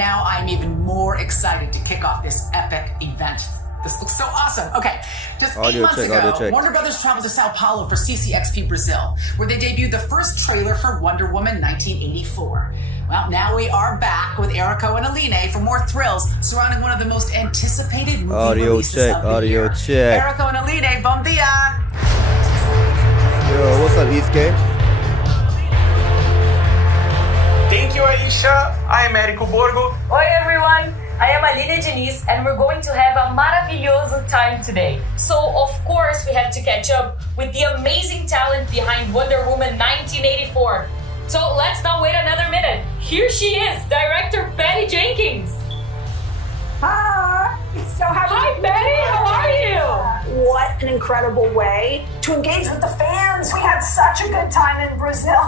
now I'm even more excited to kick off this epic event. This looks so awesome. Okay, just 8 months ago, Warner Brothers traveled to Sao Paulo for CCXP Brazil, where they debuted the first trailer for Wonder Woman 1984. Well, now we are back with Erico and Aline for more thrills surrounding one of the most anticipated movie releases of the year. Erico and Aline, bom dia! Yo, what's up, Iske? Thank you, Aisha. I am Érico Borgo. Oi, everyone. I am Aline Diniz, and we're going to have a maravilhoso time today. So, of course, we had to catch up with the amazing talent behind Wonder Woman 1984. So, let's not wait another minute. Here she is, director Patty Jenkins. Hi. So Hi, Patty. How are you? What an incredible way to engage with the fans. We had such a good time in Brazil.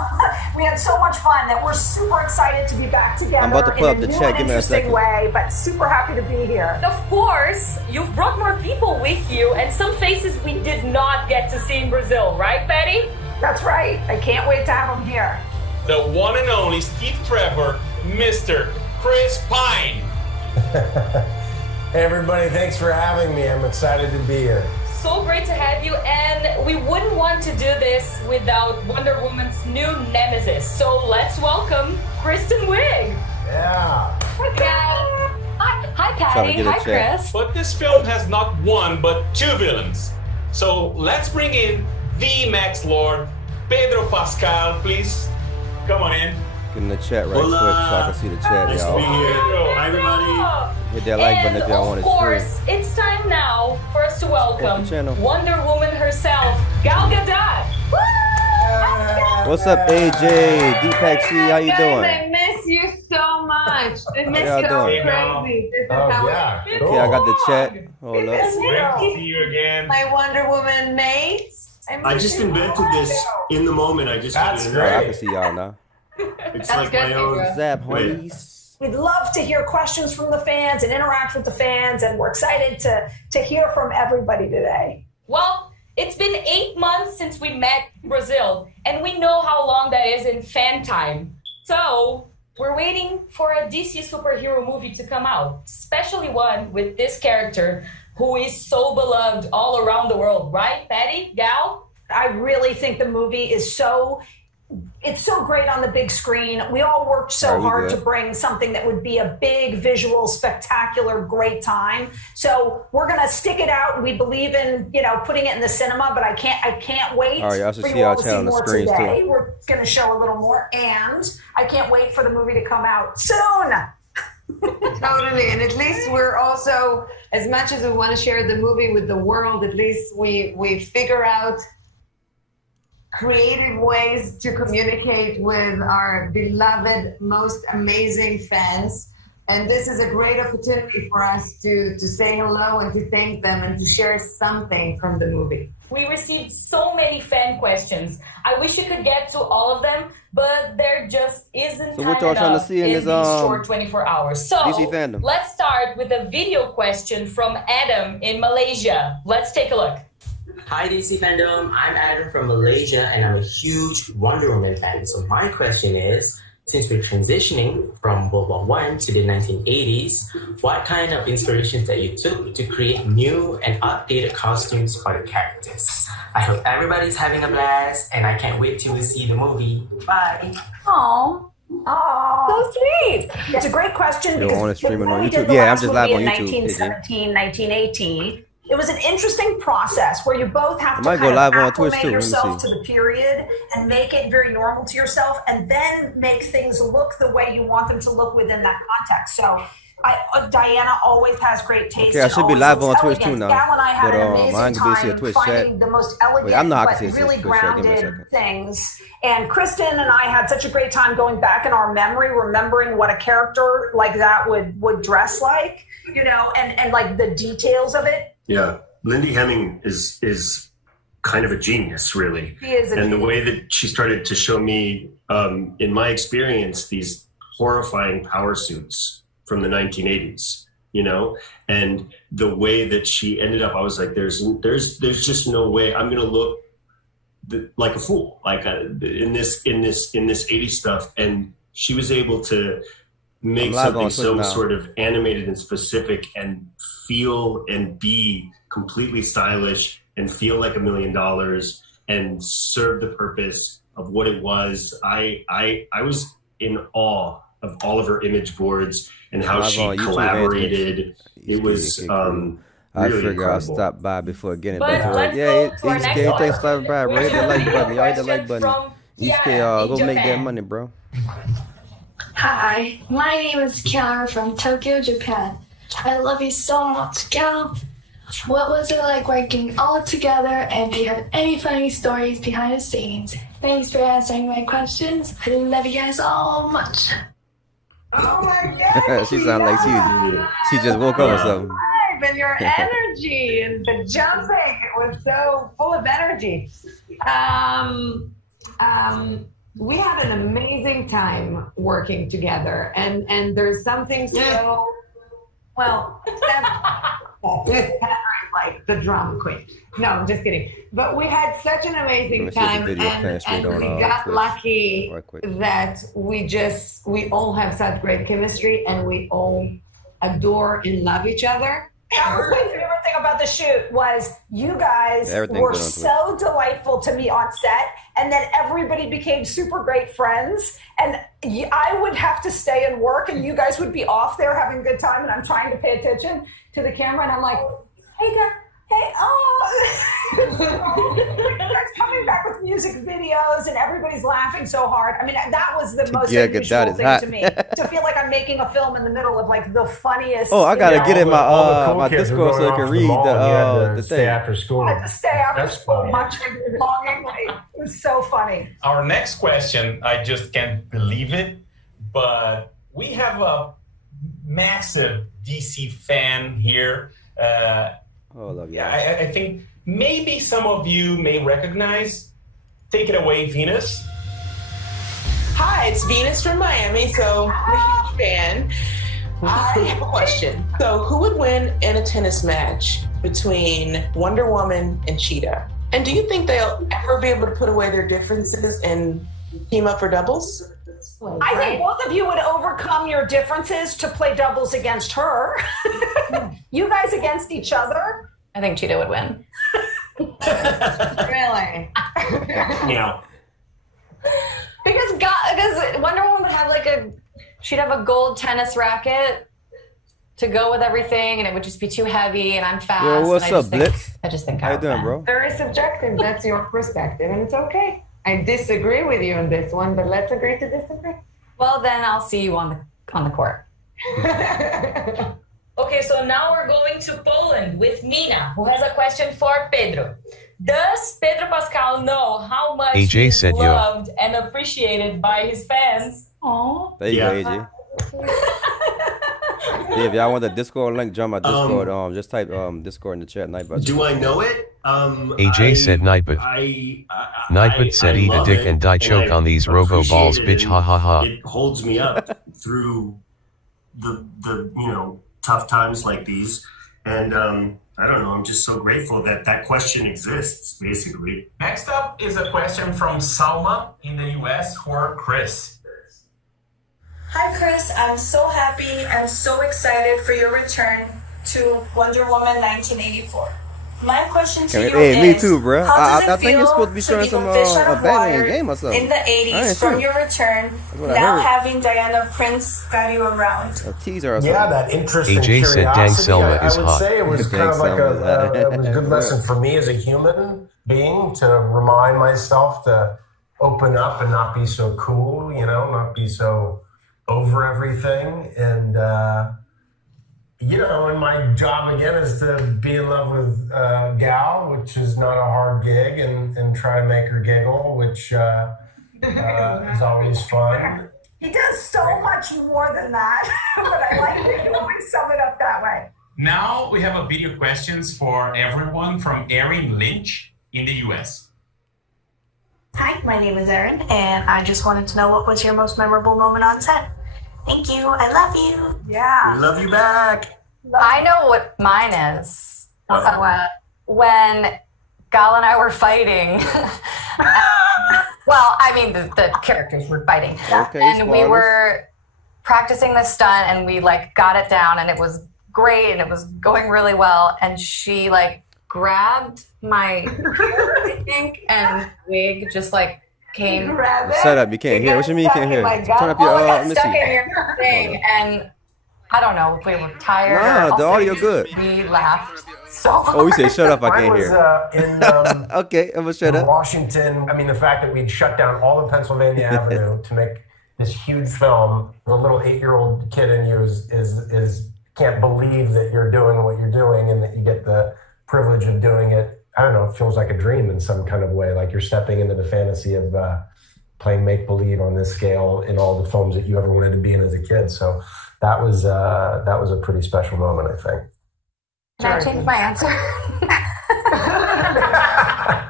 We had so much fun that we're super excited to be back together. I'm about to pull up the chat. Give me a interesting second. way, but super happy to be here. Of course, you've brought more people with you and some faces we did not get to see in Brazil, right, Patty? That's right. I can't wait to have them here. The one and only Steve Trevor, Mr. Chris Pine. Hey everybody, thanks for having me. I'm excited to be here. So great to have you, and we wouldn't want to do this without Wonder Woman's new nemesis. So let's welcome Kristen Wiig. Yeah. Hi, guys. Hi, Patty. Hi, Chris. But this film has not one, but two villains. So let's bring in the Max Lord, Pedro Pascal, please. Come on in. Get in the chat right quick so I can see the chat, Nice to be y'all. here. Hi, everybody. Hit that like button if y'all want to Of course, it's time now for us to welcome channel. Wonder Woman herself, Gal Gadot. What's up, AJ? Deepak C, how you doing? I miss you so much. I miss y'all you so doing? crazy. This is Oh, how yeah. it Okay, I got the chat. Hold up. Great to see you again. My Wonder Woman mates. I just invented this in the moment. I just That's put it in Oh, there. I can see y'all now. It's That's like good, my own. Pedro. Zap, Wait. homies. We'd love to hear questions from the fans and interact with the fans, and we're excited to hear from everybody today. Well, it's been 8 months since we met in Brazil, and we know how long that is in fan time. So we're waiting for a DC superhero movie to come out, especially one with this character who is so beloved all around the world, right, Patty? Gal? I really think the movie is it's so great on the big screen. We all worked so hard to bring something that would be a big, visual, spectacular, great time. So we're gonna stick it out. We believe in, putting it in the cinema, but I can't wait. All right, y'all should for see you all our to chat see on the more screens, too. today. We're gonna show a little more, and I can't wait for the movie to come out soon. Totally. And at least we're also, as much as we want to share the movie with the world, at least we figure out creative ways to communicate with our beloved, most amazing fans. And this is a great opportunity for us to say hello and to thank them and to share something from the movie. We received so many fan questions. I wish we could get to all of them, but there just isn't So time what y'all trying to enough see in in this, these short 24 hours. So DC fandom? let's start with a video question from Adam in Malaysia. Let's take a look. Hi DC Fandom, I'm Adam from Malaysia and I'm a huge Wonder Woman fan. So my question is, since we're transitioning from World War I to the 1980s, what kind of inspirations that you took to create new and updated costumes for the characters? I hope everybody's having a blast and I can't wait till we see the movie. Bye! Oh, So sweet. it's a great question You because want to stream it when on we YouTube? did the Yeah, I'm last just movie live on in YouTube. 1917, 1918. It was an interesting process where you both have to might go kind live of on Twitch, acclimate too. Let me yourself see. to the period and make it very normal to yourself, and then make things look the way you want them to look within that context. So Diana always has great taste. Okay, I and should be always live looks on Twitch, too, elegant. now. Gal and I had But, an I amazing ain't gonna be able to see a time Twitch chat. finding the most elegant Wait, I'm not but gonna see a really Twitch chat. Give me a grounded second. things. And Kristen and I had such a great time going back in our memory, remembering what a character like that would dress like, and like the details of it. Yeah, Lindy Hemming is kind of a genius, really. She is a And the genius. way that she started to show me, in my experience, these horrifying power suits from the 1980s. And the way that she ended up, I was like, there's just no way I'm gonna look like a fool, like in this 80s stuff. And she was able to make something so sort of animated and specific and feel and be completely stylish and feel like $1 million and serve the purpose of what it was. I was in awe of all of her image boards and how she collaborated. It was I really figure I'll incredible. stop by before getting But back to let's it. go Yeah, to our next thanks one. stopping by, bro. Hit the like button. Y'all hit the like button. From Each Kiara go in make that Japan. money, bro. Hi, my name is Kiara from Tokyo, Japan. I love you so much, Cal. What was it like working all together, and do you have any funny stories behind the scenes? Thanks for answering my questions. I love you guys so much. Oh my God. She sound like she just woke up or something. And your energy and the jumping, it was so full of energy. We had an amazing time working together, and there's something so well. Like the drama queen. No, I'm just kidding. But we had such an amazing time, and we got lucky that we all have such great chemistry, and we all adore and love each other. That was my favorite thing about the shoot was you guys were so delightful to me on set, and then everybody became super great friends. And I would have to stay and work, and you guys would be off there having a good time, and I'm trying to pay attention to the camera, and I'm like, hey, guys. Hey, guys coming back with music videos and everybody's laughing so hard. I mean, that was the most unusual thing to me. To feel like I'm making a film in the middle of like the funniest. Oh, I gotta get in my Discord so I can read the thing. Stay after school. I had to stay after school much longingly. It was so funny. Our next question, I just can't believe it, but we have a massive DC fan here. Oh, love you. Yeah, I think maybe some of you may recognize. Take it away, Venus. Hi, it's Venus from Miami, so I'm a huge fan. I have a question. So, who would win in a tennis match between Wonder Woman and Cheetah? And do you think they'll ever be able to put away their differences and team up for doubles? I think both of you would overcome your differences to play doubles against her. You guys against each other? I think Cheetah would win. Really? Yeah. Because Wonder Woman would have she'd have a gold tennis racket to go with everything, and it would just be too heavy, and I'm fast. Yo, what's up, Blitz? I just think how you doing, bro? Very subjective. That's your perspective, and it's okay. I disagree with you on this one, but let's agree to disagree. Well, then I'll see you on the court. Okay, so now we're going to Poland with Nina, who has a question for Pedro. Does Pedro Pascal know how much he's loved and appreciated by his fans? Aww. There you go, AJ. Yeah, if y'all want the Discord link, jump my Discord. Just type Discord in the chat. Nightbot. Do I know it? AJ said Nightbot. Nightbot said eat a dick and die choke on these robo balls, bitch. Ha ha ha. It holds me up through the tough times like these, and I don't know. I'm just so grateful that that question exists. Basically. Next up is a question from Salma in the US for Chris. Hi Chris, I'm so happy and so excited for your return to Wonder Woman 1984. My question to you is, me too, bro. How does I it think feel you're supposed to be showing some fish out a of Batman water game or something. in the 80s from your return, now having Diana Prince got you around? A teaser or something. Yeah, that interesting AJ said Dang Selma is I would hot. say it was kind of like it was a good lesson for me as a human being to remind myself to open up and not be so cool, not be so over everything. And, and my job again is to be in love with Gal, which is not a hard gig, and try to make her giggle, which is always fun. He does so much more than that, but I like that you always sum it up that way. Now we have a video questions for everyone from Erin Lynch in the US. Hi, my name is Erin, and I just wanted to know what was your most memorable moment on set. Thank you. I love you. Yeah. We love you back. I know what mine is. When Gal and I were fighting. Well, I mean, the characters were fighting. Okay, and we were practicing this stunt, and we like got it down, and it was great, and it was going really well. And she like grabbed my hair, I think, and wig just like came. Shut up! You can't hear. What you mean you can't hear? Turn up your. Let me stuck see. in your thing, and I don't know if we were tired. Nah, the audio good. We laughed so hard. Oh, we said shut up! I can't hear. In okay, I'm gonna shut up. Washington. I mean, the fact that we'd shut down all of Pennsylvania Avenue to make this huge film. The little 8-year-old kid in you is can't believe that you're doing what you're doing and that you get the privilege of doing it. I don't know. It feels like a dream in some kind of way. Like you're stepping into the fantasy of playing make believe on this scale in all the films that you ever wanted to be in as a kid. So that was a pretty special moment, I think. Can I change my answer?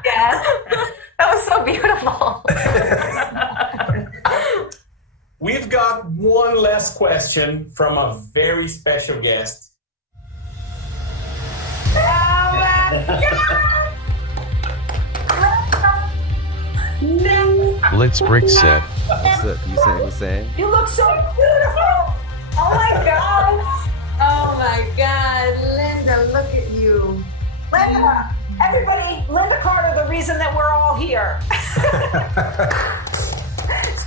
Yes. That was so beautiful. We've got one last question from a very special guest. Blitzbrick said. What's up? You saying what's saying? You look so beautiful. Oh my gosh. Oh my God, Linda, look at you. Linda, everybody, Linda Carter, the reason that we're all here.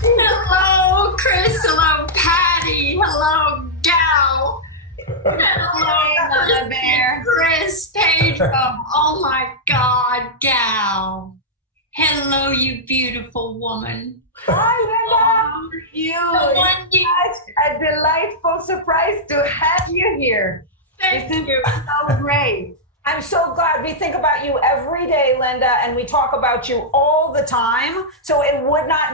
Hello, Chris. Hello, Patty. Hello, Gal. Hello, Chris, Pedro. Oh my God, Gal. Hello, you beautiful woman. Hi, Linda. It's a delightful surprise to have you here. Thank you. So great. I'm so glad. We think about you every day, Linda, and we talk about you all the time. So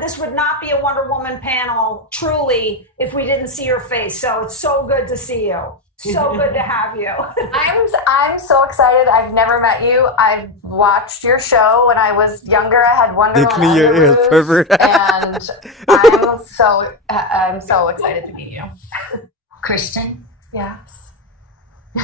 this would not be a Wonder Woman panel, truly, if we didn't see your face. So it's so good to see you. So good to have you. I'm so excited. I've never met you. I've watched your show when I was younger. I had Wonder Woman clean your ears, pervert. And I'm so excited to meet you. Kristen? Yes. I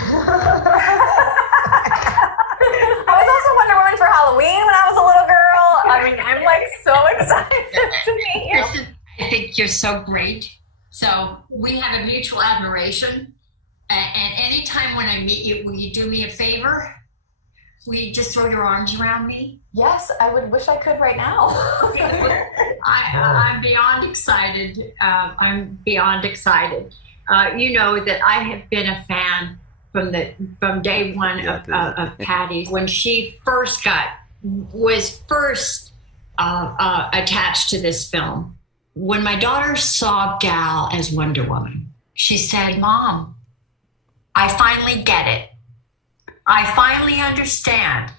was also Wonder Woman for Halloween when I was a little girl. I mean, I'm like so excited to meet you. Kristen, I think you're so great. So we have a mutual admiration. And anytime when I meet you, will you do me a favor? Will you just throw your arms around me? Yes, I would wish I could right now. I'm beyond excited. I'm beyond excied. You know that I have been a fan from day one of Patty's. When she was first attached to this film, when my daughter saw Gal as Wonder Woman, she said, "Mom, I finally get it. I finally understand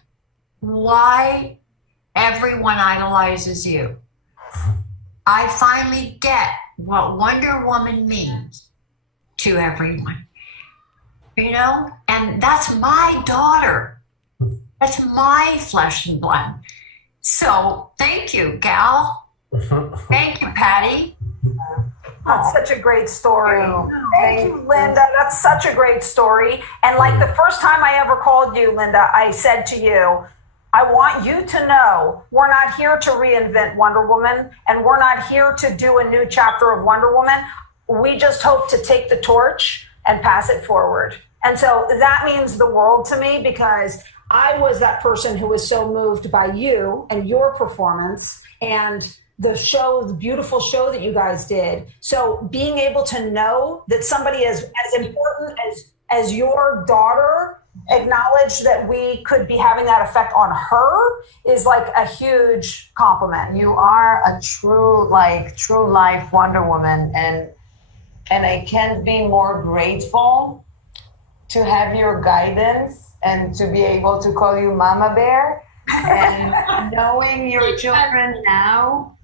why everyone idolizes you. I finally get what Wonder Woman means to everyone." You know? And that's my daughter. That's my flesh and blood. So thank you, Gal. Thank you, Patty. That's such a great story. Thank you, Linda. That's such a great story. And like the first time I ever called you, Linda, I said to you, I want you to know we're not here to reinvent Wonder Woman, and we're not here to do a new chapter of Wonder Woman. We just hope to take the torch and pass it forward. And so that means the world to me, because I was that person who was so moved by you and your performance and the show, the beautiful show that you guys did. So being able to know that somebody as important as your daughter acknowledged that we could be having that effect on her is like a huge compliment. You are a true life Wonder Woman, and I can't be more grateful to have your guidance and to be able to call you Mama Bear. And knowing your children now,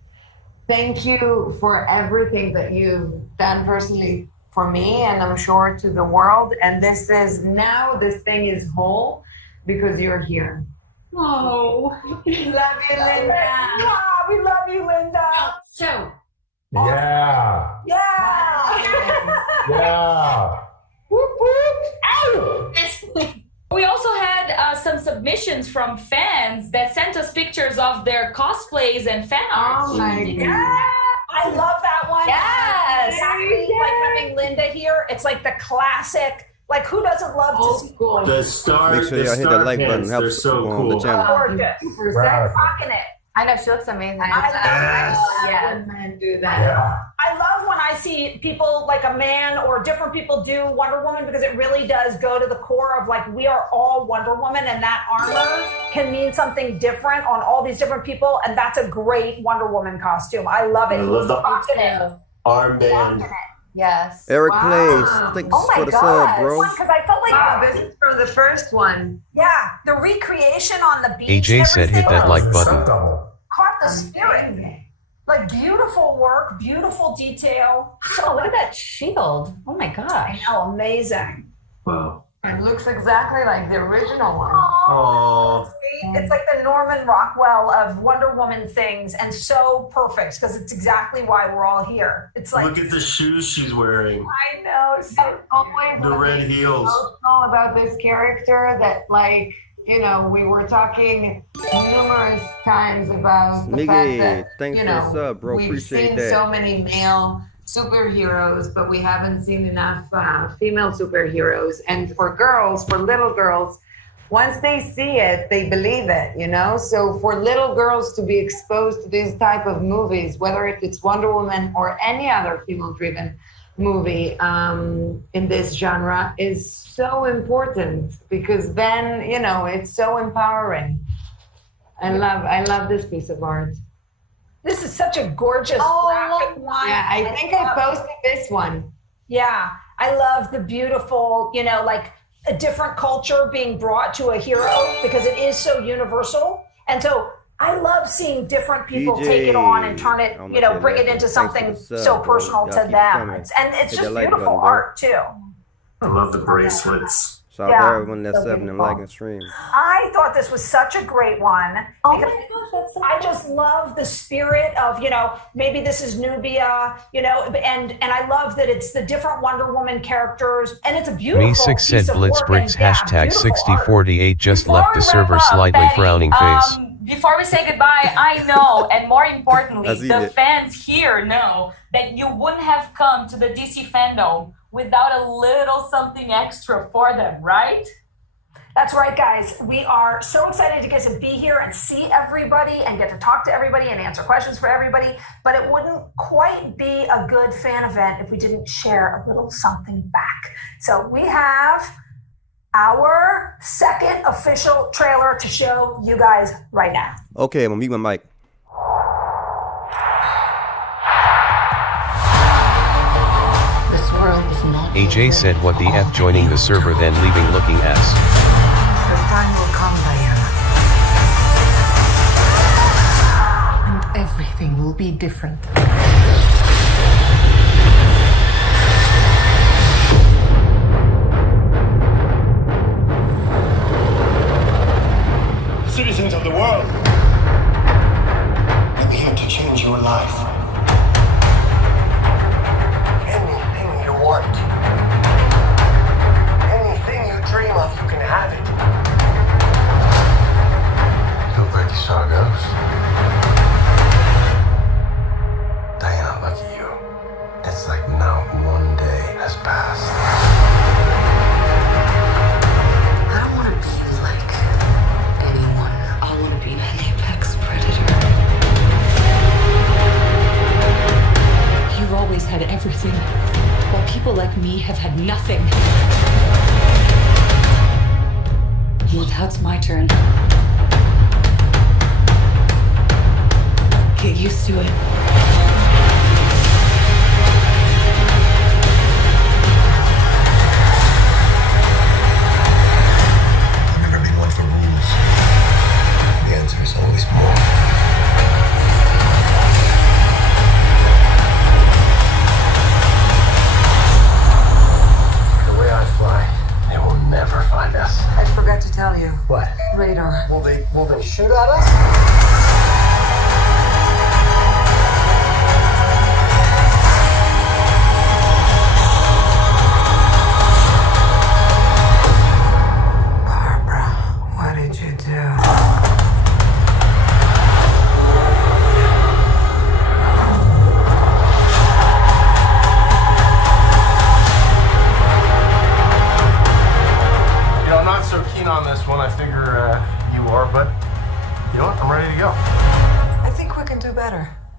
thank you for everything that you've done personally for me, and I'm sure to the world. And this thing is whole because you're here. Oh. Love you, Linda. Yeah, we love you, Linda. So. Yeah. Whoop, whoop. We also had some submissions from fans that sent us pictures of their cosplays and fan art. Oh my God. I love that one. Yes. Exactly. Like having Linda here, it's like the classic. Like, who doesn't love to see the star? Make sure y'all hit the like button. They're Helps so on cool. the channel. Gorgeous. Rocking it. I know, she looks amazing. When men do that. Yeah. I love when I see people, like a man or different people do Wonder Woman, because it really does go to the core of like, we are all Wonder Woman, and that armor can mean something different on all these different people, and that's a great Wonder Woman costume. I love it. I love the armband. Yes. Eric Wow. Plays, thanks for the sub, bro. Because I felt like this is from the first one. Yeah, the recreation on the beach. AJ said hit that like button. Caught the spirit. Like, beautiful work, beautiful detail. Oh, look at that shield. Oh my gosh. I know, amazing. Wow. It looks exactly like the original one. Oh. It's like the Norman Rockwell of Wonder Woman things, and so perfect, because it's exactly why we're all here. It's like, Look at the shoes she's wearing. I know, so The red heels. Emotional about this character that, like, you know, we were talking numerous times about the fact Nigga, that, thanks you for the know, sub, bro. we've Appreciate seen that. so many male superheroes, but we haven't seen enough female superheroes. And for girls, for little girls, once they see it, they believe it, you know? So for little girls to be exposed to these type of movies, whether it's Wonder Woman or any other female-driven movie in this genre, is so important, because then, you know, it's so empowering. I love this piece of art. this is such a gorgeous graphic one. Yeah, I think I posted this one. Yeah, I love the beautiful, you know, like a different culture being brought to a hero, because it is so universal. And so I love seeing different people take it on and turn it, you know, bring it into something so personal to them. And it's just beautiful art too. I love the bracelets. Shout out to everyone that's subbing and liking stream. I thought this was such a great one. Because I just love the spirit of, you know, maybe this is Nubia, you know, and I love that it's the different Wonder Woman characters, and it's a beautiful Me6 said piece of Blitzbricks work, and, hashtag 6048 just left the server slightly frowning face. Before we say goodbye, I know, and more importantly, the it. fans here know that you wouldn't have come to the DC FanDome without a little something extra for them, right? That's right, guys. We are so excited to get to be here and see everybody and get to talk to everybody and answer questions for everybody. But it wouldn't quite be a good fan event if we didn't share a little something back. So we have our second official trailer to show you guys right now. Okay, I'm gonna mute my mic. This world is not. AJ said what the F joining the server then leaving looking ass. The time will come, Diana. And everything will be different. Citizens of the world, I'm here to change your life. Anything you want, anything you dream of, you can have it. Look where the star goes. Diana, look at you. It's like not one day has passed. I don't want to be like anyone. I want to be an apex predator. You've always had everything, while people like me have had nothing. Well, now it's my turn. Get used to it. I've never been one for rules. The answer is always more. The way I fly, they will never find us. I forgot to tell you. What? Radar. Will they shoot at us? Barbara, what did you do?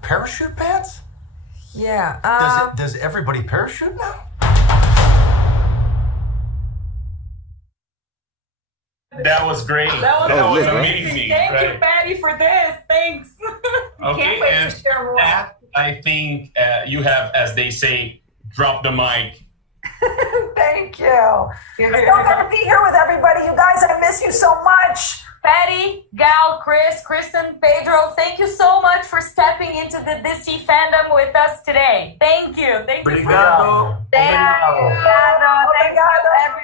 parachute pants? Yeah. Does everybody parachute now? That was great. That was amazing. Thank you, Patty, for this. Thanks. Okay, Can't wait and to share more. I think you have, as they say, dropped the mic. Thank you. I'm still going to be here with everybody. You guys, I miss you so much. Patty, Gal, Chris, Kristen, Pedro, thank you so much for stepping into the DC fandom with us today. Thank you. Thank you. Obrigado. Thank you. Thank you, everyone.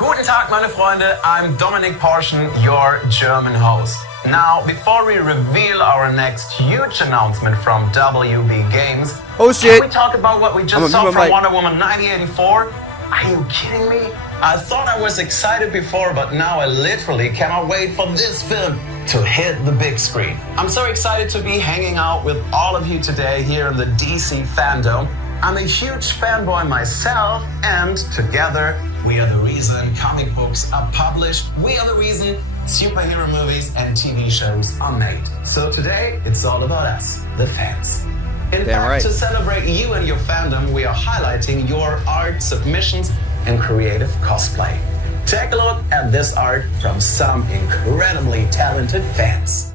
Guten Tag, meine Freunde. I'm Dominic Porschen, your German host. Now, before we reveal our next huge announcement from WB Games, can we talk about what we just saw from Wonder Woman 1984? Are you kidding me? I thought I was excited before, but now I literally cannot wait for this film to hit the big screen. I'm so excited to be hanging out with all of you today here in the DC FanDome. I'm a huge fanboy myself, and together we are the reason comic books are published. We are the reason superhero movies and TV shows are made. So today, it's all about us, the fans. In fact, to celebrate you and your fandom, we are highlighting your art submissions and creative cosplay. Take a look at this art from some incredibly talented fans.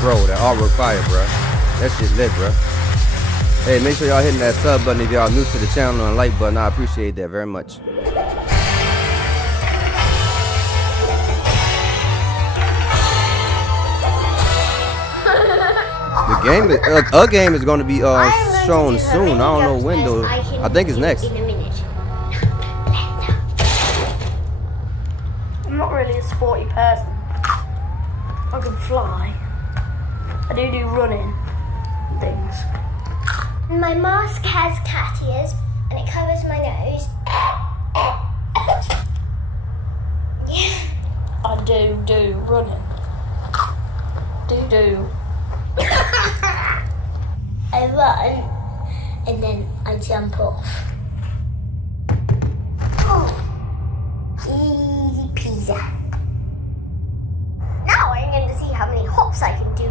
Bro, that artwork fire, bro. That shit lit, bro. Hey, make sure y'all hitting that sub button if y'all new to the channel and like button. I appreciate that very much. The game is a game is going to be shown soon. I don't know when though. I think it's next. I'm not really a sporty person. I can fly. I do running and things. My mask has cat ears and it covers my nose. I do running. Do. I run and then I jump off. Easy peasy. Now I'm going to see how many hops I can do.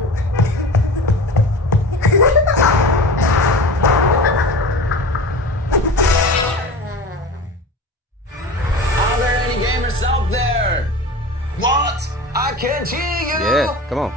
Are there any gamers out there? What? I can't hear you. Yeah, come on.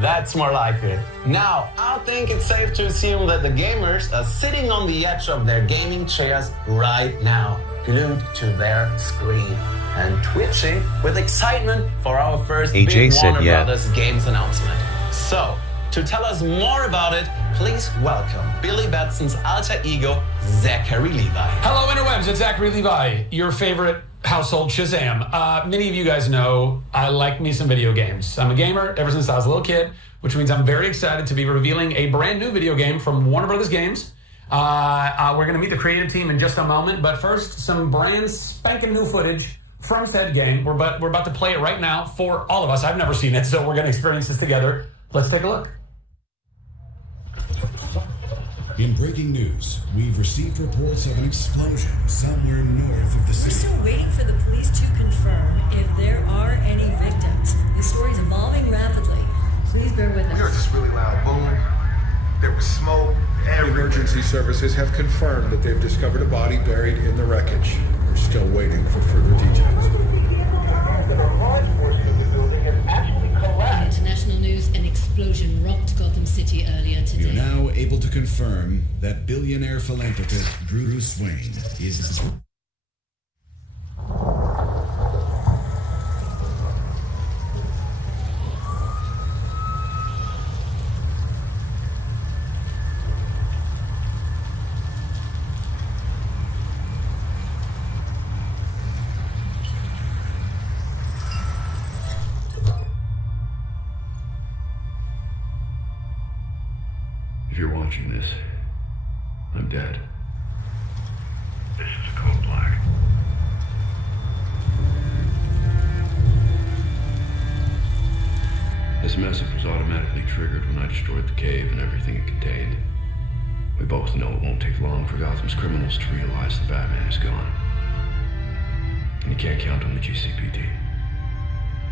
That's more like it. Now, I think it's safe to assume that the gamers are sitting on the edge of their gaming chairs right now, glued to their screen and twitching with excitement for our first AJ big said Warner yeah. Brothers games announcement. So, to tell us more about it, please welcome Billy Batson's alter ego, Zachary Levi. Hello, interwebs. It's Zachary Levi, your favorite household Shazam. Many of you guys know I like me some video games. I'm a gamer ever since I was a little kid, which means I'm very excited to be revealing a brand new video game from Warner Brothers Games. We're going to meet the creative team in just a moment, but first, some brand spanking new footage from said game. We're about to play it right now for all of us. I've never seen it, so we're going to experience this together. Let's take a look. In breaking news, we've received reports of an explosion somewhere north of the city. We're still waiting for the police to confirm if there are any victims. This story is evolving rapidly. Please bear with us. We heard this really loud boom. There was smoke. Emergency services have confirmed that they've discovered a body buried in the wreckage. We're still waiting for further details. In international news, an explosion rocked Gotham City earlier today. We are now able to confirm that billionaire philanthropist Bruce Wayne is... watching this, I'm dead. This is a code black. This message was automatically triggered when I destroyed the cave and everything it contained. We both know it won't take long for Gotham's criminals to realize the Batman is gone. And you can't count on the GCPD.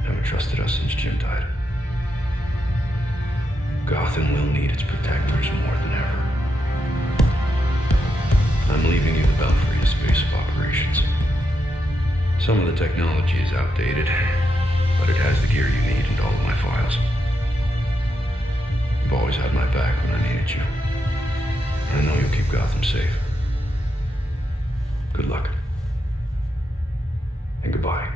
Haven't trusted us since Jim died. Gotham will need its protectors more than ever. I'm leaving you the Belfry as base of operations. Some of the technology is outdated, but it has the gear you need and all of my files. You've always had my back when I needed you. I know you'll keep Gotham safe. Good luck. And goodbye.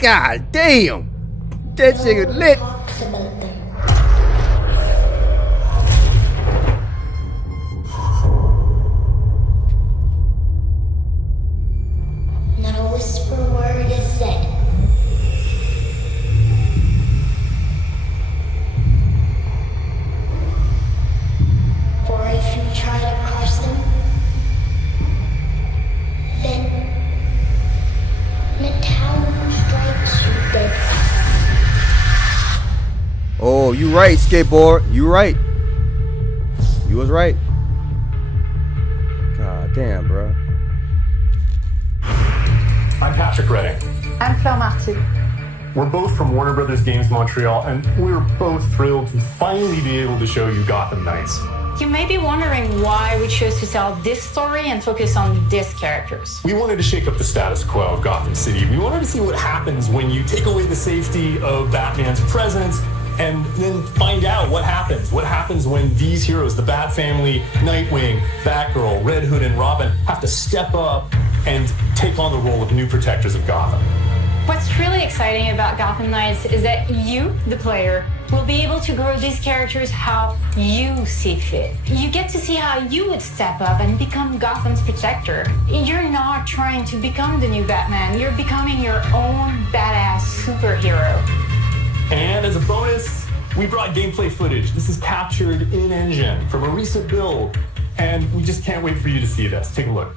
God damn! That shit is lit! Not a whisper word is said. For if you try to cross them, then the town strikes you dead. Oh, you right, skateboard. You right. You was right. God damn, bro. I'm Patrick Redding. I'm Flo Martin. We're both from Warner Brothers Games Montreal, and we're both thrilled to finally be able to show you Gotham Knights. You may be wondering why we chose to tell this story and focus on these characters. We wanted to shake up the status quo of Gotham City. We wanted to see what happens when you take away the safety of Batman's presence and then find out what happens. What happens when these heroes, the Bat Family, Nightwing, Batgirl, Red Hood, and Robin, have to step up and take on the role of new protectors of Gotham. What's really exciting about Gotham Knights is that you, the player, will be able to grow these characters how you see fit. You get to see how you would step up and become Gotham's protector. You're not trying to become the new Batman, you're becoming your own badass superhero. And as a bonus, we brought gameplay footage. This is captured in-engine from a recent build, and we just can't wait for you to see this. Take a look.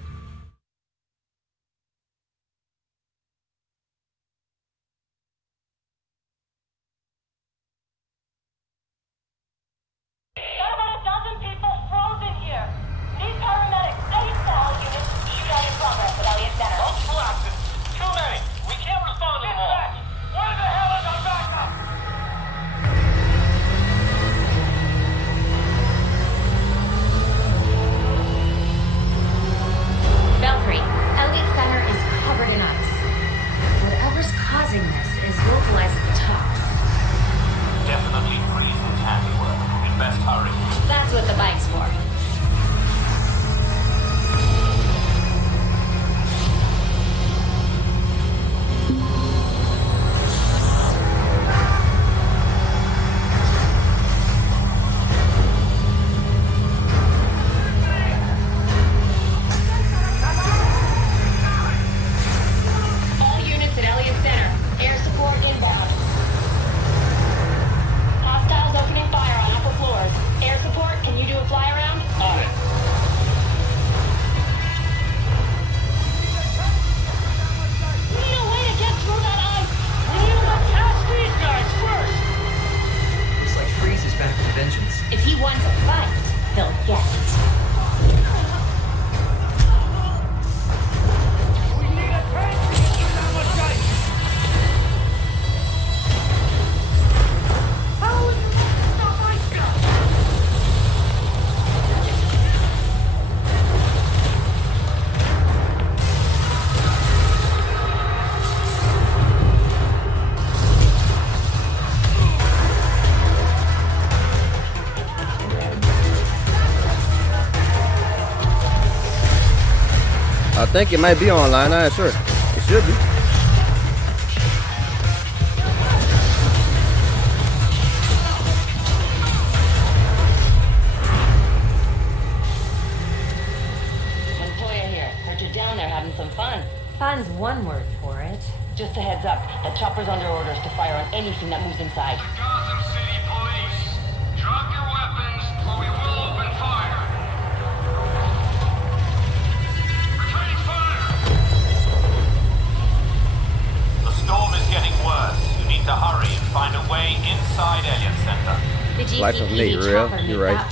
I think it might be online. I'm not sure. It should be. Montoya here. Heard you're down there having some fun. Fun's one word for it. Just a heads up. The chopper's under orders to fire on anything that moves inside. Gotham City Police. Drop your weapons or we will open fire. Returning fire. The storm is getting worse. You need to hurry and find a way inside Elliott Center. Life of Nate, real. You're right.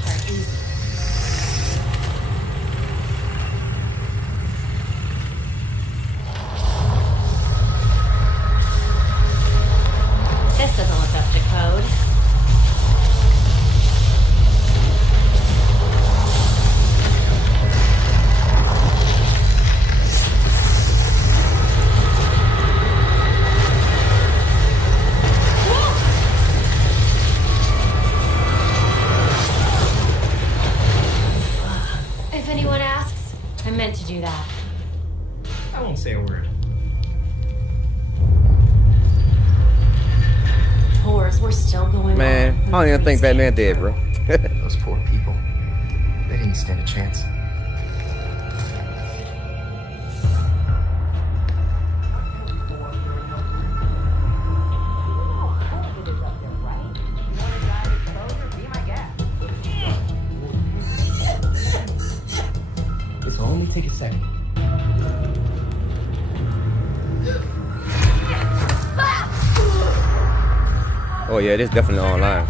This doesn't look up to code. If anyone asks, I meant to do that. I won't say a word. Tours were still going Man, on. I don't even think Batman dead, bro. Those poor people. They didn't stand a chance. This will only take a second. Oh yeah, this definitely online.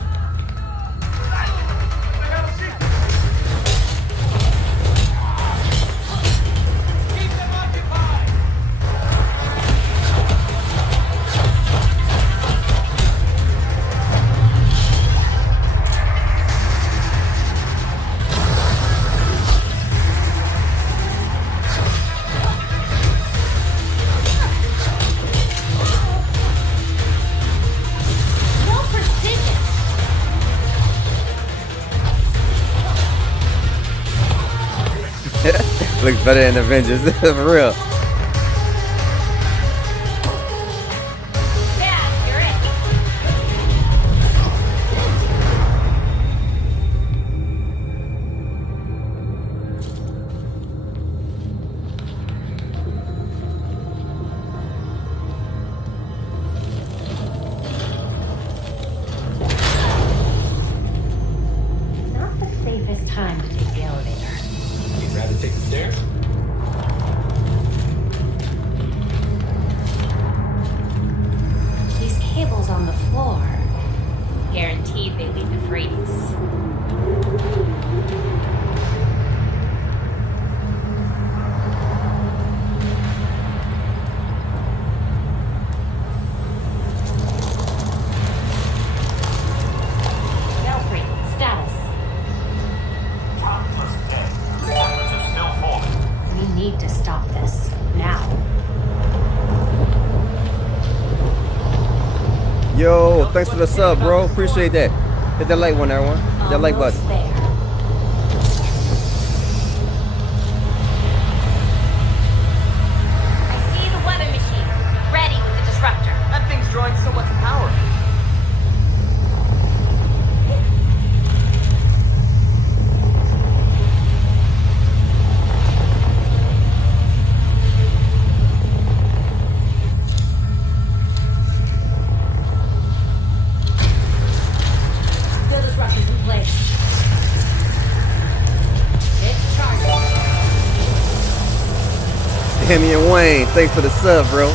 Looks better than Avengers, for real. Not the safest time to take the elevator. You'd rather take the stairs? These cables on the floor. Guaranteed they lead to freeze. Belfry, status. Topless dead. Temperature still falling. We need to stop this. Now. Yo, thanks for the sub, bro. Appreciate that. Hit that like one, everyone. Hit that like button. I see the weather machine. Ready with the disruptor. That thing's drawing so much power. The disruptor's in place. It's charging. Hemi and Wayne, thanks for the sub, bro.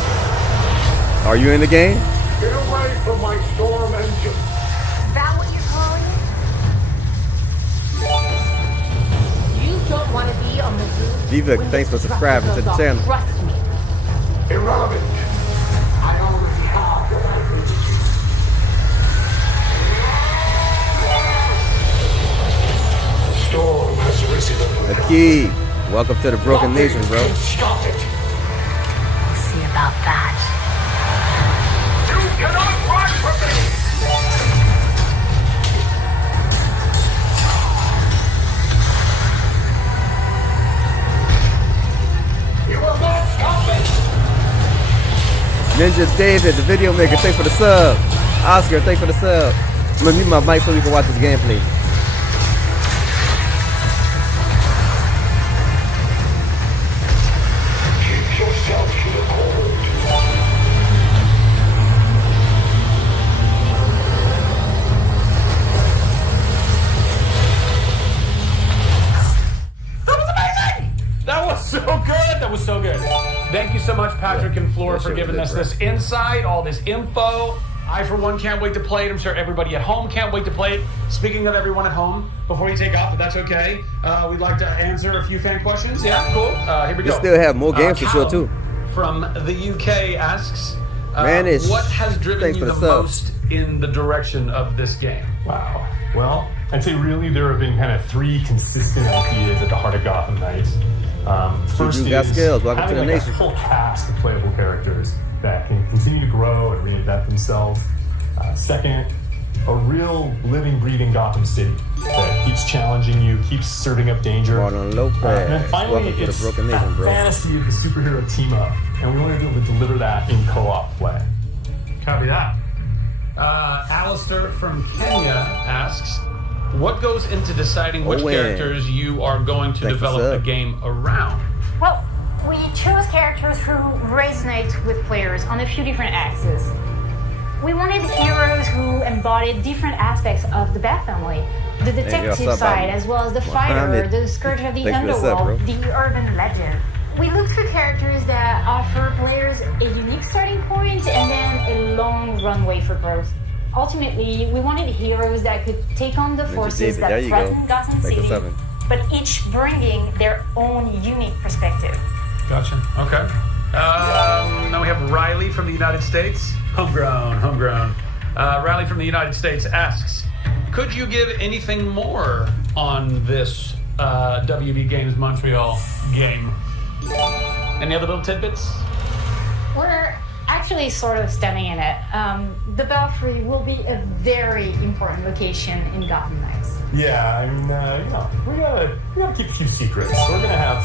Are you in the game? Get away from my storm engine. Is that what you're calling it? You don't want to be on the roof. Viva, thanks for subscribing to the channel. Trust me. Irrelevant. I already have what I needed. Storm has risen. Akeem, welcome to the Broken Nation, bro. Stop it. We'll see about that. You cannot run from me. You Ninja David, the video maker, thanks for the sub. Oscar, thanks for the sub. I'm gonna mute my mic so we can watch this gameplay. Keep yourself to the cold. That was so good. That was so good. Thank you so much, Patrick and Floor, for giving us this insight, all this info. I, for one, can't wait to play it. I'm sure everybody at home can't wait to play it. Speaking of everyone at home, before you take off, if that's okay, we'd like to answer a few fan questions. Yeah, cool. Here we go. We still have more games to show, too. From the UK asks, Manish, what has driven you the most in the direction of this game? Wow. Well, I'd say really there have been kind of 3 consistent ideas at the heart of Gotham Knights. First is having a full cast of playable characters that can continue to grow and reinvent themselves. Second, a real living, breathing Gotham City that keeps challenging you, keeps serving up danger. And then finally, it's that fantasy of the superhero team up, and we want to be able to deliver that in co-op play. Copy that. Alistair from Kenya asks, what goes into deciding which characters you are going to develop the game around? Well, we chose characters who resonate with players on a few different axes. We wanted heroes who embodied different aspects of the Bat family. The detective side, as well as the fighter, the scourge of the underworld, the urban legend. We looked for characters that offer players a unique starting point and then a long runway for growth. Ultimately, we wanted heroes that could take on the forces that threaten Gotham City, but each bringing their own unique perspective. Gotcha. Okay. Now we have Riley from the United States. Homegrown. Riley from the United States asks, could you give anything more on this WB Games Montreal game? Any other little tidbits? We're actually sort of stemming in it. The Belfry will be a very important location in Gotham Knights. Yeah, I mean, we gotta keep a few secrets. We're gonna have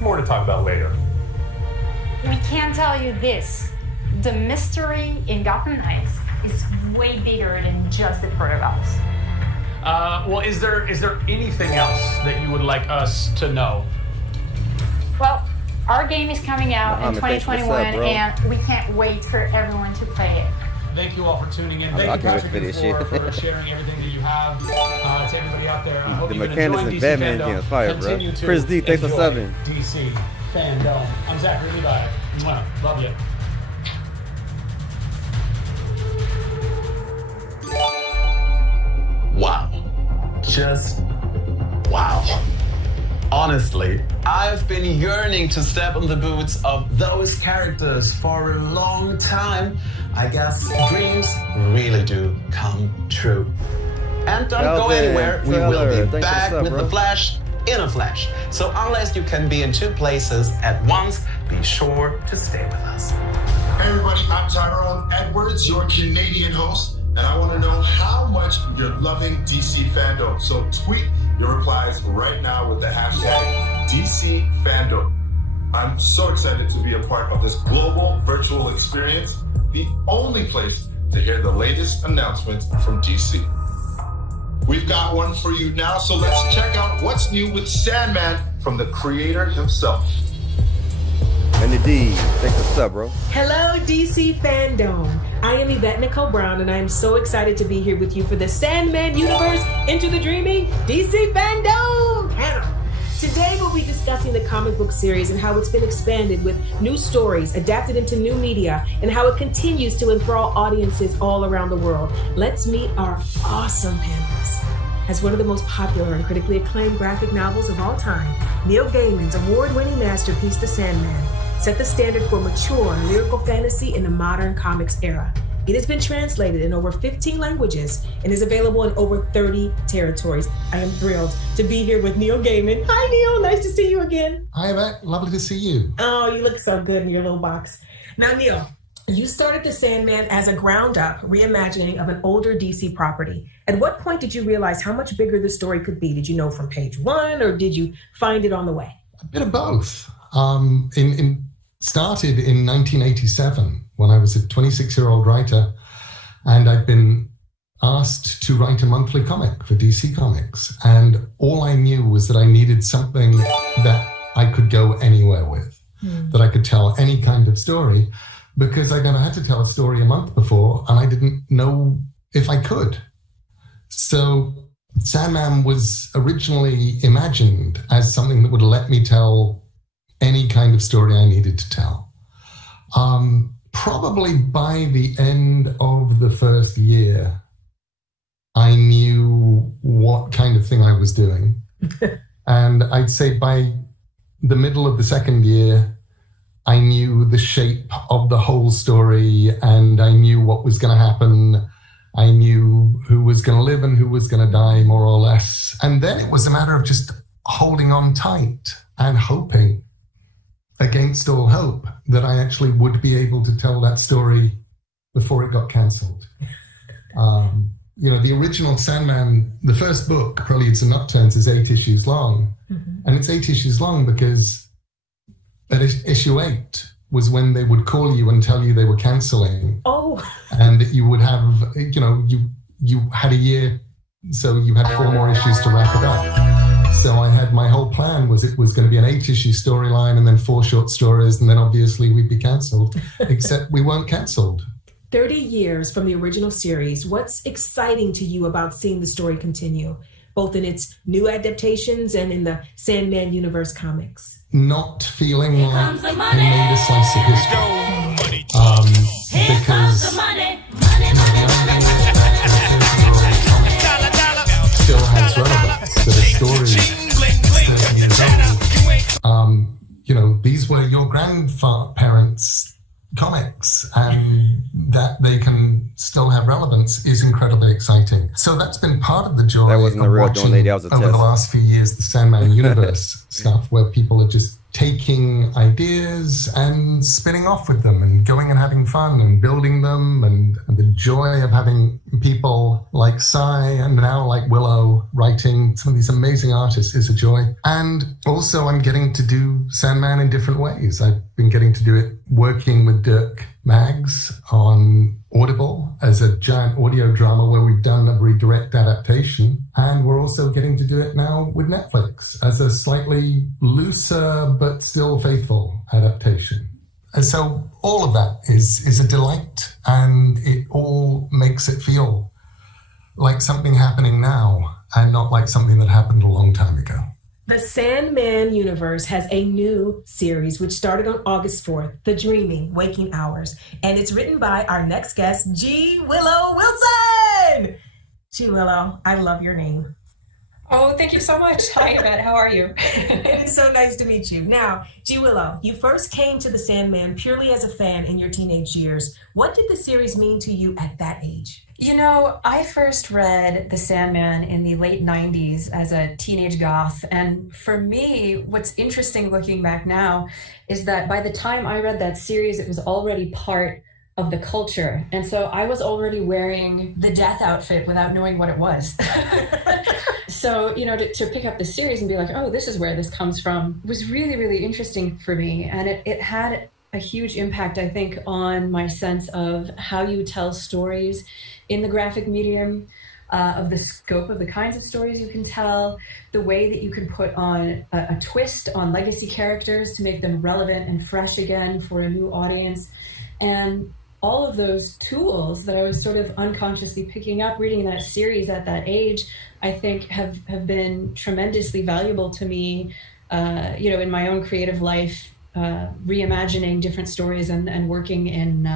more to talk about later. We can tell you this: the mystery in Gotham Knights is way bigger than just the protocols. Well, is there anything else that you would like us to know? Well, our game is coming out in 2021, and we can't wait for everyone to play it. Thank you all for tuning in. Thank you, Patrick and Floor, for sharing everything that you have. To everybody out there, I hope the you've been mechanics enjoying of DC Batman Fandome. getting fire, bro. Continue to Chris D, thanks for enjoy subbing. DC Fandome. I'm Zachary Levi. Mwah. Love you. Wow. Just wow. Honestly, I've been yearning to step in the boots of those characters for a long time. I guess dreams really do come true. And don't go anywhere, we will be back with The Flash in a flash. So unless you can be in 2 places at once, be sure to stay with us. Hey everybody, I'm Tyrone Edwards, your Canadian host, and I want to know how much you're loving DC Fandome. So tweet your replies right now with the hashtag DC Fandome. I'm so excited to be a part of this global virtual experience, the only place to hear the latest announcements from DC. We've got one for you now, so let's check out what's new with Sandman from the creator himself. And the D, thanks for the sub, bro. Hello, DC Fandome. I am Yvette Nicole Brown, and I am so excited to be here with you for the Sandman Universe Into the Dreaming DC Fandome panel. Today, we'll be discussing the comic book series and how it's been expanded with new stories, adapted into new media, and how it continues to enthrall audiences all around the world. Let's meet our awesome panelists. As one of the most popular and critically acclaimed graphic novels of all time, Neil Gaiman's award-winning masterpiece, The Sandman, set the standard for mature lyrical fantasy in the modern comics era. It has been translated in over 15 languages and is available in over 30 territories. I am thrilled to be here with Neil Gaiman. Hi, Neil. Nice to see you again. Hi, Yvette. Lovely to see you. Oh, you look so good in your little box. Now, Neil, you started The Sandman as a ground-up reimagining of an older DC property. At what point did you realize how much bigger the story could be? Did you know from page 1, or did you find it on the way? A bit of both. Started in 1987 when I was a 26-year-old writer, and I'd been asked to write a monthly comic for DC Comics. And all I knew was that I needed something that I could go anywhere with, that I could tell any kind of story, because I'd never had to tell a story a month before, and I didn't know if I could. So Sandman was originally imagined as something that would let me tell any kind of story I needed to tell. Probably by the end of the first year, I knew what kind of thing I was doing. And I'd say by the middle of the second year, I knew the shape of the whole story, and I knew what was going to happen. I knew who was going to live and who was going to die, more or less. And then it was a matter of just holding on tight and hoping against all hope that I actually would be able to tell that story before it got cancelled. The original Sandman, the first book, Preludes and Nocturnes, is 8 issues long. And it's 8 issues long because at issue 8 was when they would call you and tell you they were cancelling. Oh. And that you would have, you had a year, so you had 4 more issues to wrap it up. So I had, my whole plan was it was going to be an 8-issue storyline and then 4 short stories, and then obviously we'd be cancelled, except we weren't cancelled. 30 years from the original series, what's exciting to you about seeing the story continue, both in its new adaptations and in the Sandman universe comics? Not feeling like I made a slice of history. Because still has relevance, that a story these were your grandparents' comics, and that they can still have relevance is incredibly exciting. So that's been part of the joy that wasn't of a real watching donate, that was a over test. the last few years the Sandman universe stuff, where people are just taking ideas and spinning off with them and going and having fun and building them, and the joy of having people like Cy and now like Willow writing some of these amazing artists is a joy. And also I'm getting to do Sandman in different ways. I've been getting to do it working with Dirk Maggs on Audible as a giant audio drama where we've done a very direct adaptation, and we're also getting to do it now with Netflix as a slightly looser but still faithful adaptation. And so all of that is a delight, and it all makes it feel like something happening now and not like something that happened a long time ago. The Sandman universe has a new series which started on August 4th, The Dreaming Waking Hours, and it's written by our next guest, G. Willow Wilson. G. Willow, I love your name. Oh, thank you so much. Hi, Yvette. How are you? It is so nice to meet you. Now, G. Willow, you first came to the Sandman purely as a fan in your teenage years. What did the series mean to you at that age? You know, I first read The Sandman in the late 90s as a teenage goth. And for me, what's interesting looking back now is that by the time I read that series, it was already part of the culture. And so I was already wearing the death outfit without knowing what it was. So, to pick up the series and be like, oh, this is where this comes from was really, really interesting for me. And it had a huge impact, I think, on my sense of how you tell stories in the graphic medium, of the scope of the kinds of stories you can tell, the way that you can put on a twist on legacy characters to make them relevant and fresh again for a new audience. And all of those tools that I was sort of unconsciously picking up reading that series at that age, I think have been tremendously valuable to me, in my own creative life, reimagining different stories and working in,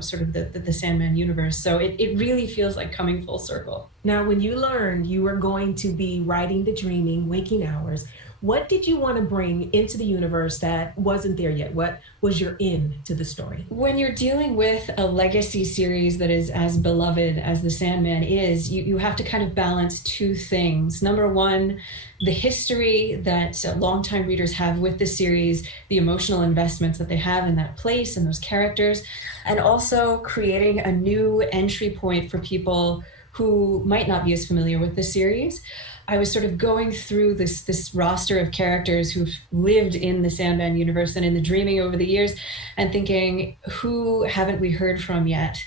sort of the Sandman universe. So it really feels like coming full circle. Now, when you learned you were going to be writing The Dreaming Waking Hours, what did you want to bring into the universe that wasn't there yet? What was your in to the story? When you're dealing with a legacy series that is as beloved as The Sandman is, you have to kind of balance two things. Number one, the history that longtime readers have with the series, the emotional investments that they have in that place and those characters, and also creating a new entry point for people who might not be as familiar with the series, I was sort of going through this roster of characters who've lived in the Sandman universe and in the Dreaming over the years, and thinking, who haven't we heard from yet?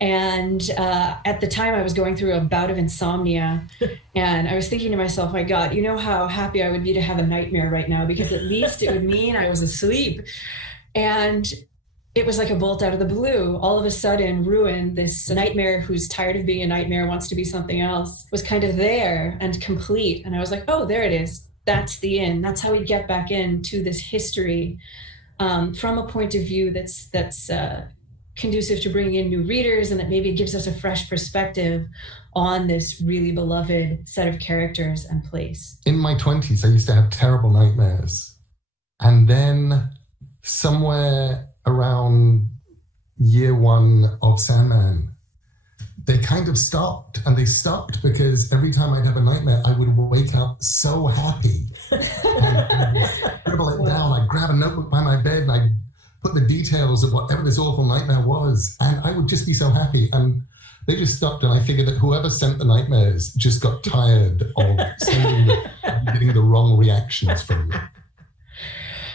And at the time, I was going through a bout of insomnia, and I was thinking to myself, my God, you know how happy I would be to have a nightmare right now, because at least it would mean I was asleep. And it was like a bolt out of the blue. All of a sudden, Ruin, this nightmare who's tired of being a nightmare, wants to be something else, was kind of there and complete. And I was like, oh, there it is. That's the end. That's how we get back into this history from a point of view that's conducive to bringing in new readers, and that maybe gives us a fresh perspective on this really beloved set of characters and place. In my 20s, I used to have terrible nightmares. And then somewhere around year one of Sandman, they kind of stopped. And they stopped because every time I'd have a nightmare, I would wake up so happy. And I'd scribble it down. I'd grab a notebook by my bed and I'd put the details of whatever this awful nightmare was. And I would just be so happy. And they just stopped. And I figured that whoever sent the nightmares just got tired of getting the wrong reactions from you.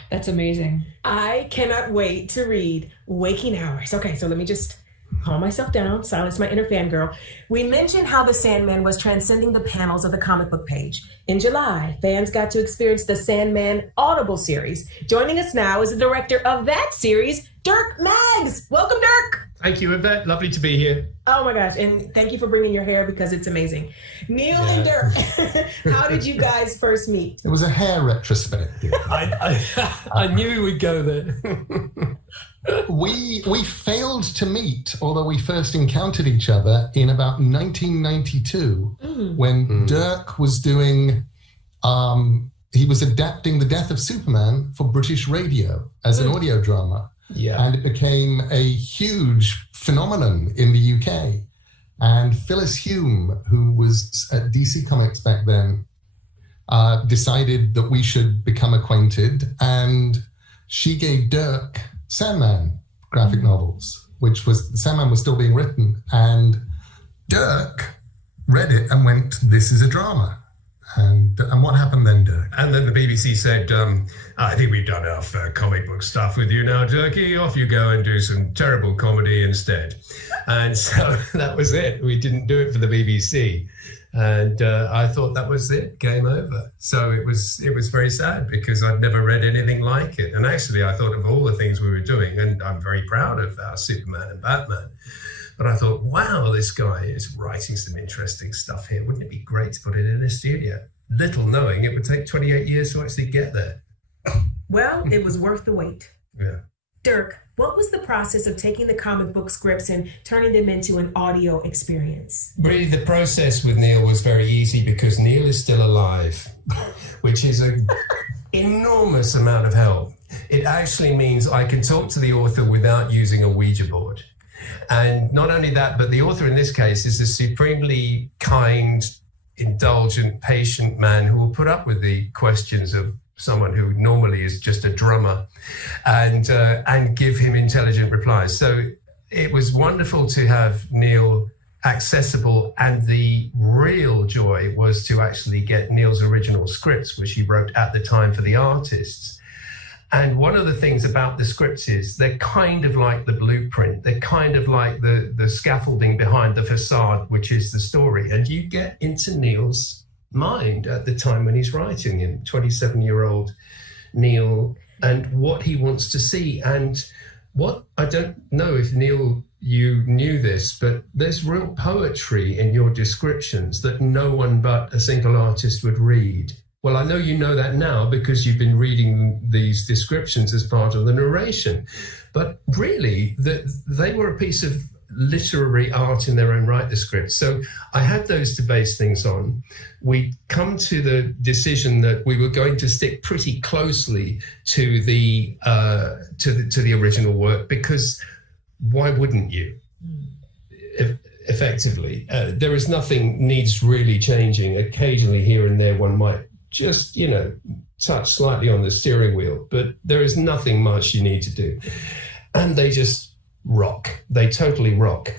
That's amazing. I cannot wait to read Waking Hours. Okay, so let me just calm myself down, silence my inner fangirl. We mentioned how the Sandman was transcending the panels of the comic book page. In July, fans got to experience the Sandman Audible series. Joining us now is the director of that series, Dirk Maggs. Welcome, Dirk. Thank you, Yvette. Lovely to be here. Oh my gosh, and thank you for bringing your hair because it's amazing. Neil and Dirk, how did you guys first meet? It was a hair retrospective. I knew we'd go there. We failed to meet, although we first encountered each other in about 1992 when Dirk was doing, he was adapting The Death of Superman for British radio as an audio drama. Yeah. And it became a huge phenomenon in the UK. And Phyllis Hume, who was at DC Comics back then, decided that we should become acquainted. And she gave Dirk Sandman graphic novels, which was, Sandman was still being written. And Dirk read it and went, this is a drama. And what happened then, Dirk? And then the BBC said, I think we've done enough comic book stuff with you now, Dirkie. Off you go and do some terrible comedy instead. And so that was it. We didn't do it for the BBC. And I thought that was it, game over. So it was very sad because I'd never read anything like it. And actually, I thought of all the things we were doing, and I'm very proud of our Superman and Batman. But I thought, wow, this guy is writing some interesting stuff here. Wouldn't it be great to put it in a studio? Little knowing it would take 28 years to actually get there. Well, it was worth the wait. Yeah. Dirk, what was the process of taking the comic book scripts and turning them into an audio experience? Really, the process with Neil was very easy because Neil is still alive, which is an enormous amount of help. It actually means I can talk to the author without using a Ouija board. And not only that, but the author in this case is a supremely kind, indulgent, patient man who will put up with the questions of someone who normally is just a drummer and give him intelligent replies. So it was wonderful to have Neil accessible, and the real joy was to actually get Neil's original scripts, which he wrote at the time for the artists. And one of the things about the scripts is they're kind of like the blueprint. They're kind of like the scaffolding behind the facade, which is the story. And you get into Neil's mind at the time when he's writing, him, 27-year-old Neil, and what he wants to see. And what, I don't know if Neil, you knew this, but there's real poetry in your descriptions that no one but a single artist would read. Well, I know you know that now because you've been reading these descriptions as part of the narration. But really, they were a piece of literary art in their own right, the scripts. So I had those to base things on. We come to the decision that we were going to stick pretty closely to the original work, because why wouldn't you? Effectively, there is nothing needs really changing. Occasionally, here and there, one might just, touch slightly on the steering wheel, but there is nothing much you need to do. And they just rock. They totally rock.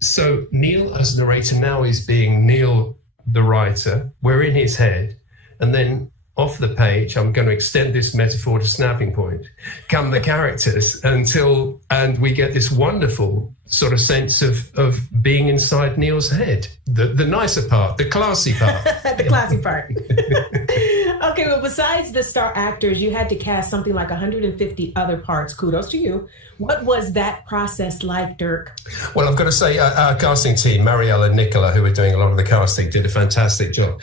So Neil as narrator now is being Neil the writer. We're in his head, and then off the page, I'm going to extend this metaphor to snapping point, come the characters and we get this wonderful sort of sense of being inside Neil's head. The nicer part, the classy part. The classy part. Okay, well, besides the star actors, you had to cast something like 150 other parts. Kudos to you. What was that process like, Dirk? Well, I've got to say, our casting team, Marielle and Nicola, who were doing a lot of the casting, did a fantastic job.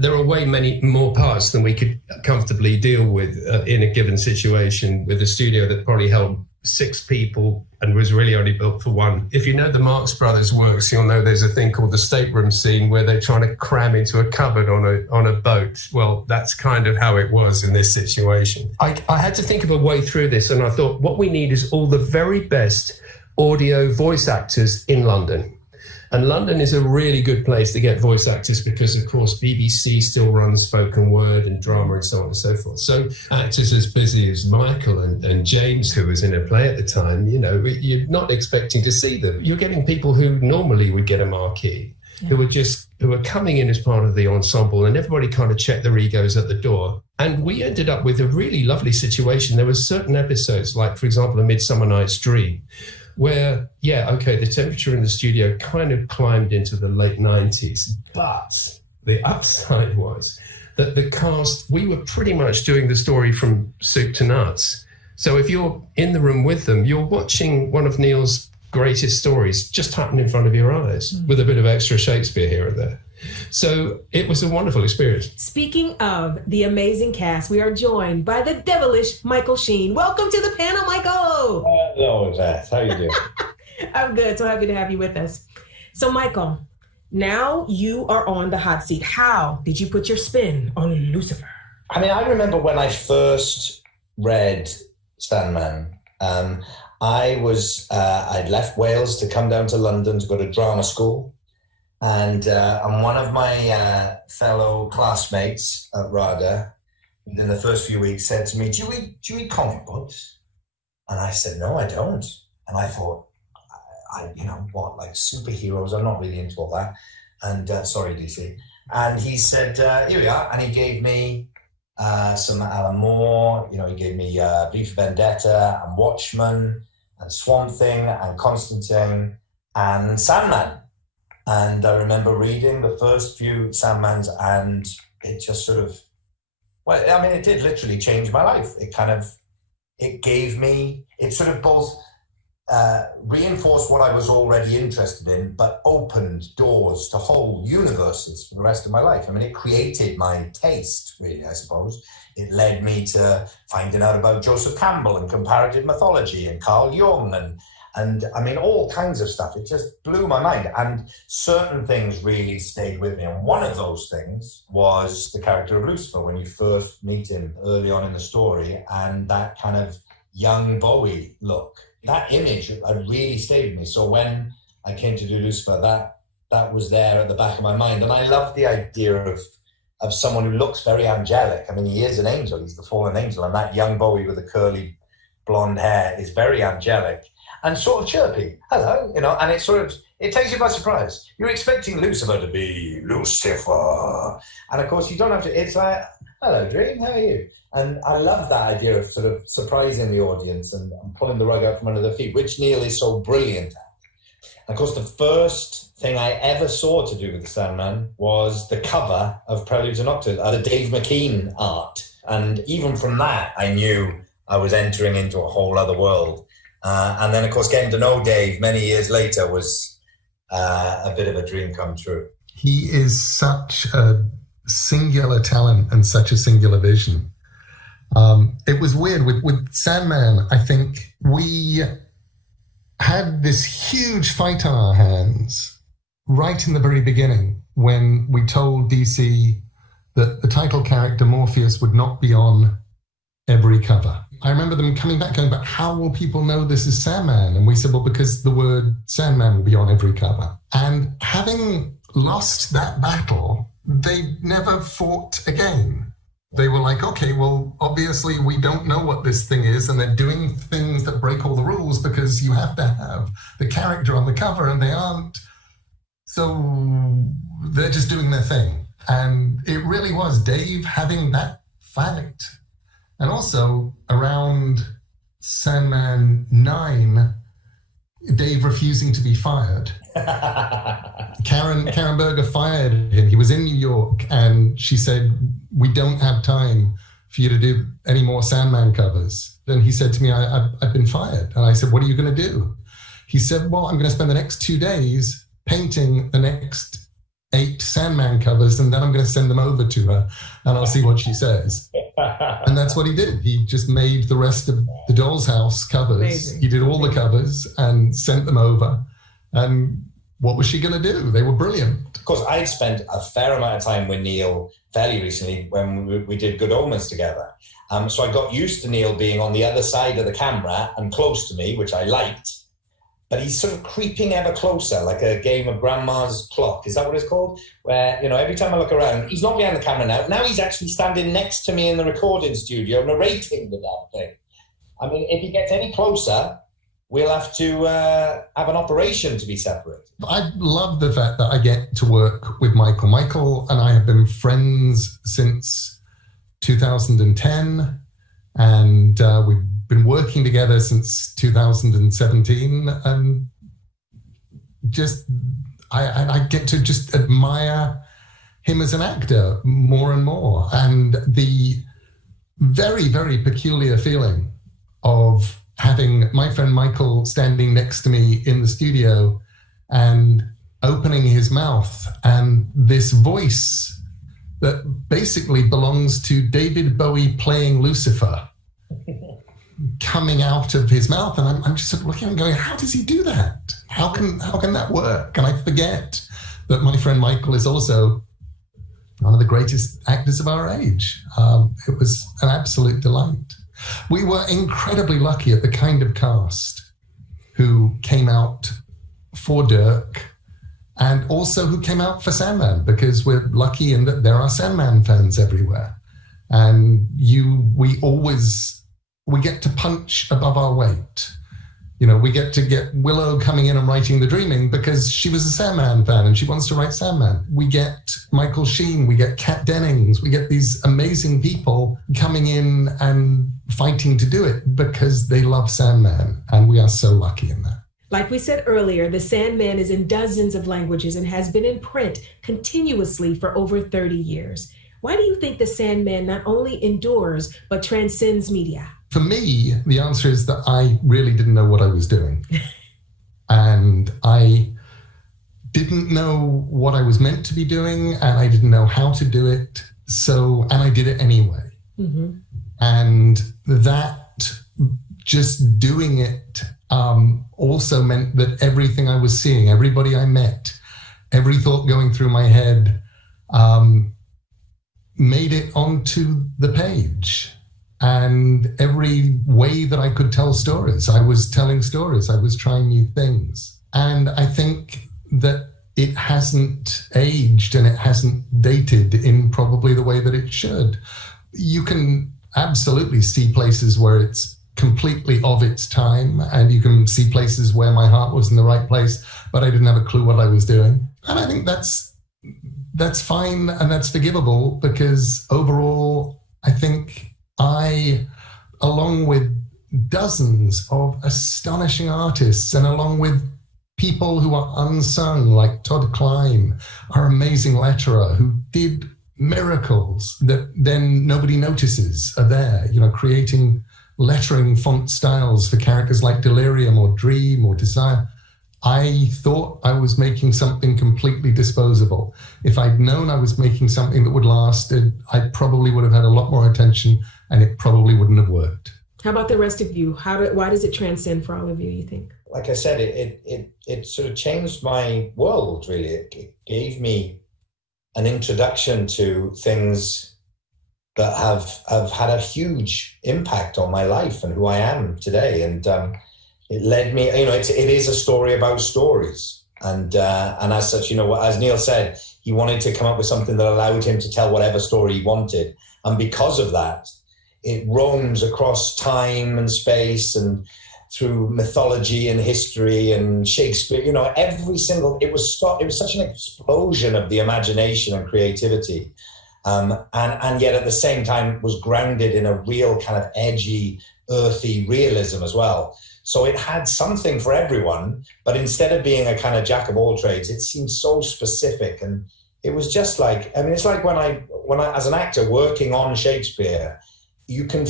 There are way many more parts than we could comfortably deal with in a given situation with a studio that probably held 6 people and was really only built for one. If you know the Marx Brothers works, you'll know there's a thing called the stateroom scene where they're trying to cram into a cupboard on a boat. Well, that's kind of how it was in this situation. I had to think of a way through this, and I thought what we need is all the very best audio voice actors in London. And London is a really good place to get voice actors because, of course, BBC still runs spoken word and drama and so on and so forth. So actors as busy as Michael and James, who was in a play at the time, you know, you're not expecting to see them. You're getting people who normally would get a marquee, who are coming in as part of the ensemble, and everybody kind of checked their egos at the door. And we ended up with a really lovely situation. There were certain episodes, like, for example, A Midsummer Night's Dream, where, the temperature in the studio kind of climbed into the late 90s. But the upside was that the cast, we were pretty much doing the story from soup to nuts. So if you're in the room with them, you're watching one of Neil's greatest stories just happen in front of your eyes with a bit of extra Shakespeare here and there. So it was a wonderful experience. Speaking of the amazing cast, we are joined by the devilish Michael Sheen. Welcome to the panel, Michael. Hello, Zach. How you doing? I'm good. So happy to have you with us. So, Michael, now you are on the hot seat. How did you put your spin on Lucifer? I mean, I remember when I first read Sandman, I'd left Wales to come down to London to go to drama school. And one of my fellow classmates at RADA, in the first few weeks, said to me, do you read comic books? And I said, no, I don't. And I thought, like superheroes? I'm not really into all that. And sorry, DC. And he said, here we are. And he gave me some Alan Moore. He gave me V for Vendetta and Watchmen and Swamp Thing and Constantine and Sandman. And I remember reading the first few Sandmans, and it just sort of, it did literally change my life. It sort of both reinforced what I was already interested in, but opened doors to whole universes for the rest of my life. I mean, it created my taste, really, I suppose. It led me to finding out about Joseph Campbell and comparative mythology and Carl Jung and I mean, all kinds of stuff. It just blew my mind. And certain things really stayed with me. And one of those things was the character of Lucifer when you first meet him early on in the story, and that kind of young Bowie look. That image really stayed with me. So when I came to do Lucifer, that was there at the back of my mind. And I love the idea of someone who looks very angelic. I mean, he is an angel. He's the fallen angel. And that young Bowie with the curly blonde hair is very angelic. And sort of chirpy, hello, and it takes you by surprise. You're expecting Lucifer to be Lucifer. And of course, you don't have to, it's like, hello, Dream, how are you? And I love that idea of sort of surprising the audience and pulling the rug out from under their feet, which Neil is so brilliant at. And of course, the first thing I ever saw to do with the Sandman was the cover of Preludes and Nocturnes out of Dave McKean art. And even from that, I knew I was entering into a whole other world. And then, of course, getting to know Dave many years later was a bit of a dream come true. He is such a singular talent and such a singular vision. It was weird with Sandman. I think we had this huge fight on our hands right in the very beginning when we told DC that the title character Morpheus would not be on every cover. I remember them coming back going, but how will people know this is Sandman? And we said, well, because the word Sandman will be on every cover. And having lost that battle, they never fought again. they were like, okay, well, obviously we don't know what this thing is, and they're doing things that break all the rules because you have to have the character on the cover, and they aren't. So they're just doing their thing. And it really was Dave having that fight. And also around Sandman 9, Dave refusing to be fired. Karen Berger fired him. He was in New York, and she said, we don't have time for you to do any more Sandman covers. Then he said to me, I've been fired. And I said, what are you going to do? He said, well, I'm going to spend the next 2 days painting the next 8 Sandman covers, and then I'm going to send them over to her, and I'll see what she says. And that's what he did. He just made the rest of the Doll's House covers. Amazing. He did all the covers and sent them over. And what was she going to do? They were brilliant. Of course, I'd spent a fair amount of time with Neil fairly recently when we did Good Omens together. So I got used to Neil being on the other side of the camera and close to me, which I liked. But he's sort of creeping ever closer, like a game of Grandma's Clock. Is that what it's called? Where, every time I look around, he's not behind the camera now. Now he's actually standing next to me in the recording studio, narrating the damn thing. I mean, if he gets any closer, we'll have to have an operation to be separated. I love the fact that I get to work with Michael. Michael and I have been friends since 2010, and we've been working together since 2017, and just I get to just admire him as an actor more and more, and the very, very peculiar feeling of having my friend Michael standing next to me in the studio and opening his mouth, and this voice that basically belongs to David Bowie playing Lucifer coming out of his mouth. And I'm just sort of looking and going, how does he do that? How can that work? And I forget that my friend Michael is also one of the greatest actors of our age. It was an absolute delight. We were incredibly lucky at the kind of cast who came out for Dirk and also who came out for Sandman, because we're lucky in that there are Sandman fans everywhere. And we get to punch above our weight. We get to get Willow coming in and writing The Dreaming because she was a Sandman fan and she wants to write Sandman. We get Michael Sheen, we get Kat Dennings, we get these amazing people coming in and fighting to do it because they love Sandman, and we are so lucky in that. Like we said earlier, The Sandman is in dozens of languages and has been in print continuously for over 30 years. Why do you think The Sandman not only endures, but transcends media? For me, the answer is that I really didn't know what I was doing. And I didn't know what I was meant to be doing, and I didn't know how to do it. And I did it anyway. Mm-hmm. And that just doing it also meant that everything I was seeing, everybody I met, every thought going through my head, made it onto the page. And every way that I could tell stories, I was telling stories, I was trying new things. And I think that it hasn't aged and it hasn't dated in probably the way that it should. You can absolutely see places where it's completely of its time, and you can see places where my heart was in the right place, but I didn't have a clue what I was doing. And I think that's fine and that's forgivable, because overall, I think I, along with dozens of astonishing artists and along with people who are unsung, like Todd Klein, our amazing letterer, who did miracles that then nobody notices are there, creating lettering font styles for characters like Delirium or Dream or Desire. I thought I was making something completely disposable. If I'd known I was making something that would last, I probably would have had a lot more attention, and it probably wouldn't have worked. How about the rest of you? Why does it transcend for all of you, you think? Like I said, it sort of changed my world, really. It gave me an introduction to things that have had a huge impact on my life and who I am today. And it led me, it is a story about stories. And as such, as Neil said, he wanted to come up with something that allowed him to tell whatever story he wanted. And because of that, it roams across time and space and through mythology and history and Shakespeare, you know, it was such an explosion of the imagination and creativity. And yet at the same time was grounded in a real kind of edgy, earthy realism as well. So it had something for everyone, but instead of being a kind of jack of all trades, it seemed so specific. And it was just like, I mean, it's like when I, as an actor working on Shakespeare, you can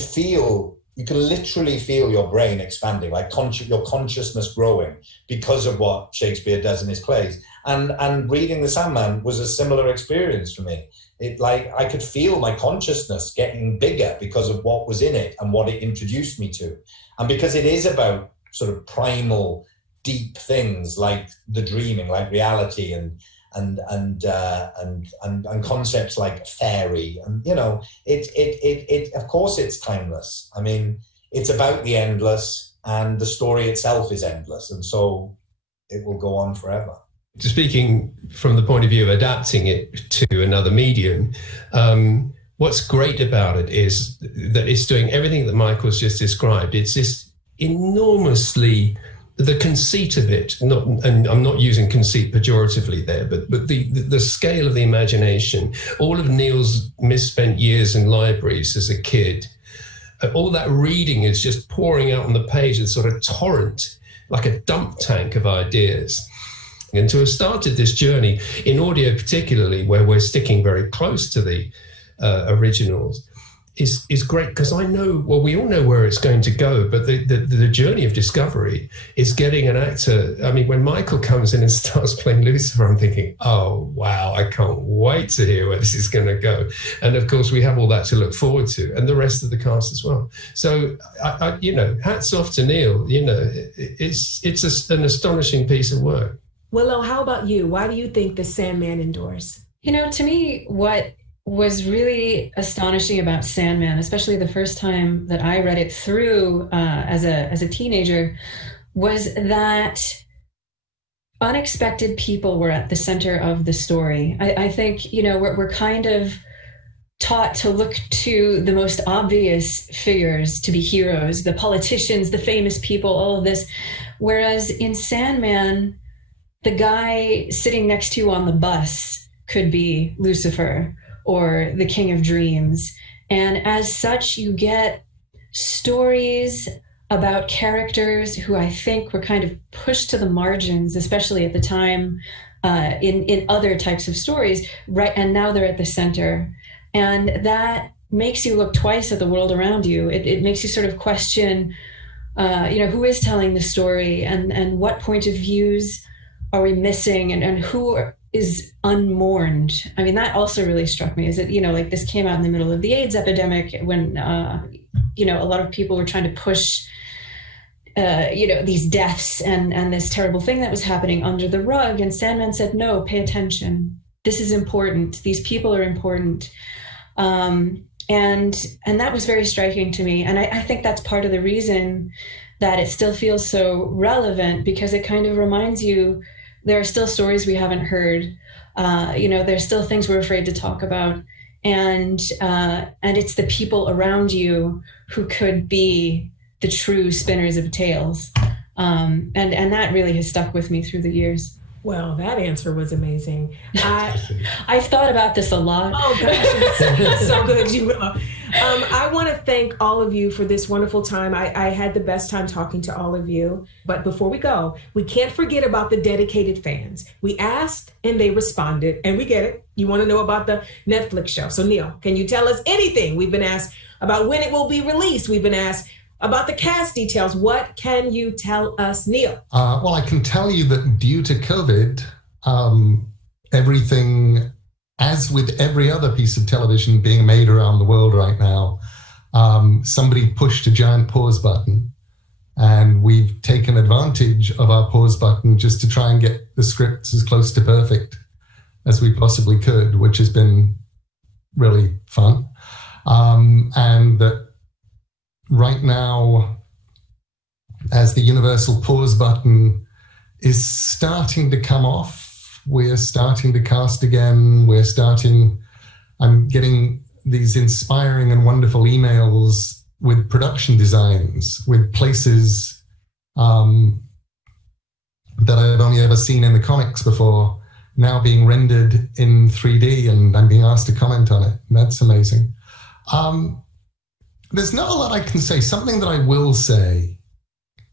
literally feel your brain expanding, like your consciousness growing because of what Shakespeare does in his plays. And reading The Sandman was a similar experience for me. It, like, I could feel my consciousness getting bigger because of what was in it and what it introduced me to. And because it is about sort of primal, deep things like the dreaming, like reality and concepts like fairy, and you know, it of course it's timeless. I mean, it's about the endless, and the story itself is endless, and so it will go on forever. Speaking from the point of view of adapting it to another medium, what's great about it is that it's doing everything that Michael's just described. It's this enormously, the conceit of it, and I'm not using conceit pejoratively there, but the scale of the imagination, all of Neil's misspent years in libraries as a kid, all that reading is just pouring out on the page, a sort of torrent, like a dump tank of ideas. And to have started this journey in audio particularly, where we're sticking very close to the originals, is great, because I know, well, we all know where it's going to go, but the journey of discovery is getting an actor. I mean, when Michael comes in and starts playing Lucifer, I'm thinking, oh, wow, I can't wait to hear where this is going to go. And of course, we have all that to look forward to, and the rest of the cast as well. So, I you know, hats off to Neil. You know, it's an astonishing piece of work. Willow, how about you? Why do you think The Sandman endures? You know, to me, what was really astonishing about Sandman, especially the first time that I read it through as a teenager, was that unexpected people were at the center of the story. I think, you know, we're kind of taught to look to the most obvious figures to be heroes, the politicians, the famous people, all of this. Whereas in Sandman, the guy sitting next to you on the bus could be Lucifer or the King of Dreams. And as such, you get stories about characters who I think were kind of pushed to the margins, especially at the time in other types of stories, right? And now they're at the center. And that makes you look twice at the world around you. It makes you sort of question, you know, who is telling the story, and what point of views are we missing, and who is unmourned? I mean, that also really struck me. Is that, you know, like, this came out in the middle of the AIDS epidemic when, you know, a lot of people were trying to push, you know, these deaths and this terrible thing that was happening under the rug. And Sandman said, no, pay attention. This is important. These people are important. And that was very striking to me. And I think that's part of the reason that it still feels so relevant, because it kind of reminds you there are still stories we haven't heard. You know, there's still things we're afraid to talk about. And it's the people around you who could be the true spinners of tales. And that really has stuck with me through the years. Well, that answer was amazing. I've thought about this a lot. Oh, gosh, it's so good. I want to thank all of you for this wonderful time. I had the best time talking to all of you. But before we go, we can't forget about the dedicated fans. We asked and they responded, and we get it. You want to know about the Netflix show. So, Neil, can you tell us anything? We've been asked about when it will be released. We've been asked about the cast details. What can you tell us, Neil? Well, I can tell you that due to COVID, everything, as with every other piece of television being made around the world right now, somebody pushed a giant pause button, and we've taken advantage of our pause button just to try and get the scripts as close to perfect as we possibly could, which has been really fun. And that right now, as the universal pause button is starting to come off, we're starting to cast again. I'm getting these inspiring and wonderful emails with production designs, with places that I've only ever seen in the comics before, now being rendered in 3D, and I'm being asked to comment on it. That's amazing. There's not a lot I can say. Something that I will say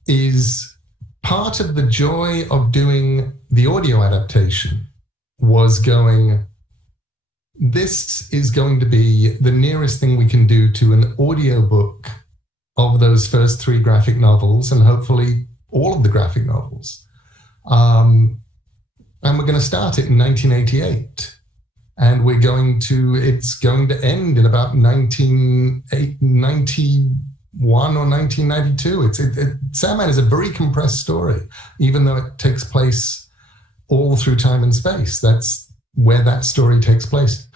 is part of the joy of doing the audio adaptation was going, this is going to be the nearest thing we can do to an audiobook of those first 3 graphic novels, and hopefully all of the graphic novels. And we're going to start it in 1988. And it's going to end in about 1991 or 1992. Sandman is a very compressed story, even though it takes place all through time and space. That's where that story takes place.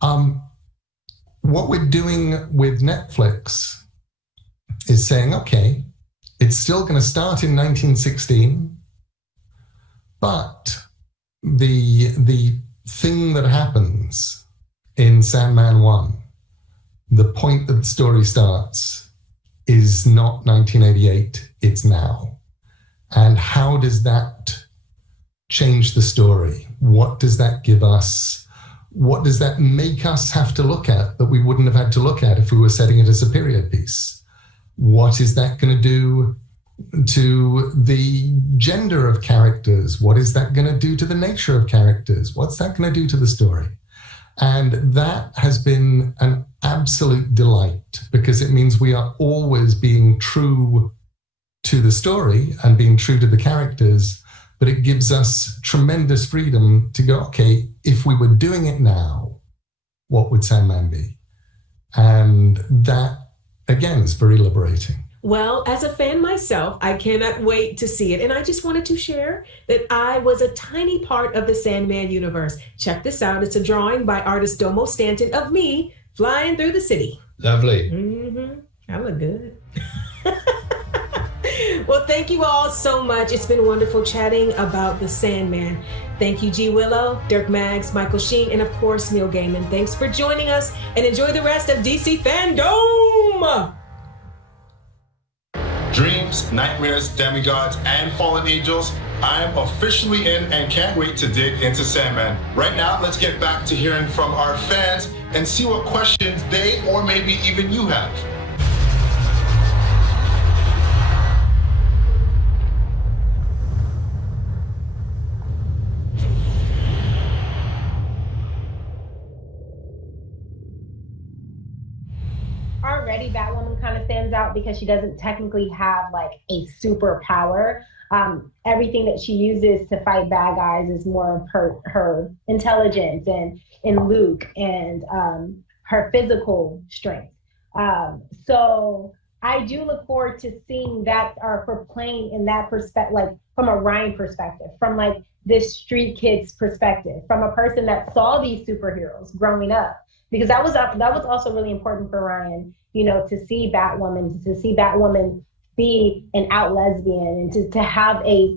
What we're doing with Netflix is saying, okay, it's still going to start in 1916, but the thing that happens in Sandman 1, the point that the story starts, is not 1988, it's now. And how does that change the story? What does that give us? What does that make us have to look at that we wouldn't have had to look at if we were setting it as a period piece? What is that going to do to the gender of characters? What is that going to do to the nature of characters? What's that going to do to the story? And that has been an absolute delight, because it means we are always being true to the story and being true to the characters, but it gives us tremendous freedom to go, okay, if we were doing it now, what would Sandman be? And that, again, is very liberating. Well, as a fan myself, I cannot wait to see it. And I just wanted to share that I was a tiny part of the Sandman universe. Check this out. It's a drawing by artist Domo Stanton of me flying through the city. Lovely. I look good. Well, thank you all so much. It's been wonderful chatting about the Sandman. Thank you, G. Willow, Dirk Maggs, Michael Sheen, and of course, Neil Gaiman. Thanks for joining us, and enjoy the rest of DC FanDome! Dreams, nightmares, demigods, and fallen angels, I am officially in and can't wait to dig into Sandman. Right now, let's get back to hearing from our fans and see what questions they, or maybe even you, have. Already Batwoman kind of stands out because she doesn't technically have like a superpower. Everything that she uses to fight bad guys is more of her intelligence and in Luke and her physical strength. So I do look forward to seeing that, or for playing in that perspective, like from a Ryan perspective, from like this street kid's perspective, from a person that saw these superheroes growing up. Because that was also really important for Ryan, you know, to see Batwoman be an out lesbian, and to have a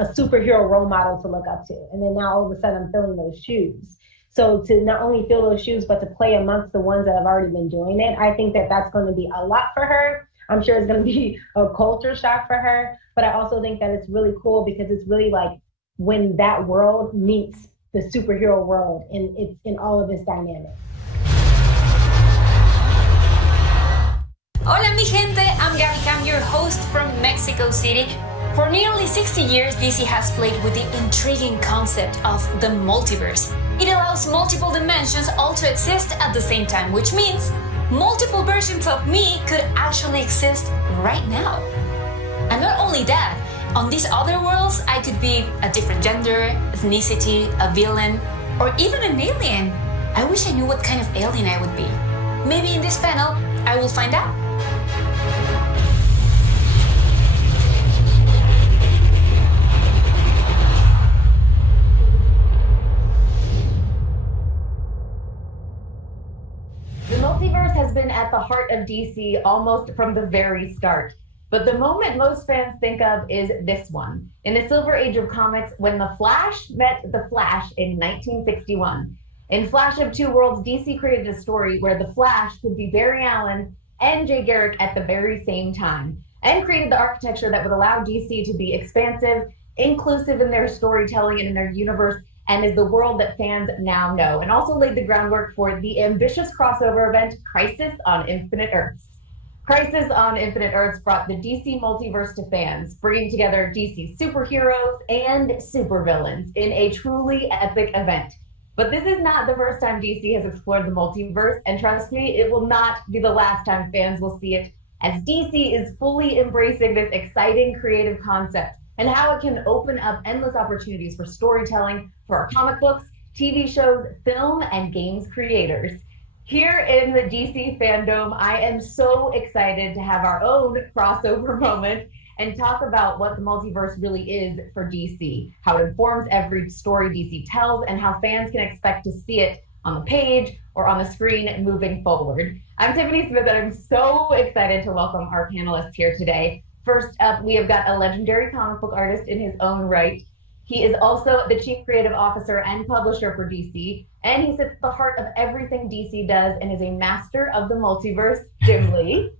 superhero role model to look up to. And then now all of a sudden I'm filling those shoes. So to not only fill those shoes, but to play amongst the ones that have already been doing it, I think that that's going to be a lot for her. I'm sure it's going to be a culture shock for her. But I also think that it's really cool because it's really like when that world meets the superhero world and it's in all of its dynamics. Hola mi gente, I'm Gabby Cam, your host from Mexico City. For nearly 60 years, DC has played with the intriguing concept of the multiverse. It allows multiple dimensions all to exist at the same time, which means multiple versions of me could actually exist right now. And not only that, on these other worlds, I could be a different gender, ethnicity, a villain, or even an alien. I wish I knew what kind of alien I would be. Maybe in this panel, I will find out. The multiverse has been at the heart of DC almost from the very start. But the moment most fans think of is this one. In the Silver Age of comics, when The Flash met The Flash in 1961. In Flash of Two Worlds, DC created a story where the Flash could be Barry Allen and Jay Garrick at the very same time, and created the architecture that would allow DC to be expansive, inclusive in their storytelling and in their universe, and is the world that fans now know, and also laid the groundwork for the ambitious crossover event, Crisis on Infinite Earths. Crisis on Infinite Earths brought the DC multiverse to fans, bringing together DC superheroes and supervillains in a truly epic event. But this is not the first time DC has explored the multiverse, and trust me, it will not be the last time fans will see it, as DC is fully embracing this exciting creative concept and how it can open up endless opportunities for storytelling for our comic books, TV shows, film, and games creators. Here in the DC FanDome, I am so excited to have our own crossover moment and talk about what the multiverse really is for DC, how it informs every story DC tells, and how fans can expect to see it on the page or on the screen moving forward. I'm Tiffany Smith, and I'm so excited to welcome our panelists here today. First up, we have got a legendary comic book artist in his own right. He is also the chief creative officer and publisher for DC, and he sits at the heart of everything DC does and is a master of the multiverse, Jim Lee.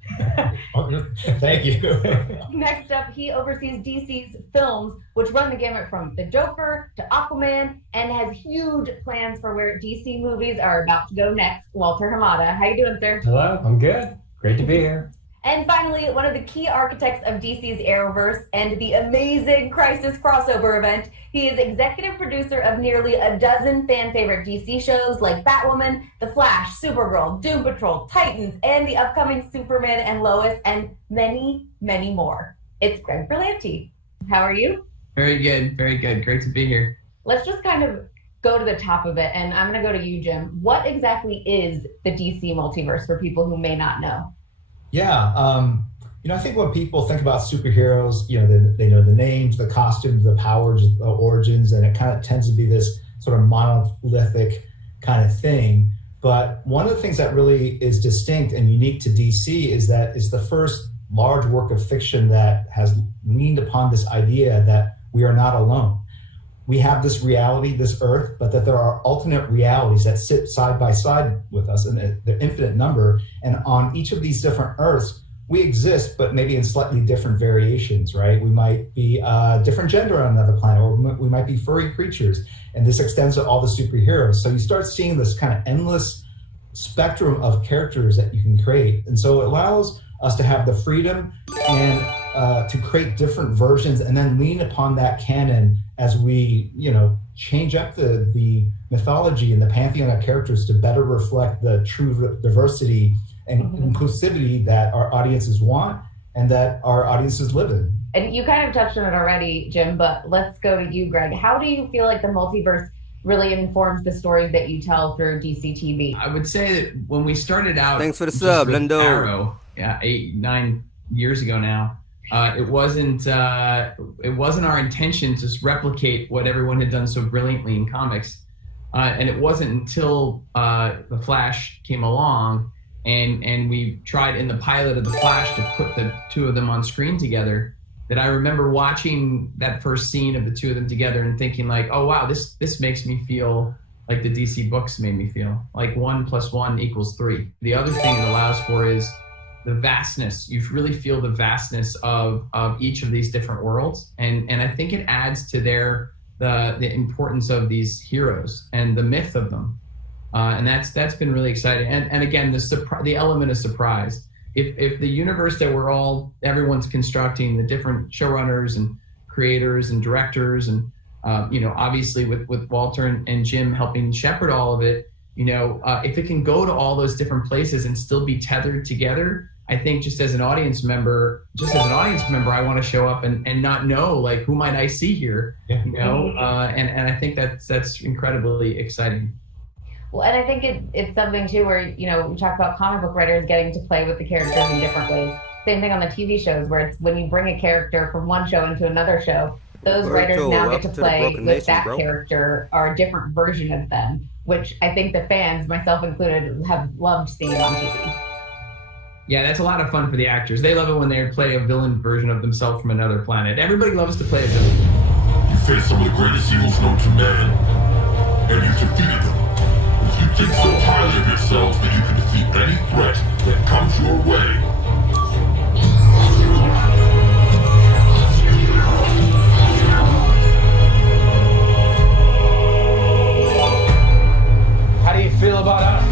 Thank you. Next up, he oversees DC's films, which run the gamut from The Joker to Aquaman, and has huge plans for where DC movies are about to go next. Walter Hamada. How you doing, sir? Hello, I'm good. Great to be here. And finally, one of the key architects of DC's Arrowverse and the amazing Crisis crossover event, he is executive producer of nearly a dozen fan-favorite DC shows like Batwoman, The Flash, Supergirl, Doom Patrol, Titans, and the upcoming Superman and Lois, and many, many more. It's Greg Berlanti. How are you? Very good, very good. Great to be here. Let's just kind of go to the top of it, and I'm going to go to you, Jim. What exactly is the DC multiverse for people who may not know? Yeah, I think when people think about superheroes, they know the names, the costumes, the powers, the origins, and it kind of tends to be this sort of monolithic kind of thing. But one of the things that really is distinct and unique to DC is that it's the first large work of fiction that has leaned upon this idea that we are not alone. We have this reality, this earth, but that there are alternate realities that sit side by side with us, and the infinite number. And on each of these different earths, we exist, but maybe in slightly different variations, right? We might be a different gender on another planet, or we might be furry creatures. And this extends to all the superheroes. So you start seeing this kind of endless spectrum of characters that you can create. And so it allows us to have the freedom and to create different versions and then lean upon that canon as we, change up the mythology and the pantheon of characters to better reflect the true diversity and inclusivity that our audiences want and that our audiences live in. And you kind of touched on it already, Jim, but let's go to you, Greg. How do you feel like the multiverse really informs the stories that you tell through DC TV? I would say that when we started out, thanks for the sub, Lindo. Arrow, 8-9 years ago now, it wasn't our intention to replicate what everyone had done so brilliantly in comics, and it wasn't until The Flash came along and we tried in the pilot of The Flash to put the two of them on screen together that I remember watching that first scene of the two of them together and thinking like, oh wow, this makes me feel like the DC books made me feel, like 1 + 1 = 3. The other thing it allows for is the vastness. You really feel the vastness of each of these different worlds, and I think it adds to the importance of these heroes and the myth of them, and that's been really exciting. And again, the element of surprise. If the universe that everyone's constructing, the different showrunners and creators and directors, and obviously with Walter and Jim helping shepherd all of it, if it can go to all those different places and still be tethered together, I think just as an audience member, I want to show up and not know, like, who might I see here, and I think that's incredibly exciting. Well, and I think it's something too where, we talk about comic book writers getting to play with the characters in different ways. Same thing on the TV shows where it's when you bring a character from one show into another show, those writers now get to play with that character or a different version of them, which I think the fans, myself included, have loved seeing on TV. Yeah, that's a lot of fun for the actors. They love it when they play a villain version of themselves from another planet. Everybody loves to play a villain. You faced some of the greatest evils known to man, and you defeated them. Think so highly of yourselves that you can defeat any threat that comes your way. How do you feel about us?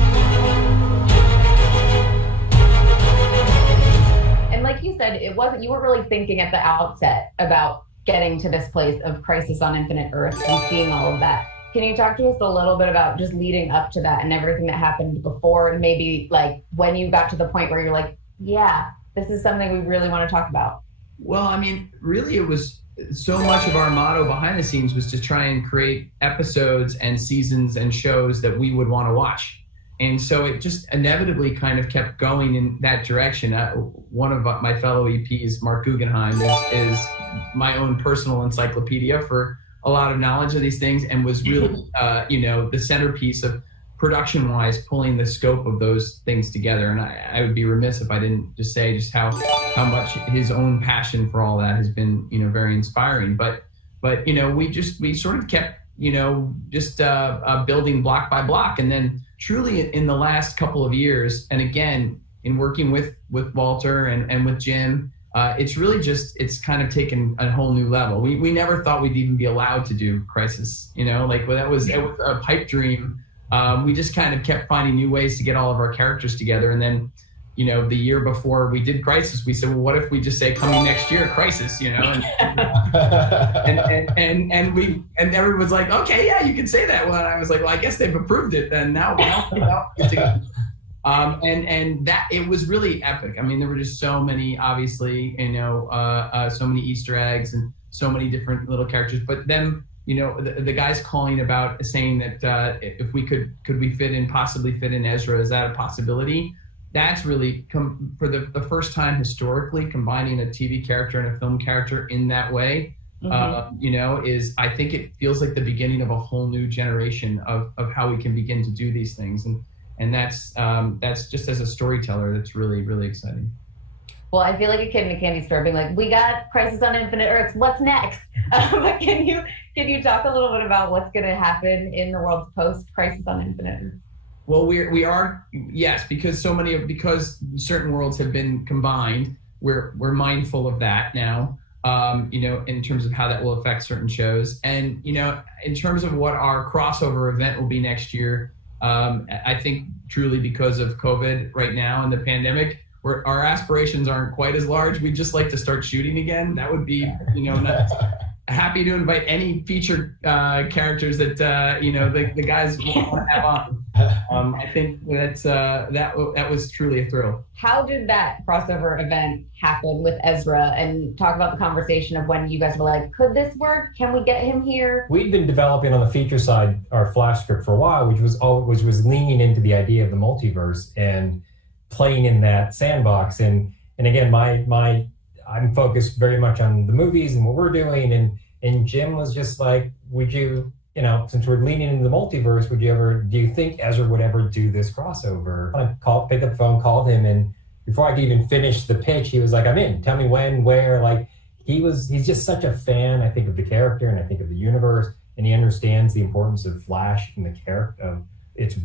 And like you said, you weren't really thinking at the outset about getting to this place of Crisis on Infinite Earths and seeing all of that. Can you talk to us a little bit about just leading up to that and everything that happened before, and maybe like when you got to the point where you're like, yeah, this is something we really want to talk about? Well, I mean, really, it was so much of our motto behind the scenes was to try and create episodes and seasons and shows that we would want to watch. And so it just inevitably kind of kept going in that direction. One of my fellow EPs, Mark Guggenheim, is my own personal encyclopedia for a lot of knowledge of these things, and was really, the centerpiece of production-wise pulling the scope of those things together. And I would be remiss if I didn't just say just how much his own passion for all that has been, very inspiring. But we sort of kept, building block by block, and then truly in the last couple of years, and again in working with Walter and with Jim, it's really it's kind of taken a whole new level. We never thought we'd even be allowed to do Crisis, it was a pipe dream. We just kind of kept finding new ways to get all of our characters together. And then, the year before we did Crisis, we said, well, what if we just say coming next year, Crisis, and everyone's like, okay, yeah, you can say that. Well, I was like, well, I guess they've approved it then. Now and that it was really epic. I mean, there were just so many, obviously, so many Easter eggs and so many different little characters. But then, the guys calling about saying that if we could we possibly fit in Ezra? Is that a possibility? That's really for the first time historically combining a TV character and a film character in that way. Mm-hmm. I think it feels like the beginning of a whole new generation of how we can begin to do these things. And that's just as a storyteller, that's really, really exciting. Well, I feel like a kid in a candy store being like, we got Crisis on Infinite Earths, what's next? But can you talk a little bit about what's going to happen in the world's post Crisis on Infinite Earths? Well, we are, yes, because because certain worlds have been combined, we're mindful of that now, in terms of how that will affect certain shows. And, in terms of what our crossover event will be next year, I think truly because of COVID right now and the pandemic, our aspirations aren't quite as large. We'd just like to start shooting again. That would be, nuts. Happy to invite any featured characters that the guys want to have on. I think that was truly a thrill. How did that crossover event happen with Ezra? And talk about the conversation of when you guys were like, could this work? Can we get him here? We'd been developing on the feature side our Flash script for a while, which was leaning into the idea of the multiverse and playing in that sandbox. And again, I'm focused very much on the movies and what we're doing. And Jim was just like, would you, since we're leaning into the multiverse, do you think Ezra would ever do this crossover? I picked up the phone, called him, and before I could even finish the pitch, he was like, I'm in. Tell me when, where. Like, he's just such a fan, I think, of the character and I think of the universe, and he understands the importance of Flash and the character of his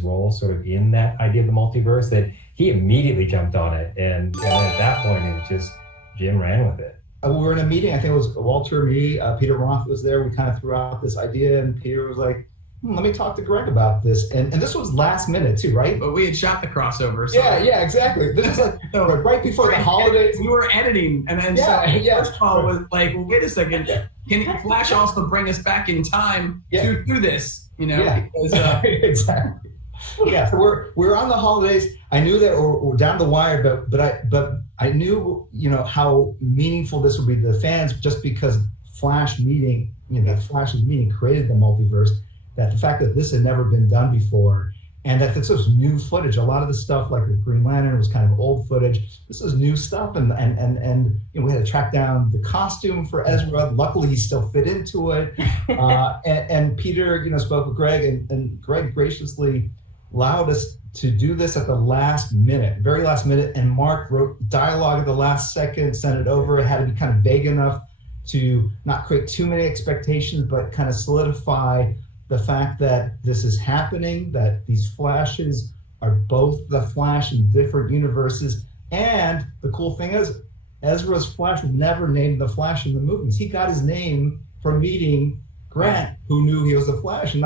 role sort of in that idea of the multiverse, that he immediately jumped on it. And at that point, it was just Jim ran with it. We were in a meeting, I think it was Walter, me, Peter Roth was there. We kind of threw out this idea, and Peter was like, let me talk to Greg about this. And this was last minute too, right? But we had shot the crossover. So. Yeah, exactly. This is like right before the holidays. We were editing, and then first call was like, well, wait a second, can Flash also bring us back in time to do this? Because, exactly. Yeah, so we're on the holidays. I knew that we're down the wire, but I knew how meaningful this would be to the fans, just because Flash's meeting created the multiverse. That the fact that this had never been done before, and that this was new footage. A lot of the stuff, like the Green Lantern, was kind of old footage. This was new stuff, and we had to track down the costume for Ezra. Luckily, he still fit into it. And Peter, spoke with Greg, and Greg graciously allowed us to do this at the last minute, very last minute. And Mark wrote dialogue at the last second, sent it over. It had to be kind of vague enough to not create too many expectations, but kind of solidify the fact that this is happening, that these Flashes are both the Flash in different universes. And the cool thing is, Ezra's Flash was never named the Flash in the movies. He got his name from meeting Grant, who knew he was the Flash. And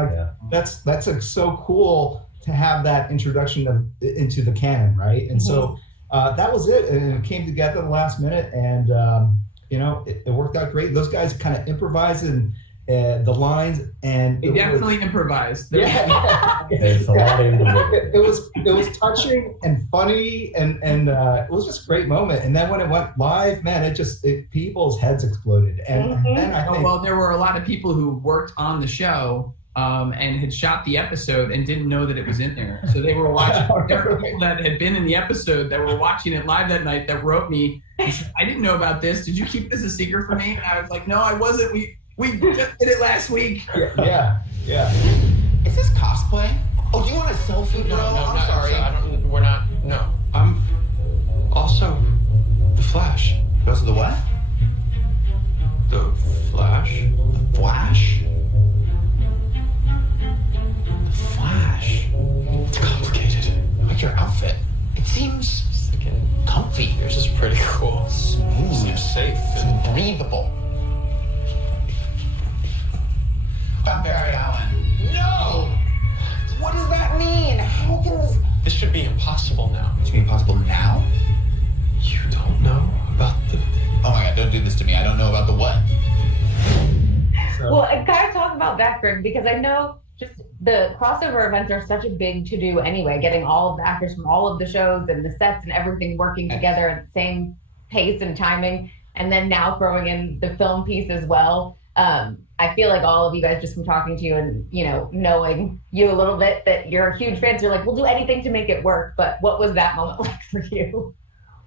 that's like so cool to have that introduction into the canon, right? And so that was it. And it came together at the last minute, and it worked out great. Those guys kind of improvised and the lines, and they definitely improvised. There's a lot into it. It was touching and funny, and it was just a great moment. And then when it went live, man, people's heads exploded. And then I think, well, there were a lot of people who worked on the show and had shot the episode and didn't know that it was in there. So they were watching. There were people that had been in the episode that were watching it live that night that wrote me and said, "I didn't know about this. Did you keep this a secret from me?" And I was like, "No, I wasn't. We just did it last week." Yeah. Is this cosplay? Oh, do you want a selfie, bro? I'm sorry. We're not. No. I'm also the Flash. You also the what? The Flash. The Flash? The Flash? It's complicated. I like your outfit. It seems comfy. Yours is pretty cool. Smooth. Seems safe and breathable. About Barry Allen. No! What does that mean? How can this... This should be impossible now. It should be impossible now? You don't know about the... Oh my God, don't do this to me. I don't know about the what? Well, and kind of talk about that, Greg, because I know just the crossover events are such a big to-do anyway, getting all of the actors from all of the shows and the sets and everything working together at the same pace and timing, and then now throwing in the film piece as well. I feel like all of you guys, just from talking to you and, knowing you a little bit, that you're huge fans. You're like, we'll do anything to make it work. But what was that moment like for you?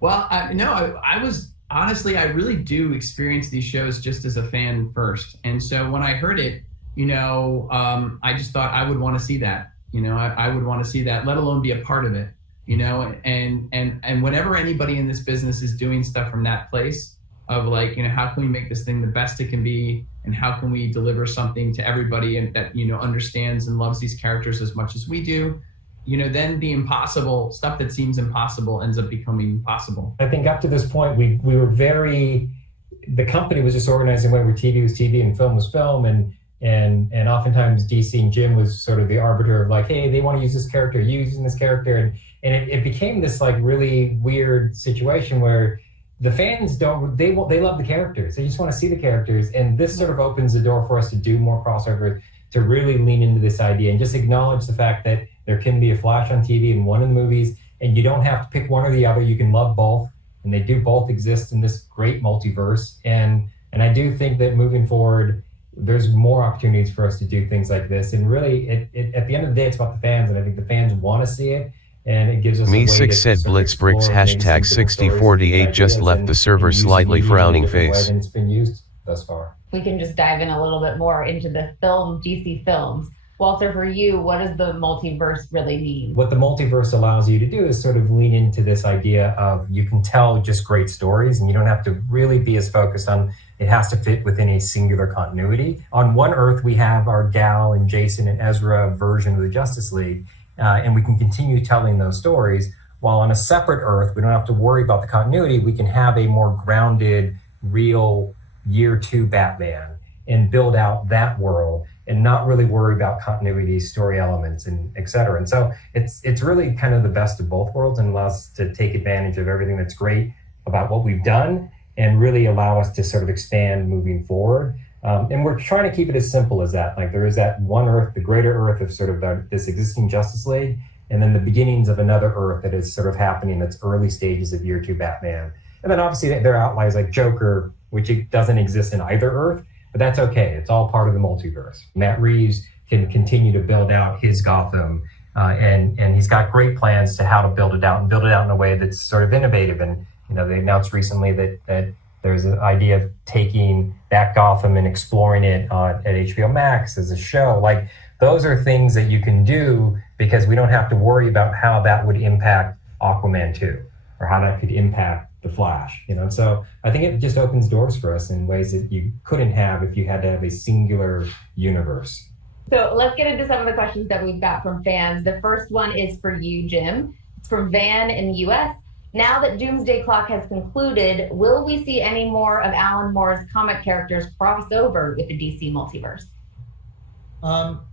Well, I was, honestly, I really do experience these shows just as a fan first. And so when I heard it, I just thought I would want to see that. I would want to see that, let alone be a part of it, and whenever anybody in this business is doing stuff from that place of like, how can we make this thing the best it can be, and how can we deliver something to everybody and that, understands and loves these characters as much as we do, then the impossible stuff that seems impossible ends up becoming possible. I think up to this point, we were the company was just organized in a way where TV was TV and film was film, and oftentimes DC and Jim was sort of the arbiter of like, hey, they want to use this character, using this character, and it became this like really weird situation where the fans they love the characters. They just want to see the characters. And this sort of opens the door for us to do more crossover, to really lean into this idea and just acknowledge the fact that there can be a Flash on TV and one in the movies, and you don't have to pick one or the other. You can love both, and they do both exist in this great multiverse. And I do think that moving forward, there's more opportunities for us to do things like this. And really, at the end of the day, it's about the fans, and I think the fans want to see it. And it gives us Me6 said Blitzbricks # 6048 just left the server slightly frowning face. And it's been used thus far. We can just dive in a little bit more into the DC films. Walter, for you, what does the multiverse really mean? What the multiverse allows you to do is sort of lean into this idea of you can tell just great stories, and you don't have to really be as focused on it has to fit within a singular continuity. On one Earth, we have our Gal and Jason and Ezra version of the Justice League. And we can continue telling those stories, while on a separate Earth, we don't have to worry about the continuity. We can have a more grounded, real year 2 Batman and build out that world and not really worry about continuity, story elements, and et cetera. And so it's really kind of the best of both worlds, and allows us to take advantage of everything that's great about what we've done and really allow us to sort of expand moving forward. And we're trying to keep it as simple as that. Like there is that one Earth, the greater Earth of sort of this existing Justice League, and then the beginnings of another Earth that is sort of happening, that's early stages of year 2 Batman. And then obviously there are outliers like Joker, which it doesn't exist in either Earth, but that's okay. It's all part of the multiverse. Matt Reeves can continue to build out his Gotham, and he's got great plans to how to build it out in a way that's sort of innovative. And they announced recently that there's an idea of taking that Gotham and exploring it at HBO Max as a show. Like those are things that you can do because we don't have to worry about how that would impact Aquaman 2 or how that could impact the Flash. So I think it just opens doors for us in ways that you couldn't have if you had to have a singular universe. So let's get into some of the questions that we've got from fans. The first one is for you, Jim. It's from Van in the US. Now that Doomsday Clock has concluded, will we see any more of Alan Moore's comic characters cross over with the DC multiverse?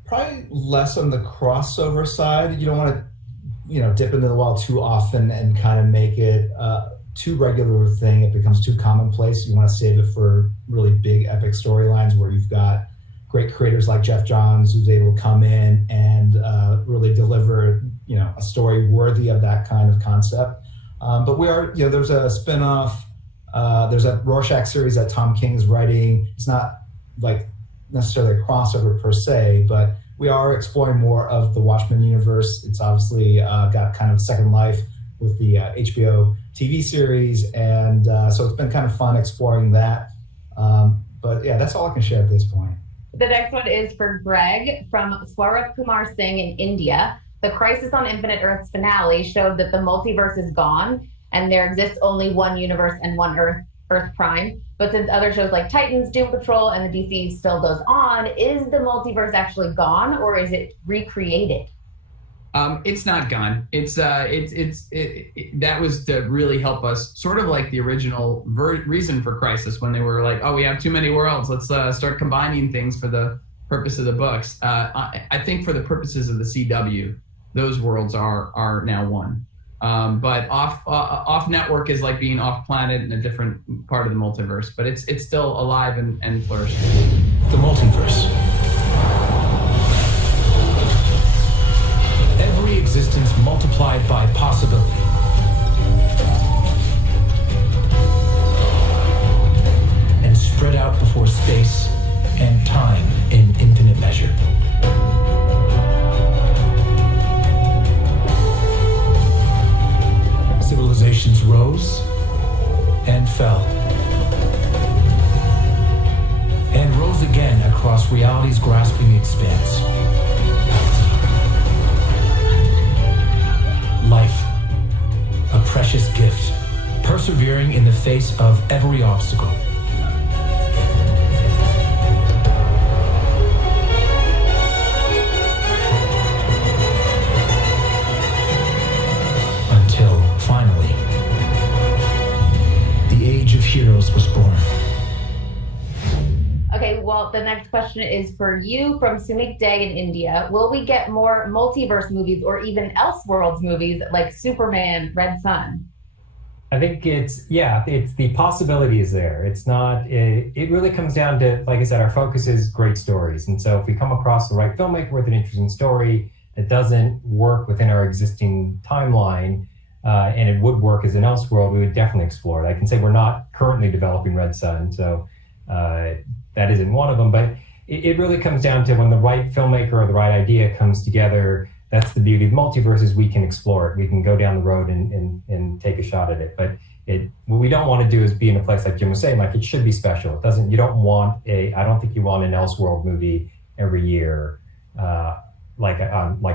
Probably less on the crossover side. You don't want to, dip into the well too often and kind of make it too regular a thing. It becomes too commonplace. You want to save it for really big epic storylines where you've got great creators like Jeff Johns, who's able to come in and really deliver, a story worthy of that kind of concept. But we are, there's a spin-off, there's a Rorschach series that Tom King's writing. It's not like necessarily a crossover per se, but we are exploring more of the Watchmen universe. It's obviously got kind of a second life with the HBO TV series, and so it's been kind of fun exploring that. But yeah, that's all I can share at this point. The next one is for Greg from Swarup Kumar Singh in India. The Crisis on Infinite Earths finale showed that the multiverse is gone and there exists only one universe and one Earth Prime. But since other shows like Titans, Doom Patrol, and the DC still goes on, is the multiverse actually gone or is it recreated? It's not gone. That was to really help us, sort of like the original reason for Crisis, when they were like, oh, we have too many worlds. Let's start combining things for the purpose of the books. I think for the purposes of the CW, those worlds are now one. But off network is like being off planet in a different part of the multiverse, but it's still alive and flourishing. The multiverse. Every existence multiplied by possibility. And spread out before space and time in infinite measure. Civilizations rose and fell. And rose again across reality's grasping expanse. Life, a precious gift, persevering in the face of every obstacle. Until, finally, the age of heroes was born. Okay, well, the next question is for you from Sumik Day in India. Will we get more multiverse movies or even Elseworlds movies like Superman, Red Sun? I think it's the possibility is there. It's not, it really comes down to, like I said, our focus is great stories. And so if we come across the right filmmaker with an interesting story that doesn't work within our existing timeline, and it would work as an Elseworld, we would definitely explore it. I can say we're not currently developing Red Sun, so that isn't one of them, but it really comes down to when the right filmmaker or the right idea comes together. That's the beauty of the multiverse, is we can explore it. We can go down the road and take a shot at it. But what we don't want to do is be in a place like Jim was saying, like it should be special. I don't think you want an Elseworld movie every year, like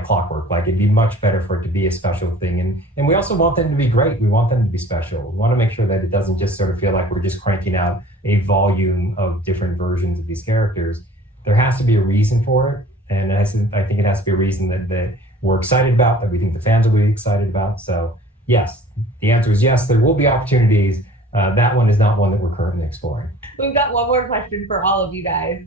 clockwork. Like it'd be much better for it to be a special thing. And we also want them to be great. We want them to be special. We want to make sure that it doesn't just sort of feel like we're just cranking out a volume of different versions of these characters. There has to be a reason for it. And I think it has to be a reason that we're excited about, that we think the fans will be excited about. So yes, the answer is yes, there will be opportunities. That one is not one that we're currently exploring. We've got one more question for all of you guys.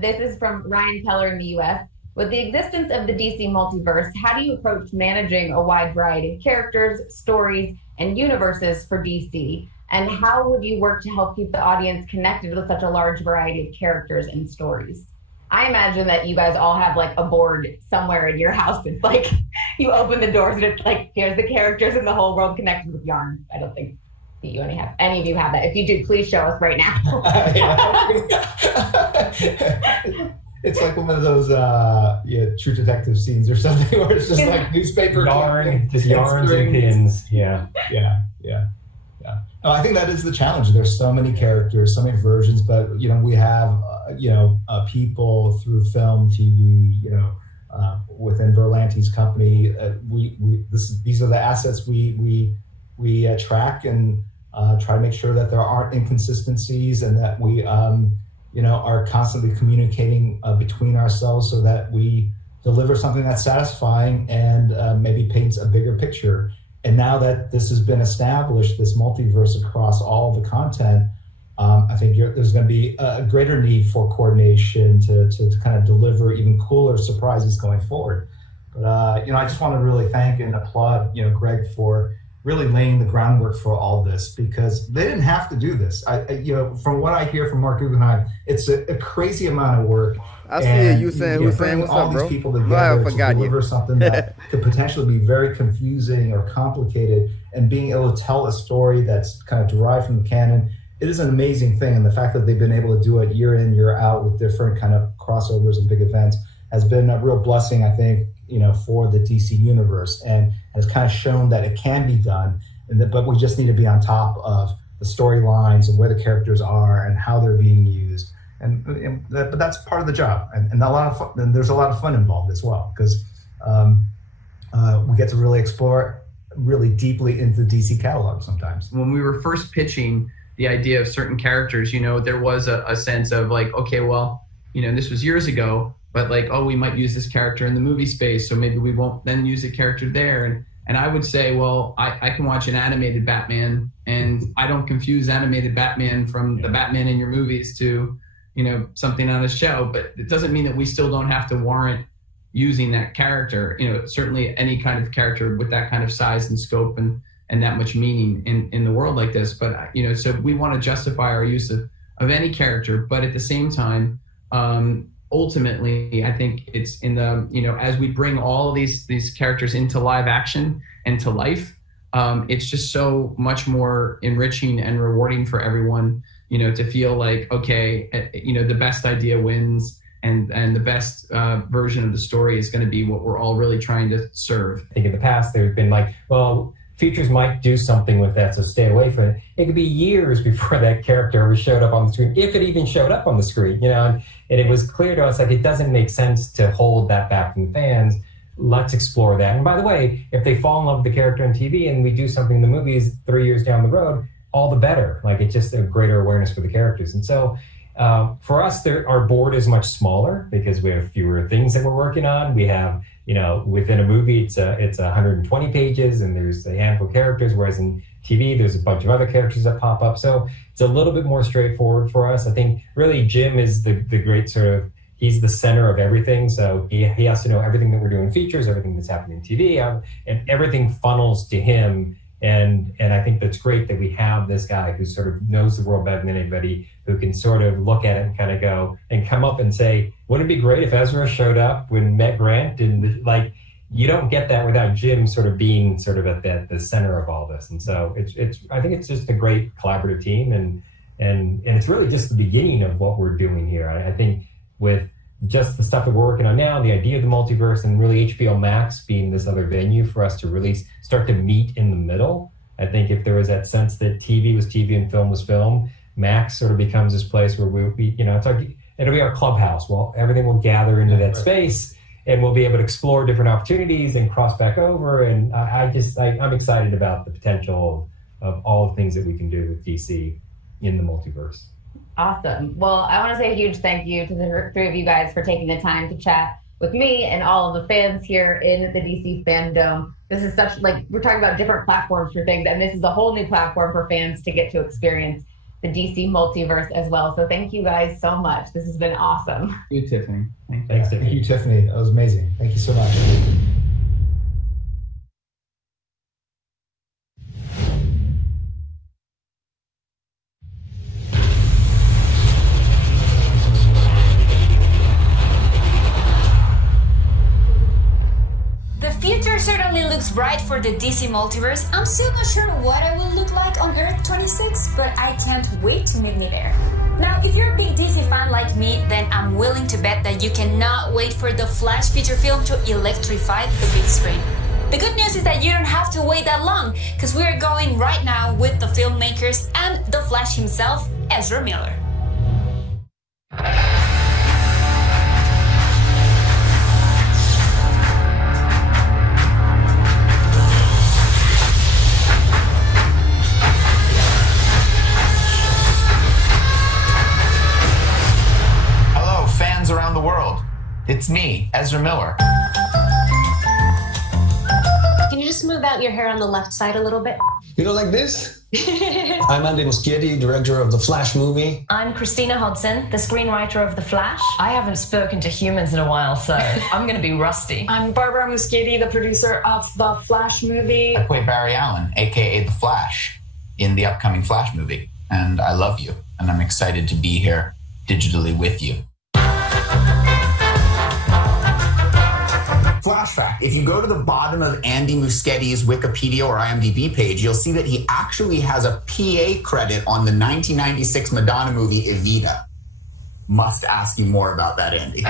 This is from Ryan Keller in the US. With the existence of the DC multiverse, how do you approach managing a wide variety of characters, stories, and universes for DC? And how would you work to help keep the audience connected with such a large variety of characters and stories? I imagine that you guys all have like a board somewhere in your house. It's like you open the doors and it's like, here's the characters in the whole world connected with yarn. I don't think that any of you have that. If you do, please show us right now. It's like one of those True Detective scenes or something where it's just like newspaper yarn, just yarns and pins. Yeah. I think that is the challenge. There's so many characters, so many versions, but we have people through film, TV, within Berlanti's company. These are the assets we track and try to make sure that there aren't inconsistencies and that we are constantly communicating between ourselves so that we deliver something that's satisfying and maybe paints a bigger picture. And now that this has been established, this multiverse across all the content, I think there's going to be a greater need for coordination to kind of deliver even cooler surprises going forward. But I just want to really thank and applaud Greg for really laying the groundwork for all this, because they didn't have to do this. From what I hear from Mark Guggenheim, it's a crazy amount of work. I see you saying, bringing what's all up, these bro? people I have together to forgotten you. deliver something that could potentially be very confusing or complicated, and being able to tell a story that's kind of derived from the canon. It is an amazing thing, and the fact that they've been able to do it year in, year out with different kind of crossovers and big events has been a real blessing, I think, for the DC universe, and has kind of shown that it can be done, but we just need to be on top of the storylines and where the characters are and how they're being used, but that's part of the job, and a lot of fun, and there's a lot of fun involved as well, because we get to really explore really deeply into the DC catalog sometimes. When we were first pitching the idea of certain characters, there was a sense of like, okay, well, this was years ago, but like, oh, we might use this character in the movie space, so maybe we won't then use the character there. And I would say, well, I can watch an animated Batman, and I don't confuse animated Batman from the Batman in your movies to, something on a show. But it doesn't mean that we still don't have to warrant using that character. Certainly any kind of character with that kind of size and scope and that much meaning in the world like this. But, so we want to justify our use of any character, but at the same time, ultimately, I think it's in the, as we bring all of these characters into live action and to life, it's just so much more enriching and rewarding for everyone, to feel like, okay, the best idea wins, and the best version of the story is going to be what we're all really trying to serve. I think in the past, there's been like, well, features might do something with that, so stay away from it. It could be years before that character ever showed up on the screen, if it even showed up on the screen, and it was clear to us, like, it doesn't make sense to hold that back from the fans. Let's explore that. And by the way, if they fall in love with the character on TV and we do something in the movies 3 years down the road, all the better. Like, it's just a greater awareness for the characters. And so for us, our board is much smaller because we have fewer things that we're working on. We have, within a movie, it's 120 pages and there's a handful of characters, whereas in TV, there's a bunch of other characters that pop up. So it's a little bit more straightforward for us. I think really Jim is the great sort of, he's the center of everything. So he has to know everything that we're doing in features, everything that's happening in TV, and everything funnels to him. And I think that's great that we have this guy who sort of knows the world better than anybody, who can sort of look at it and kind of go and come up and say, wouldn't it be great if Ezra showed up when met Grant? And like, you don't get that without Jim sort of being sort of at the center of all this. And so I think it's just a great collaborative team, and it's really just the beginning of what we're doing here. I think with just the stuff that we're working on now, the idea of the multiverse, and really HBO Max being this other venue for us to really start to meet in the middle. I think if there was that sense that TV was TV and film was film, Max sort of becomes this place where we'll be, it's like, it'll be our clubhouse. Well, everything will gather into that space, and we'll be able to explore different opportunities and cross back over. And I'm excited about the potential of all the things that we can do with DC in the multiverse. Awesome. Well, I want to say a huge thank you to the three of you guys for taking the time to chat with me and all of the fans here in the DC FanDome. This is such, like, we're talking about different platforms for things, and this is a whole new platform for fans to get to experience the DC multiverse as well. So thank you guys so much. This has been awesome. Thank you, Tiffany. Thanks, Tiffany. Thank you, Tiffany. That was amazing. Thank you so much. The future certainly looks bright for the DC multiverse. I'm still not sure what I will look like on Earth 26, but I can't wait to meet me there. Now, if you're a big DC fan like me, then I'm willing to bet that you cannot wait for the Flash feature film to electrify the big screen. The good news is that you don't have to wait that long, because we're going right now with the filmmakers and the Flash himself, Ezra Miller. It's me, Ezra Miller. Can you just smooth out your hair on the left side a little bit? You don't like this? I'm Andy Muschietti, director of the Flash movie. I'm Christina Hodson, the screenwriter of The Flash. I haven't spoken to humans in a while, so I'm going to be rusty. I'm Barbara Muschietti, the producer of the Flash movie. I play Barry Allen, aka The Flash, in the upcoming Flash movie. And I love you, and I'm excited to be here digitally with you. Flash fact, if you go to the bottom of Andy Muschietti's Wikipedia or IMDb page, you'll see that he actually has a PA credit on the 1996 Madonna movie Evita. Must ask you more about that, Andy.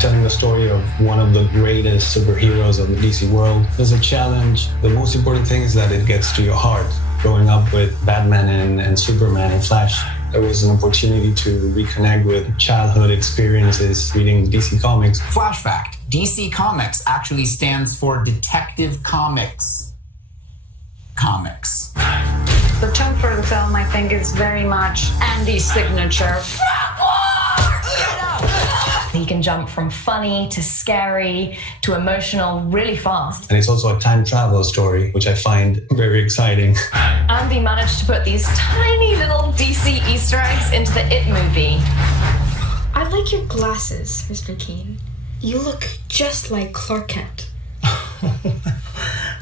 Telling the story of one of the greatest superheroes of the DC world is a challenge. The most important thing is that it gets to your heart. Growing up with Batman and Superman and Flash, there was an opportunity to reconnect with childhood experiences reading DC Comics. Flash fact, DC Comics actually stands for Detective Comics. Comics. The tone for the film, I think, is very much Andy's signature. He can jump from funny to scary to emotional really fast. And it's also a time travel story, which I find very exciting. Andy managed to put these tiny little DC Easter eggs into the It movie. I like your glasses, Mr. Keene. You look just like Clark Kent.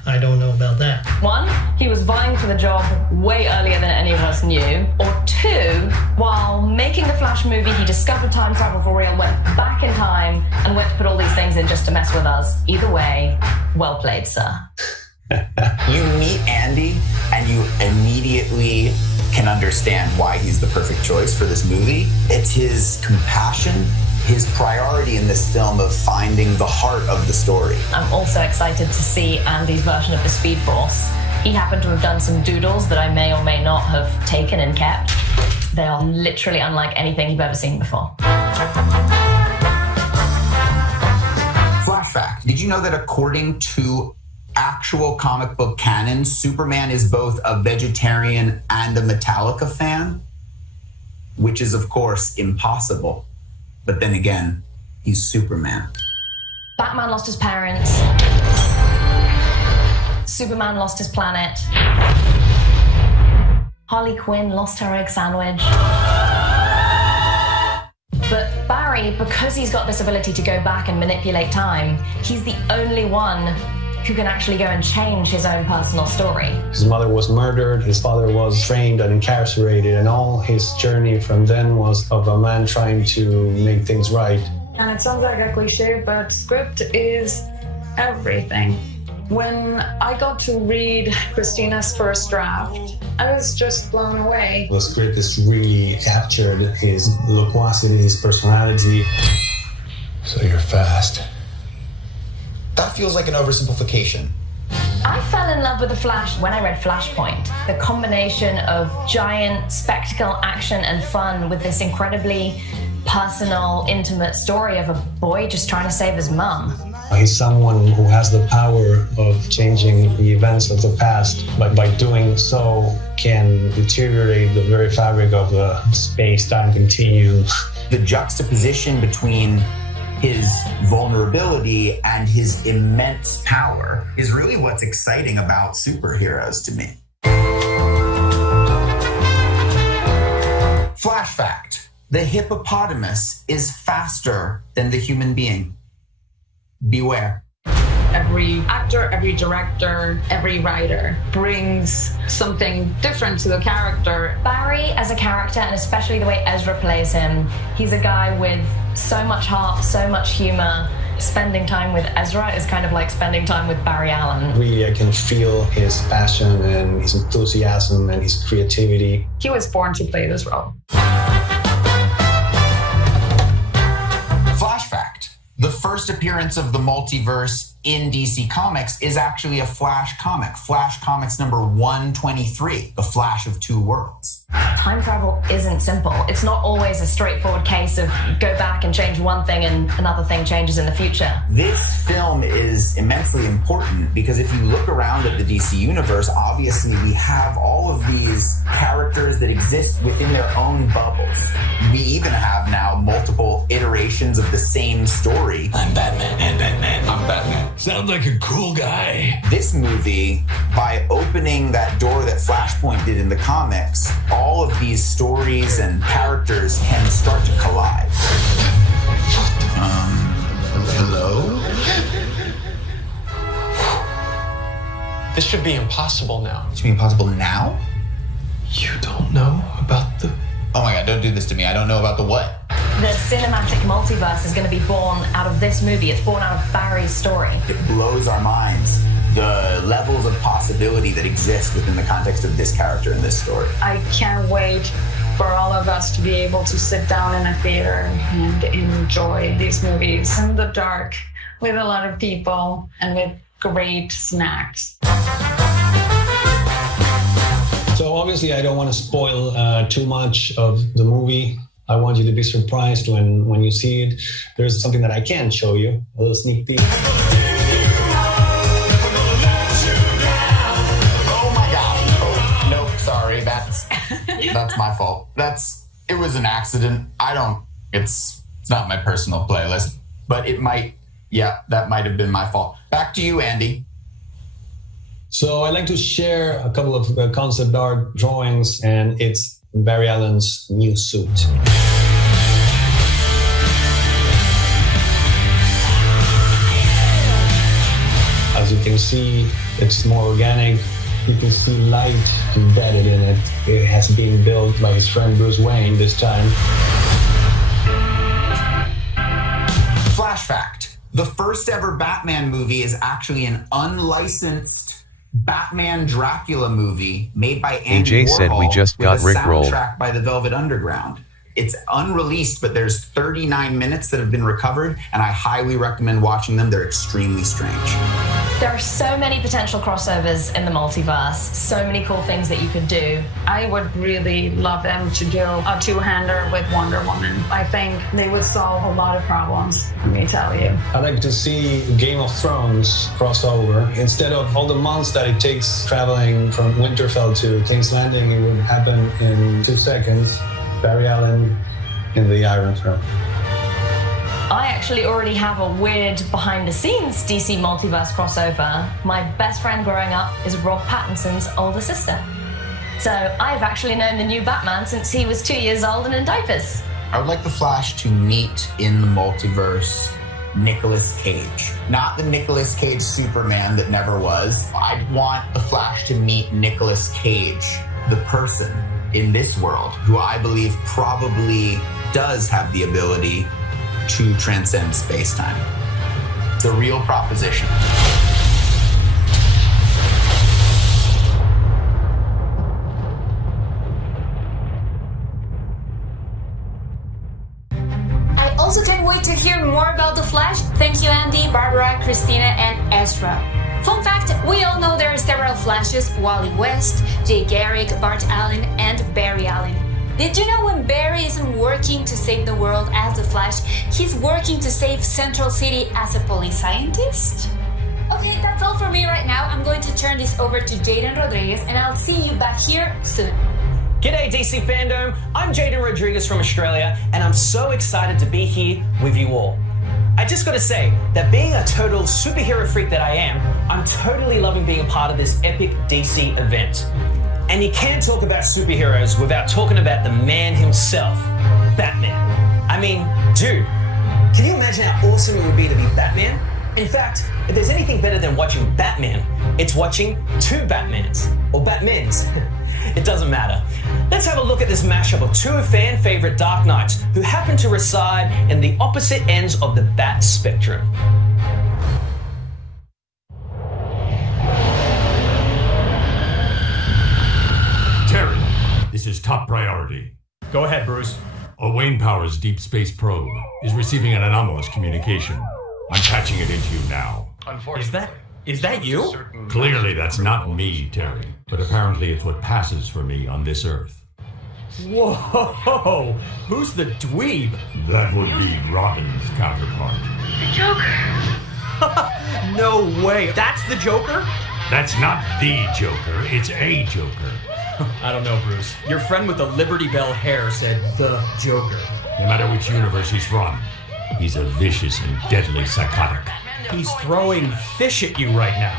I don't know about that. One, he was vying for the job way earlier than any of us knew. Or two, while making the Flash movie, he discovered time travel for real, went back in time, and went to put all these things in just to mess with us. Either way, well played, sir. You meet Andy, and you immediately can understand why he's the perfect choice for this movie. It's his compassion, his priority in this film of finding the heart of the story. I'm also excited to see Andy's version of the Speed Force. He happened to have done some doodles that I may or may not have taken and kept. They are literally unlike anything you've ever seen before. Flash fact, did you know that according to actual comic book canon, Superman is both a vegetarian and a Metallica fan? Which is, of course, impossible. But then again, he's Superman. Batman lost his parents. Superman lost his planet. Harley Quinn lost her egg sandwich. But Barry, because he's got this ability to go back and manipulate time, he's the only one who can actually go and change his own personal story. His mother was murdered, his father was framed and incarcerated, and all his journey from then was of a man trying to make things right. And it sounds like a cliche, but script is everything. When I got to read Christina's first draft, I was just blown away. The script has really captured his loquacity, his personality. So you're fast. That feels like an oversimplification. I fell in love with The Flash when I read Flashpoint. The combination of giant spectacle, action, and fun with this incredibly personal, intimate story of a boy just trying to save his mum. He's someone who has the power of changing the events of the past, but by doing so can deteriorate the very fabric of the space-time continuum. The juxtaposition between his vulnerability and his immense power is really what's exciting about superheroes to me. Flash fact, the hippopotamus is faster than the human being. Beware. Every actor, every director, every writer brings something different to the character. Barry as a character, and especially the way Ezra plays him, he's a guy with so much heart, so much humor. Spending time with Ezra is kind of like spending time with Barry Allen. Really, I can feel his passion and his enthusiasm and his creativity. He was born to play this role. Flash fact, the first appearance of the multiverse in DC Comics is actually a Flash comic. Flash Comics number 123, The Flash of Two Worlds. time travel isn't simple. It's not always a straightforward case of go back and change one thing and another thing changes in the future. This film is immensely important because if you look around at the DC universe, obviously we have all of these characters that exist within their own bubbles. We even have now multiple iterations of the same story. I'm Batman and Batman. I'm Batman. Sounds like a cool guy. This movie, by opening that door that Flashpoint did in the comics, all of these stories and characters can start to collide. Hello? This should be impossible now. It should be impossible now? You don't know about the... Oh my God, don't do this to me. I don't know about the what? The cinematic multiverse is going to be born out of this movie. It's born out of Barry's story. It blows our minds, the levels of possibility that exist within the context of this character in this story. I can't wait for all of us to be able to sit down in a theater and enjoy these movies in the dark with a lot of people and with great snacks. So obviously I don't want to spoil too much of the movie. I want you to be surprised when you see it. There's something that I can show you, a little sneak peek. Oh my gosh. Oh, nope, sorry. That's my fault. It was an accident. It's not my personal playlist, but that might have been my fault. Back to you, Andy. So I'd like to share a couple of concept art drawings, and it's Barry Allen's new suit. As you can see, it's more organic. You can see light embedded in it. It has been built by his friend Bruce Wayne this time. Flash fact. The first ever Batman movie is actually an unlicensed Batman Dracula movie made by Andy AJ said we just got rickrolled. Soundtrack by the Velvet Underground. It's unreleased, but there's 39 minutes that have been recovered, and I highly recommend watching them. They're extremely strange. There are so many potential crossovers in the multiverse, so many cool things that you could do. I would really love them to do a two-hander with Wonder Woman. I think they would solve a lot of problems, let me tell you. I'd like to see Game of Thrones crossover. Instead of all the months that it takes traveling from Winterfell to King's Landing, it would happen in 2 seconds. Barry Allen in the Iron Throne. I actually already have a weird behind-the-scenes DC multiverse crossover. My best friend growing up is Rob Pattinson's older sister. So I've actually known the new Batman since he was 2 years old and in diapers. I would like the Flash to meet in the multiverse Nicolas Cage. Not the Nicolas Cage Superman that never was. I want the Flash to meet Nicolas Cage, the person in this world, who I believe probably does have the ability to transcend space-time. It's a real proposition. I also can't wait to hear more about The Flash. Thank you, Andy, Barbara, Christina, and Ezra. Fun fact, we all know there are several Flashes: Wally West, Jay Garrick, Bart Allen, and Barry Allen. Did you know when Barry isn't working to save the world as the Flash, he's working to save Central City as a police scientist? Okay, that's all for me right now. I'm going to turn this over to Jaden Rodriguez, and I'll see you back here soon. G'day DC Fandom, I'm Jaden Rodriguez from Australia, and I'm so excited to be here with you all. I just gotta say that being a total superhero freak that I am, I'm totally loving being a part of this epic DC event. And you can't talk about superheroes without talking about the man himself, Batman. I mean, dude, can you imagine how awesome it would be to be Batman? In fact, if there's anything better than watching Batman, it's watching two Batmans, or Batmans. It doesn't matter. Let's have a look at this mashup of two fan favorite Dark Knights who happen to reside in the opposite ends of the Bat spectrum. Terry, this is top priority. Go ahead, Bruce. A Wayne Powers deep space probe is receiving an anomalous communication. I'm patching it into you now. Is that you? Clearly that's not me, Terry, but apparently it's what passes for me on this Earth. Whoa! Who's the dweeb? That would be Robin's counterpart. The Joker. No way. That's the Joker? That's not the Joker, it's a Joker. I don't know, Bruce. Your friend with the Liberty Bell hair said the Joker. No matter which universe he's from, he's a vicious and deadly psychotic. He's throwing fish at you right now.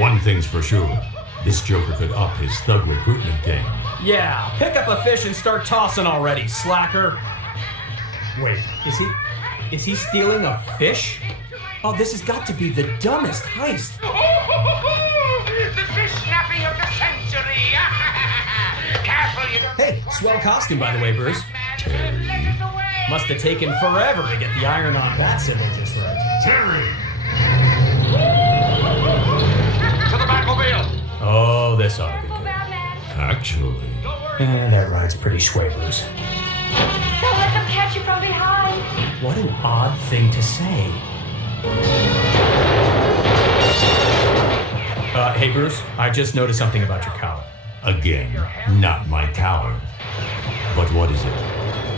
One thing's for sure, this Joker could up his thug recruitment game. Yeah, pick up a fish and start tossing already, slacker. Wait, is he stealing a fish? Oh, this has got to be the dumbest heist. The fish snapping of the century! Careful, you don't... Hey, swell costume, by the way, Bruce. Terry. Must have taken forever to get the iron-on bat symbol just right. Terry! To the Batmobile! Oh, this ought to be good. Actually... that ride's pretty sway, Bruce. Don't let them catch you from behind. What an odd thing to say. Hey, Bruce, I just noticed something about your cowl. Again, not my cowl. But what is it?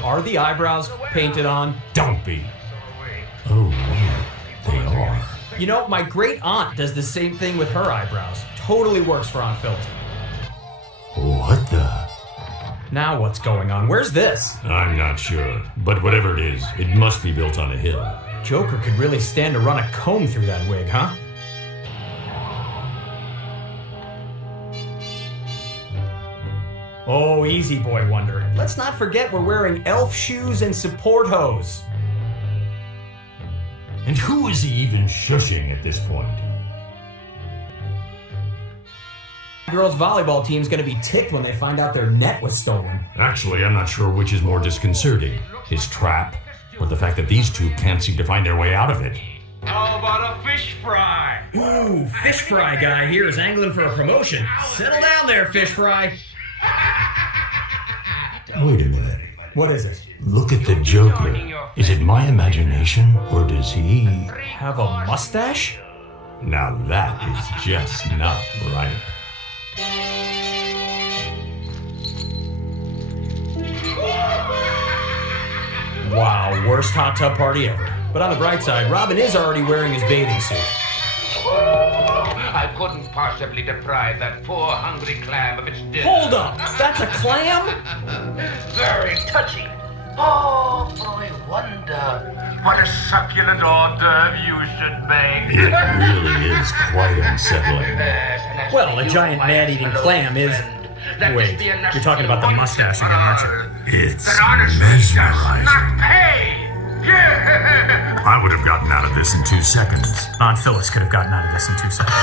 Are the eyebrows painted on? Don't be. Oh, yeah, they are. You know, my great aunt does the same thing with her eyebrows. Totally works for Aunt Phil's. What the? Now what's going on? Where's this? I'm not sure, but whatever it is, it must be built on a hill. Joker could really stand to run a comb through that wig, huh? Oh, easy, Boy Wonder. Let's not forget we're wearing elf shoes and support hose. And who is he even shushing at this point? Girls' volleyball team's gonna be ticked when they find out their net was stolen. Actually, I'm not sure which is more disconcerting. His trap, or the fact that these two can't seem to find their way out of it. How about a fish fry? Ooh, fish fry guy here is angling for a promotion. Settle down there, fish fry. Wait a minute. What is it? Look at the Joker. Is it my imagination, or does he... have a mustache? Now that is just not right. Wow, worst hot tub party ever. But on the bright side, Robin is already wearing his bathing suit. I couldn't possibly deprive that poor hungry clam of its dinner. Hold up! That's a clam? Very touching. Oh, boy, wonder. What a succulent hors d'oeuvre you should make. It really is quite unsettling. Well, a giant man-eating clam is... Wait, you're talking about the mustache again, aren't you? It's mesmerizing. I would have gotten out of this in 2 seconds. Aunt Phyllis could have gotten out of this in 2 seconds.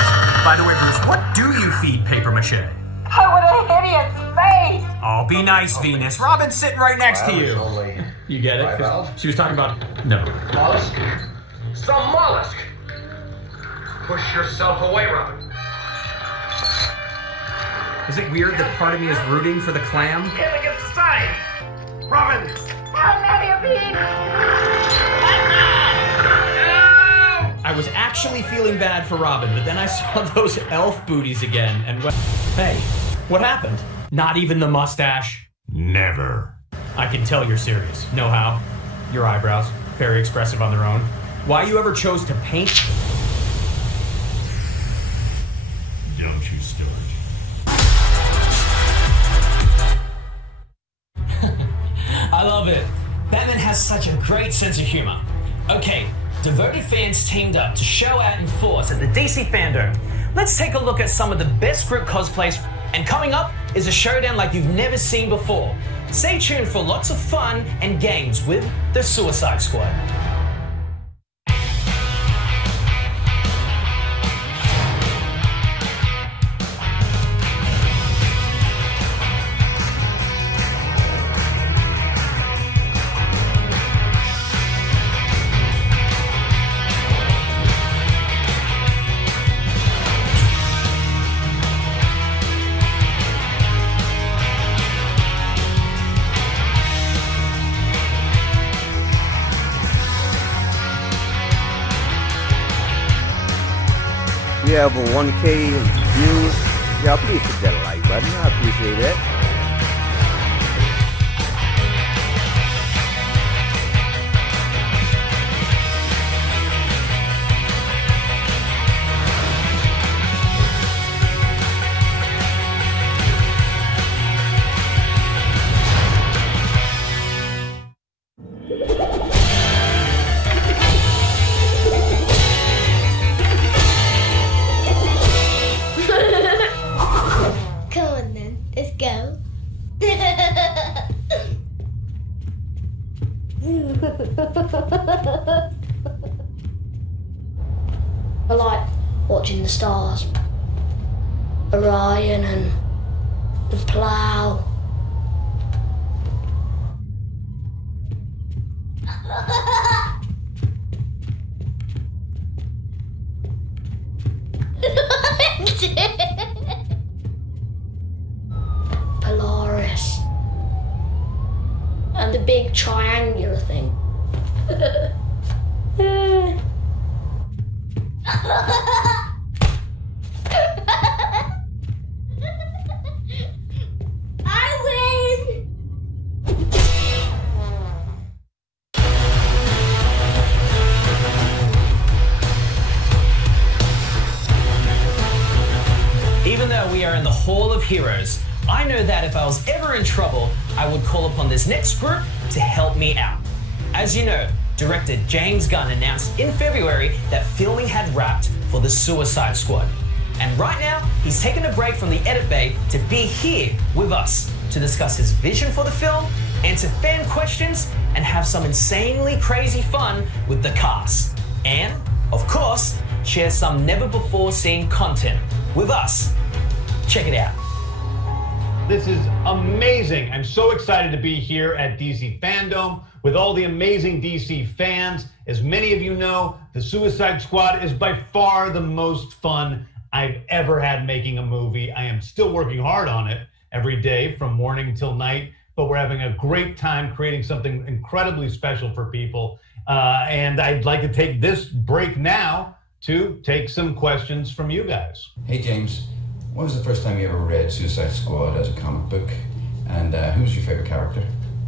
By the way, Bruce, what do you feed paper mache? I would have hit its face. Oh, be nice, Venus. Robin's sitting right next to you. You get it? 'Cause she was talking about... No. Mollusk? Some mollusk. Push yourself away, Robin. Is it weird that part of me is rooting for the clam? Hit against the side. Robin. I was actually feeling bad for Robin, but then I saw those elf booties again and went, hey, what happened? Not even the mustache? Never. I can tell you're serious. Know how? Your eyebrows, very expressive on their own. Why you ever chose to paint? Don't you start. I love it. Batman has such a great sense of humor. Okay, devoted fans teamed up to show out in force at the DC FanDome. Let's take a look at some of the best group cosplays, and coming up is a showdown like you've never seen before. Stay tuned for lots of fun and games with the Suicide Squad. We have a 1K views. Y'all please hit that like button. I appreciate that. I like watching the stars. Orion and the plough. Polaris. And the big triangular thing. I win! Even though we are in the Hall of Heroes, I know that if I was ever in trouble, I would call upon this next group to help me out. As you know, director James Gunn announced in February that filming had wrapped for The Suicide Squad. And right now, he's taken a break from the edit bay to be here with us to discuss his vision for the film, answer fan questions, and have some insanely crazy fun with the cast. And, of course, share some never-before-seen content with us. Check it out. This is amazing. I'm so excited to be here at DC FanDome with all the amazing DC fans. As many of you know, The Suicide Squad is by far the most fun I've ever had making a movie. I am still working hard on it every day from morning till night, but we're having a great time creating something incredibly special for people. And I'd like to take this break now to take some questions from you guys. Hey, James. When was the first time you ever read Suicide Squad as a comic book? And who was your favorite character?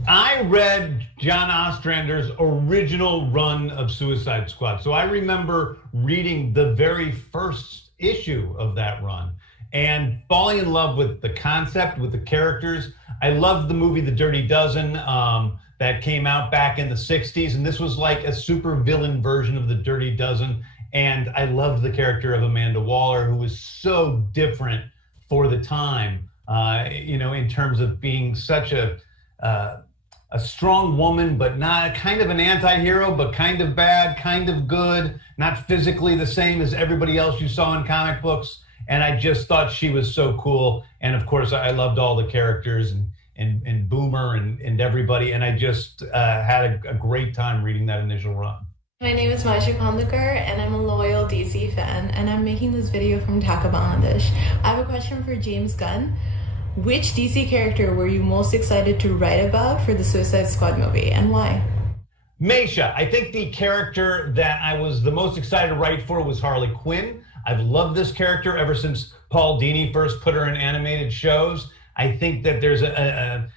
I read John Ostrander's original run of Suicide Squad. So I remember reading the very first issue of that run and falling in love with the concept, with the characters. I loved the movie The Dirty Dozen that came out back in the 60s. And this was like a super villain version of The Dirty Dozen. And I loved the character of Amanda Waller, who was so different for the time, in terms of being such a strong woman, but not kind of an anti-hero, but kind of bad, kind of good, not physically the same as everybody else you saw in comic books. And I just thought she was so cool. And of course, I loved all the characters and Boomer and everybody. And I just had a great time reading that initial run. My name is Maisha Khandekar, and I'm a loyal DC fan, and I'm making this video from Dhaka, Bangladesh. I have a question for James Gunn. Which DC character were you most excited to write about for the Suicide Squad movie, and why? Maisha, I think the character that I was the most excited to write for was Harley Quinn. I've loved this character ever since Paul Dini first put her in animated shows. I think that there's a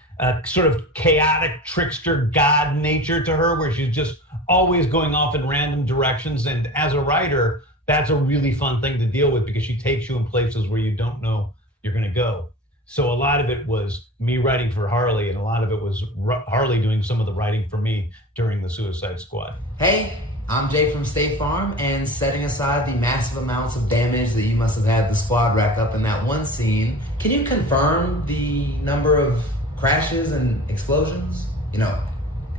sort of chaotic trickster god nature to her where she's just always going off in random directions. And as a writer, that's a really fun thing to deal with because she takes you in places where you don't know you're going to go. So a lot of it was me writing for Harley, and a lot of it was Harley doing some of the writing for me during the Suicide Squad. Hey, I'm Jay from State Farm, and setting aside the massive amounts of damage that you must have had the squad rack up in that one scene, can you confirm the number of crashes and explosions?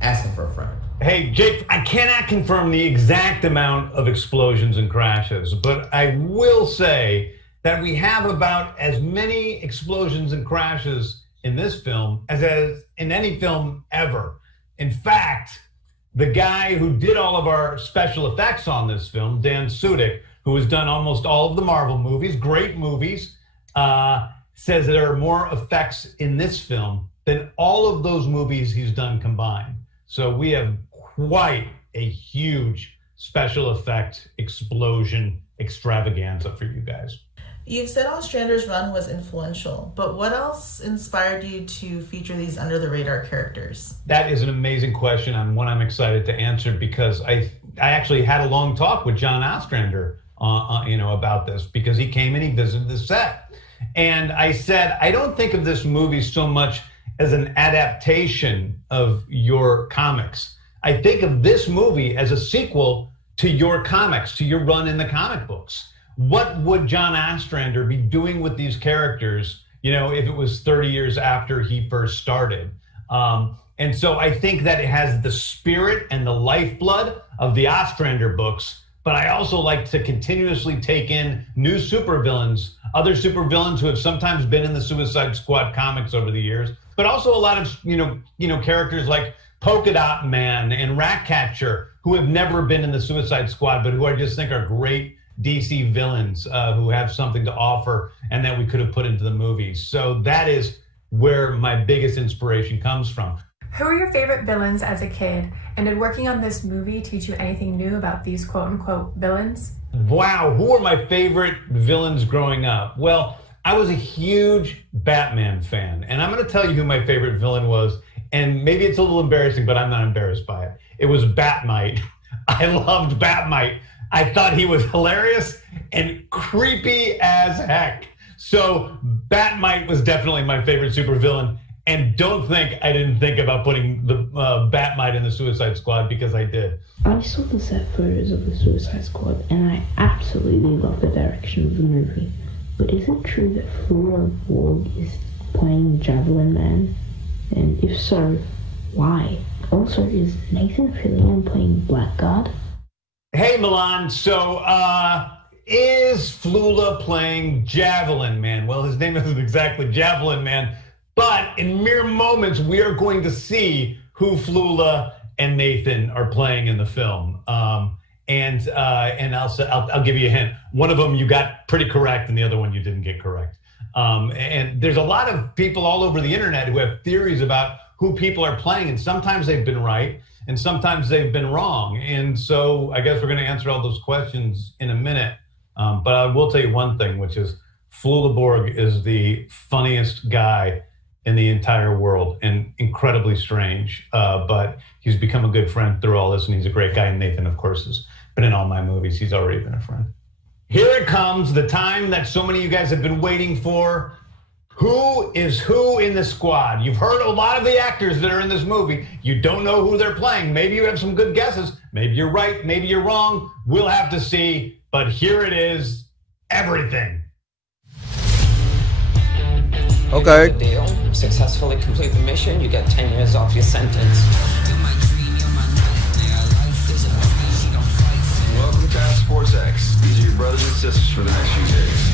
Asking for a friend. Hey, Jake, I cannot confirm the exact amount of explosions and crashes, but I will say that we have about as many explosions and crashes in this film as in any film ever. In fact, the guy who did all of our special effects on this film, Dan Sudik, who has done almost all of the Marvel movies, great movies, says there are more effects in this film than all of those movies he's done combined. So we have quite a huge special effect explosion extravaganza for you guys. You've said Ostrander's run was influential, but what else inspired you to feature these under-the-radar characters? That is an amazing question, and one I'm excited to answer because I actually had a long talk with John Ostrander, about this because he came and he visited the set, and I said I don't think of this movie so much as an adaptation of your comics. I think of this movie as a sequel to your comics, to your run in the comic books. What would John Ostrander be doing with these characters, if it was 30 years after he first started? And so I think that it has the spirit and the lifeblood of the Ostrander books, but I also like to continuously take in new supervillains, other supervillains who have sometimes been in the Suicide Squad comics over the years, but also a lot of, characters like Polka Dot Man and Ratcatcher who have never been in the Suicide Squad, but who I just think are great DC villains who have something to offer and that we could have put into the movies. So that is where my biggest inspiration comes from. Who were your favorite villains as a kid? And did working on this movie teach you anything new about these quote-unquote villains? Wow, who were my favorite villains growing up? Well, I was a huge Batman fan, and I'm going to tell you who my favorite villain was, and maybe it's a little embarrassing, but I'm not embarrassed by it. It was Batmite. I loved Batmite. I thought he was hilarious and creepy as heck. So Batmite was definitely my favorite supervillain. And don't think I didn't think about putting the Batmite in the Suicide Squad, because I did. I saw the set photos of the Suicide Squad and I absolutely love the direction of the movie. But is it true that Flora Borg is playing Javelin Man? And if so, why? Also, is Nathan Fillion playing Blackguard? Hey Milan, so is Flula playing Javelin Man? Well, his name isn't exactly Javelin Man, but in mere moments, we are going to see who Flula and Nathan are playing in the film. And I'll give you a hint. One of them you got pretty correct, and the other one you didn't get correct. And there's a lot of people all over the internet who have theories about who people are playing, and sometimes they've been right, and sometimes they've been wrong. And so I guess we're going to answer all those questions in a minute. But I will tell you one thing, which is Flula Borg is the funniest guy in the entire world and incredibly strange. But he's become a good friend through all this, and he's a great guy. And Nathan, of course, has been in all my movies. He's already been a friend. Here it comes, the time that so many of you guys have been waiting for. Who is who in the squad? You've heard a lot of the actors that are in this movie. You don't know who they're playing. Maybe you have some good guesses. Maybe you're right, maybe you're wrong. We'll have to see. But here it is, everything. Okay. The deal. Successfully complete the mission, you get 10 years off your sentence. Welcome to Task Force X. These are your brothers and sisters for the next few days.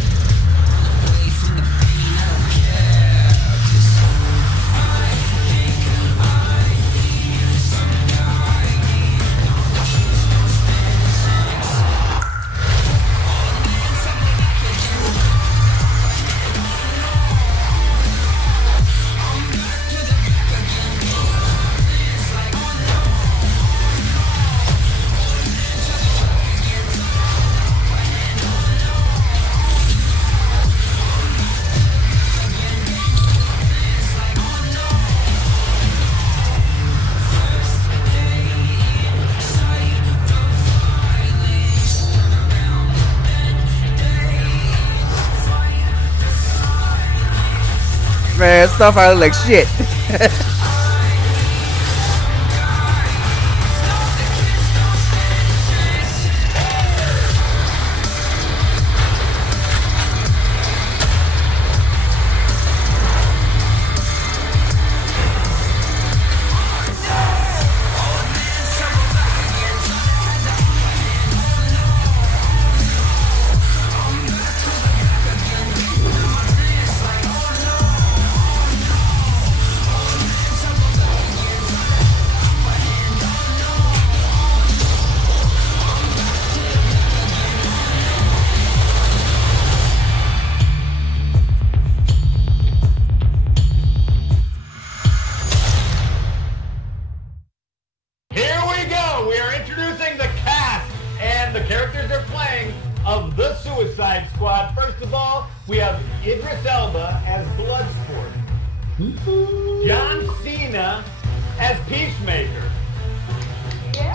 Man, stuff I look like shit. John Cena as Peacemaker.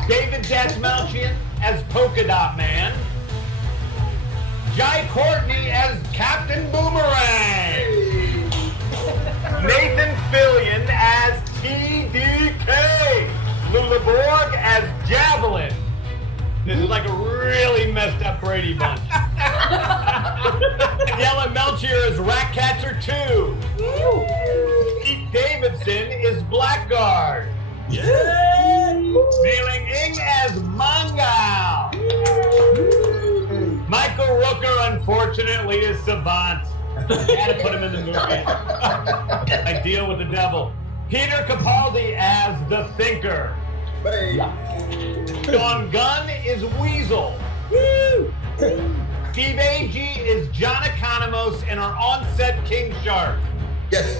David Dastmalchian as Polka Dot Man. Jai Courtney as Captain Boomerang. Nathan Fillion as TDK. Flula Borg as Javelin. This is like a really messed up Brady Bunch. Daniela Melchior as Ratcatcher 2. David Davidson is Blackguard. Yeah! Mailing Ing as Mangal. Michael Rooker, unfortunately, is Savant. Had to put him in the movie. I deal with the devil. Peter Capaldi as the Thinker. Sean Gunn is Weasel. Steve Agee is John Economos and our on-set King Shark. Yes.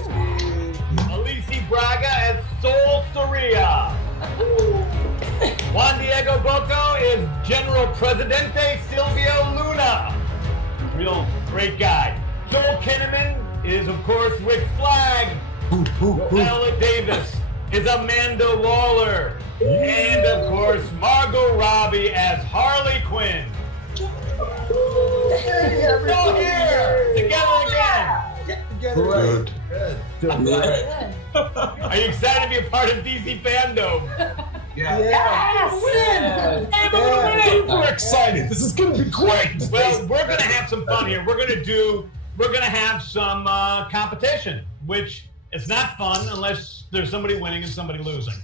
Alicia Braga as Sol Soria. Juan Diego Bocco is General Presidente Silvio Luna. Real great guy. Joel Kinnaman is, of course, Rick Flag. Viola Davis is Amanda Waller. And, of course, Margot Robbie as Harley Quinn. All here together again. Good. Are you excited to be a part of DC FanDome? Yes. We're excited. This is going to be great. Well, we're going to have some fun here. We're going to have some competition, which is not fun unless there's somebody winning and somebody losing.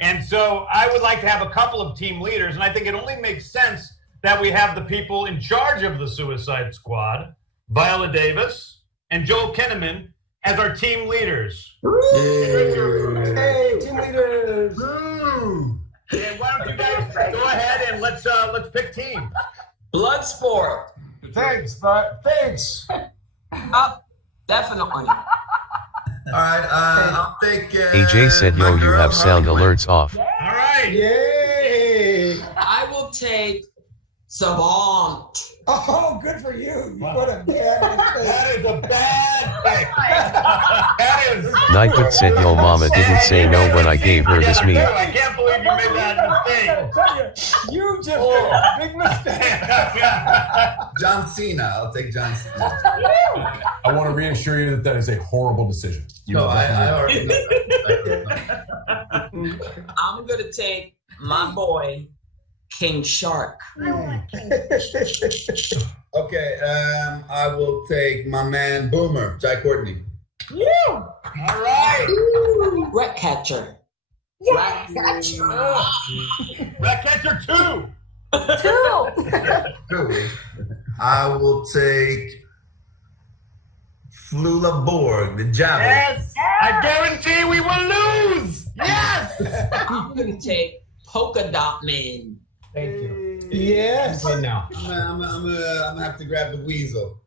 And so I would like to have a couple of team leaders, and I think it only makes sense that we have the people in charge of the Suicide Squad, Viola Davis and Joel Kinnaman, as our team leaders. Hey, team leaders. And why don't you guys go ahead and let's pick team. Bloodsport. Thanks, but thanks. Definitely. All right, I'll take. AJ said, "Yo, you have sound alerts off." All right. Yay! I will take Savant. Oh, good for you. You put a bad mistake. That is a bad pick. That is. Nightwood said, "Yo, mama didn't say no when I gave her this meat." I can't believe you made that mistake. You just made a big mistake. John Cena. I'll take John Cena. I want to reassure you that is a horrible decision. No, I already know I'm going to take my boy, King Shark. Okay, I will take my man Boomer, Jai Courtney. All right. Ratcatcher. Ratcatcher 2. I will take Flula Borg, the Javelin. Yes. I guarantee we will lose. Yes. I'm going to take Polka Dot Man. Thank you. Yes. Right now. I'm gonna have to grab the Weasel.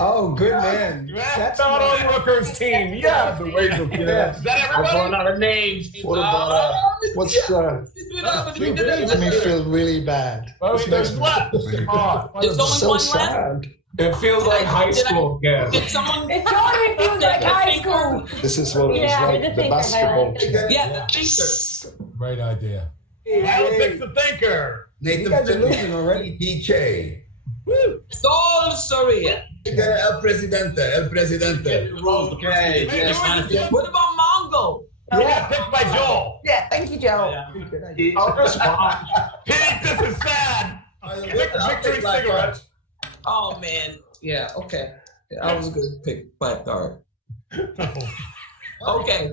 Oh, good man. That's not on Rooker's team. Yeah, the Weasel. Yeah. Is that everybody? Out of names. What about what's making me feel really bad? There's left. There's only So one sad. left. It feels like high school again. Did someone? It totally feels like high school. This is what it was like, the basketball team. Yeah, the Thinker. Great idea. I'll pick the Thinker. Nathan You guys are losing already. DK. Sol Soria. El Presidente. Okay. What about Mongo? Yeah, picked by Joel. Yeah, thank you, Joe. I'll respond. Pete, this is sad. Victory cigarettes. Oh man. Yeah. Okay. I was gonna pick Blackguard. Okay.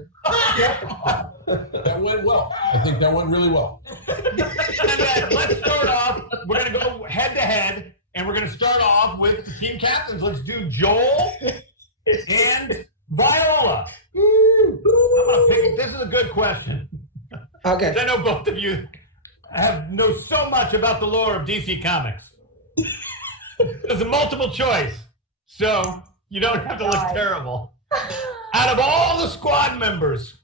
That went well. I think that went really well. Let's start off. We're going to go head to head, and we're going to start off with the team captains. Let's do Joel and Viola. I'm going to pick. This is a good question. Okay. I know both of you know so much about the lore of DC Comics. There's a multiple choice, so you don't have to look terrible. Out of all the squad members,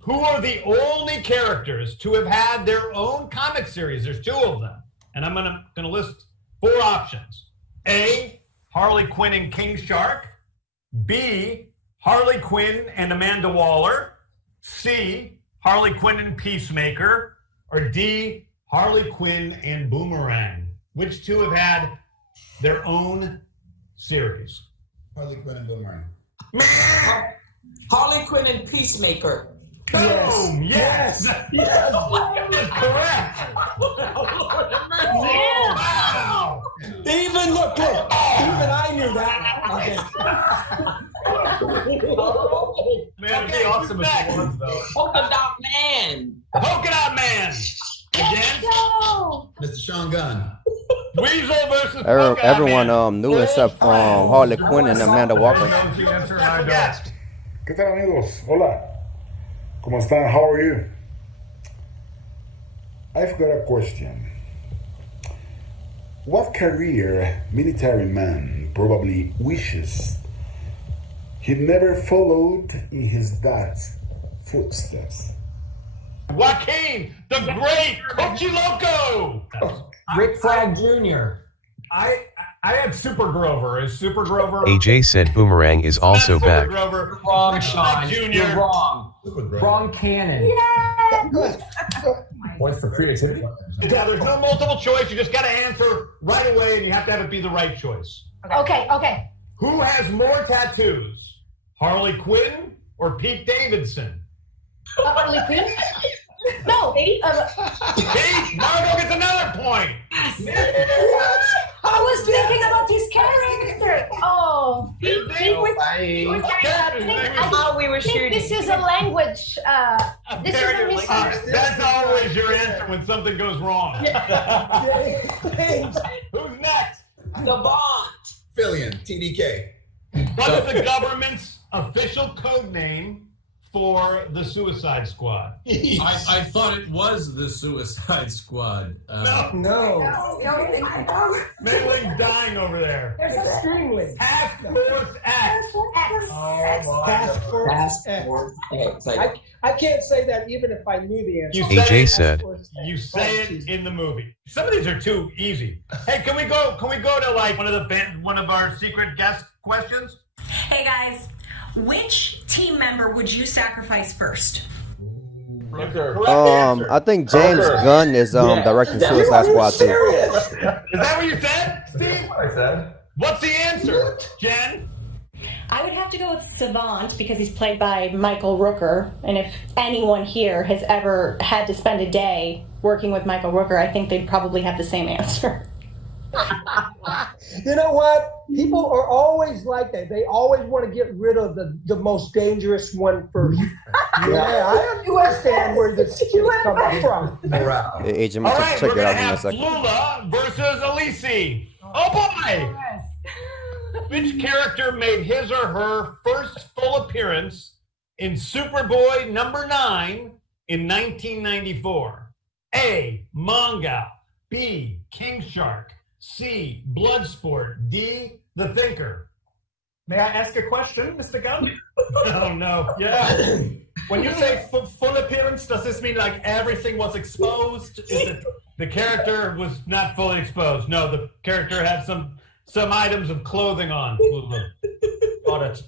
who are the only characters to have had their own comic series? There's 2 of them. And I'm gonna list 4 options. A, Harley Quinn and King Shark. B, Harley Quinn and Amanda Waller. C, Harley Quinn and Peacemaker. Or D, Harley Quinn and Boomerang. Which 2 have had their own series? Harley Quinn and Boomerang. Harley Quinn and Peacemaker. Boom! Yes! Yes. Correct! Wow! Even look, even I knew that. Okay. Man, it'd be awesome if it was, though. Polka Dot Man. Polka Dot Man. Again? Mr. Sean Gunn. Weasel versus Polka Dot Everyone Man. knew except Harley Quinn and Amanda Walker. Knows the answer and I don't. ¿Qué tal, amigos? Hola. ¿Cómo están? How are you? I've got a question. What career military man probably wishes he'd never followed in his dad's footsteps? Joaquin, the great Cochi Loco. Rick Flag Jr. I had Super Grover. Is Super Grover? AJ said Boomerang is also Super back. Grover. Wrong, Rick Sean. Flag Jr. You're wrong. Wrong canon. Points for creativity. Yeah, there's no multiple choice. You just got to answer right away, and you have to have it be the right choice. Okay. Who has more tattoos, Harley Quinn or Pete Davidson? Harley Quinn? No. Pete, Margot gets another point. I was thinking about his character. Oh, we were shooting. This is a language. This is a misunderstanding. That's always your answer when something goes wrong. Who's next? Savant. Fillion, TDK. What is the government's official code name for the Suicide Squad? I thought it was the Suicide Squad. No. Mayling's dying over there. Extremely. Task Force X. Task Force X. I can't say that even if I knew the answer. AJ said. You say it in the movie. Some of these are too easy. Hey, can we go to like one of our secret guest questions? Hey guys, which team member would you sacrifice first? I think James Gunn is directing Suicide Squad too. Is that what you said, Steve? What I said. What's the answer, Jen? I would have to go with Savant because he's played by Michael Rooker, and if anyone here has ever had to spend a day working with Michael Rooker, I think they'd probably have the same answer. You know what? People are always like that. They always want to get rid of the most dangerous one first. I understand where this is coming from. Hey, Agent, All right, check we're it out gonna in a have second. Lula versus Elise. Oh boy! Which character made his or her first full appearance in Superboy #9 in 1994? A. Manga. B. King Shark. C. Bloodsport. D. The Thinker. May I ask a question, Mr. Gunn? Oh no! Yeah. When you say full appearance, does this mean like everything was exposed? Is it The character was not fully exposed. No, the character had some items of clothing on. Got it.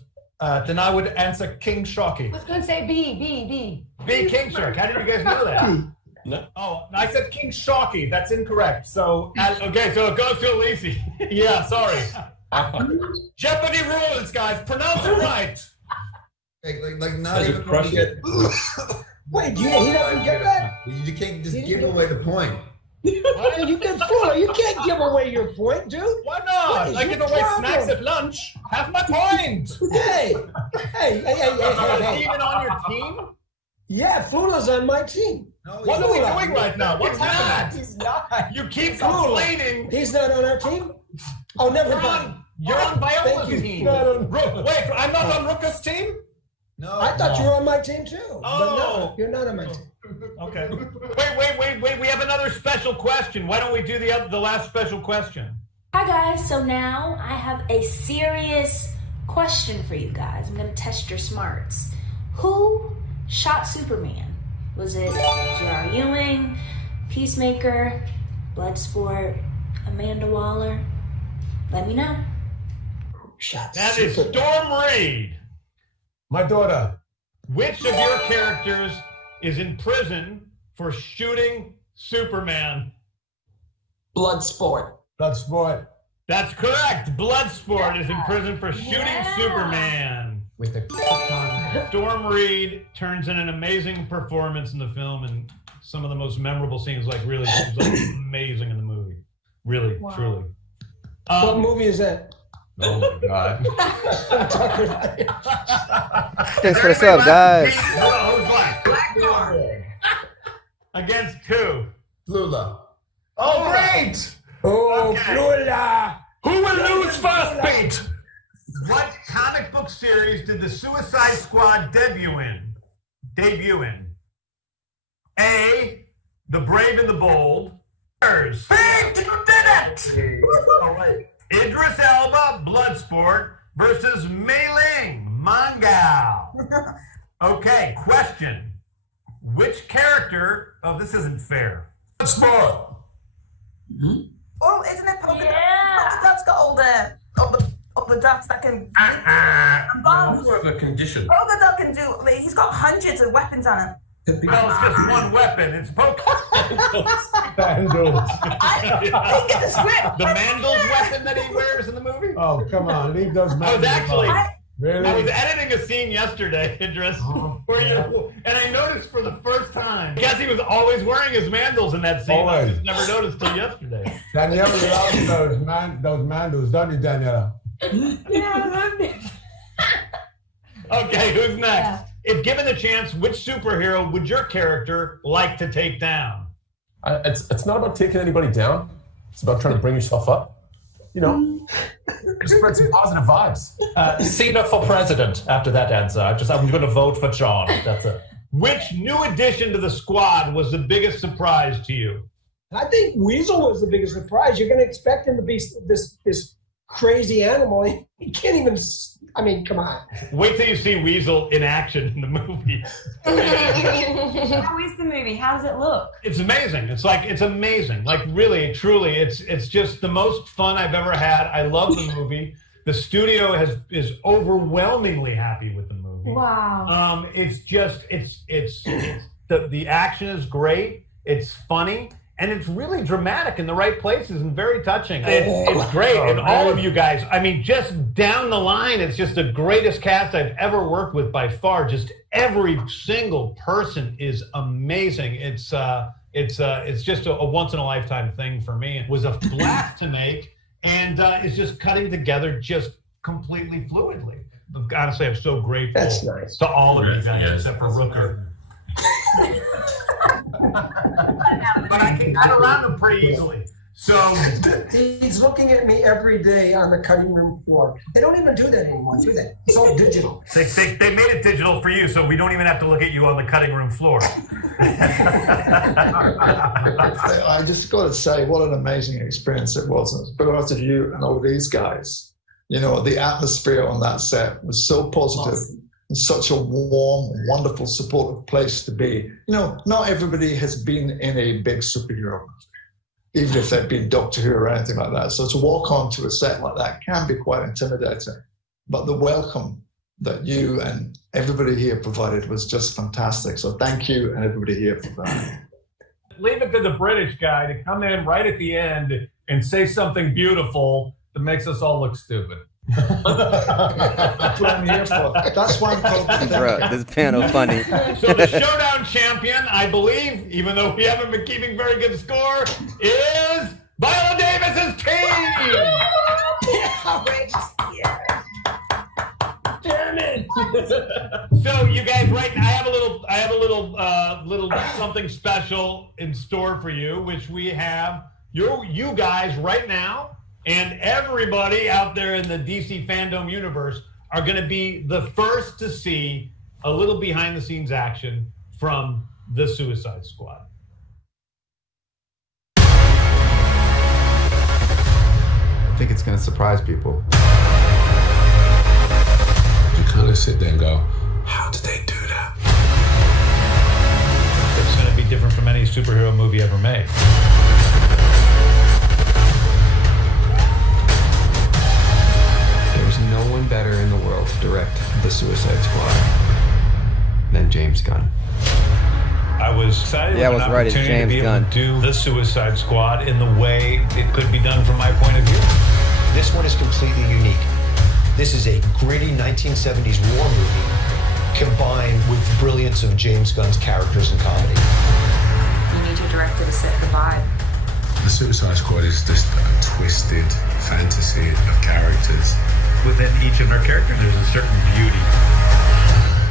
Then I would answer King Sharky. I was going to say B. B. King Shark. How did you guys know that? No. Oh, I said King Sharky. That's incorrect. So okay, so it goes to Elise. Yeah, sorry. Jeopardy rules, guys. Pronounce it right. Like not even when you get. Wait, he doesn't get that? You can't just give away the point. What? You can't give away your point, dude. Why not? I give away snacks at lunch. Have my point. Hey. Even on your team? Yeah, Flula's on my team. No, what are we doing right now? What's happening? He's not. You keep complaining. He's not on our team? Oh, never mind. You're on Viola's team. Wait, I'm not on Rooker's team? No. I thought you were on my team too. Oh. But no, you're not on my team. Okay. Wait. We have another special question. Why don't we do the last special question? Hi guys, so now I have a serious question for you guys. I'm gonna test your smarts. Who shot Superman? Was it J.R. Ewing, Peacemaker, Bloodsport, Amanda Waller? Let me know. That is Storm Reed. My daughter. Which of your characters is in prison for shooting Superman? Bloodsport. Bloodsport. That's correct. Bloodsport is in prison for shooting Superman. With the Storm Reed turns in an amazing performance in the film, and some of the most memorable scenes, really amazing in the movie. Really, truly. What movie is that? Oh my God. Thanks for the sub, guys. Who's left? Blackguard. Against two. Flula. Oh, great! Oh, Okay. Flula. Who will lose first, Pete? What comic book series did the Suicide Squad debut in? A, The Brave and the Bold. Pete, you did it! All right. Idris Elba, Bloodsport, versus Mei Ling, Mangal. Okay, question. Which character... Oh, this isn't fair. Bloodsport. Oh, isn't it polka dots got all the dots that can and bombs? More of a condition. Polka dot can do. I mean, he's got hundreds of weapons on him. Well, it's just one weapon. It's polka. Vandals. I didn't get the script. The Mandel's weapon that he wears in the movie? Oh, come on. Leave those I was Mandals actually... alone. Really? I was editing a scene yesterday, Idris, and I noticed for the first time. I guess he was always wearing his mandals in that scene. I just never noticed till yesterday. Daniela loves those Mandals, don't you, Daniela? Okay, who's next? If given the chance, which superhero would your character like to take down? It's not about taking anybody down. It's about trying to bring yourself up. You know, just spread some positive vibes. Cena for president after that answer. I'm going to vote for John. That's it. Which new addition to the squad was the biggest surprise to you? I think Weasel was the biggest surprise. You're going to expect him to be this crazy animal. He can't even... I mean, come on. Wait till you see Weasel in action in the movie. How is the movie? How does it look? It's amazing. It's amazing. Like really, truly, it's just the most fun I've ever had. I love the movie. The studio is overwhelmingly happy with the movie. Wow. The action is great. It's funny. And it's really dramatic in the right places and very touching. It's great. And all of you guys, I mean, just down the line, it's just the greatest cast I've ever worked with by far. Just every single person is amazing. It's just a once in a lifetime thing for me. It was a blast to make, and it's just cutting together just completely fluidly. Honestly, I'm so grateful to all of you guys, except for Rooker. But I can cut around them pretty easily. So he's looking at me every day on the cutting room floor. They don't even do that anymore, do they? It's all digital. They made it digital for you, so we don't even have to look at you on the cutting room floor. I just got to say, what an amazing experience it was. And it's because of you and all these guys. You know, the atmosphere on that set was so positive. And such a warm, wonderful, supportive place to be. You know, not everybody has been in a big superhero movie, even if they've been Doctor Who or anything like that. So to walk onto a set like that can be quite intimidating. But the welcome that you and everybody here provided was just fantastic. So thank you and everybody here for that. Leave it to the British guy to come in right at the end and say something beautiful that makes us all look stupid. That's what I'm here for. That's why I'm called. Bro, this panel funny. So the showdown champion, I believe, even though we haven't been keeping very good score, is Viola Davis's team. Outrageous. Yeah. Damn it! So you guys, right now, I have a little something special in store for you, which we have you guys right now. And everybody out there in the DC FanDome universe are going to be the first to see a little behind-the-scenes action from the Suicide Squad. I think it's going to surprise people. You kind of sit there and go, how did they do that? It's going to be different from any superhero movie ever made. No one better in the world to direct the Suicide Squad than James Gunn. I was excited Yeah, I was right. It's to James be able Gunn. to do the Suicide Squad in the way it could be done from my point of view. This one is completely unique. This is a gritty 1970s war movie combined with the brilliance of James Gunn's characters and comedy. You need your director to set the vibe. The Suicide Squad is just a twisted fantasy of characters. Within each of our characters, there's a certain beauty.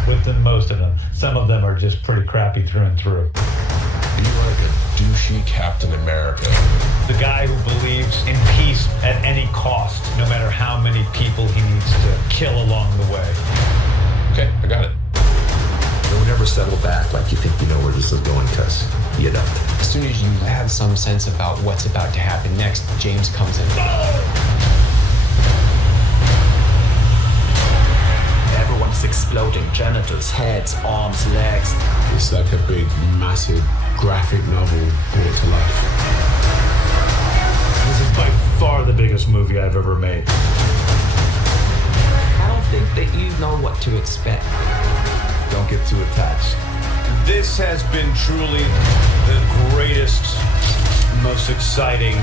Within most of them. Some of them are just pretty crappy through and through. You are like a douchey Captain America. The guy who believes in peace at any cost, no matter how many people he needs to kill along the way. Okay, I got it. Don't ever settle back like you think you know where this is going, because you don't. As soon as you have some sense about what's about to happen next, James comes in. Everyone's exploding. Genitals, heads, arms, legs. It's like a big, massive graphic novel brought to life. This is by far the biggest movie I've ever made. I don't think that you know what to expect. Don't get too attached. This has been truly the greatest, most exciting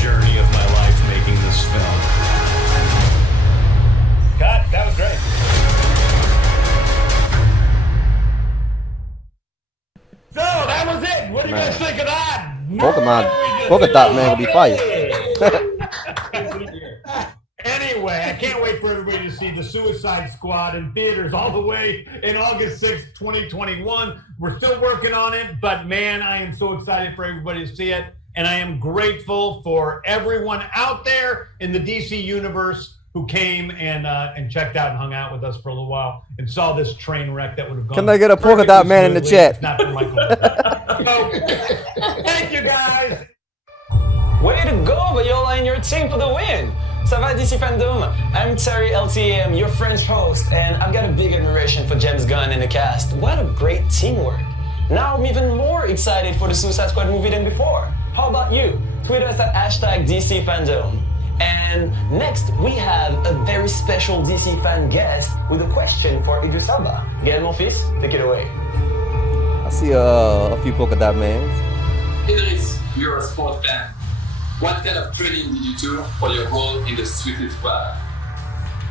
journey of my life making this film. Cut, that was great. So, that was it. What do you guys think of that? Polka Dot Man will be fire. Anyway, I can't wait for everybody to see The Suicide Squad in theaters all the way in August 6th, 2021. We're still working on it, but man, I am so excited for everybody to see it. And I am grateful for everyone out there in the DC universe who came and checked out and hung out with us for a little while and saw this train wreck that would have gone. Can I get a Polka Dot Man in the chat? Not for Michael. So, thank you guys. Way to go, Viola and your team for the win! Ça va DC FanDome? I'm Terry LTM, your friend's host, and I've got a big admiration for James Gunn and the cast. What a great teamwork. Now I'm even more excited for the Suicide Squad movie than before. How about you? Tweet us at #DC FanDome. And next, we have a very special DC fan guest with a question for Idris Elba. Gael, mon fils, take it away. I see a few Polka Dot Mans. Idris, you're a sport fan. What kind of training did you do for your role in the Suicide Squad?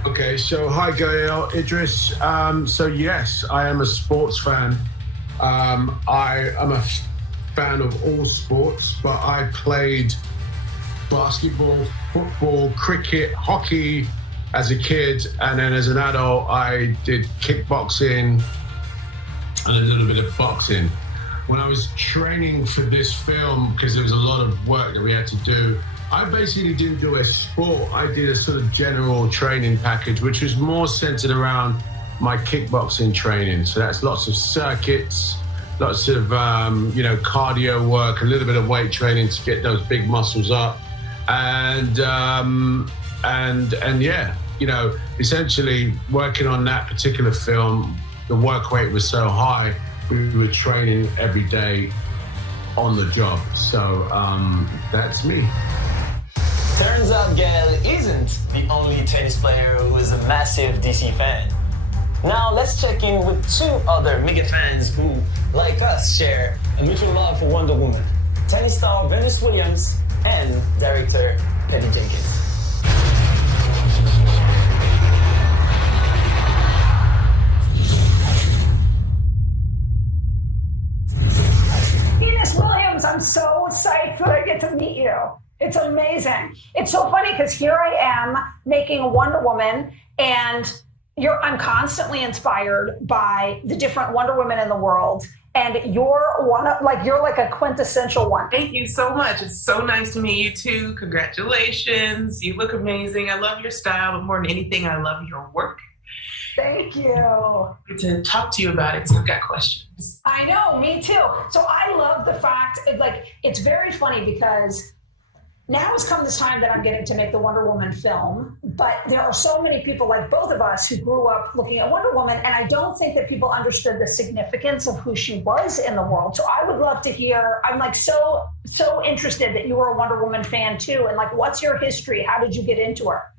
Okay, so hi Gael, Idris. So yes, I am a sports fan. I am a fan of all sports, but I played basketball, football, cricket, hockey as a kid, and then as an adult I did kickboxing and a little bit of boxing. When I was training for this film, because there was a lot of work that we had to do, I basically didn't do a sport. I did a sort of general training package, which was more centered around my kickboxing training. So that's lots of circuits, lots of cardio work, a little bit of weight training to get those big muscles up, and yeah, essentially working on that particular film. The work rate was so high, we were training every day on the job. So that's me. Turns out Gael isn't the only tennis player who is a massive DC fan. Now let's check in with two other mega fans who, like us, share a mutual love for Wonder Woman. Tennis star Venus Williams and director Patty Jenkins. Venus Williams, I'm so psyched that I get to meet you. It's amazing. It's so funny because here I am making a Wonder Woman, and I'm constantly inspired by the different Wonder Women in the world, and you're like a quintessential one. Thank you so much. It's so nice to meet you too. Congratulations. You look amazing. I love your style, but more than anything, I love your work. Thank you. To talk to you about it, so I've got questions. I know, me too. So I love the fact, it's very funny because now has come this time that I'm getting to make the Wonder Woman film, but there are so many people like both of us who grew up looking at Wonder Woman, and I don't think that people understood the significance of who she was in the world. So I would love to hear, I'm so interested that you were a Wonder Woman fan too, and what's your history? How did you get into her?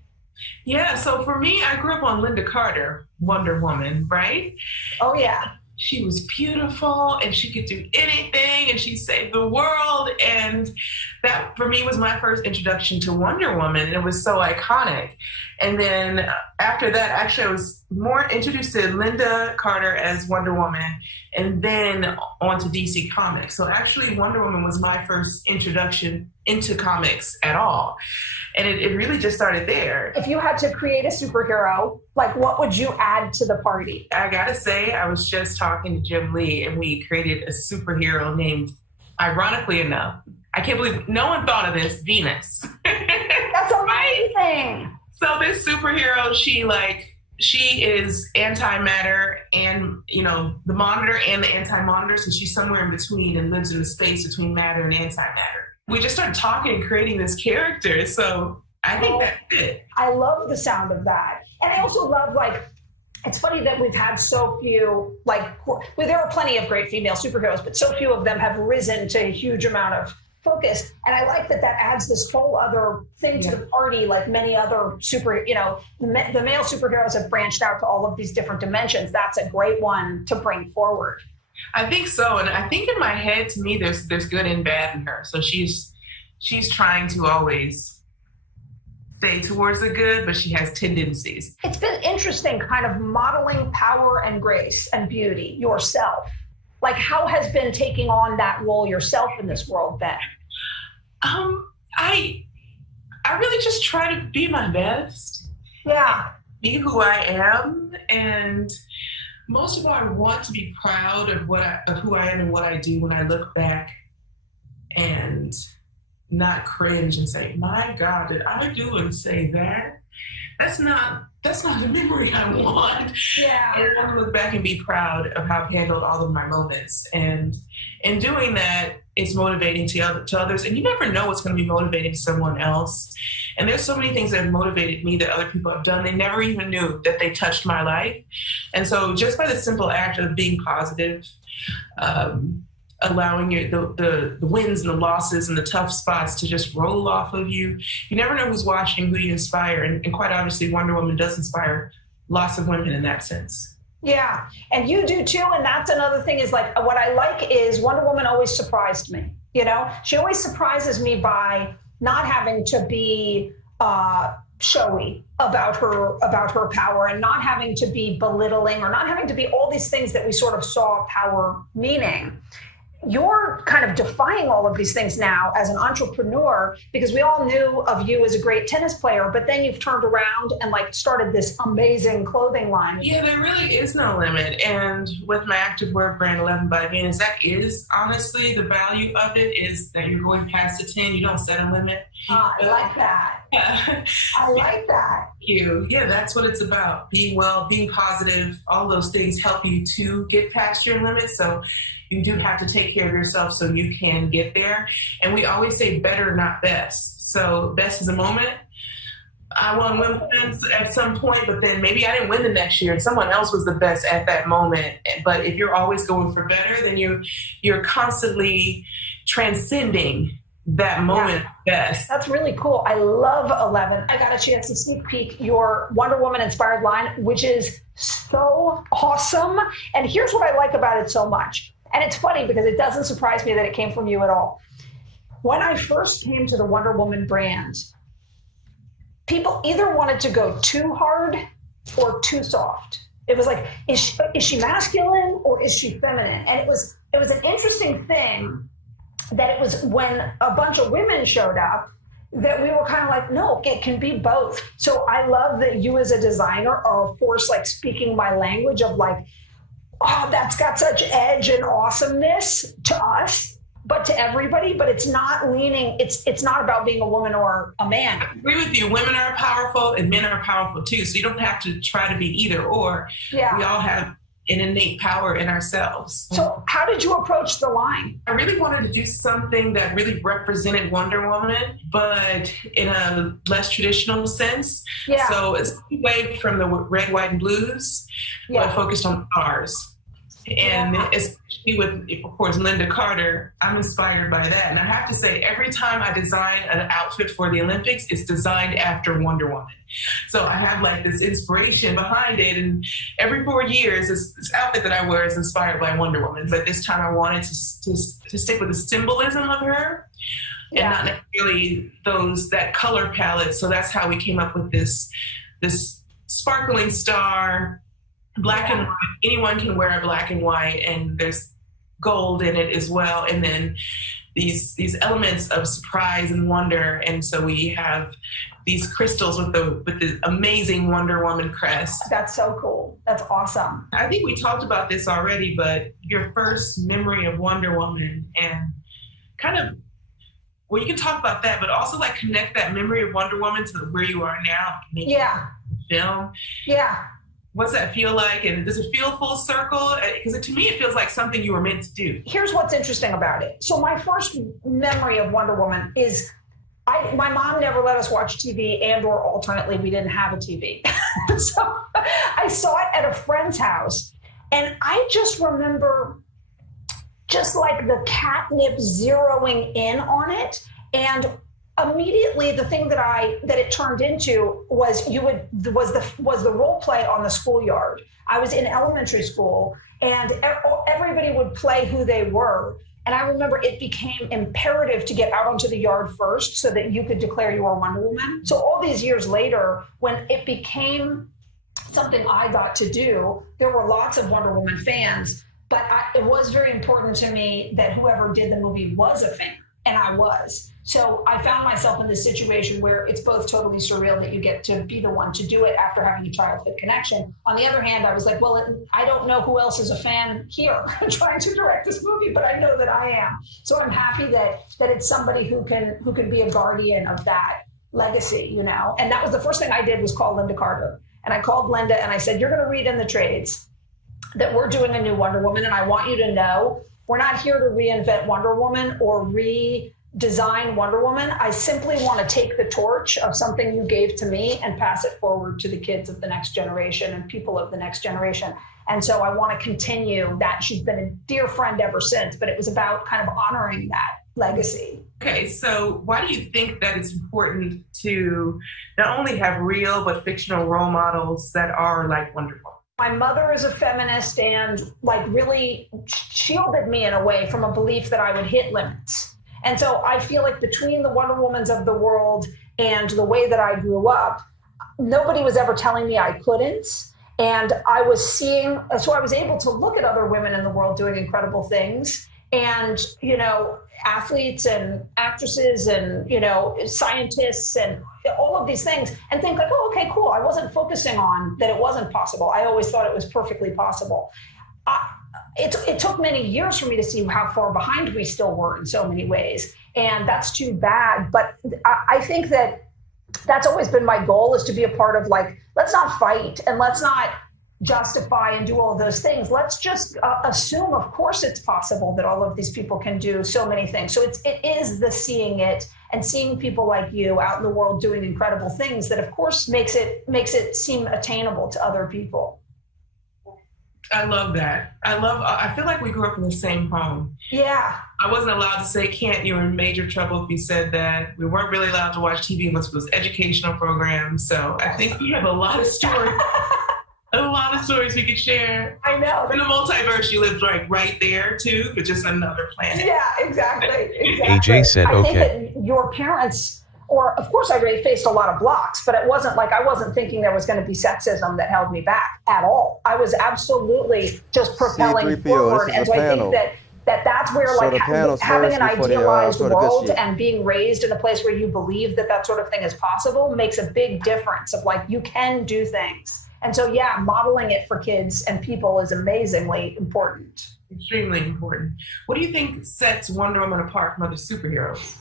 Yeah, so for me, I grew up on Linda Carter, Wonder Woman, right? Oh, yeah. She was beautiful and she could do anything and she saved the world. And that for me was my first introduction to Wonder Woman. And it was so iconic. And then after that, actually, I was more introduced to Linda Carter as Wonder Woman, and then on to DC Comics. So actually, Wonder Woman was my first introduction into comics at all. And it really just started there. If you had to create a superhero, like what would you add to the party? I gotta say, I was just talking to Jim Lee, and we created a superhero named, ironically enough, I can't believe no one thought of this, Venus. That's amazing. So this superhero, she is antimatter and, the Monitor and the anti-Monitor. So she's somewhere in between and lives in the space between matter and antimatter. We just started talking and creating this character. So I think that's it. I love the sound of that. And I also love, it's funny that we've had so few, there are plenty of great female superheroes, but so few of them have risen to a huge amount of focus. And I like that adds this whole other thing to the party, like many other the male superheroes have branched out to all of these different dimensions. That's a great one to bring forward. I think so. And I think in my head, to me, there's good and bad in her. So she's trying to always stay towards the good, but she has tendencies. It's been interesting kind of modeling power and grace and beauty yourself. Like, how has been taking on that role yourself in this world been? I really just try to be my best. Yeah. Be who I am. And most of all, I want to be proud of who I am and what I do when I look back and not cringe and say, my God, did I do and say that? That's not the memory I want. Yeah. I want to look back and be proud of how I've handled all of my moments. And in doing that, it's motivating to others. And you never know what's going to be motivating to someone else. And there's so many things that have motivated me that other people have done. They never even knew that they touched my life. And so just by the simple act of being positive, allowing the wins and the losses and the tough spots to just roll off of you. You never know who's watching, who you inspire. And quite obviously, Wonder Woman does inspire lots of women in that sense. Yeah, and you do too. And that's another thing is what I like is Wonder Woman always surprised me. She always surprises me by not having to be showy about her power and not having to be belittling or not having to be all these things that we sort of saw power meaning. You're kind of defying all of these things now as an entrepreneur, because we all knew of you as a great tennis player, but then you've turned around and started this amazing clothing line. Yeah, there really is no limit. And with my activewear brand 11 by Venus, that is honestly the value of it, is that you're going past the 10, you don't set a limit. I like that. I like that. Yeah, that's what it's about. Being well, being positive, all those things help you to get past your limits. So you do have to take care of yourself so you can get there. And we always say better, not best. So best is a moment. I won women's at some point, but then maybe I didn't win the next year and someone else was the best at that moment. But if you're always going for better, then you're constantly transcending that moment best. That's really cool. I love 11. I got a chance to sneak peek your Wonder Woman inspired line, which is so awesome. And here's what I like about it so much. And it's funny because it doesn't surprise me that it came from you at all. When I first came to the Wonder Woman brand, people either wanted to go too hard or too soft. It was like, is she masculine or is she feminine? And it was an interesting thing that it was when a bunch of women showed up that we were kind of like, no, it can be both. So I love that you as a designer are, of course, speaking my language of oh, that's got such edge and awesomeness to us, but to everybody, but it's not leaning, it's not about being a woman or a man. I agree with you. Women are powerful and men are powerful too. So you don't have to try to be either or. Yeah. We all have an innate power in ourselves. So how did you approach the line? I really wanted to do something that really represented Wonder Woman, but in a less traditional sense. Yeah. So it's away from the red, white, and blues, but focused on stars. And especially with, of course, Linda Carter, I'm inspired by that. And I have to say, every time I design an outfit for the Olympics, it's designed after Wonder Woman. So I have this inspiration behind it. And every 4 years, this outfit that I wear is inspired by Wonder Woman. But this time I wanted to stick with the symbolism of her and not necessarily that color palette. So that's how we came up with this this sparkling star, black and white. Anyone can wear a black and white, and there's gold in it as well. And then these elements of surprise and wonder. And so we have these crystals with the amazing Wonder Woman crest. That's so cool. That's awesome. I think we talked about this already, but your first memory of Wonder Woman and kind of, well, you can talk about that, but also like connect that memory of Wonder Woman to where you are now. Yeah. Film. Yeah. What's that feel like? And does it feel full circle? Because to me, it feels like something you were meant to do. Here's what's interesting about it. So my first memory of Wonder Woman is my mom never let us watch TV, and or alternately, we didn't have a TV. So I saw it at a friend's house, and I just remember just like the catnip zeroing in on it. And immediately the thing that it turned into was the role play on the schoolyard. I was in elementary school, and everybody would play who they were. And I remember it became imperative to get out onto the yard first so that you could declare you were Wonder Woman. So all these years later, when it became something I got to do, there were lots of Wonder Woman fans, but it was very important to me that whoever did the movie was a fan, and I was. So I found myself in this situation where it's both totally surreal that you get to be the one to do it after having a childhood connection. On the other hand, I was like, well, I don't know who else is a fan here trying to direct this movie, but I know that I am. So I'm happy that it's somebody who can be a guardian of that legacy, you know? And that was the first thing I did, was call Linda Carter. And I called Linda and I said, you're going to read in the trades that we're doing a new Wonder Woman, and I want you to know we're not here to reinvent Wonder Woman or redesign Wonder Woman. I simply want to take the torch of something you gave to me and pass it forward to the kids of the next generation and people of the next generation. And so I want to continue that. She's been a dear friend ever since, but it was about kind of honoring that legacy. Okay, so why do you think that it's important to not only have real but fictional role models that are like Wonder Woman? My mother is a feminist and like really shielded me in a way from a belief that I would hit limits. And so I feel like between the Wonder Womans of the world and the way that I grew up, nobody was ever telling me I couldn't. And I was seeing, so I was able to look at other women in the world doing incredible things. And, you know, athletes and actresses and, you know, scientists and all of these things, and think like, oh, okay, cool. I wasn't focusing on that it wasn't possible. I always thought it was perfectly possible. It took many years for me to see how far behind we still were in so many ways. And that's too bad. But I think that's always been my goal, is to be a part of, like, let's not fight and let's not justify and do all of those things. Let's just assume, of course, it's possible that all of these people can do so many things. So it is the seeing it and seeing people like you out in the world doing incredible things that, of course, makes it seem attainable to other people. I love that. I feel like we grew up in the same home. Yeah. I wasn't allowed to say can't. You were in major trouble if you said that. We weren't really allowed to watch TV unless it was educational programs. So I think we have a lot of stories. A lot of stories we could share. I know. In the multiverse, you lived right there too, but just another planet. Yeah, exactly. AJ said, I think okay. that your parents, or of course I faced a lot of blocks, but it wasn't like I wasn't thinking there was going to be sexism that held me back at all. I was absolutely just propelling forward. And so I think that's where, So like, the panels having first an before the, idealized for the good world shit. and being raised in a place where you believe that sort of thing is possible makes a big difference of, like, you can do things. And so, yeah, modeling it for kids and people is amazingly important. Extremely important. What do you think sets Wonder Woman apart from other superheroes?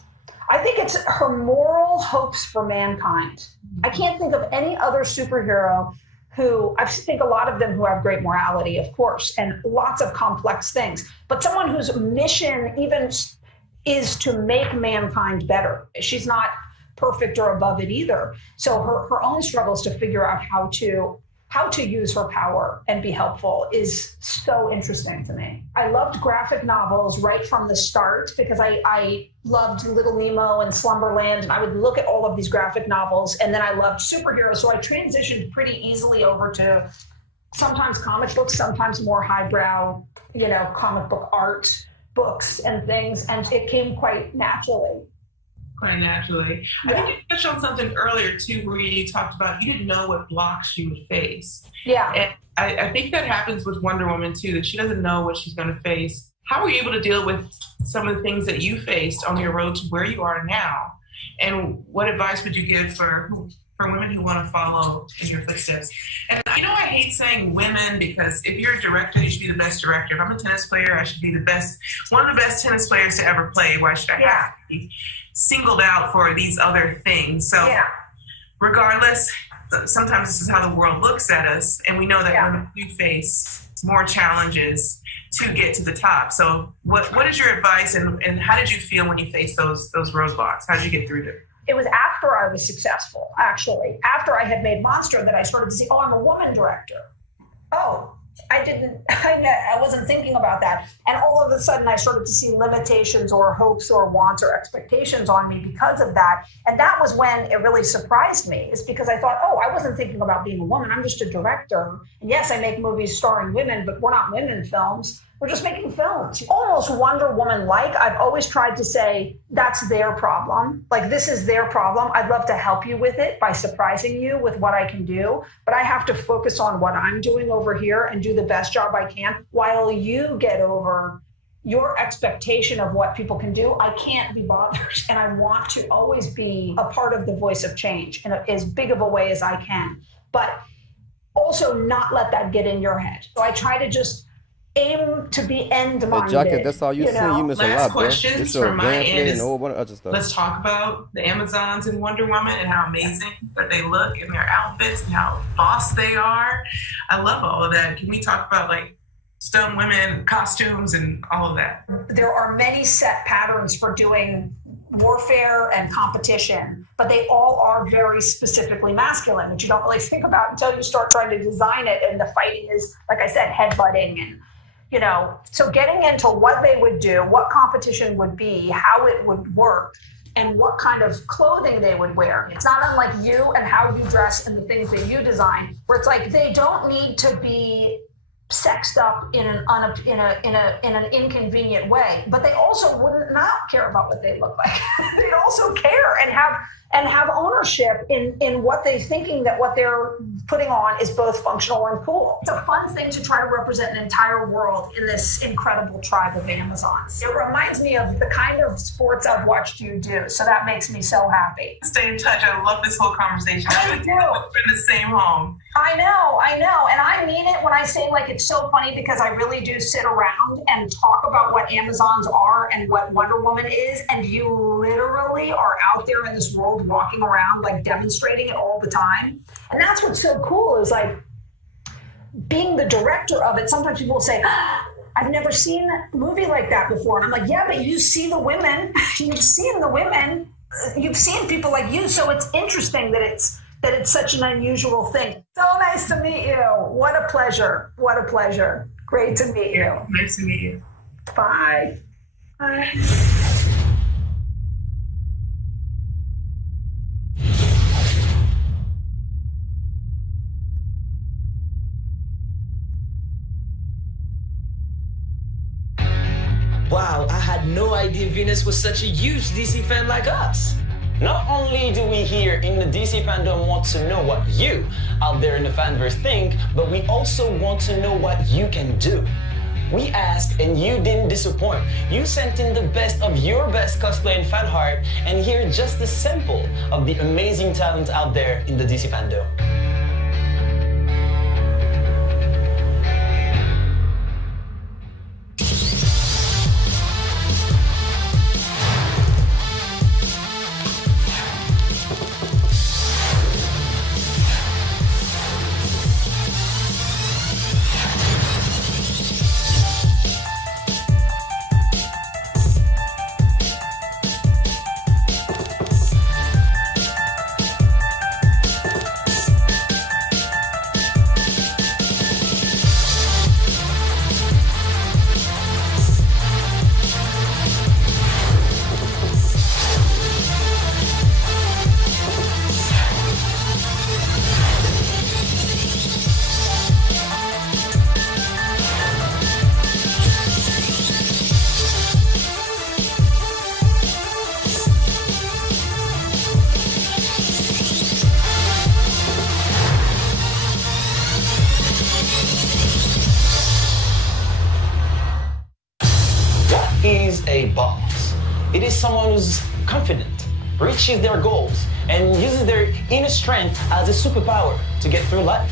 I think it's her moral hopes for mankind. I can't think of any other superhero who, I think a lot of them who have great morality, of course, and lots of complex things, but someone whose mission even is to make mankind better. She's not perfect or above it either. So her own struggles to figure out how to use her power and be helpful is so interesting to me. I loved graphic novels right from the start because I loved Little Nemo and Slumberland, and I would look at all of these graphic novels, and then I loved superheroes. So I transitioned pretty easily over to sometimes comic books, sometimes more highbrow, you know, comic book art books and things, and it came quite naturally. quite naturally. I think you touched on something earlier too, where you talked about you didn't know what blocks you would face. Yeah. And I think that happens with Wonder Woman too, that she doesn't know what she's going to face. How were you able to deal with some of the things that you faced on your road to where you are now? And what advice would you give for women who want to follow in your footsteps? And I know I hate saying women, because if you're a director, you should be the best director. If I'm a tennis player, I should be one of the best tennis players to ever play. Why should I have to be singled out for these other things? So regardless, sometimes this is how the world looks at us. And we know that women do face more challenges to get to the top. So what is your advice, and how did you feel when you faced those roadblocks? How did you get through them? It was after I was successful, actually. After I had made Monster that I started to see, oh, I'm a woman director. Oh, I wasn't thinking about that. And all of a sudden I started to see limitations or hopes or wants or expectations on me because of that. And that was when it really surprised me, is because I thought, oh, I wasn't thinking about being a woman. I'm just a director. And yes, I make movies starring women, but we're not women films. We're just making films. Almost Wonder Woman-like. I've always tried to say, that's their problem. Like, this is their problem. I'd love to help you with it by surprising you with what I can do. But I have to focus on what I'm doing over here and do the best job I can while you get over your expectation of what people can do. I can't be bothered. And I want to always be a part of the voice of change in as big of a way as I can. But also not let that get in your head. So I try to just aim to be end-minded. Hey, Jacket, that's all you see. You miss a lot, bro. Questions from my end and a whole bunch of other stuff. Let's talk about the Amazons and Wonder Woman and how amazing that they look in their outfits and how boss they are. I love all of that. Can we talk about like stone women, costumes, and all of that? There are many set patterns for doing warfare and competition, but they all are very specifically masculine, which you don't really think about until you start trying to design it. And the fighting is, like I said, headbutting and so getting into what they would do, what competition would be, how it would work, and what kind of clothing they would wear. It's not unlike you and how you dress and the things that you design, where it's like they don't need to be sexed up in an inconvenient way, but they also wouldn't not care about what they look like. They'd also care and have ownership in what they're thinking, that what they're putting on is both functional and cool. It's a fun thing to try to represent an entire world in this incredible tribe of Amazons. It reminds me of the kind of sports I've watched you do, so that makes me so happy. Stay in touch. I love this whole conversation. I do. We're in the same home. I know. And I mean it when I say, like, it's so funny, because I really do sit around and talk about what Amazons are and what Wonder Woman is, and you literally are out there in this world walking around, like, demonstrating it all the time. And that's what's so cool, is like being the director of it. Sometimes people will say, I've never seen a movie like that before. And I'm like, yeah, but you see the women. You've seen the women. You've seen people like you. So it's interesting that it's such an unusual thing. So nice to meet you. What a pleasure. What a pleasure. Great to meet you. Nice to meet you. Bye. Bye. Wow, I had no idea Venus was such a huge DC fan like us. Not only do we here in the DC FanDome want to know what you out there in the fanverse think, but we also want to know what you can do. We asked and you didn't disappoint. You sent in the best of your best cosplay and fan art, and here just a sample of the amazing talent out there in the DC FanDome. What is a boss? It is someone who's confident, reaches their goals, and uses their inner strength as a superpower to get through life.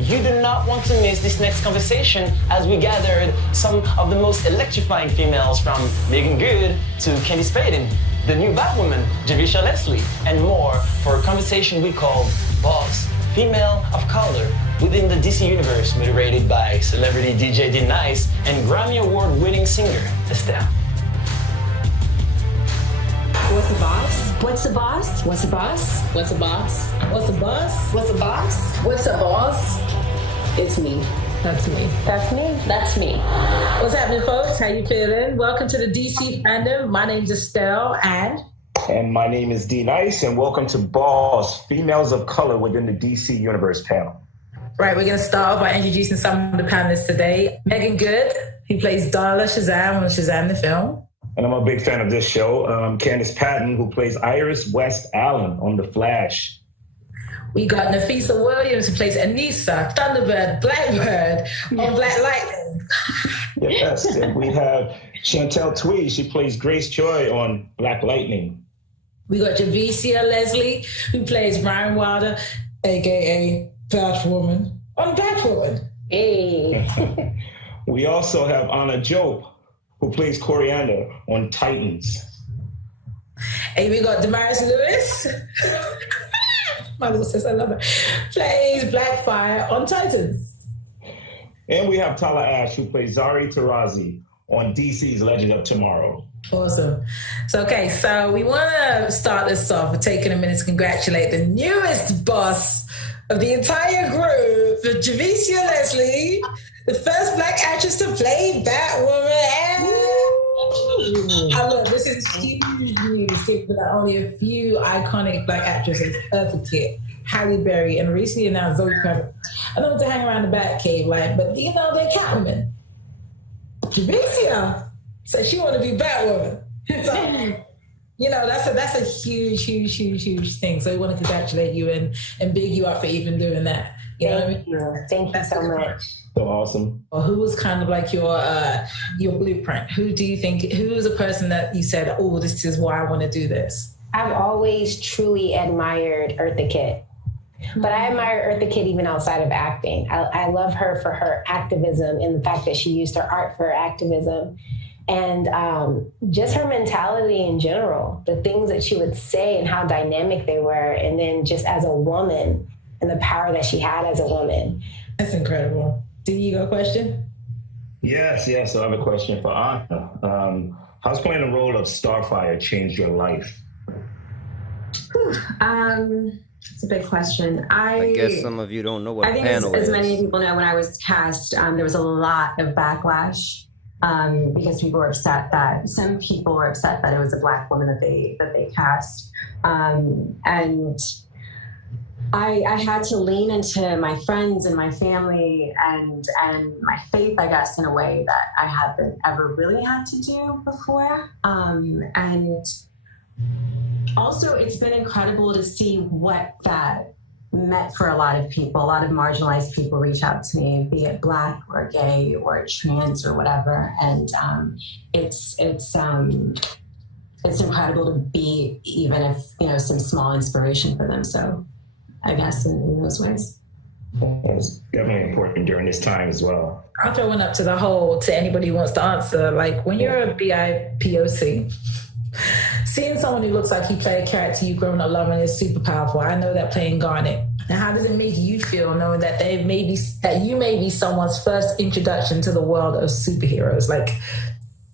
You do not want to miss this next conversation as we gathered some of the most electrifying females from Megan Good to Candice Payton, the new Batwoman, Javisha Leslie, and more for a conversation we called Boss, Female of Color within the DC Universe, moderated by celebrity DJ D-Nice and Grammy Award-winning singer Estelle. What's a boss? What's a boss? What's a boss? What's a boss? What's a boss? What's a boss? What's a boss? It's me. That's me. That's me. That's me. What's happening, folks? How you feeling? Welcome to the DC Fandom. My name's Estelle, and my name is D-Nice, and welcome to Boss, Females of Color within the DC Universe panel. Right, we're going to start off by introducing some of the panelists today. Megan Good, who plays Darla Shazam on Shazam the Film. And I'm a big fan of this show. Candice Payton, who plays Iris West Allen on The Flash. We got Nafisa Williams, who plays Anissa, Thunderbird, Blackbird on Black Lightning. Yes, and we have Chantel Tweed. She plays Grace Joy on Black Lightning. We got Javicia Leslie, who plays Ryan Wilder, a.k.a. Batwoman, on Batwoman. Hey. We also have Anna Jope, who plays Coriander on Titans. And we got Damaris Lewis. My little sis, I love her. Plays Blackfire on Titans. And we have Tala Ash, who plays Zari Tarazi on DC's Legend of Tomorrow. Awesome. So we want to start this off with taking a minute to congratulate the newest boss of the entire group, Javicia Leslie, the first Black actress to play Batwoman. Look, this is huge news, given that only a few iconic Black actresses, Eartha Kitt, Halle Berry, and recently announced Zoe Kravitz. I don't want to hang around the Batcave, but they're Catwoman. Javicia said she want to be Batwoman. So, that's a huge thing. So we want to congratulate you and big you up for even doing that. You know what I mean? Thank you so much. So awesome. Well, who was kind of like your blueprint? Who is a person that you said, oh, this is why I want to do this? I've always truly admired Eartha Kitt. But I admire Eartha Kitt even outside of acting. I love her for her activism and the fact that she used her art for activism. And just her mentality in general, the things that she would say and how dynamic they were. And then just as a woman and the power that she had as a woman. That's incredible. Do you got a question? Yes. So I have a question for Anna. How's playing the role of Starfire changed your life? It's a big question. I guess some of you don't know what I think panel as is. many people know, when I was cast, there was a lot of backlash because people were upset that some people were upset that it was a Black woman that they cast, and I had to lean into my friends and my family and my faith, I guess, in a way that I haven't ever really had to do before, and also, it's been incredible to see what that meant for a lot of people. A lot of marginalized people reach out to me, be it Black or gay or trans or whatever, and it's incredible to be, even if some small inspiration for them. So, I guess in those ways. It's definitely important during this time as well. I'll throw one up to anybody who wants to answer. Like when you're a BIPOC, seeing someone who looks like he played a character you've grown up loving is super powerful. I know that playing Garnet. Now, how does it make you feel knowing that you may be someone's first introduction to the world of superheroes? Like,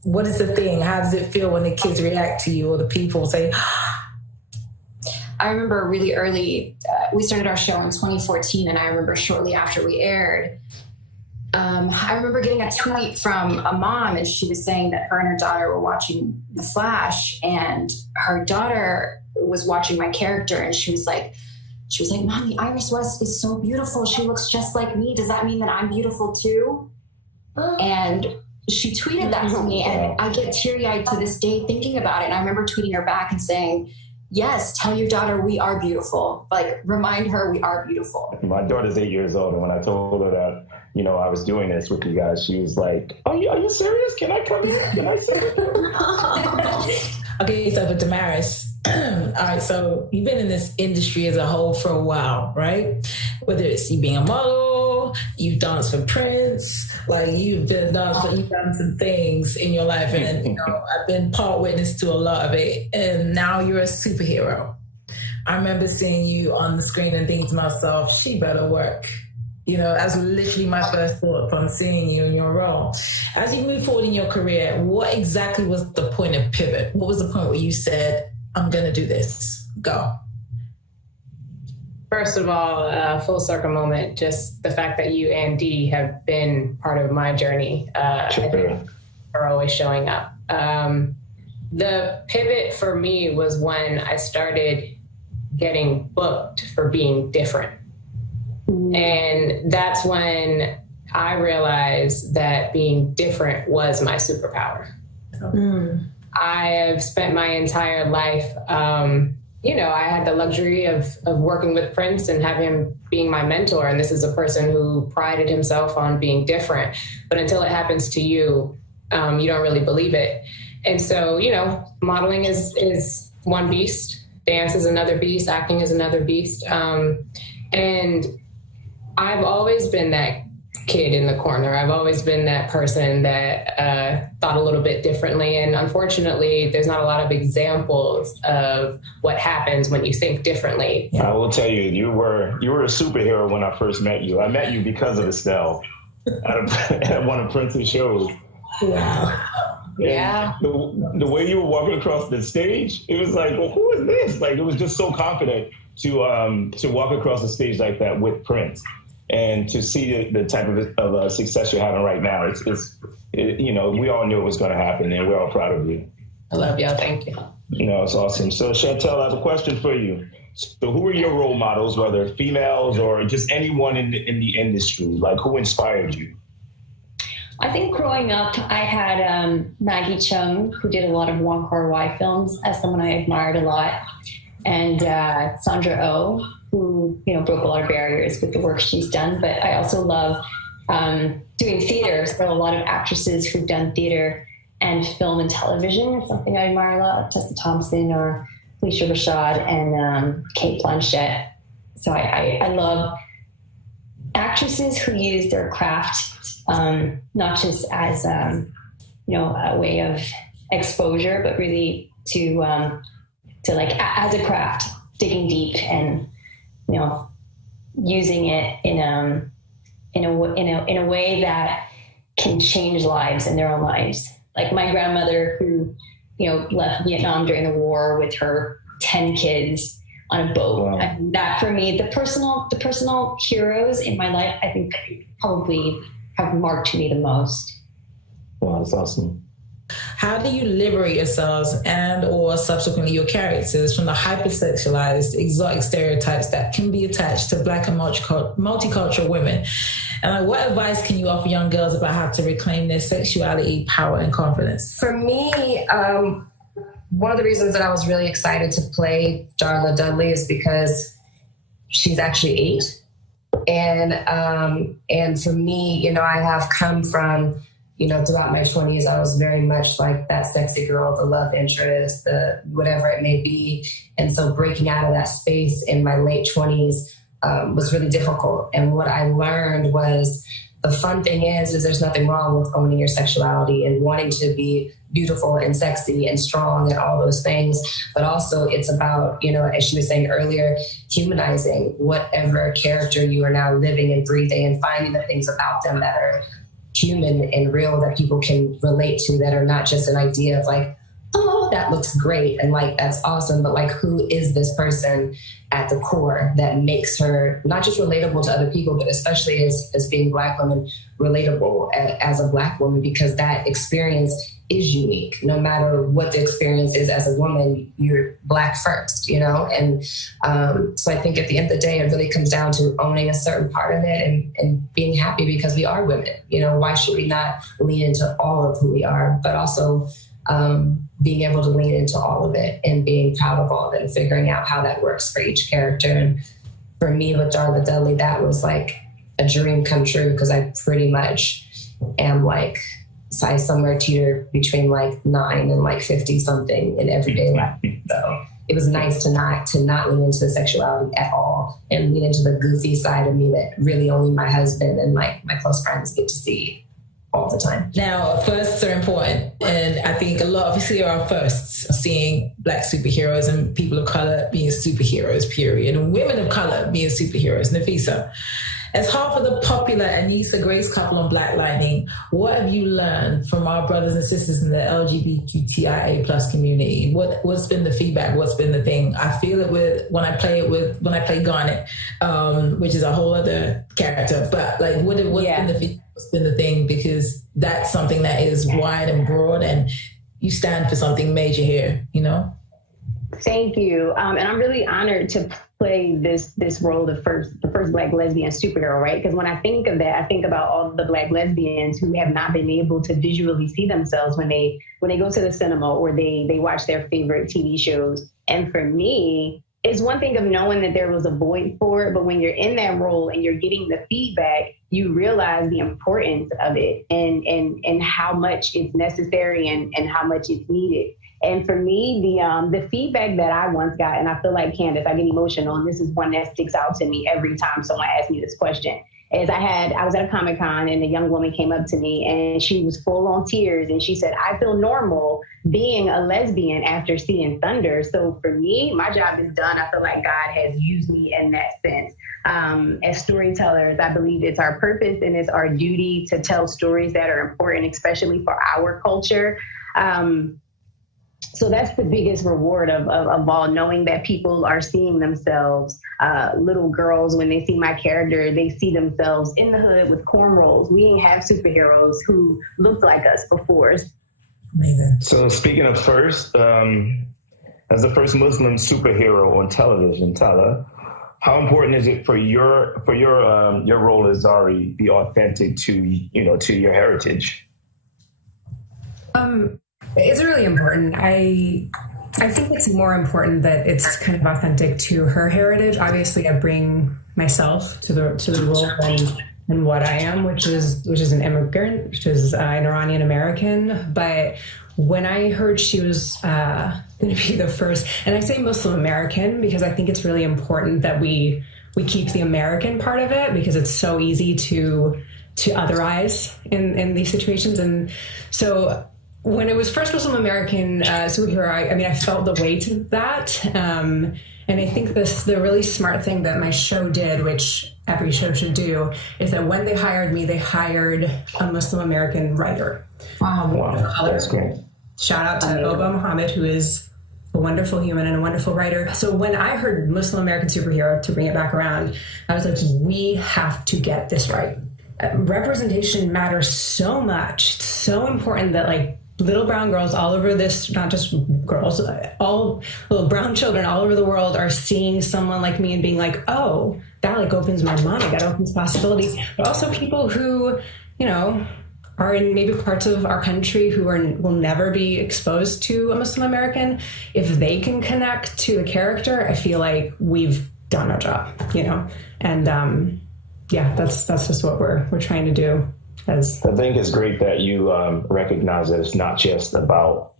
what is the thing? How does it feel when the kids react to you or the people say? I remember really early, we started our show in 2014, and I remember shortly after we aired, I remember getting a tweet from a mom, and she was saying that her and her daughter were watching The Flash, and her daughter was watching my character, and she was like, Mommy, Iris West is so beautiful. She looks just like me. Does that mean that I'm beautiful too? And she tweeted that to me, and I get teary-eyed to this day thinking about it. And I remember tweeting her back and saying, yes, tell your daughter we are beautiful. Like, remind her we are beautiful. My daughter's 8 years old, and when I told her that you know, I was doing this with you guys, she was like, are you serious? Can I come in? Can I sit with you? Okay, so for Damaris, all right, so you've been in this industry as a whole for a while, right? Whether it's you being a model, you've danced for Prince, like you've done some things in your life, and you know, I've been part witness to a lot of it, and now you're a superhero. I remember seeing you on the screen and thinking to myself, she better work. You know, that's literally my first thought upon seeing you in your role. As you move forward in your career, what exactly was the point of pivot? What was the point where you said, I'm going to do this? Go. First of all, full circle moment, just the fact that you and Dee have been part of my journey. I think are always showing up. The pivot for me was when I started getting booked for being different. And that's when I realized that being different was my superpower. I have spent my entire life, you know, I had the luxury of working with Prince and have him being my mentor. And this is a person who prided himself on being different. But until it happens to you, you don't really believe it. And so, you know, modeling is one beast. Dance is another beast. Acting is another beast. And I've always been that kid in the corner. I've always been that person that thought a little bit differently. And unfortunately, there's not a lot of examples of what happens when you think differently. I will tell you, you were a superhero when I first met you. I met you because of Estelle at one of Prince's shows. Wow. Yeah. The way you were walking across the stage, it was like, well, who is this? Like, it was just so confident to walk across the stage like that with Prince. And to see the type of success you're having right now, it's you know, we all knew it was going to happen, and we're all proud of you. I love y'all. Thank you. You know, it's awesome. So, Chantel, I have a question for you. So, who are your role models, whether females or just anyone in the industry? Like, who inspired you? I think growing up, I had Maggie Chung, who did a lot of Wong Kar-wai films, as someone I admired a lot, and Sandra Oh, who, you know, broke a lot of barriers with the work she's done. But I also love doing theater. So a lot of actresses who've done theater and film and television is something I admire a lot, like Tessa Thompson or Felicia Rashad and Kate Blanchett. So I love actresses who use their craft, not just as, you know, a way of exposure, but really to like as a craft, digging deep and, you know, using it in a way that can change lives in their own lives. Like my grandmother, who, you know, left Vietnam during the war with her 10 kids on a boat. Wow. And that for me, the personal heroes in my life, I think probably have marked me the most. Wow, that's awesome. How do you liberate yourselves and or subsequently your characters from the hypersexualized, exotic stereotypes that can be attached to Black and multicultural women? And like, what advice can you offer young girls about how to reclaim their sexuality, power, and confidence? For me, one of the reasons that I was really excited to play Darla Dudley is because she's actually 8. And for me, you know, I have come from, you know, throughout my 20s, I was very much like that sexy girl, the love interest, the whatever it may be. And so breaking out of that space in my late 20s was really difficult. And what I learned was the fun thing is there's nothing wrong with owning your sexuality and wanting to be beautiful and sexy and strong and all those things. But also it's about, you know, as she was saying earlier, humanizing whatever character you are now living and breathing and finding the things about them that are human and real that people can relate to, that are not just an idea of like, oh, that looks great and like that's awesome, but like who is this person at the core that makes her not just relatable to other people, but especially as being Black women, relatable as a Black woman, because that experience is unique. No matter what the experience is as a woman, you're Black first, you know? And so I think at the end of the day, it really comes down to owning a certain part of it and being happy because we are women. You know, why should we not lean into all of who we are, but also being able to lean into all of it and being proud of all of it and figuring out how that works for each character. And for me with Darla Dudley, that was like a dream come true because I pretty much am like size somewhere teeter between like 9 and like 50 something in everyday life. So it was nice to not lean into the sexuality at all and lean into the goofy side of me that really only my husband and like my close friends get to see all the time. Now, firsts are important, and I think a lot of us here are firsts, seeing Black superheroes and people of color being superheroes, period, and women of color being superheroes. Nafisa, as half of the popular Anissa Grace couple on Black Lightning, what have you learned from our brothers and sisters in the LGBTQIA plus community? What's been the feedback? What's been the thing? I feel it when I play Garnet, which is a whole other character. But like, what's been the feedback? What's been the thing? Because that's something that is wide and broad, and you stand for something major here, you know? Thank you. And I'm really honored to play this role, the first Black lesbian superhero, right? Because when I think of that, I think about all the Black lesbians who have not been able to visually see themselves when they go to the cinema or they watch their favorite TV shows. And for me, it's one thing of knowing that there was a void for it, but when you're in that role and you're getting the feedback, you realize the importance of it and how much it's necessary and how much it's needed. And for me, the feedback that I once got, and I feel like Candace, I get emotional, and this is one that sticks out to me every time someone asks me this question, is I was at a Comic-Con and a young woman came up to me and she was full on tears and she said, I feel normal being a lesbian after seeing Thunder. So for me, my job is done. I feel like God has used me in that sense. As storytellers, I believe it's our purpose and it's our duty to tell stories that are important, especially for our culture. So that's the biggest reward of all, knowing that people are seeing themselves, little girls, when they see my character, they see themselves in the hood with cornrows. We didn't have superheroes who looked like us before. Amazing. So speaking of first, as the first Muslim superhero on television, Tala, how important is it for your role as Zari be authentic to your heritage? It's really important. I think it's more important that it's kind of authentic to her heritage. Obviously, I bring myself to the role and what I am, which is an immigrant, which is an Iranian American. But when I heard she was going to be the first, and I say Muslim American because I think it's really important that we keep the American part of it, because it's so easy to otherize in these situations. And so when it was first Muslim American superhero, I felt the weight of that. And I think the really smart thing that my show did, which every show should do, is that when they hired me, they hired a Muslim American writer. Wow, that's great. Shout out to Oba Muhammad, who is a wonderful human and a wonderful writer. So when I heard Muslim American superhero, to bring it back around, I was like, we have to get this right. Representation matters so much. It's so important that like little brown girls all over this, not just girls, all little brown children all over the world are seeing someone like me and being like, oh, that like opens my mind, that opens possibilities. But also people who, are in maybe parts of our country who will never be exposed to a Muslim American. If they can connect to the character, I feel like we've done our job, And that's just what we're trying to do. I think it's great that you recognize that it's not just about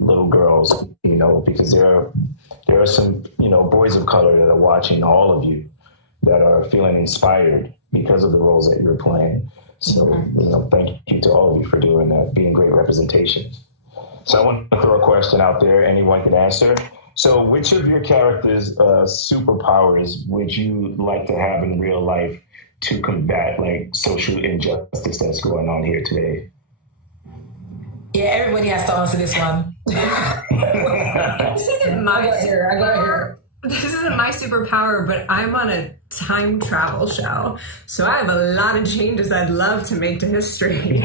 little girls, because there are some, boys of color that are watching all of you that are feeling inspired because of the roles that you're playing. So, thank you to all of you for doing that, being great representations. So I want to throw a question out there. Anyone can answer. So which of your characters' superpowers would you like to have in real life to combat like social injustice that's going on here today? Yeah, everybody has to answer this one. This isn't my superpower. This isn't my superpower, but I'm on a time travel show, so I have a lot of changes I'd love to make to history.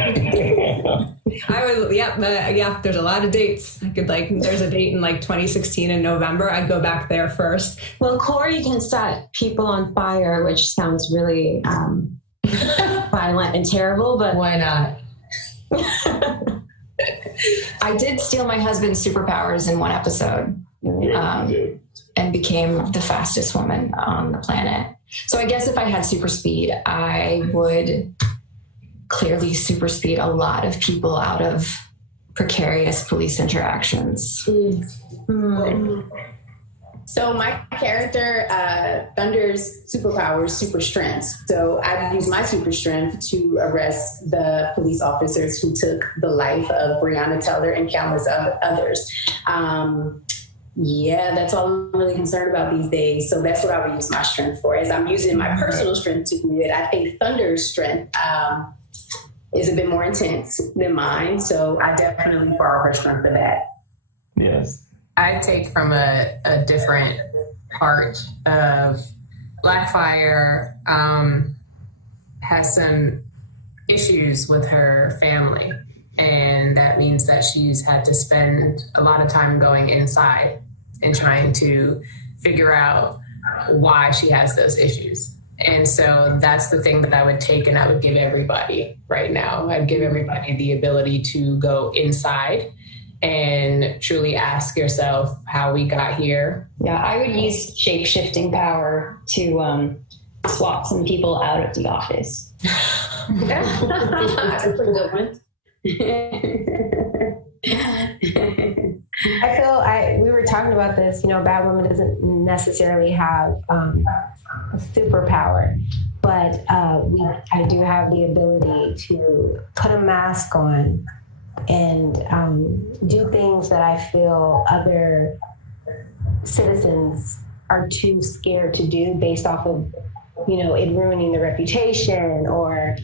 There's a lot of dates. I could there's a date in 2016 in November. I'd go back there first. Well, Corey can set people on fire, which sounds really violent and terrible, but why not? I did steal my husband's superpowers in one episode, and became the fastest woman on the planet. So I guess if I had super speed, I would clearly super speed a lot of people out of precarious police interactions. So my character, Thunder's superpower is super strength. So I use my super strength to arrest the police officers who took the life of Breonna Taylor and countless others. Yeah, that's all I'm really concerned about these days. So that's what I would use my strength for. As I'm using my personal strength to do it, I think Thunder's strength is a bit more intense than mine. So I definitely borrow her strength for that. Yes. I take from a different part of Blackfire has some issues with her family. And that means that she's had to spend a lot of time going inside and trying to figure out why she has those issues. And so that's the thing that I would take and I would give everybody right now. I'd give everybody the ability to go inside and truly ask yourself how we got here. Yeah, I would use shape-shifting power to swap some people out of the office. That's a pretty good one. I feel we were talking about this, Bad Woman doesn't necessarily have a superpower, but I do have the ability to put a mask on and do things that I feel other citizens are too scared to do based off of, it ruining their reputation or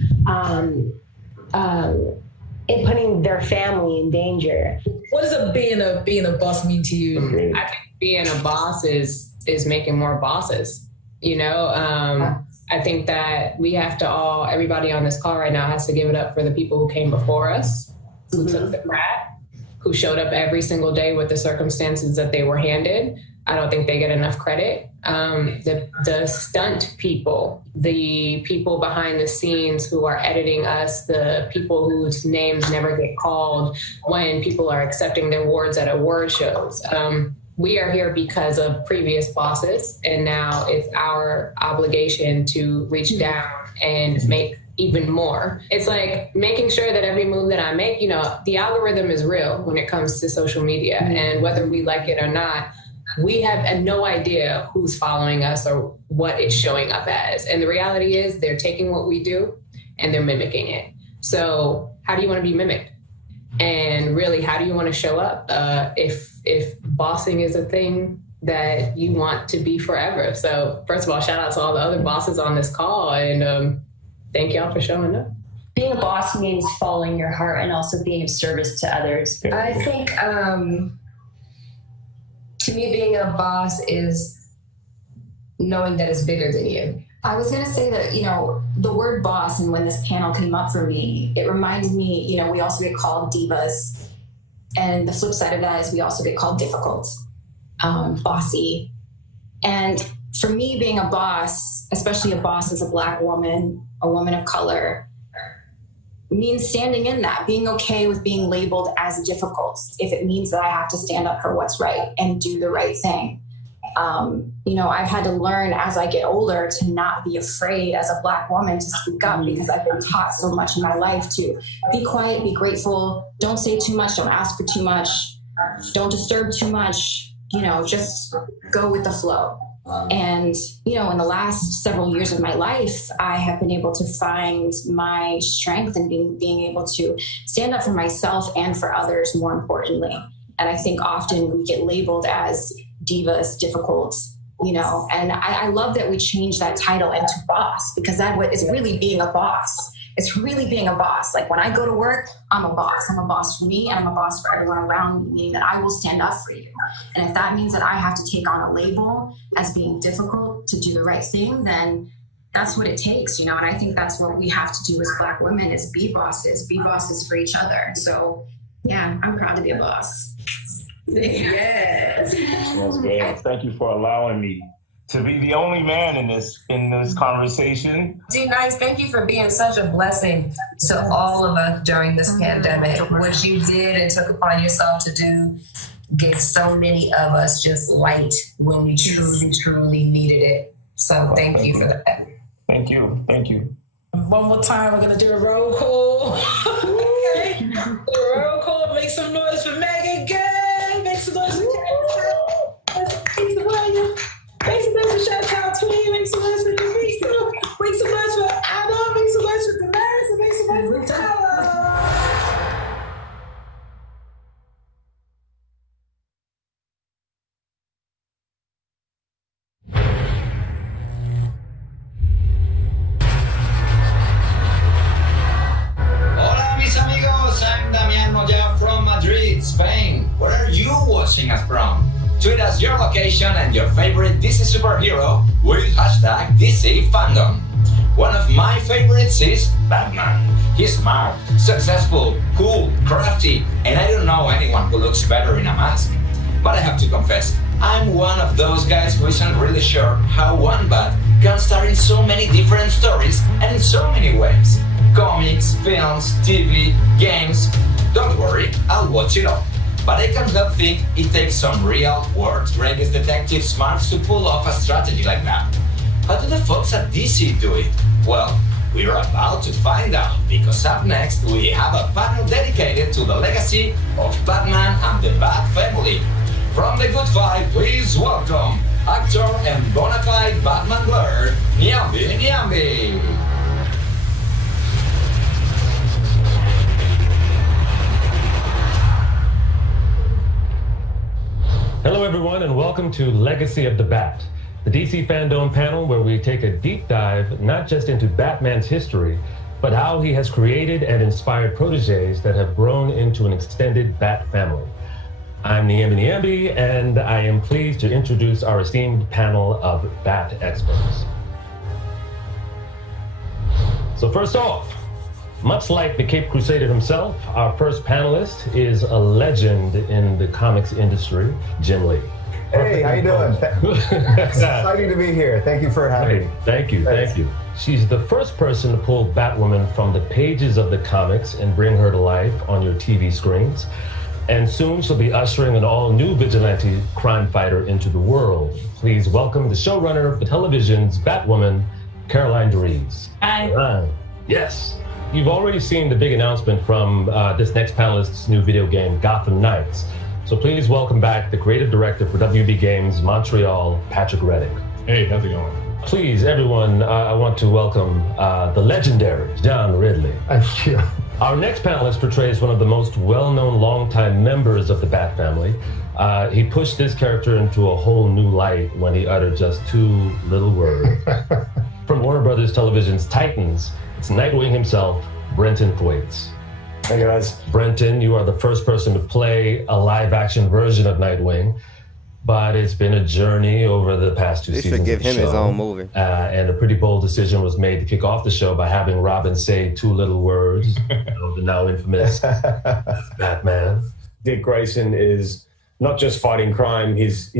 it putting their family in danger. What does being a boss mean to you? I think being a boss is making more bosses. I think that we have to everybody on this call right now has to give it up for the people who came before us, who took the crap, who showed up every single day with the circumstances that they were handed. I don't think they get enough credit. The stunt people, the people behind the scenes who are editing us, the people whose names never get called when people are accepting their awards at award shows. We are here because of previous bosses, and now it's our obligation to reach down and make even more. It's like making sure that every move that I make, the algorithm is real when it comes to social media, and whether we like it or not, we have no idea who's following us or what it's showing up as. And the reality is they're taking what we do and they're mimicking it. So how do you want to be mimicked? And really, how do you want to show up if bossing is a thing that you want to be forever? So first of all, shout out to all the other bosses on this call, and thank y'all for showing up. Being a boss means following your heart and also being of service to others. I think to me, being a boss is knowing that it's bigger than you. I was going to say that, the word boss, and when this panel came up for me, it reminded me, we also get called divas. And the flip side of that is we also get called difficult, bossy. And for me, being a boss, especially a boss as a Black woman, a woman of color, means standing in that, being okay with being labeled as difficult if it means that I have to stand up for what's right and do the right thing. I've had to learn as I get older to not be afraid as a Black woman to speak up, because I've been taught so much in my life to be quiet, be grateful, don't say too much, don't ask for too much, don't disturb too much, just go with the flow. And, in the last several years of my life, I have been able to find my strength in being able to stand up for myself and for others, more importantly. And I think often we get labeled as divas, difficult, and I love that we changed that title into boss, because that is really being a boss. It's really being a boss. Like when I go to work, I'm a boss. I'm a boss for me, and I'm a boss for everyone around me, meaning that I will stand up for you. And if that means that I have to take on a label as being difficult to do the right thing, then that's what it takes, And I think that's what we have to do as Black women is be bosses for each other. So yeah, I'm proud to be a boss. Yes. Thank you for allowing me to be the only man in this conversation. D Nice, thank you for being such a blessing to all of us during this pandemic. What you did and took upon yourself to do gave so many of us just light when we truly, truly needed it. So thank you for that. Thank you. One more time, we're gonna do a roll call. Okay. Do a roll call. Make some noise for Megan. Good. Make some noise for Karen. Make some noise for Chantal Tweed. Make some noise for Teresa. Make some noise for Adam. Make some noise for Damaris. And make some noise for Tyler. Spain. Where are you watching us from? Tweet us your location and your favorite DC superhero with hashtag DC Fandom. One of my favorites is Batman. He's smart, successful, cool, crafty, and I don't know anyone who looks better in a mask. But I have to confess, I'm one of those guys who isn't really sure how one Bat can star in so many different stories and in so many ways. Comics, films, TV, games. Don't worry, I'll watch it all. But I can't help think it takes some real world-greatest detective smarts to pull off a strategy like that. How do the folks at DC do it? Well, we're about to find out, because up next we have a panel dedicated to the legacy of Batman and the Bat family. From the Good Fight, please welcome actor and bona fide Batman blur, Nyambi. Hello, everyone, and welcome to Legacy of the Bat, the DC FanDome panel where we take a deep dive not just into Batman's history, but how he has created and inspired proteges that have grown into an extended Bat family. I'm Nyambi, and I am pleased to introduce our esteemed panel of Bat experts. So first off, much like the Cape Crusader himself, our first panelist is a legend in the comics industry, Jim Lee. Hey, how you doing? It's exciting to be here. Thank you for having me. Thank you. She's the first person to pull Batwoman from the pages of the comics and bring her to life on your TV screens. And soon she'll be ushering an all-new vigilante crime fighter into the world. Please welcome the showrunner of the television's Batwoman, Caroline Dries. Hi. Caroline. Yes. You've already seen the big announcement from this next panelist's new video game, Gotham Knights. So please welcome back the creative director for WB Games Montreal, Patrick Reddick. Hey, how's it going? Please, everyone, I want to welcome the legendary John Ridley. Thank you. Our next panelist portrays one of the most well-known longtime members of the Bat family. He pushed this character into a whole new light when he uttered just two little words. From Warner Brothers Television's Titans, it's Nightwing himself, Brenton Thwaites. Hey guys. Brenton, you are the first person to play a live-action version of Nightwing, but it's been a journey over the past two seasons. They should give him his own movie. And a pretty bold decision was made to kick off the show by having Robin say two little words, the now infamous Batman. Dick Grayson is not just fighting crime, he's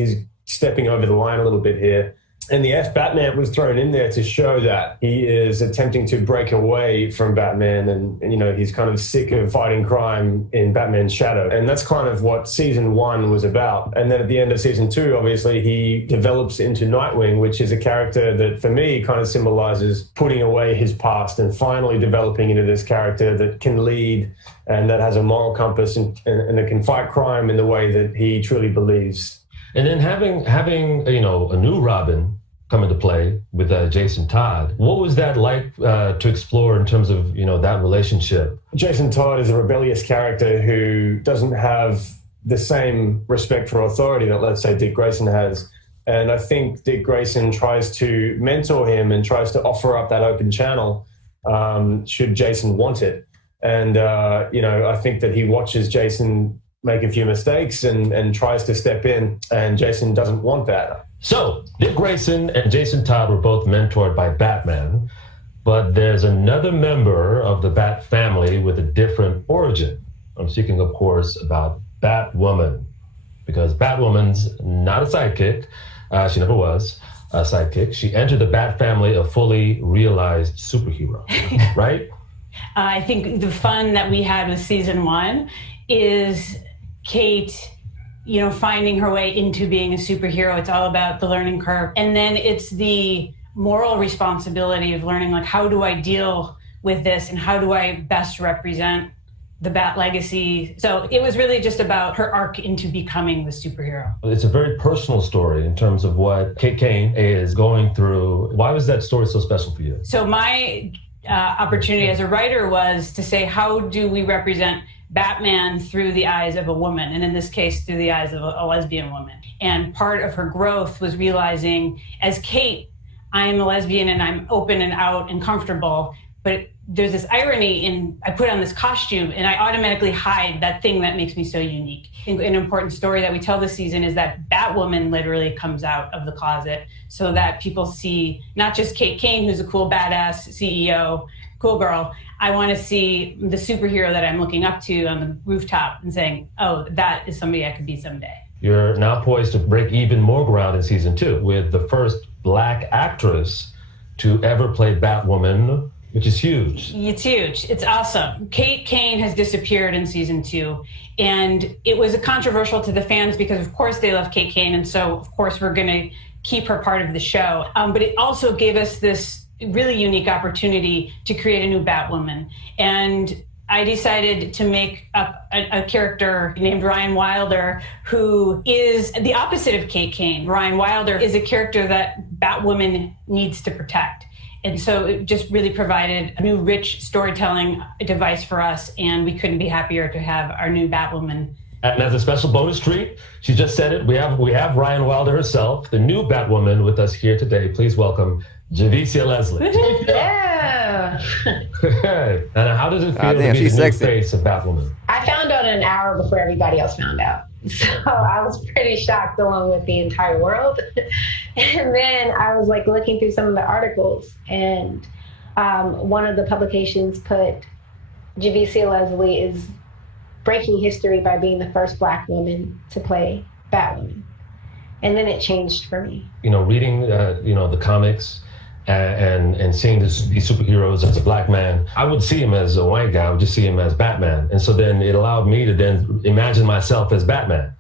stepping over the line a little bit here. And the Batman was thrown in there to show that he is attempting to break away from Batman and you know, he's kind of sick of fighting crime in Batman's shadow. And that's kind of what season 1 was about. And then at the end of season 2, obviously, he develops into Nightwing, which is a character that, for me, kind of symbolizes putting away his past and finally developing into this character that can lead and that has a moral compass and that can fight crime in the way that he truly believes. And then having you know, a new Robin come into play with Jason Todd. What was that like to explore in terms of, you know, that relationship? Jason Todd is a rebellious character who doesn't have the same respect for authority that, let's say, Dick Grayson has. And I think Dick Grayson tries to mentor him and tries to offer up that open channel should Jason want it. And, you know, I think that he watches Jason make a few mistakes and tries to step in, and Jason doesn't want that. So, Dick Grayson and Jason Todd were both mentored by Batman, but there's another member of the Bat family with a different origin. I'm speaking, of course, about Batwoman, because Batwoman's not a sidekick, she never was, sidekick. She entered the Bat family a fully realized superhero, right? I think the fun that we had with season 1 is Kate, finding her way into being a superhero. It's all about the learning curve. And then it's the moral responsibility of learning, like, how do I deal with this and how do I best represent the Bat legacy? So it was really just about her arc into becoming the superhero. It's a very personal story in terms of what Kate Kane is going through. Why was that story so special for you? So my opportunity as a writer was to say, how do we represent Batman through the eyes of a woman, and in this case, through the eyes of a lesbian woman? And part of her growth was realizing, as Kate, I am a lesbian and I'm open and out and comfortable, but there's this irony in I put on this costume and I automatically hide that thing that makes me so unique. I think an important story that we tell this season is that Batwoman literally comes out of the closet so that people see not just Kate Kane, who's a cool badass CEO, cool girl. I want to see the superhero that I'm looking up to on the rooftop and saying, oh, that is somebody I could be someday. You're now poised to break even more ground in season 2 with the first Black actress to ever play Batwoman, which is huge. It's huge. It's awesome. Kate Kane has disappeared in season 2, and it was controversial to the fans because, of course, they love Kate Kane, and so, of course, we're going to keep her part of the show. But it also gave us this really unique opportunity to create a new Batwoman. And I decided to make up a character named Ryan Wilder, who is the opposite of Kate Kane. Ryan Wilder is a character that Batwoman needs to protect. And so it just really provided a new rich storytelling device for us, and we couldn't be happier to have our new Batwoman. And as a special bonus treat, she just said it, we have Ryan Wilder herself, the new Batwoman, with us here today. Please welcome Javicia Leslie. Yeah. And how does it feel to be the new face of Batwoman? I found out an hour before everybody else found out. So I was pretty shocked along with the entire world. And then I was like looking through some of the articles, and one of the publications put Javicia Leslie is breaking history by being the first Black woman to play Batwoman. And then it changed for me. Reading, the comics and seeing these superheroes as a Black man, I would see him as a white guy. I would just see him as Batman. And so then it allowed me to then imagine myself as Batman.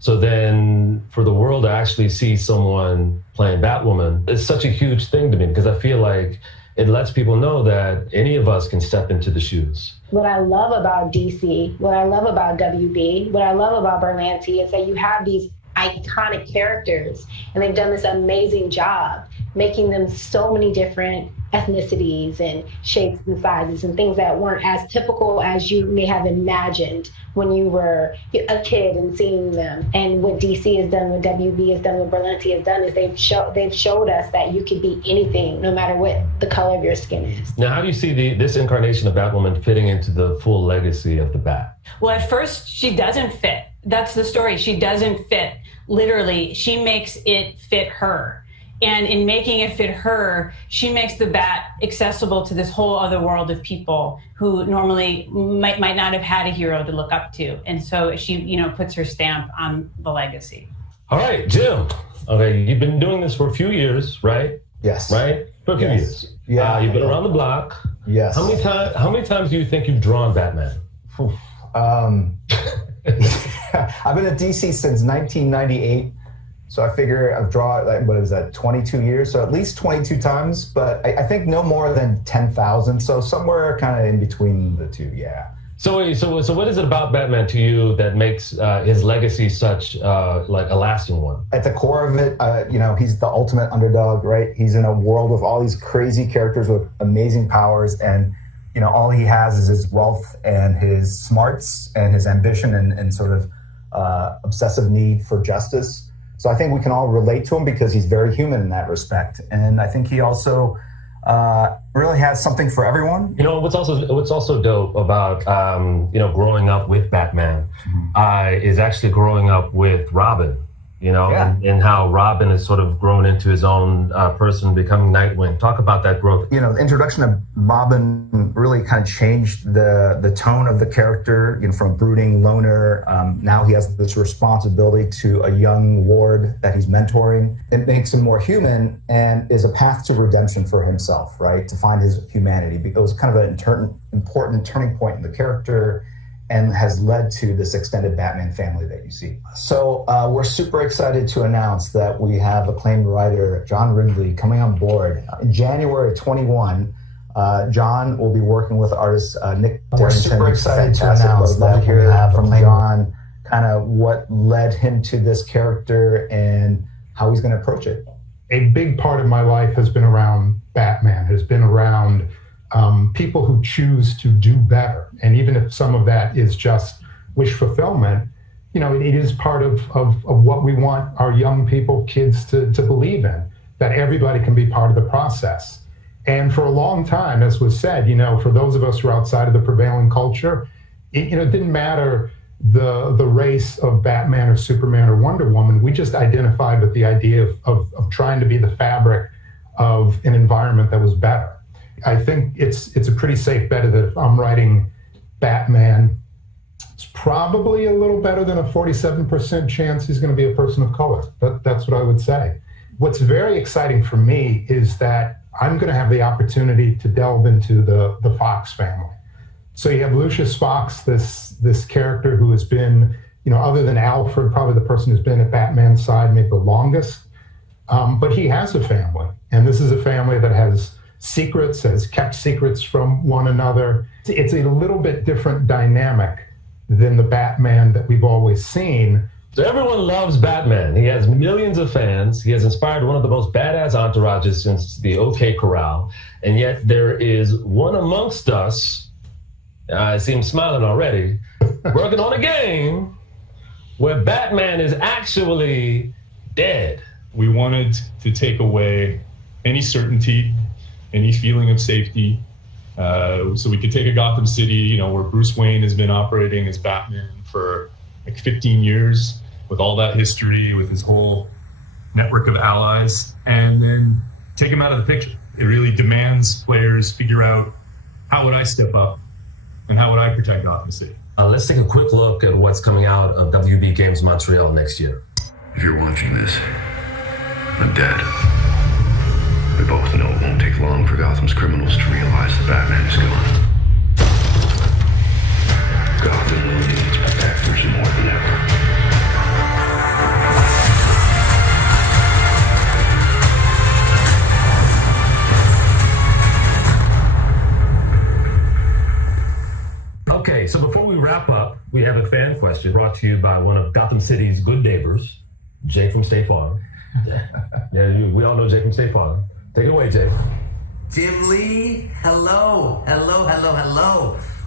So then for the world to actually see someone playing Batwoman, it's such a huge thing to me because I feel like it lets people know that any of us can step into the shoes. What I love about DC, what I love about WB, what I love about Berlanti is that you have these iconic characters, and they've done this amazing job making them so many different ethnicities and shapes and sizes and things that weren't as typical as you may have imagined when you were a kid and seeing them. And what DC has done, what WB has done, what Berlanti has done is they've showed us that you could be anything, no matter what the color of your skin is. Now, how do you see this incarnation of Batwoman fitting into the full legacy of the Bat? Well, at first, she doesn't fit. That's the story. She doesn't fit. Literally, she makes it fit her. And in making it fit her, she makes the Bat accessible to this whole other world of people who normally might not have had a hero to look up to. And so she, puts her stamp on the legacy. All right, Jim. Okay, you've been doing this for a few years, right? Yes. Right? For a few years. Yeah. You've been around the block. Yes. How many times do you think you've drawn Batman? I've been at DC since 1998. So I figure I've drawn, 22 years? So at least 22 times, but I think no more than 10,000. So somewhere kind of in between the two, yeah. So what is it about Batman to you that makes his legacy such a lasting one? At the core of it, he's the ultimate underdog, right? He's in a world of all these crazy characters with amazing powers, and all he has is his wealth and his smarts and his ambition and sort of obsessive need for justice. So I think we can all relate to him because he's very human in that respect. And I think he also really has something for everyone. What's also dope about, growing up with Batman is actually growing up with Robin. you know, and how Robin has sort of grown into his own person, becoming Nightwing. Talk about that growth. You know, the introduction of Robin really kind of changed the tone of the character, you know, from a brooding loner. Now he has this responsibility to a young ward that he's mentoring. It makes him more human and is a path to redemption for himself, right? To find his humanity. It was kind of an important turning point in the character, and has led to this extended Batman family that you see. So we're super excited to announce that we have acclaimed writer John Ridley coming on board. In January of 21, John will be working with artist Nick Darrington. We're super excited to announce that we have from John kind of what led him to this character and how he's going to approach it. A big part of my life has been around Batman, has been around people who choose to do better. And even if some of that is just wish fulfillment, you know, it is part of what we want our young people, kids to believe in, that everybody can be part of the process. And for a long time, as was said, you know, for those of us who are outside of the prevailing culture, it didn't matter the race of Batman or Superman or Wonder Woman. We just identified with the idea of trying to be the fabric of an environment that was better. I think it's a pretty safe bet that if I'm writing Batman, it's probably a little better than a 47% chance he's going to be a person of color. That's what I would say. What's very exciting for me is that I'm going to have the opportunity to delve into the Fox family. So you have Lucius Fox, this character who has been, you know, other than Alfred, probably the person who's been at Batman's side maybe the longest. But he has a family, and this is a family that has secrets, has kept secrets from one another. It's a little bit different dynamic than the Batman that we've always seen. So everyone loves Batman. He has millions of fans. He has inspired one of the most badass entourages since the OK Corral. And yet there is one amongst us, I see him smiling already, working on a game where Batman is actually dead. We wanted to take away any certainty, any feeling of safety, so we could take a Gotham City, you know, where Bruce Wayne has been operating as Batman for like 15 years, with all that history, with his whole network of allies, and then take him out of the picture. It really demands players figure out, how would I step up and how would I protect Gotham City? Let's take a quick look at what's coming out of WB Games Montreal next year. If you're watching this, I'm dead. We both know it won't take long for Gotham's criminals to realize that Batman is gone. Gotham will need its protectors more than ever. Okay, so before we wrap up, we have a fan question brought to you by one of Gotham City's good neighbors, Jay from State Farm. We all know Jay from State Farm. Take it away, Jay. Jim Lee, hello.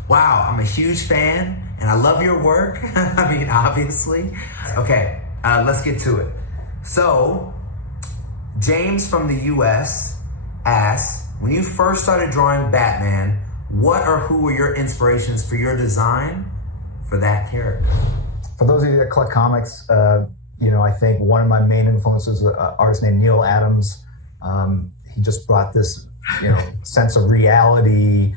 Wow, I'm a huge fan, and I love your work. I mean, obviously. Okay, let's get to it. So, James from the U.S. asks, when you first started drawing Batman, what or who were your inspirations for your design for that character? For those of you that collect comics, you know, I think one of my main influences is an artist named Neil Adams. He just brought this, you know, sense of reality,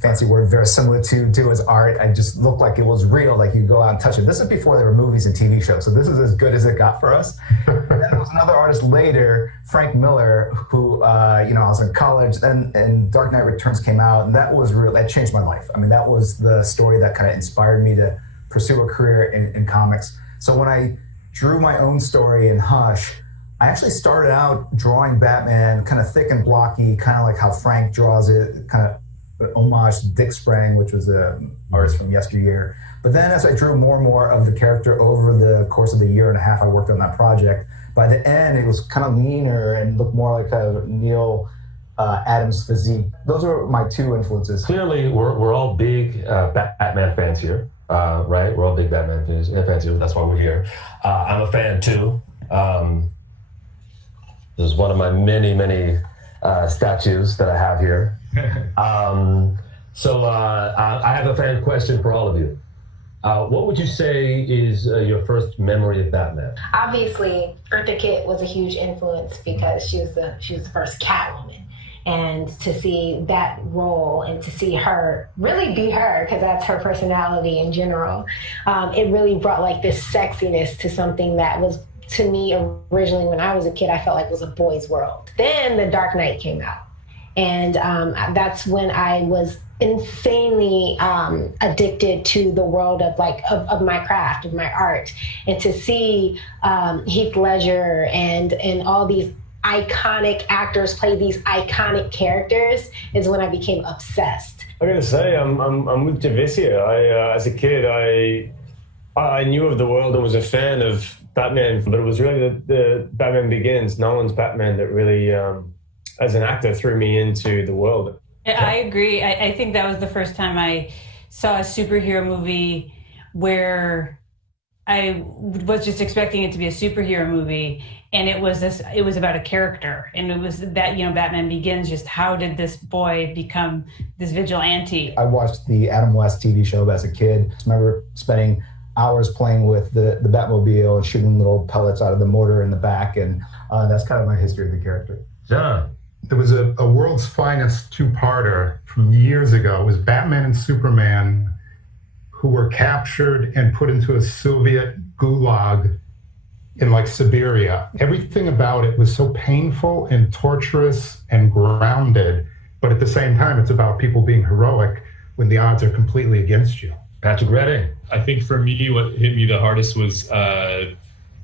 fancy word, verisimilitude to his art. I just looked like it was real, like you go out and touch it. This is before there were movies and TV shows, so this is as good as it got for us. And then there was another artist later, Frank Miller, who, you know, I was in college, and Dark Knight Returns came out, and that was real. That changed my life. I mean, that was the story that kind of inspired me to pursue a career in comics. So when I drew my own story in Hush, I actually started out drawing Batman kind of thick and blocky, kind of like how Frank draws it, kind of an homage to Dick Sprang, which was an artist from yesteryear. But then as I drew more and more of the character over the course of the year and a half I worked on that project, by the end it was kind of leaner and looked more like a Neil Adams physique. Those are my two influences. Clearly, we're all big Batman fans here, right? We're all big Batman fans here. That's why we're here. I'm a fan too. This is one of my many statues that I have here. So I have a fan question for all of you. What would you say is your first memory of Batman? Obviously, Eartha Kitt was a huge influence because she was the first Catwoman. And to see that role and to see her really be her, because that's her personality in general, it really brought like this sexiness to something that was, to me, originally when I was a kid, I felt like was a boy's world. Then The Dark Knight came out. And that's when I was insanely addicted to the world of my craft, of my art. And to see Heath Ledger and all these iconic actors play these iconic characters is when I became obsessed. I gotta say, I'm with Javicia. As a kid, I knew of the world and was a fan of Batman, but it was really the Batman Begins, Nolan's Batman, that really, as an actor, threw me into the world. I agree. I think that was the first time I saw a superhero movie where I was just expecting it to be a superhero movie, and it was about a character, and it was that, Batman Begins, just how did this boy become this vigilante? I watched the Adam West TV show as a kid. I remember spending hours playing with the Batmobile and shooting little pellets out of the mortar in the back, and that's kind of my history of the character. John. There was a world's finest two-parter from years ago. It was Batman and Superman, who were captured and put into a Soviet gulag in like Siberia. Everything about it was so painful and torturous and grounded, but at the same time, it's about people being heroic when the odds are completely against you. Patrick Redding. I think for me, what hit me the hardest was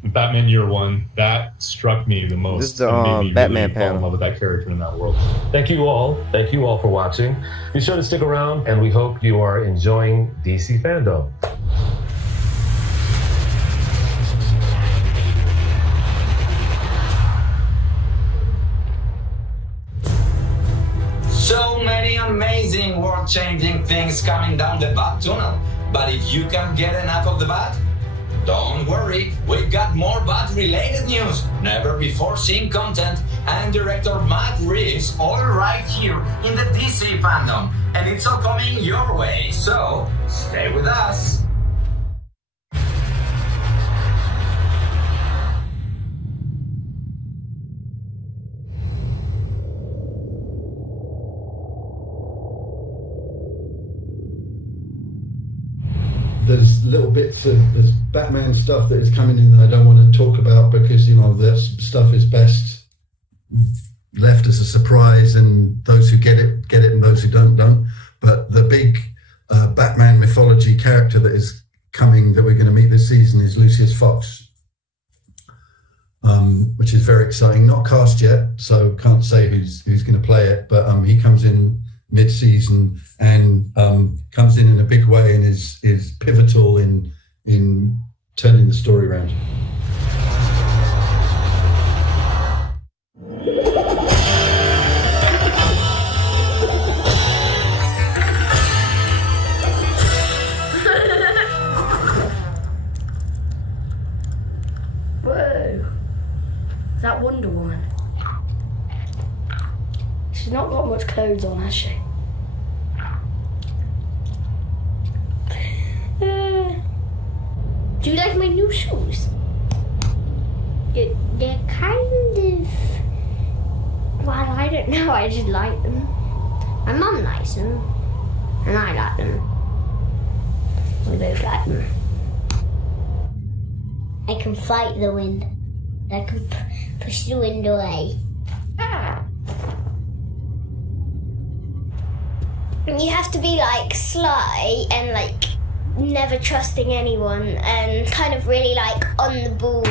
Batman Year One. That struck me the most. This is the Batman really fall in love with that character in that world. Thank you all for watching. Be sure to stick around, and we hope you are enjoying DC FanDome. So many amazing, world-changing things coming down the Bat Tunnel. But if you can't get enough of the Bat, don't worry, we've got more Bat-related news, never-before-seen content, and director Matt Reeves all right here in the DC FanDome. And it's all coming your way, so stay with us. There's little bits of there's Batman stuff that is coming in that I don't want to talk about because, that stuff is best left as a surprise, and those who get it, and those who don't. But the big Batman mythology character that is coming that we're going to meet this season is Lucius Fox, which is very exciting. Not cast yet, so can't say who's going to play it, but he comes in mid-season and comes in a big way and is pivotal in turning the story around. Whoa, is that Wonder Woman? She's not got much clothes on, has she? Do you like my new shoes? They're kind of... Well, I don't know, I just like them. My mum likes them, and I like them. We both like them. I can fight the wind. I can push the wind away. You have to be like sly and like never trusting anyone and kind of really like on the ball.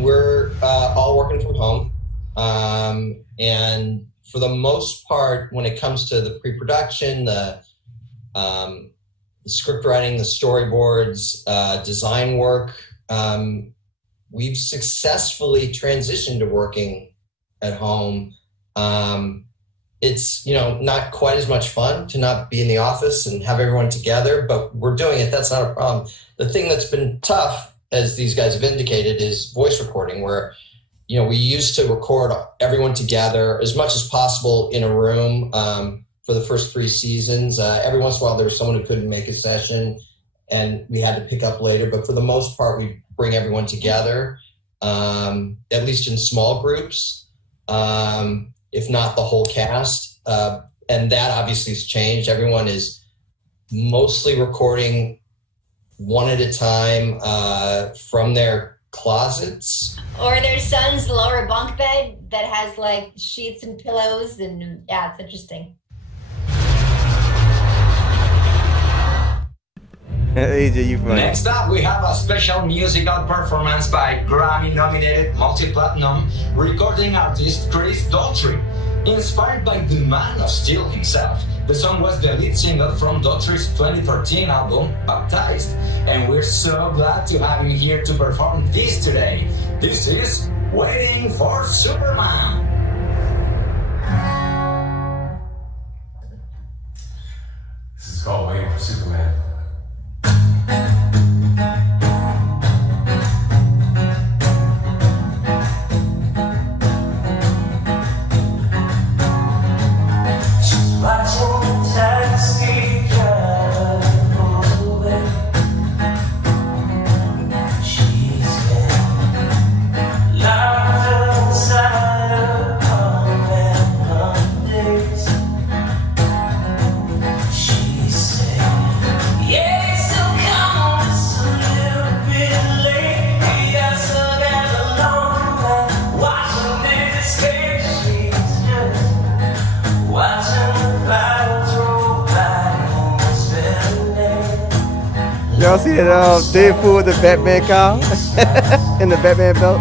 We're all working from home. And for the most part, when it comes to the pre-production, the script writing, the storyboards, design work, we've successfully transitioned to working at home. it's, not quite as much fun to not be in the office and have everyone together, but we're doing it. That's not a problem. The thing that's been tough, as these guys have indicated, is voice recording, where, we used to record everyone together as much as possible in a room for the first 3 seasons. Every once in a while, there was someone who couldn't make a session and we had to pick up later. But for the most part, we bring everyone together, at least in small groups, if not the whole cast. And that obviously has changed. Everyone is mostly recording one at a time from their closets. Or their son's lower bunk bed that has like sheets and pillows, and yeah, it's interesting. AJ, you funny. Next up, we have a special musical performance by Grammy-nominated multi-platinum recording artist Chris Daughtry. Inspired by the Man of Steel himself, the song was the lead single from Daughtry's 2013 album, Baptized, and we're so glad to have him here to perform this today. This is Waiting for Superman. This is called Waiting for Superman. Y'all see that Deadpool with the Batman cowl and the Batman belt?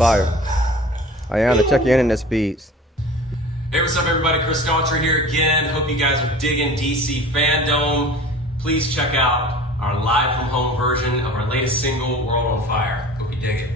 fire. Ayana, check your internet speeds. Hey, what's up, everybody? Chris Daughtry here again. Hope you guys are digging DC FanDome. Please check out our live from home version of our latest single, World on Fire. Hope you dig it.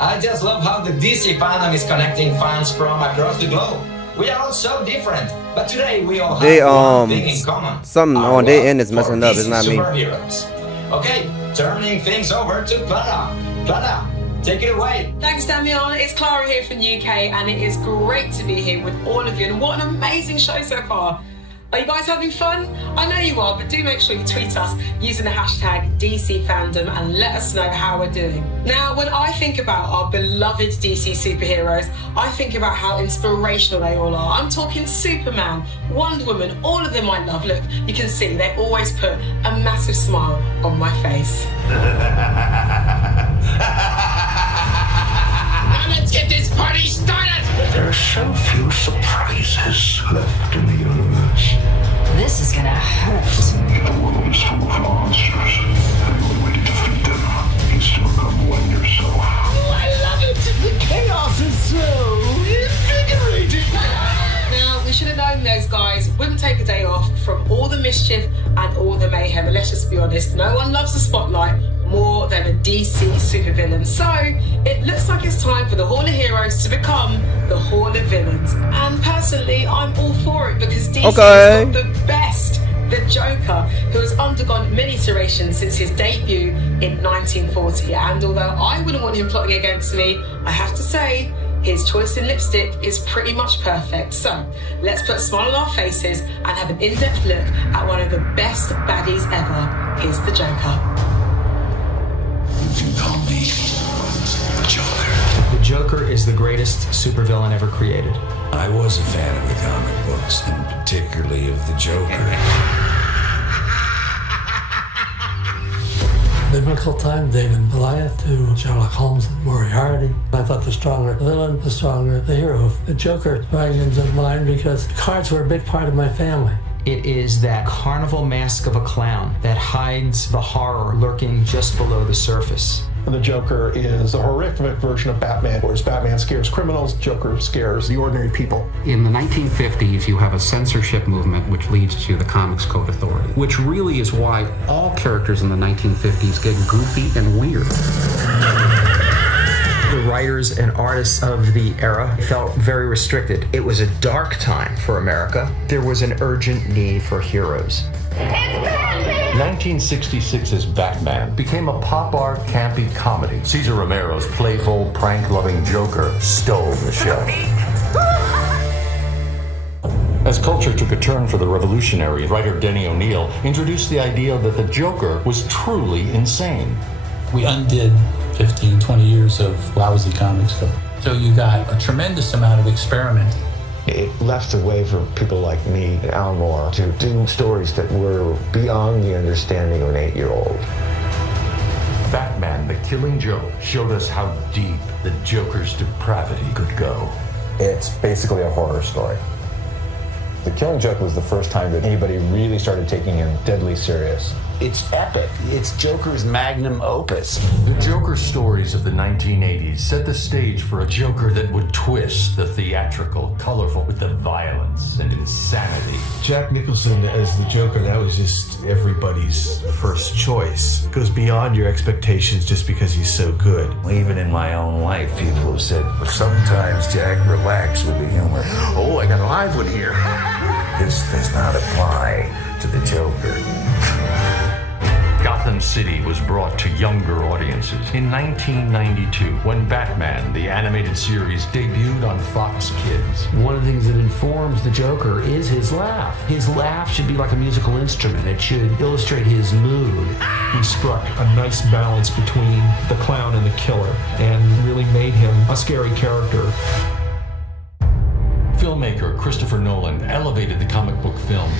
I just love how the DC fandom is connecting fans from across the globe. We are all so different, but today we all have one thing in common. Something on their end is messing up. It's not me. Superheroes. Okay, turning things over to Clara. Clara, take it away. Thanks, Damian. It's Clara here from the UK, and it is great to be here with all of you. And what an amazing show so far. Are you guys having fun? I know you are, but do make sure you tweet us using the hashtag DCFandom and let us know how we're doing. Now, when I think about our beloved DC superheroes, I think about how inspirational they all are. I'm talking Superman, Wonder Woman, all of them I love. Look, you can see they always put a massive smile on my face. Now let's get this party started! There are so few surprises left in the universe. This is gonna hurt. The world is full of monsters. Everyone waiting to defeat them. You still come blame yourself. Oh, I love it! The chaos is so mischief and all the mayhem. And let's just be honest, no one loves the spotlight more than a DC supervillain. So it looks like it's time for the Hall of Heroes to become the Hall of Villains. And personally, I'm all for it because DC has got the best. The Joker, who has undergone many iterations since his debut in 1940. And although I wouldn't want him plotting against me, I have to say, his choice in lipstick is pretty much perfect. So let's put a smile on our faces and have an in-depth look at one of the best baddies ever. Here's the Joker. You can call me the Joker. The Joker is the greatest supervillain ever created. I was a fan of the comic books, and particularly of the Joker. Biblical time, David and Goliath to Sherlock Holmes and Moriarty. I thought the stronger the villain, the stronger the hero. The Joker sprang into mind because cards were a big part of my family. It is that carnival mask of a clown that hides the horror lurking just below the surface. The Joker is a horrific version of Batman, whereas Batman scares criminals, Joker scares the ordinary people. In the 1950s, you have a censorship movement which leads to the Comics Code Authority, which really is why all characters in the 1950s get goofy and weird. The writers and artists of the era felt very restricted. It was a dark time for America. There was an urgent need for heroes. 1966's Batman became a pop art campy comedy. Cesar Romero's playful, prank-loving Joker stole the show. As culture took a turn for the revolutionary, writer Denny O'Neil introduced the idea that the Joker was truly insane. We undid 15, 20 years of lousy comic stuff. So you got a tremendous amount of experiment. It left a way for people like me and Alan Moore to do stories that were beyond the understanding of an 8-year-old. Batman, the Killing Joke, showed us how deep the Joker's depravity could go. It's basically a horror story. The Killing Joke was the first time that anybody really started taking him deadly serious. It's epic. It's Joker's magnum opus. The Joker stories of the 1980s set the stage for a Joker that would twist the theatrical, colorful, with the violence and insanity. Jack Nicholson as the Joker, that was just everybody's first choice. It goes beyond your expectations just because he's so good. Even in my own life, people have said, sometimes, Jack, relax with the humor. Oh, I got a live one here. This does not apply to the Joker. Gotham City was brought to younger audiences in 1992 when Batman, the animated series, debuted on Fox Kids. One of the things that informs the Joker is his laugh. His laugh should be like a musical instrument. It should illustrate his mood. He struck a nice balance between the clown and the killer and really made him a scary character. Filmmaker Christopher Nolan elevated the comic book film.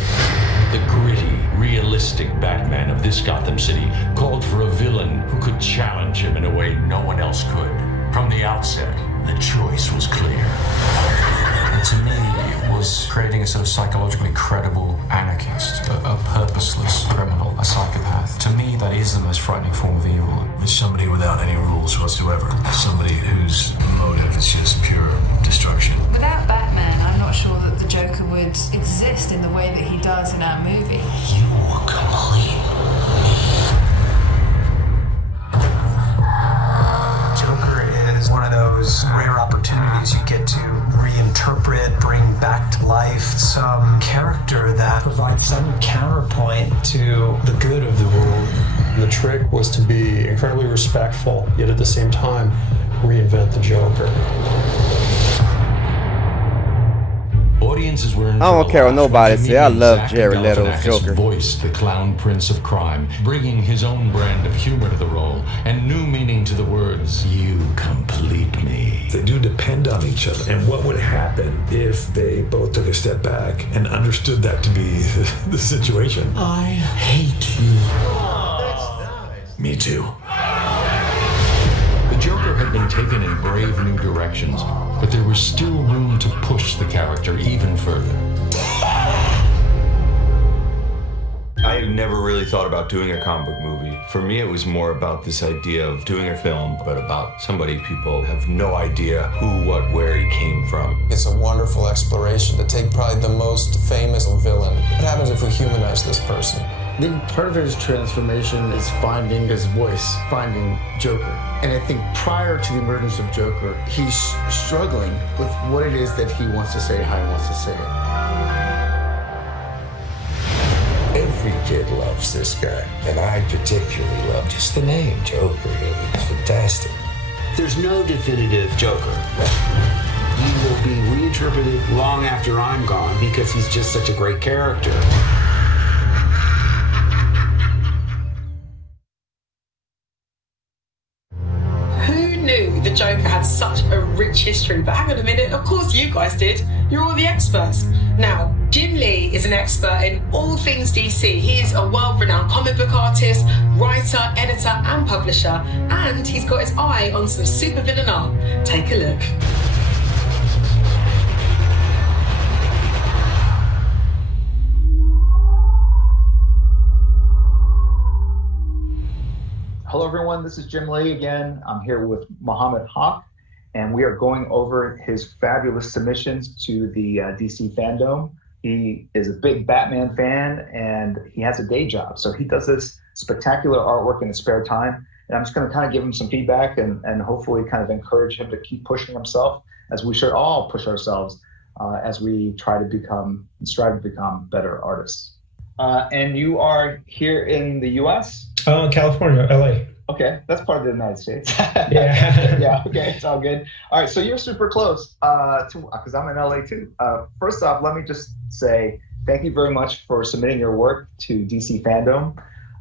The gritty, realistic Batman of this Gotham City called for a villain who could challenge him in a way no one else could. From the outset, the choice was clear. To me, it was creating a sort of psychologically credible anarchist, a purposeless criminal, a psychopath. To me, that is the most frightening form of evil. It's somebody without any rules whatsoever. Somebody whose motive is just pure destruction. Without Batman, I'm not sure that the Joker would exist in the way that he does in our movie. You were complete. Joker is one of those rare opportunities you get to reinterpret, bring back to life some character that provides some counterpoint to the good of the world. The trick was to be incredibly respectful, yet at the same time, reinvent the Joker. Audiences were in I don't care what nobody say. I love Zach Jared Leto's Galifianakis Joker. voiced the clown prince of crime, bringing his own brand of humor to the role and new meaning to the words, "You complete me." They do depend on each other. And what would happen if they both took a step back and understood that to be the situation? I hate you. Me too. The Joker had been taken in brave new directions, but there was still room to push the character even further. I I never really thought about doing a comic book movie. For me, it was more about this idea of doing a film, but about somebody people have no idea who, what, where he came from. It's a wonderful exploration to take probably the most famous villain. What happens if we humanize this person? I think part of his transformation is finding his voice, finding Joker. And I think prior to the emergence of Joker, he's struggling with what it is that he wants to say, how he wants to say it. Every kid loves this guy, and I particularly love just the name Joker. It's fantastic. There's no definitive Joker. He will be reinterpreted long after I'm gone because he's just such a great character. The Joker had such a rich history, but hang on a minute, of course you guys did. You're all the experts. Now, Jim Lee is an expert in all things DC. He is a world-renowned comic book artist, writer, editor, and publisher, and he's got his eye on some supervillain art. Take a look. Hello everyone, this is Jim Lee again. I'm here with Mohammed Haq, and we are going over his fabulous submissions to the DC FanDome. He is a big Batman fan, and he has a day job. So he does this spectacular artwork in his spare time. And I'm just gonna kind of give him some feedback and hopefully kind of encourage him to keep pushing himself, as we should all push ourselves as we try to become and strive to become better artists. And you are here in the US? California, LA. Okay, that's part of the United States. Yeah. Yeah, okay, it's all good. All right, so you're super close because I'm in LA too. First off, let me just say thank you very much for submitting your work to DC FanDome.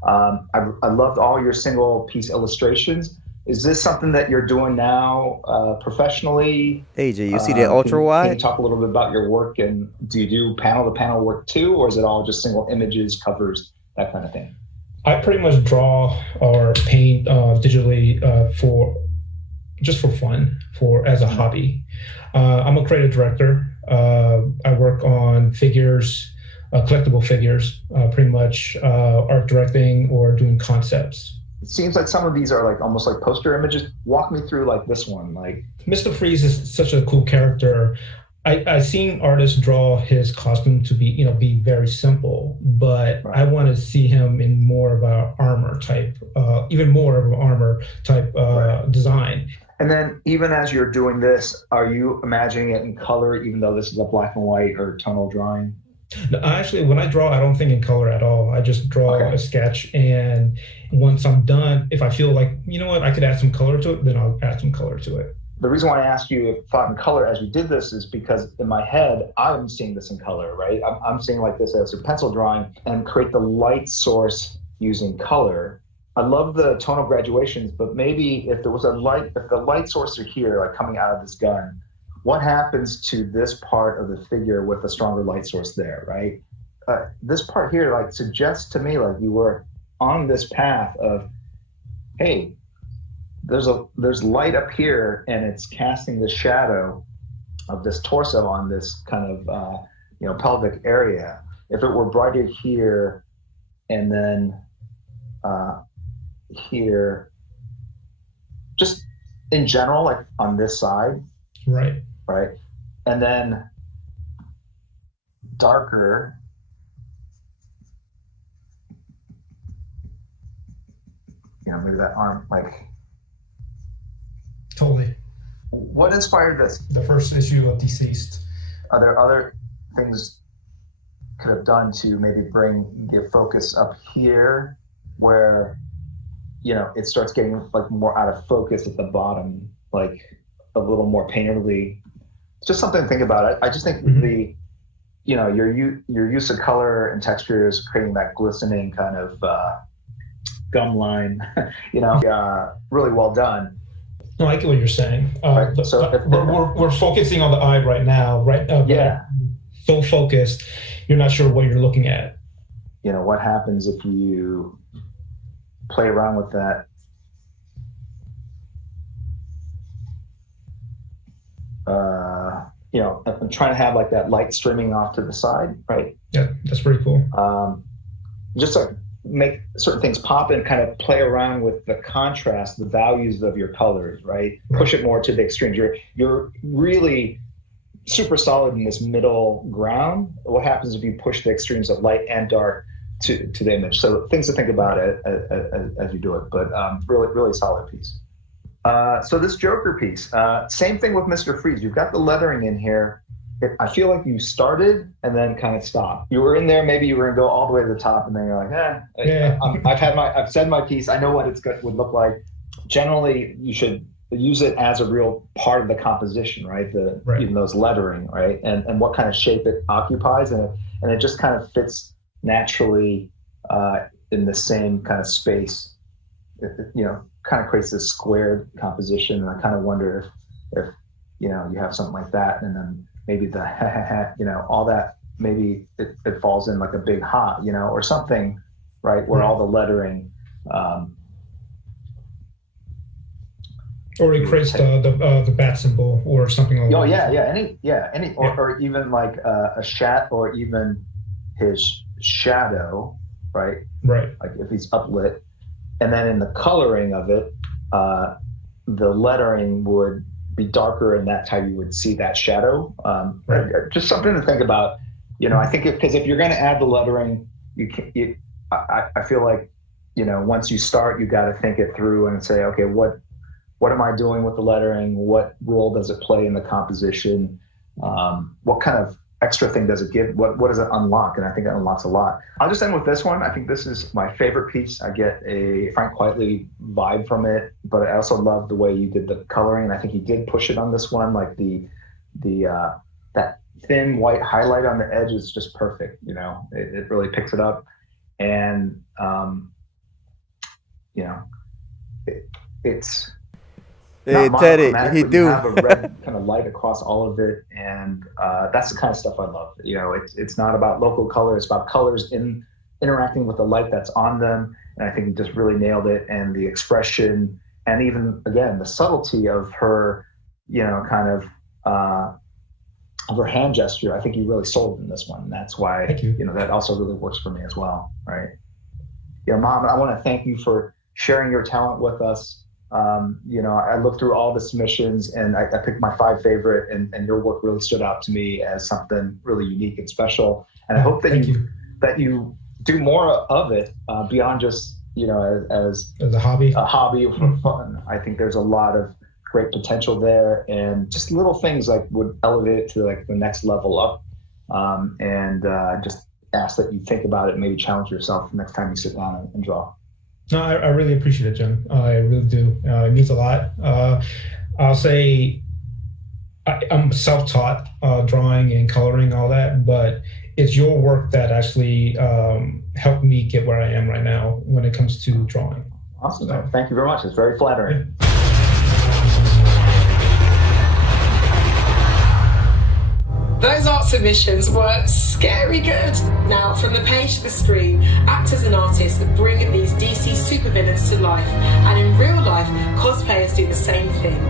I loved all your single piece illustrations. Is this something that you're doing now professionally? AJ, you see that ultra wide? Can you talk a little bit about your work, and do you do panel-to-panel work too, or is it all just single images, covers, that kind of thing? I pretty much draw or paint digitally for fun, as a hobby. I'm a creative director. I work on figures, collectible figures, pretty much art directing or doing concepts. It seems like some of these are like almost like poster images. Walk me through like this one. Like Mr. Freeze is such a cool character. I've seen artists draw his costume to be very simple, but I want to see him in more of a armor type, even more of an armor type design. And then even as you're doing this, are you imagining it in color, even though this is a black and white or tonal drawing? No, actually, when I draw, I don't think in color at all. I just draw a sketch, and once I'm done, if I feel like, I could add some color to it, then I'll add some color to it. The reason why I asked you if thought in color as we did this is because in my head, I'm seeing this in color, right? I'm seeing like this as a pencil drawing and create the light source using color. I love the tonal graduations, but maybe if there was if the light source are here, like coming out of this gun, what happens to this part of the figure with a stronger light source there, right? This part here like suggests to me like you were on this path of, hey, there's light up here and it's casting the shadow of this torso on this kind of pelvic area. If it were brighter here and then here, just in general, like on this side, right, and then darker maybe that arm, like totally. What inspired this? The first issue of Deceased. Are there other things could have done to maybe give focus up here where it starts getting like more out of focus at the bottom, like a little more painterly? It's just something to think about. I just think the your use of color and texture is creating that glistening kind of gum line, really well done. No, I get what you're saying. We're focusing on the eye right now, right? Yeah. So focused, you're not sure what you're looking at. What happens if you play around with that? I'm trying to have like that light streaming off to the side, right? Yeah, that's pretty cool. just like make certain things pop and kind of play around with the contrast, the values of your colors, right? Push it more to the extremes. You're really super solid in this middle ground. What happens if you push the extremes of light and dark to the image? So things to think about as you do it, but really solid piece. So this Joker piece, same thing with Mr. Freeze. You've got the lettering in here. I feel like you started and then kind of stopped. You were in there, maybe you were gonna go all the way to the top, and then you're like, Yeah. I've said my piece. I know what would look like. Generally, you should use it as a real part of the composition, right? Even those lettering, right? And what kind of shape it occupies, and it just kind of fits naturally in the same kind of space. It, kind of creates this squared composition, and I kind of wonder if you have something like that, and then maybe the all that, maybe it falls in like a big ha, or something, right? Where all the lettering. Or he creates the bat symbol or something like that. Any or even like a shat, or even his shadow, right? Right. Like if he's uplit, and then in the coloring of it, the lettering would be darker, and that's how you would see that shadow. Just something to think about. I think because if you're going to add the lettering, I feel like once you start, you got to think it through and say, okay, what am I doing with the lettering? What role does it play in the composition? What kind of extra thing does it give? What does it unlock? And I think it unlocks a lot. I'll just end with this one. I think this is my favorite piece. I get a Frank Quitely vibe from it, but I also love the way you did the coloring. And I think you did push it on this one. Like that thin white highlight on the edge is just perfect. It really picks it up. And, it's, hey, Teddy, he do. You have a red kind of light across all of it, and that's the kind of stuff I love. It's not about local color; it's about colors interacting with the light that's on them. And I think you just really nailed it, and the expression, and even again the subtlety of her, kind of of her hand gesture. I think you really sold in this one, and that's why that also really works for me as well, right? Mom, I want to thank you for sharing your talent with us. I looked through all the submissions, and I picked my 5 favorite, and your work really stood out to me as something really unique and special. And I hope that you do more of it beyond just as a hobby. A hobby for fun. I think there's a lot of great potential there, and just little things like would elevate it to like the next level up. Just ask that you think about it, and maybe challenge yourself next time you sit down and draw. No, I really appreciate it, Jim. I really do. It means a lot. I'll say I'm self-taught drawing and coloring, all that, but it's your work that actually helped me get where I am right now when it comes to drawing. Awesome. So, thank you very much. It's very flattering. Yeah. Those art submissions were scary good. Now, from the page to the screen, actors and artists bring these DC supervillains to life, and in real life, cosplayers do the same thing.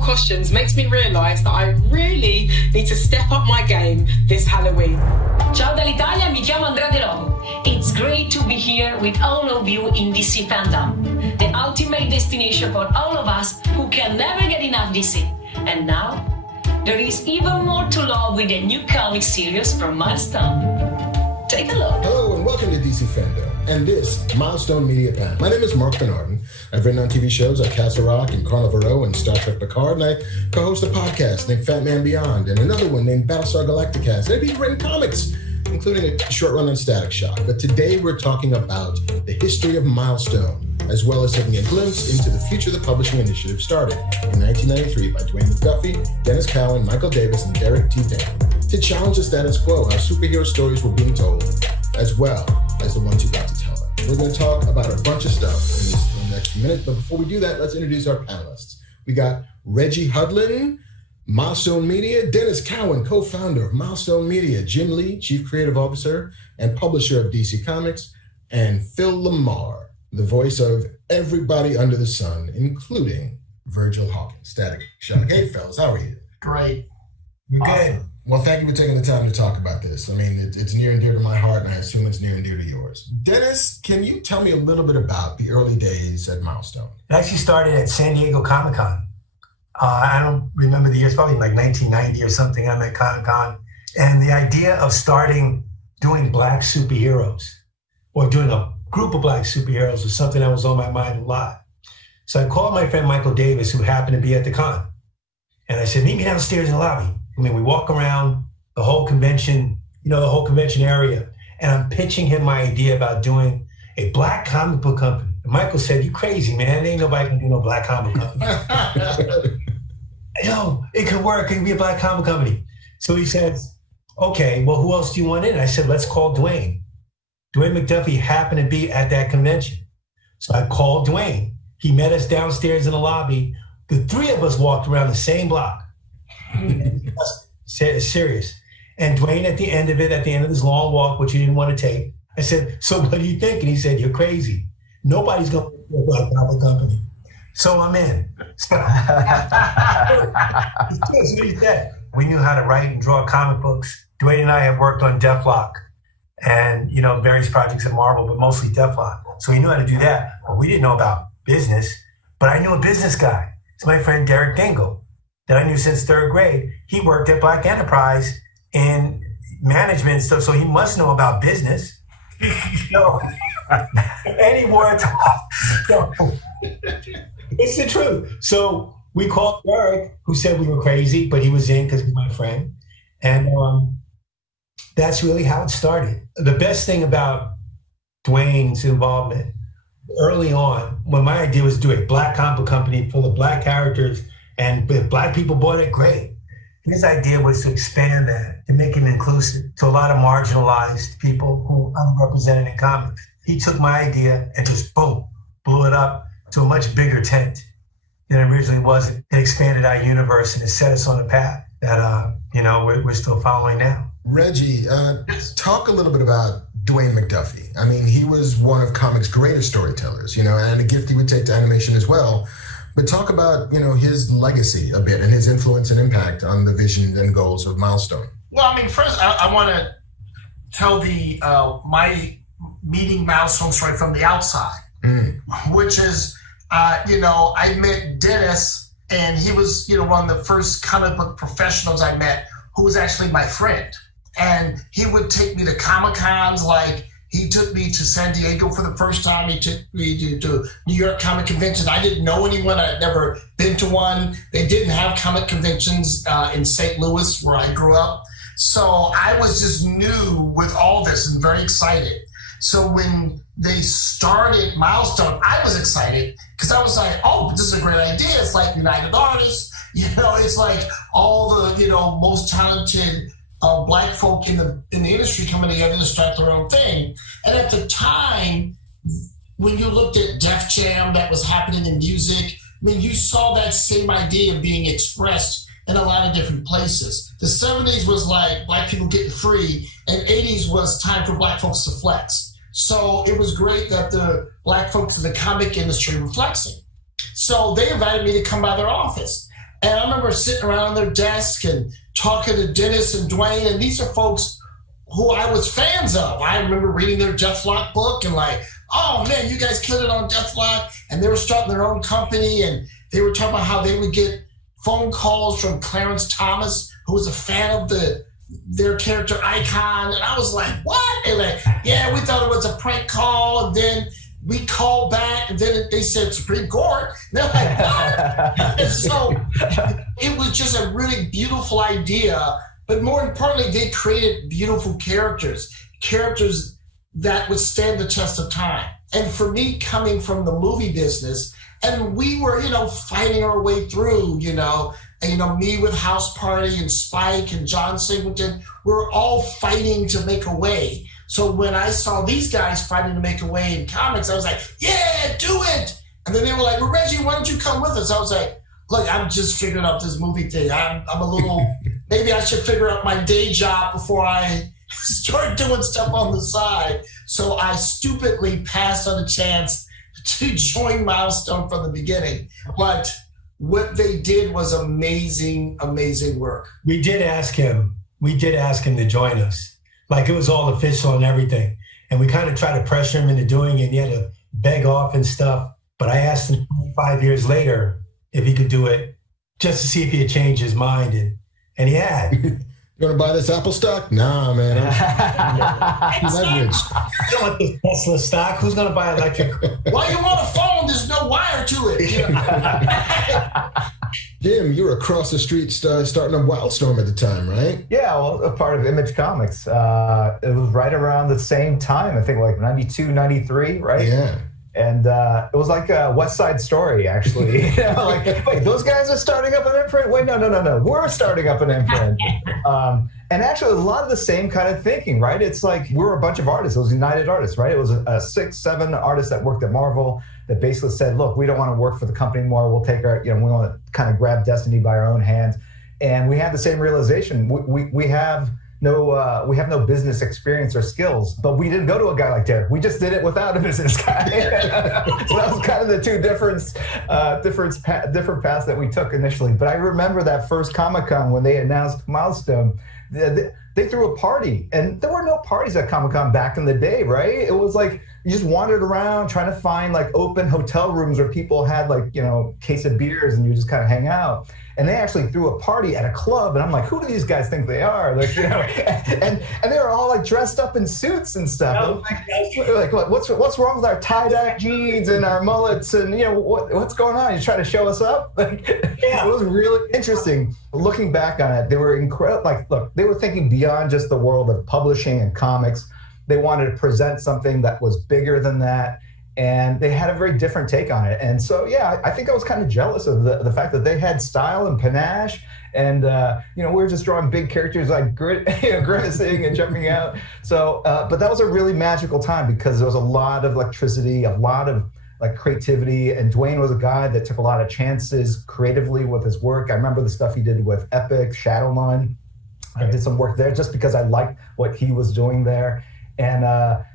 Costumes makes me realise that I really need to step up my game this Halloween. Ciao dall'Italia, mi chiamo Andrea De Logo. It's great to be here with all of you in DC FanDome, the ultimate destination for all of us who can never get enough DC. And now, there is even more to love with the new comic series from Milestone. Take a look. Hello and welcome to DC FanDome and this Milestone Media Panel. My name is Mark Bernardin. I've written on TV shows like Castle Rock and Carnival Row and Star Trek Picard, and I co-host a podcast named Fat Man Beyond and another one named Battlestar Galactica. I've even written comics, including a short run on Static Shock. But today we're talking about the history of Milestone, as well as taking a glimpse into the future the publishing initiative started in 1993 by Dwayne McDuffie, Dennis Cowan, Michael Davis, and Derek T. Dane to challenge the status quo, how superhero stories were being told, as well as the ones who got to tell them. We're going to talk about a bunch of stuff in the next few minutes, but before we do that, let's introduce our panelists. We got Reggie Hudlin, Milestone Media, Dennis Cowan, co-founder of Milestone Media, Jim Lee, Chief Creative Officer and publisher of DC Comics, and Phil Lamar, the voice of everybody under the sun, including Virgil Hawkins. Static Shock. Hey, fellas, how are you? Great. We're good. Well, thank you for taking the time to talk about this. I mean, it's near and dear to my heart, and I assume it's near and dear to yours. Dennis, can you tell me a little bit about the early days at Milestone? It actually started at San Diego Comic-Con. I don't remember the years, probably like 1990 or something. I'm at Comic-Con. And the idea of doing black superheroes or doing a group of black superheroes was something that was on my mind a lot. So I called my friend Michael Davis, who happened to be at the con. And I said, meet me downstairs in the lobby. I mean, we walk around the whole convention, the whole convention area. And I'm pitching him my idea about doing a black comic book company. And Michael said, you crazy, man. Ain't nobody can do no black comic company. Yo, it could work. It could be a black comic company. So he says, okay, well, who else do you want in? I said, let's call Dwayne. Dwayne McDuffie happened to be at that convention. So I called Dwayne. He met us downstairs in the lobby. The three of us walked around the same block. Serious. And Dwayne, at the end of this long walk, which he didn't want to take, I said, so what do you think? And he said, you're crazy. Nobody's going to do a black comic company. So I'm in. So, that's what he said. We knew how to write and draw comic books. Dwayne and I have worked on Deathlock and, various projects at Marvel, but mostly Deathlock. So we knew how to do that. But we didn't know about business. But I knew a business guy. It's my friend Derek Dingle that I knew since third grade. He worked at Black Enterprise in management stuff, so he must know about business. And he wore a top. It's the truth. So we called Derek, who said we were crazy, but he was in because he's my friend. And that's really how it started. The best thing about Dwayne's involvement early on, when my idea was to do a black comic book company full of black characters, and if black people bought it, great. His idea was to expand that and make it inclusive to a lot of marginalized people who are represented in comics. He took my idea and just boom, blew it up to a much bigger tent than it originally was. It expanded our universe and it set us on a path that we're still following now. Reggie, talk a little bit about Dwayne McDuffie. I mean, he was one of comics' greatest storytellers, and a gift he would take to animation as well. But talk about, his legacy a bit and his influence and impact on the vision and goals of Milestone. Well, I mean, first, I want to tell my meeting Milestone story from the outside, which is, I met Dennis, and he was, one of the first comic book professionals I met who was actually my friend. And he would take me to Comic-Cons, like he took me to San Diego for the first time. He took me to New York Comic Convention. I didn't know anyone. I'd never been to one. They didn't have comic conventions in St. Louis, where I grew up. So I was just new with all this and very excited. So when they started Milestone, I was excited because I was like, oh, this is a great idea. It's like United Artists. It's like all the, most talented black folk in the industry coming together to start their own thing. And at the time, when you looked at Def Jam that was happening in music, I mean, you saw that same idea being expressed in a lot of different places. The 70s was like black people getting free, and 80s was time for black folks to flex. So it was great that the black folks in the comic industry were flexing. So they invited me to come by their office. And I remember sitting around their desk and talking to Dennis and Dwayne, and these are folks who I was fans of. I remember reading their Deathlock book and like, oh man, you guys killed it on Deathlock. And they were starting their own company, and they were talking about how they would get phone calls from Clarence Thomas, who was a fan of the their character icon. And I was like, what? And like, yeah, we thought it was a prank call. And then we called back, and then they said Supreme Court. And they're like, what? And so it was just a really beautiful idea. But more importantly, they created beautiful characters that would stand the test of time. And for me, coming from the movie business, and we were, fighting our way through, and, me with House Party and Spike and John Singleton, we're all fighting to make a way. So when I saw these guys fighting to make a way in comics, I was like, yeah, do it. And then they were like, well, Reggie, why don't you come with us? I was like, look, I'm just figuring out this movie thing. I'm a little, maybe I should figure out my day job before I start doing stuff on the side. So I stupidly passed on a chance to join Milestone from the beginning. But what they did was amazing, amazing work. We did ask him to join us. Like, it was all official and everything. And we kind of tried to pressure him into doing it. And he had to beg off and stuff. But I asked him 5 years later if he could do it, just to see if he had changed his mind. And he had. You want to buy this Apple stock? Nah, man. Leveraged. You don't want this Tesla stock. Who's going to buy electric? While you're on a phone, there's no wire to it. Jim, you were across the street starting up Wildstorm at the time, right? Yeah, well, a part of Image Comics. It was right around the same time, I think like 92, 93, right? Yeah. And it was like a West Side Story, actually. Wait, those guys are starting up an imprint? Wait, no. We're starting up an imprint. And actually, it was a lot of the same kind of thinking, right? It's like we're a bunch of artists. It was United Artists, right? It was 6-7 artists that worked at Marvel that basically said, look, we don't want to work for the company anymore. We'll take our, we want to kind of grab destiny by our own hands. And we had the same realization. We have no business experience or skills, but we didn't go to a guy like Derek. We just did it without a business guy. So that was kind of the two different paths that we took initially. But I remember that first Comic-Con when they announced Milestone. They threw a party, and there were no parties at Comic-Con back in the day, right? It was like you just wandered around trying to find like open hotel rooms where people had like, case of beers and you just kind of hang out. And they actually threw a party at a club, and I'm like, who do these guys think they are? Like, and they were all like dressed up in suits and stuff. Like what's wrong with our tie-dye jeans and our mullets and what's going on? You trying to show us up? It was really interesting. Looking back on it, they were incredible. Like, look, they were thinking beyond just the world of publishing and comics. They wanted to present something that was bigger than that. And they had a very different take on it. And so, yeah, I think I was kind of jealous of the fact that they had style and panache. And, we were just drawing big characters like grimacing and jumping out. So, but that was a really magical time because there was a lot of electricity, a lot of like creativity. And Dwayne was a guy that took a lot of chances creatively with his work. I remember the stuff he did with Epic, Shadowline. I did some work there just because I liked what he was doing there. And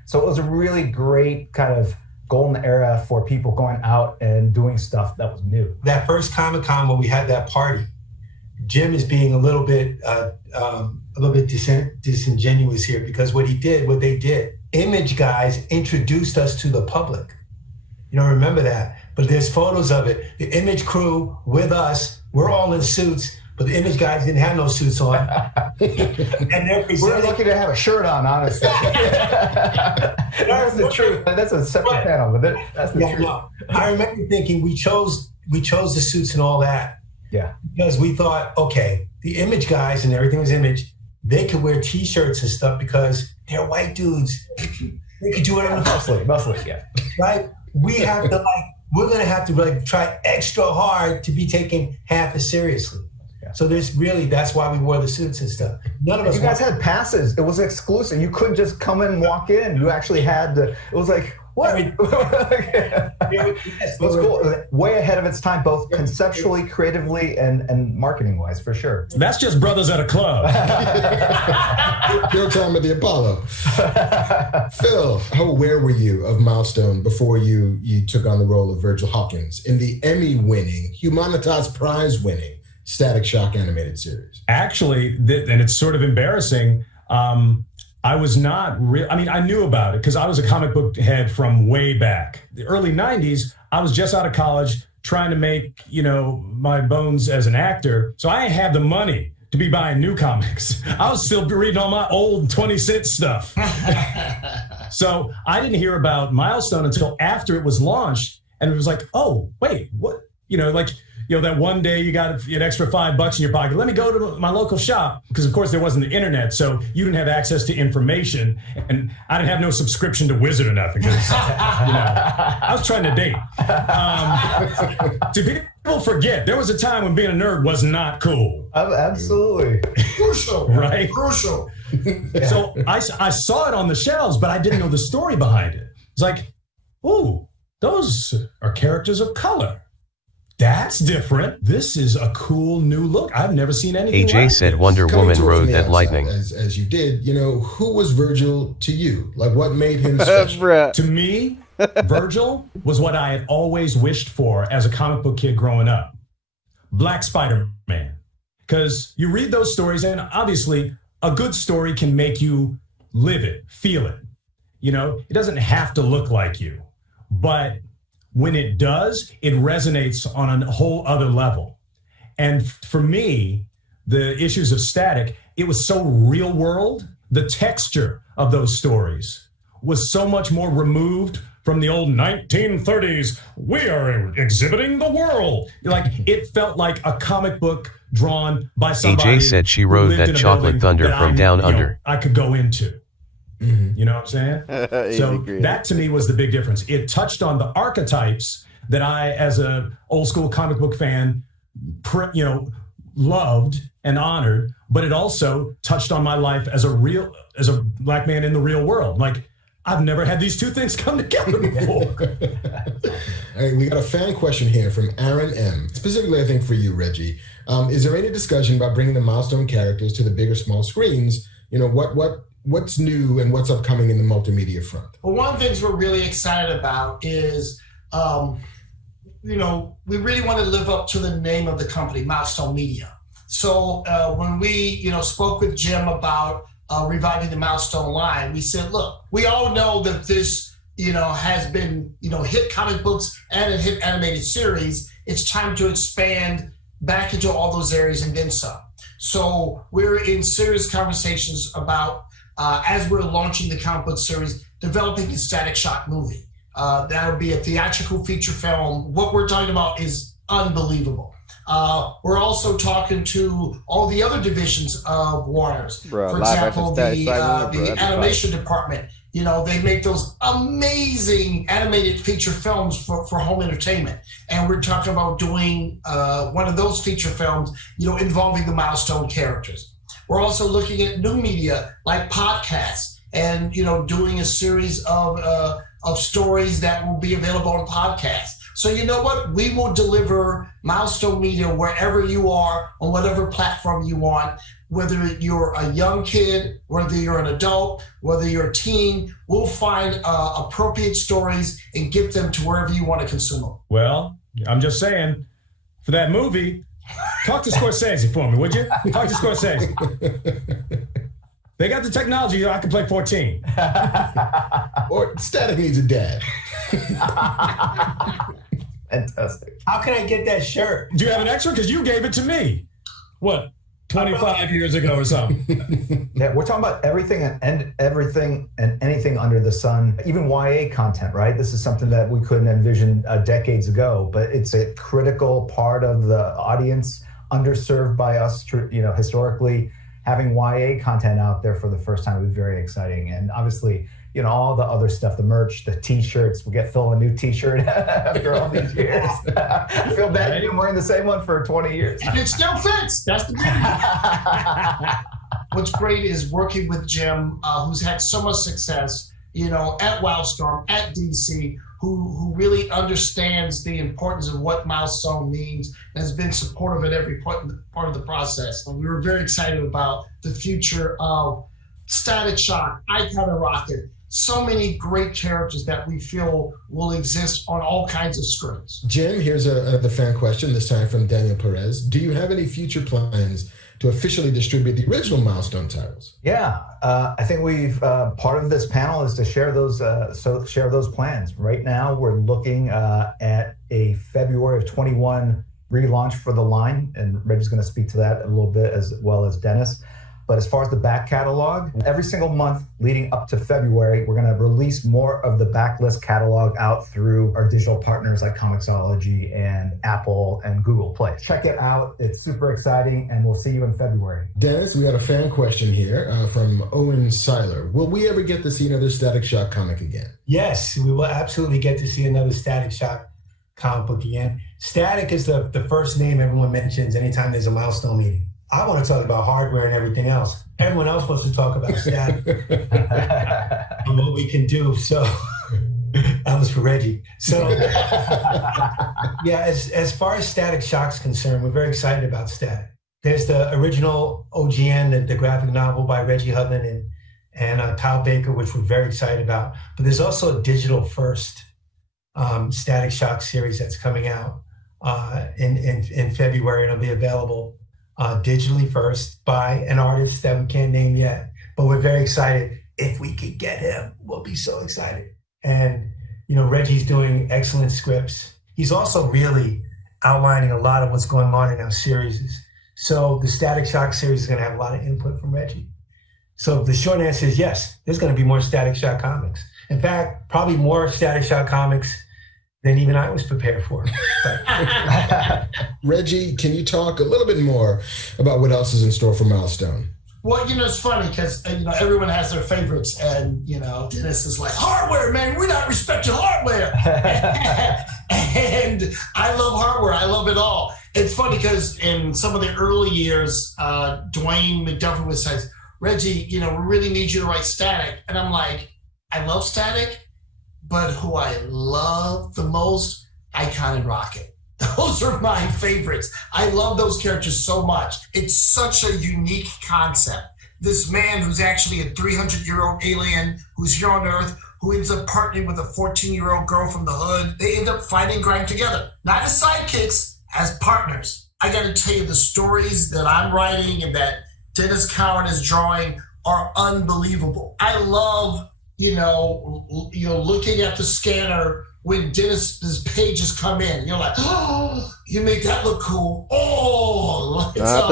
so it was a really great kind of golden era for people going out and doing stuff that was new. That first Comic-Con when we had that party, Jim is being a little bit disingenuous here because what they did, Image guys introduced us to the public. Remember that. But there's photos of it. The Image crew with us, we're all in suits, but the Image guys didn't have no suits on. And we're lucky to have a shirt on, honestly. That's the truth. That's a separate panel, but that's the truth. No. I remember thinking we chose the suits and all that. Yeah. Because we thought, okay, the Image guys and everything was Image, they could wear T-shirts and stuff because they're white dudes. They could do whatever. Mostly, yeah. Right? We're going to have to try extra hard to be taken half as seriously. So that's why we wore the suits and stuff. None of us. You guys had passes. It was exclusive. You couldn't just come in and walk in. You actually had to. It was like, what? It was cool. Way ahead of its time, both conceptually, creatively, and marketing-wise, for sure. That's just brothers at a club. Your time at the Apollo. Phil, how aware were you of Milestone before you took on the role of Virgil Hawkins in the Emmy-winning, Humanitas Prize-winning Static Shock animated series? Actually, and it's sort of embarrassing, I was not I knew about it because I was a comic book head from way back. The early 90s, I was just out of college trying to make, my bones as an actor. So I had the money to be buying new comics. I was still reading all my old 20-cent stuff. So I didn't hear about Milestone until after it was launched. And it was like, oh, wait, what? That one day you got an extra $5 in your pocket. Let me go to my local shop. Because, of course, there wasn't the internet. So you didn't have access to information. And I didn't have no subscription to Wizard or nothing. I was trying to date. People forget. There was a time when being a nerd was not cool. Absolutely. Crucial. Right? Crucial. So I saw it on the shelves, but I didn't know the story behind it. It's like, ooh, those are characters of color. That's different. This is a cool new look. I've never seen anything AJ like said this. Wonder Woman rode that outside, lightning. As you did, who was Virgil to you? Like, what made him special? To me, Virgil was what I had always wished for as a comic book kid growing up. Black Spider-Man. Because you read those stories, and obviously a good story can make you live it, feel it. It doesn't have to look like you. But when it does, it resonates on a whole other level. And for me, the issues of Static, it was so real world. The texture of those stories was so much more removed from the old 1930s. We are exhibiting the world. Like, it felt like a comic book drawn by somebody. AJ said she rode that Chocolate Thunder from Down Under. I could go into. You know what I'm saying? So that to me was the big difference. It touched on the archetypes that I, as a old school comic book fan, loved and honored, but it also touched on my life as a black man in the real world. Like, I've never had these two things come together before. All right, we got a fan question here from Aaron M. Specifically, I think for you, Reggie. Is there any discussion about bringing the Milestone characters to the big or small screens? What's new and what's upcoming in the multimedia front? Well, one of the things we're really excited about is, we really want to live up to the name of the company, Milestone Media. So when we, spoke with Jim about reviving the Milestone line, we said, look, we all know that this, has been, hit comic books and a hit animated series. It's time to expand back into all those areas and then some. So we're in serious conversations about, as we're launching the comic book series, developing a Static Shock movie. That'll be a theatrical feature film. What we're talking about is unbelievable. We're also talking to all the other divisions of Warner's. For example, the animation department. They make those amazing animated feature films for home entertainment. And we're talking about doing one of those feature films, involving the Milestone characters. We're also looking at new media like podcasts and, doing a series of stories that will be available on podcasts. So you know what? We will deliver Milestone Media wherever you are, on whatever platform you want, whether you're a young kid, whether you're an adult, whether you're a teen, we'll find appropriate stories and get them to wherever you want to consume them. Well, I'm just saying, for that movie, talk to Scorsese for me, would you? Talk to Scorsese. They got the technology, I can play 14. Or Static needs a dad. Fantastic. How can I get that shirt? Do you have an extra? Because you gave it to me. What, 25 years ago or something? Yeah, we're talking about everything and everything and anything under the sun, even YA content, right? This is something that we couldn't envision decades ago, but it's a critical part of the audience, underserved by us, historically. Having YA content out there for the first time was very exciting. And obviously, all the other stuff, the merch, the t-shirts, we'll get Phil a new t-shirt after all these years. I feel bad you've been wearing the same one for 20 years. And it still fits. That's the beauty. What's great is working with Jim, who's had so much success, at Wildstorm, at DC, who really understands the importance of what Milestone means and has been supportive at every part of the process. And we were very excited about the future of Static Shock, Icon and Rocket, so many great characters that we feel will exist on all kinds of screens. Jim, here's the fan question, this time from Daniel Perez. Do you have any future plans to officially distribute the original Milestone titles? Yeah, I think we've part of this panel is to share those plans. Right now, we're looking at a February of 21 relaunch for the line, and Reggie's going to speak to that a little bit as well as Dennis. But as far as the back catalog, every single month leading up to February, we're going to release more of the backlist catalog out through our digital partners like Comixology and Apple and Google Play. Check it out. It's super exciting, and we'll see you in February. Dennis, we got a fan question here from Owen Seiler. Will we ever get to see another Static Shock comic again? Yes, we will absolutely get to see another Static Shock comic book again. Static is the first name everyone mentions anytime there's a Milestone meeting. I want to talk about hardware and everything else. Everyone else wants to talk about Static and what we can do. So that was for Reggie. So yeah, as far as Static Shock's concerned, we're very excited about Static. There's the original OGN, the graphic novel by Reggie Hudlin and Kyle Baker, which we're very excited about. But there's also a digital first Static Shock series that's coming out in February, and it'll be available digitally first by an artist that we can't name yet, but we're very excited. If we could get him, we'll be so excited. And, Reggie's doing excellent scripts. He's also really outlining a lot of what's going on in our series. So the Static Shock series is going to have a lot of input from Reggie. So the short answer is yes, there's going to be more Static Shock comics. In fact, probably more Static Shock comics than even I was prepared for. Reggie, can you talk a little bit more about what else is in store for Milestone? Well, it's funny because, everyone has their favorites, and, Dennis is like, hardware, man, we're not respecting hardware. And I love hardware. I love it all. It's funny because in some of the early years, Dwayne McDuffie would say, Reggie, we really need you to write Static. And I'm like, I love Static, but who I love the most, Icon and Rocket. Those are my favorites. I love those characters so much. It's such a unique concept. This man who's actually a 300-year-old alien who's here on Earth, who ends up partnering with a 14-year-old girl from the hood. They end up fighting crime together. Not as sidekicks, as partners. I got to tell you, the stories that I'm writing and that Dennis Cowan is drawing are unbelievable. I love looking at the scanner when Dennis's pages come in. You're like, oh, you make that look cool. Oh, I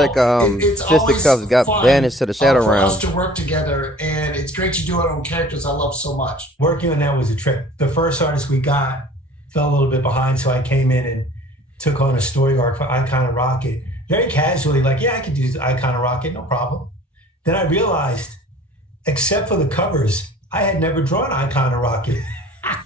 think Fisticuffs got banished to the Shadow for Realm. us to work together, and it's great to do it on characters I love so much. Working on that was a trip. The first artist we got fell a little bit behind, so I came in and took on a story arc for Icon and Rocket. Very casually, like, yeah, I could do Icon and Rocket, no problem. Then I realized, except for the covers, I had never drawn Icon and Rocket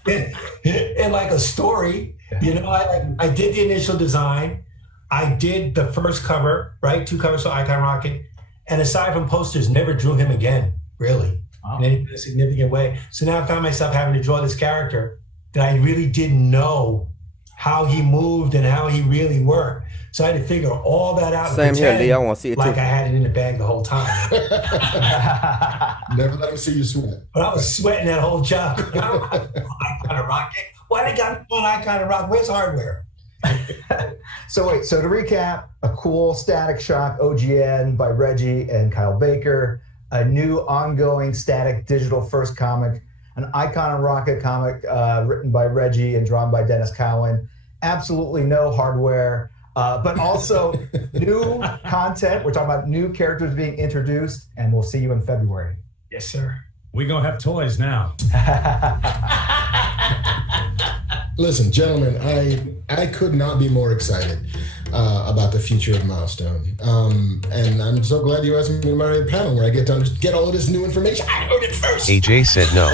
in like a story. I did the initial design. I did the first cover, right? 2 covers for Icon Rocket. And aside from posters, never drew him again, really, in any significant way. So now I found myself having to draw this character that I really didn't know how he moved and how he really worked. So I had to figure all that out. Same here, Lee. I want to see it like too. I had it in the bag the whole time. Never let him see you sweat. But I was sweating that whole job. Icon of Rocket. Why they got one Icon of Rocket? Where's hardware? So to recap, a cool Static Shock OGN by Reggie and Kyle Baker, a new ongoing Static digital first comic, an Icon and Rocket comic written by Reggie and drawn by Dennis Cowan. Absolutely no hardware, but also new content. We're talking about new characters being introduced, and we'll see you in February. Yes, sir. We're going to have toys now. Listen, gentlemen, I could not be more excited about the future of Milestone. And I'm so glad you asked me to marry a panel where I get to get all of this new information. I heard it first. AJ said no.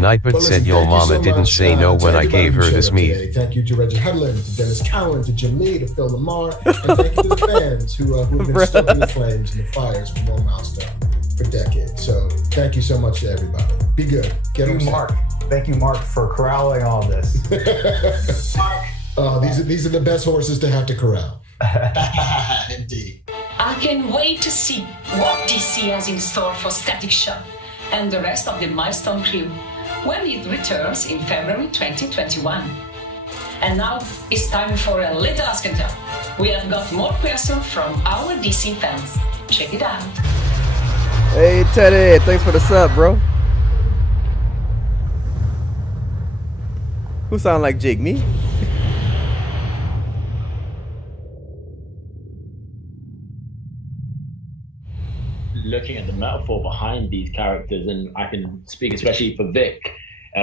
Nightbot said your mama didn't say no when I gave her this meat. Thank you to Reggie Hudlin, to Dennis Cowan, to Jim Lee, to Phil Lamar, and thank you to the fans who have been stoking the flames and the fires for more Milestone for decades. So thank you so much to everybody. Be good. Thank you, Mark. Thank you, Mark, for corralling all this. These are the best horses to have to corral. Indeed. I can't wait to see what DC has in store for Static Shock and the rest of the Milestone crew when it returns in February 2021. And now it's time for a little Ask and Tell. We have got more questions from our DC fans. Check it out. Hey, Teddy, thanks for the sub, bro. Who sound like Jake? Me? looking at the metaphor behind these characters, and I can speak especially for Vic,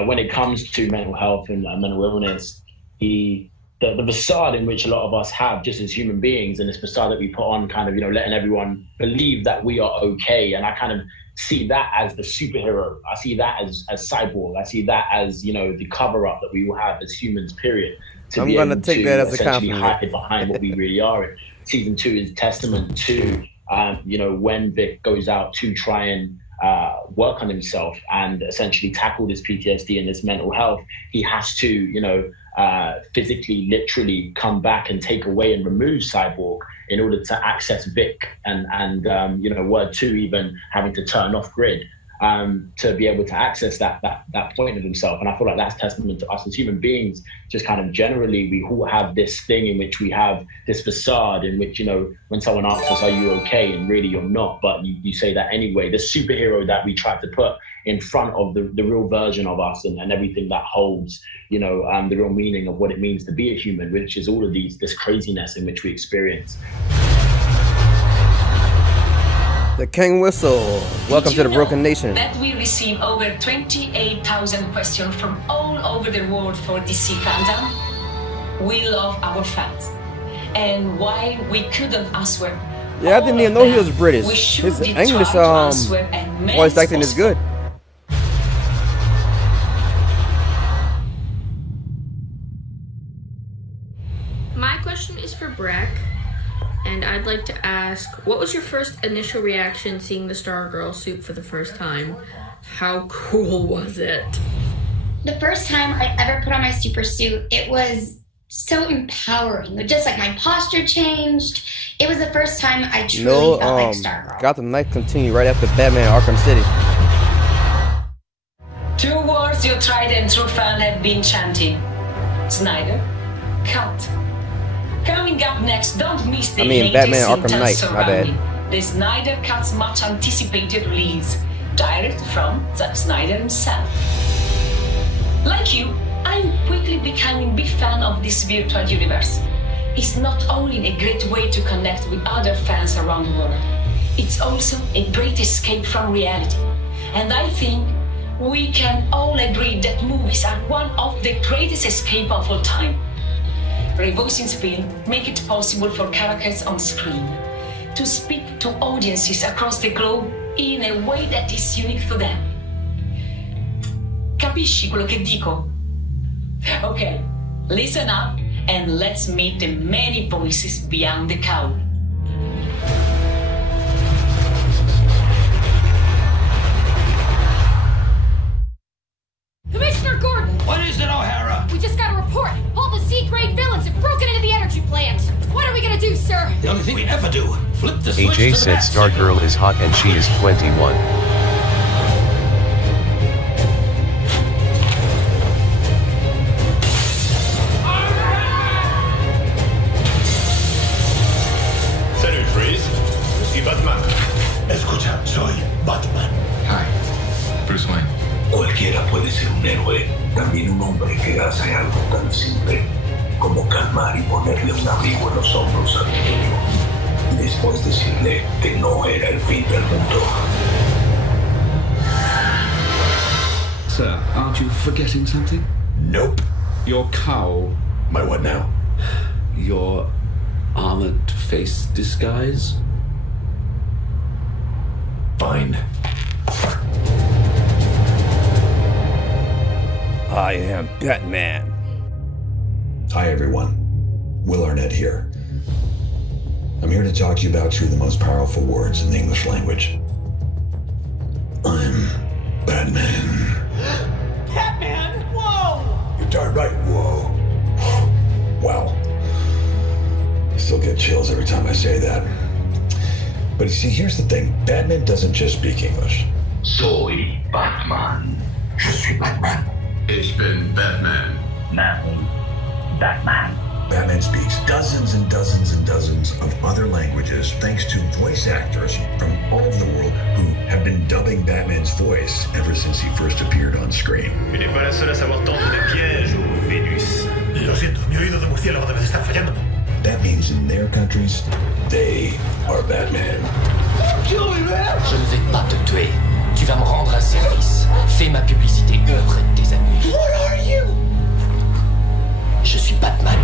when it comes to mental health and mental illness, the facade in which a lot of us have just as human beings, and this facade that we put on, kind of, letting everyone believe that we are okay. And I kind of see that as the superhero. I see that as Cyborg. I see that as, the cover up that we will have as humans, period. I'm going to take that as a compliment. Hide behind what we really are. And season 2 is testament to, when Vic goes out to try and work on himself and essentially tackle this PTSD and this mental health, he has to, physically, literally come back and take away and remove Cyborg in order to access Vic and word 2, even having to turn off Grid to be able to access that point of himself. And I feel like that's testament to us as human beings. Just kind of generally, we all have this thing in which we have this facade in which, when someone asks us, are you okay? And really you're not, but you say that anyway. The superhero that we try to put in front of the real version of us and everything that holds, the real meaning of what it means to be a human, which is all of this craziness in which we experience. The King Whistle. Welcome to the Broken Nation. That we receive over 28,000 questions from all over the world for DC fandom. We love our fans. And while we couldn't answer, yeah, I didn't even know he was British. His English voice acting is good. My question is for Breck, and I'd like to ask, what was your first initial reaction seeing the Stargirl suit for the first time? How cool was it? The first time I ever put on my super suit, it was so empowering. Just like my posture changed. It was the first time I truly felt like Stargirl. Gotham Knight continue right after Batman Arkham City. 2 words your tried and true fan have been chanting. Snyder, cut. Coming up next, don't miss the latest Batman Arkham Knight, surrounding the Snyder Cut's much anticipated release, direct from Zack Snyder himself. Like you, I'm quickly becoming a big fan of this virtual universe. It's not only a great way to connect with other fans around the world, it's also a great escape from reality. And I think we can all agree that movies are one of the greatest escape of all time. Revoicing film make it possible for characters on screen to speak to audiences across the globe in a way that is unique to them. Capisci quello che dico? Okay, listen up and let's meet the many voices beyond the cowl. Commissioner Gordon! What is it, O'Hara? We just got a report. All the Z-grade villains have broken into the energy plant. What are we gonna do, sir? The only thing we ever do. Flip the switch. AJ said Stargirl is hot and she is 21. Salut, Freeze. Je suis Batman. Escucha, soy Batman. Hi, Bruce Wayne. Cualquiera puede ser un héroe, también un hombre que hace algo tan simple como calmar y ponerle un abrigo en los hombros al niño y después decirle que no era el fin del mundo. Sir, aren't you forgetting something? Nope. Your cowl. My what now? Your armored face disguise? Fine. I am Batman. Hi everyone, Will Arnett here. I'm here to talk to you about two of the most powerful words in the English language. I'm Batman. Batman! Whoa! You're darn right, whoa. Wow. I still get chills every time I say that. But you see, here's the thing. Batman doesn't just speak English. Soy Batman. Je suis Batman. Ich bin Batman. Batman. Batman speaks dozens and dozens and dozens of other languages thanks to voice actors from all over the world who have been dubbing Batman's voice ever since he first appeared on screen. Tu n'es pas la seule à savoir tendre des pièges, Vénus. Lo siento, mi oído de murciélago debe de estar fallando. That means in their countries, they are Batman. Kill me, man! tuer. Tu vas me rendre un service. Fais ma publicité, auprès de tes amis. What are you? Je suis Batman.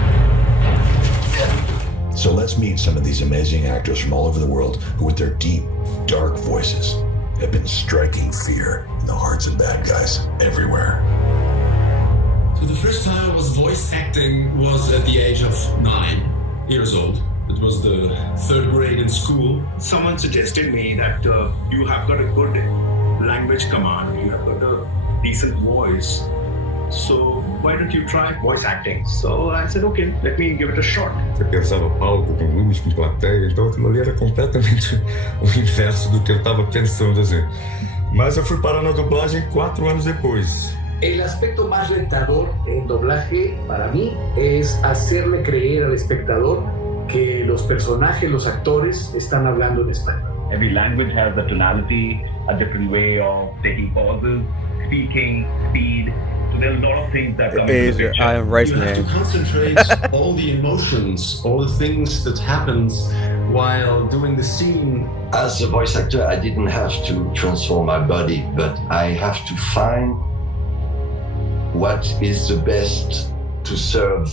So let's meet some of these amazing actors from all over the world who, with their deep, dark voices, have been striking fear in the hearts of bad guys everywhere. So the first time I was voice acting was at the age of 9 years old. It was the 3rd grade in school. Someone suggested me that you have got a good language command, you have got a decent voice, so why don't you try voice acting? So I said, okay, let me give it a shot. Você pensava palco com luz, com plateia, então aquilo ali era completamente o inverso do que eu estava pensando assim. Mas eu fui parar na dublagem 4 anos depois. El aspecto más retador en doblaje para mí es hacerle creer al espectador que los personajes, los actores están hablando en español. Every language has a tonality, a different way of taking pauses, speaking, speed. So there's a lot of things that come into the picture. I am right, You have to concentrate all the emotions, all the things that happens while doing the scene. As a voice actor, I didn't have to transform my body, but I have to find what is the best to serve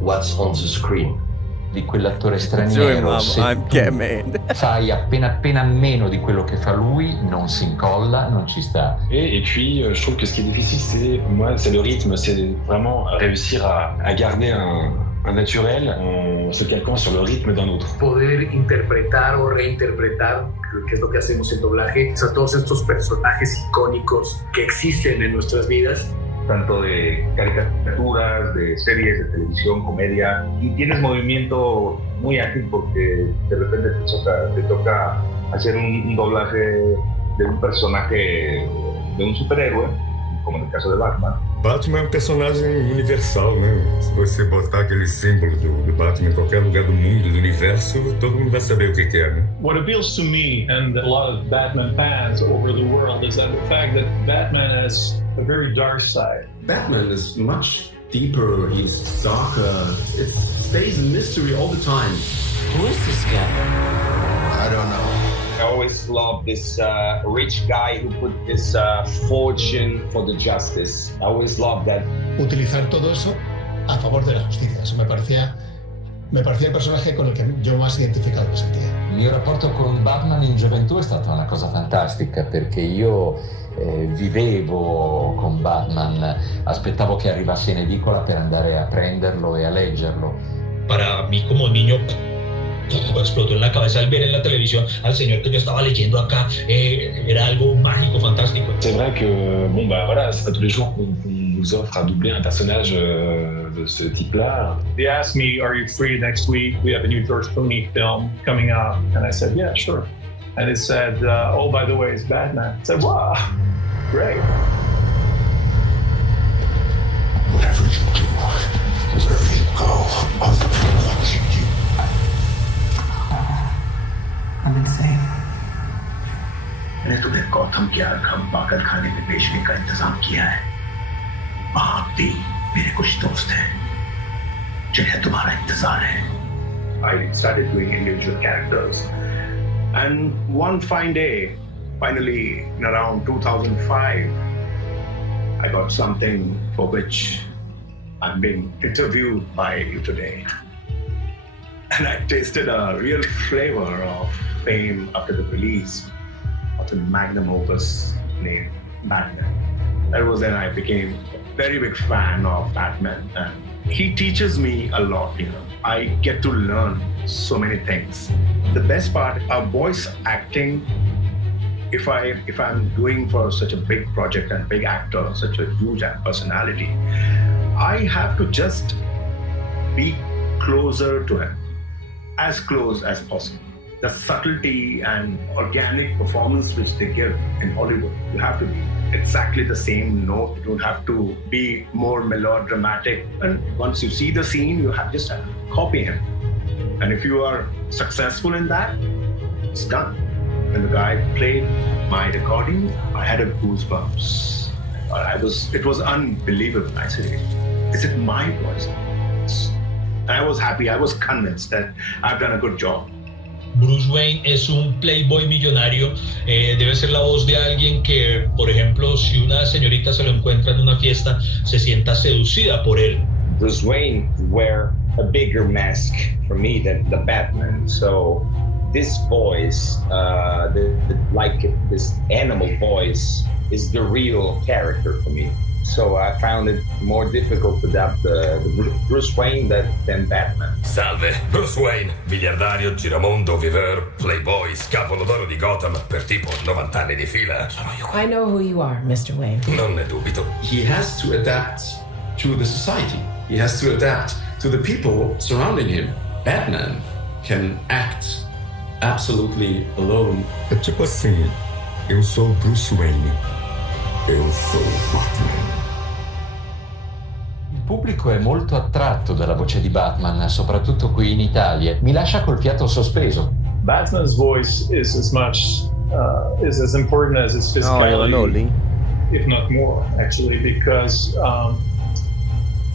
what's on the screen. Di quell'attore straniero, se tu fai appena meno di quello che fa lui, non si incolla, non ci sta. Et puis, je trouve que ce qui est difficile, c'est le rythme, c'est vraiment réussir à garder un naturel en se calquant sur le rythme d'un autre. Poder interpretar o reinterpretar, que es lo que hacemos en doblaje, a todos estos personajes icónicos que existen en nuestras vidas. Tanto de caricaturas, de series de televisión, comedia, y tienes movimiento muy ágil porque de repente te toca hacer un doblaje de un personaje, de un superhéroe, como en el caso de Batman. Batman é um personagem universal, né? Se você botar aquele símbolo do Batman em qualquer lugar do mundo, do universo, todo mundo vai saber o que é, né? What appeals to me and a lot of Batman fans over the world is that the fact that Batman has a very dark side. Batman is much deeper, he's darker, it stays a mystery all the time. Who is this guy? I don't know. I always love this rich guy who put his fortune for the justice. I always love that. Utilizar todo eso a favor de la justicia. Eso me parecía el personaje con el que yo más identificado me sentía. Il mio rapporto con Batman in gioventù è stata una cosa fantastica perché io vivevo con Batman, aspettavo che arrivasse in edicola per andare a prenderlo e a leggerlo. Para mí como niño explotó en la cabeza al ver en la televisión al señor que yo estaba leyendo acá, era algo mágico, fantástico. C'est vrai que, bon bah voilà, c'est pas tous les jours qu'on nous offre à doubler un personnage de ce type-là. They asked me, are you free next week? We have a new George Clooney film coming out. And I said, yeah, sure. And it said, oh, by the way, it's Batman. I said, wow, great. Whatever you do, wherever you go, I'll be watching you. I'm insane. मैंने तुम्हें गौतम के अर्घम पागल खाने में बेचने का इंतजाम किया है। आप भी मेरे कुछ दोस्त हैं जिन्हें तुम्हारा इंतजार है। I started doing individual characters, and one fine day, finally in around 2005, I got something for which I'm being interviewed by you today. And I tasted a real flavor of fame after the release of the magnum opus named Batman. That was when I became a very big fan of Batman, and he teaches me a lot, I get to learn so many things. The best part of voice acting, if I'm doing for such a big project and big actor, such a huge personality, I have to just be closer to him, as close as possible. The subtlety and organic performance which they give in Hollywood, you have to be exactly the same note. You don't have to be more melodramatic. And once you see the scene, you just have to copy him. And if you are successful in that, it's done. When the guy played my recording, I had a goosebumps. It was unbelievable. I said, is it my voice? And I was happy. I was convinced that I've done a good job. Bruce Wayne es un playboy millonario, debe ser la voz de alguien que, por ejemplo, si una señorita se lo encuentra en una fiesta, se sienta seducida por él. Bruce Wayne wear a bigger mask for me than the Batman, so this voice, like this animal voice, is the real character for me. So I found it more difficult to adapt the Bruce Wayne than Batman. Salve, Bruce Wayne, miliardario, giramondo, viveur, playboy, scapolo d'oro di Gotham per tipo 90 anni di fila. I know who you are, Mr. Wayne. Non ne dubito. He has to adapt to the society. He has to adapt to the people surrounding him. Batman can act absolutely alone. É tipo assim, eu sou Bruce Wayne. Eu sou Batman. Il pubblico è molto attratto dalla voce di Batman, soprattutto qui in Italia. Mi lascia col fiato sospeso. Batman's voice is as much is as important as his physicality, if not more, actually, because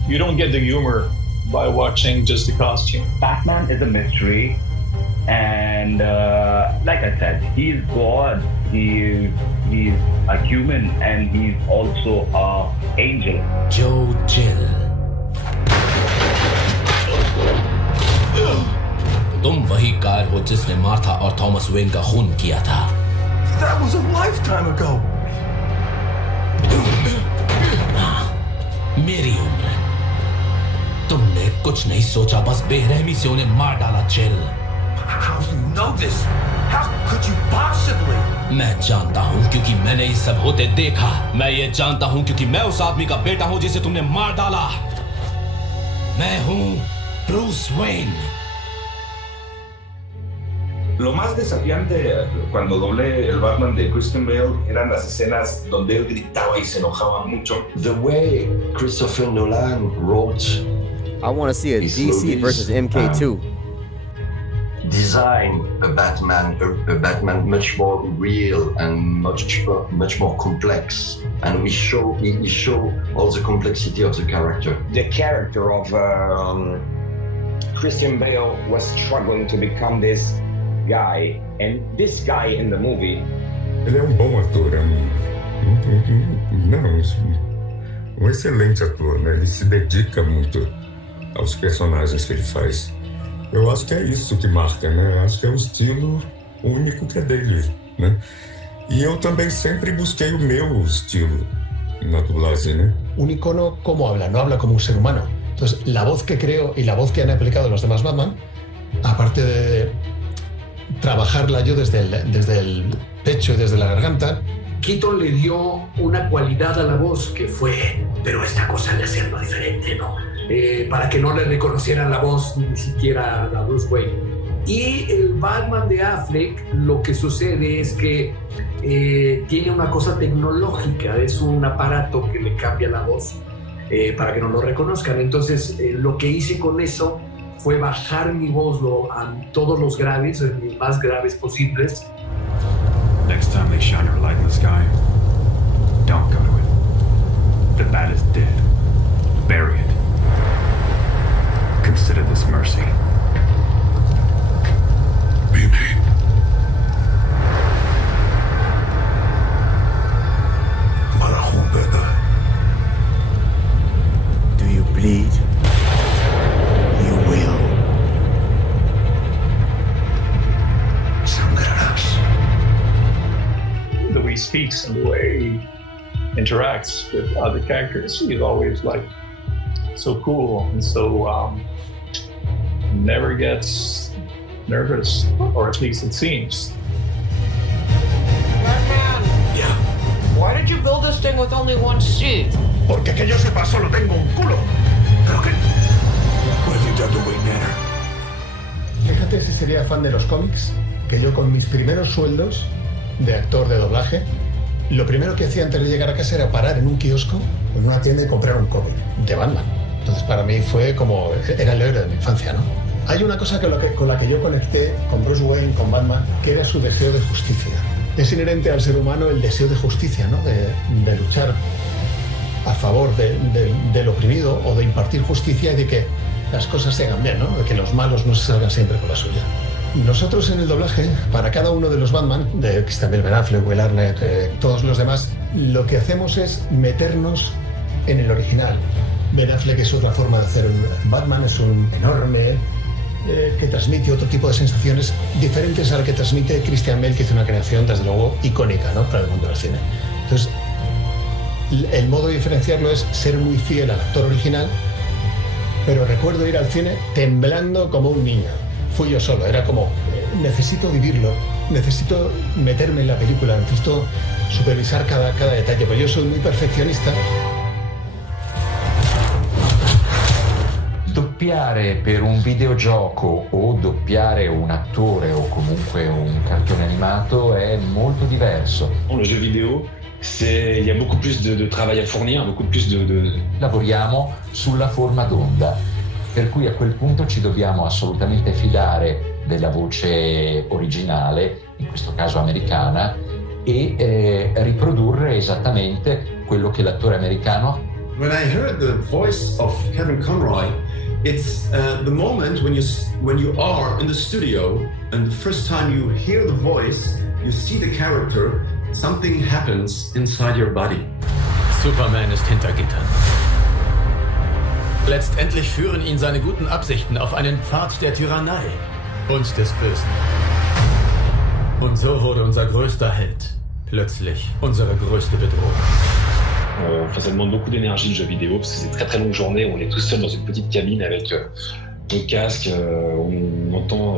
you don't get the humor by watching just the costume. Batman is a mystery, and like I said, he's God. He's a human, and he's also an angel. Joe Chill. तुम वही car हो जिसने Martha और Thomas when का खून किया था। That was a lifetime ago. मेरी उम्र। तुमने कुछ नहीं सोचा, बस बेरहमी से उन्हें मार डाला। Chill. How do you know this? How could you possibly? मैं जानता हूँ क्योंकि मैंने ये सब होते देखा। मैं ये जानता हूँ क्योंकि मैं उस आदमी का बेटा हूँ जिसे तुमने मार डाला। मैं हूँ Bruce Wayne. Lo más desafiante cuando doblé el Batman de Christian Bale eran las escenas donde él gritaba y se enojaba mucho. The way Christopher Nolan wrote. I want to see a DC versus MK2. Design a Batman much more real and much more complex, and he show all the complexity of the character. The character of Christian Bale was struggling to become this guy, and this guy in the movie. Ele é bom ator, um excelente ator, né? Ele se dedica muito aos personagens que ele faz. Eu acho que é isso que marca, né? Eu acho que é o estilo único que é dele, né? E eu também sempre busquei o meu estilo na dublagem, né? Un icono, ¿cómo habla? No habla como un ser humano. Entonces, la voz que creo y la voz que han aplicado los demás Batman, aparte de trabajarla yo desde el pecho y desde la garganta. Keaton le dio una cualidad a la voz que fue, pero esta cosa de hacerlo diferente, ¿no? Para que no le reconocieran la voz ni siquiera a Bruce Wayne. Y el Batman de Affleck, lo que sucede es que tiene una cosa tecnológica, es un aparato que le cambia la voz para que no lo reconozcan. Entonces, lo que hice con eso fue bajar mi voz a todos los graves, los más graves posibles. Next time they shine her light in the sky, don't go to it. The bat is dead. Bury it. Consider this mercy. Maybe. Do you bleed? You will. The way he speaks and the way he interacts with other characters, he's always like so cool and so never gets nervous, or at least it seems. Batman! Yeah. Why did you build this thing with only one seat? Porque que yo sepa solo tengo un culo. Pero que... What have you done to Wayne Manor? Fíjate si sería fan de los cómics, que yo con mis primeros sueldos de actor de doblaje, lo primero que hacía antes de llegar a casa era parar en un kiosco, en una tienda y comprar un cómic de Batman. Entonces para mí fue como, era el héroe de mi infancia, ¿no? Hay una cosa con la que yo conecté con Bruce Wayne, con Batman, que era su deseo de justicia. Es inherente al ser humano el deseo de justicia, ¿no? De luchar a favor del oprimido o de impartir justicia y de que las cosas se hagan bien, ¿no? De que los malos no se salgan siempre con la suya. Nosotros en el doblaje, para cada uno de los Batman, de Christian Bale, Ben Affleck, Will Arnett, todos los demás, lo que hacemos es meternos en el original. Ben Affleck es otra forma de hacer un Batman, es un enorme que transmite otro tipo de sensaciones diferentes a la que transmite Christian Bale, que hizo una creación, desde luego, icónica, ¿no?, para el mundo del cine. Entonces, el modo de diferenciarlo es ser muy fiel al actor original, pero recuerdo ir al cine temblando como un niño. Fui yo solo, era como, necesito vivirlo, necesito meterme en la película, necesito supervisar cada detalle, pero yo soy muy perfeccionista. Doppiare per un videogioco o doppiare un attore o comunque un cartone animato è molto diverso. Le jeu vidéo, il y a beaucoup plus de travail à fournir, beaucoup plus de... Lavoriamo sulla forma d'onda, per cui a quel punto ci dobbiamo assolutamente fidare della voce originale, in questo caso americana, e riprodurre esattamente quello che l'attore americano. When I heard the voice of Kevin Conroy, it's the moment when you are in the studio and the first time you hear the voice, you see the character, something happens inside your body. Superman ist hinter Gittern. Letztendlich führen ihn seine guten Absichten auf einen Pfad der Tyrannei und des Bösen. Und so wurde unser größter Held plötzlich unsere größte Bedrohung. Ça demande beaucoup d'énergie le jeu vidéo parce que c'est très très longue journée où on est tout seul dans une petite cabine avec nos casques, on entend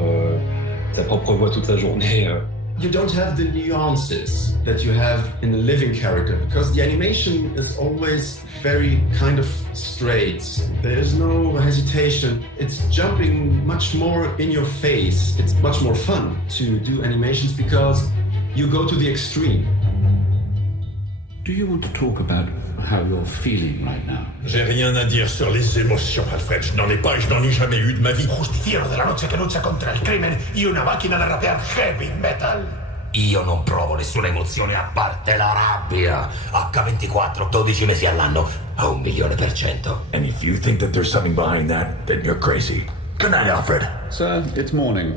sa propre voix toute la journée. You don't have the nuances that you have in a living character because the animation is always very kind of straight. There's no hesitation. It's jumping much more in your face. It's much more fun to do animations because you go to the extreme. Do you want to talk about how you're feeling right now? J'ai rien à dire sur les émotions, Alfred. Je n'en ai pas et je n'en ai jamais eu de ma vie. Justiciero de la noche que lucha contra il crimen y una macchina da rapear heavy metal. Io non provo nessuna emozione a parte la rabbia. H24, 12 mesi all'anno, a 1.000.000%. And if you think that there's something behind that, then you're crazy. Good night, Alfred. Sir, it's morning.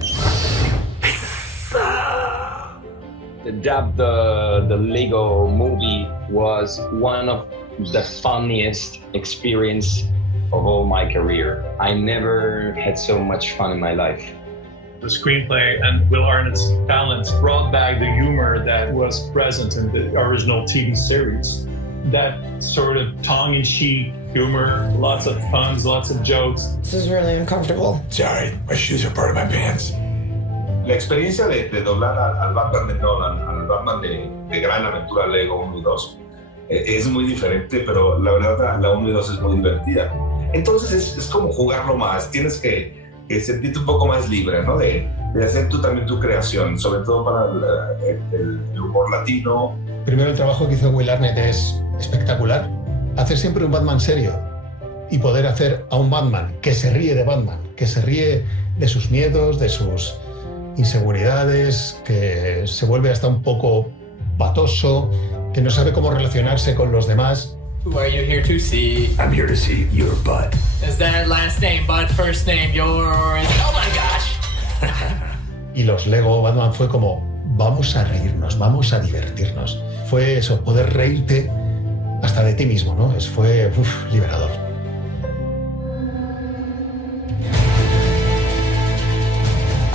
To dub the Lego movie was one of the funniest experience of all my career. I never had so much fun in my life. The screenplay and Will Arnett's talent brought back the humor that was present in the original TV series. That sort of tongue-in-cheek humor, lots of puns, lots of jokes. This is really uncomfortable. Sorry, my shoes are part of my pants. La experiencia de doblar al Batman de Nolan, al Batman de Gran Aventura Lego 1 y 2, es muy diferente, pero la verdad la 1 y 2 es muy divertida. Entonces es como jugarlo más, tienes que sentirte un poco más libre, ¿no? De hacer tú también tu creación, sobre todo para el humor latino. Primero, el trabajo que hizo Will Arnett es espectacular. Hacer siempre un Batman serio y poder hacer a un Batman que se ríe de Batman, que se ríe de sus miedos, de sus inseguridades, que se vuelve hasta un poco patoso, que no sabe cómo relacionarse con los demás. Who are you here to see? I'm here to see your butt. Is that last name Bud, first name yours? Oh my gosh! Y los Lego Batman fue como, vamos a reírnos, vamos a divertirnos. Fue eso, poder reírte hasta de ti mismo, ¿no? Fue liberador.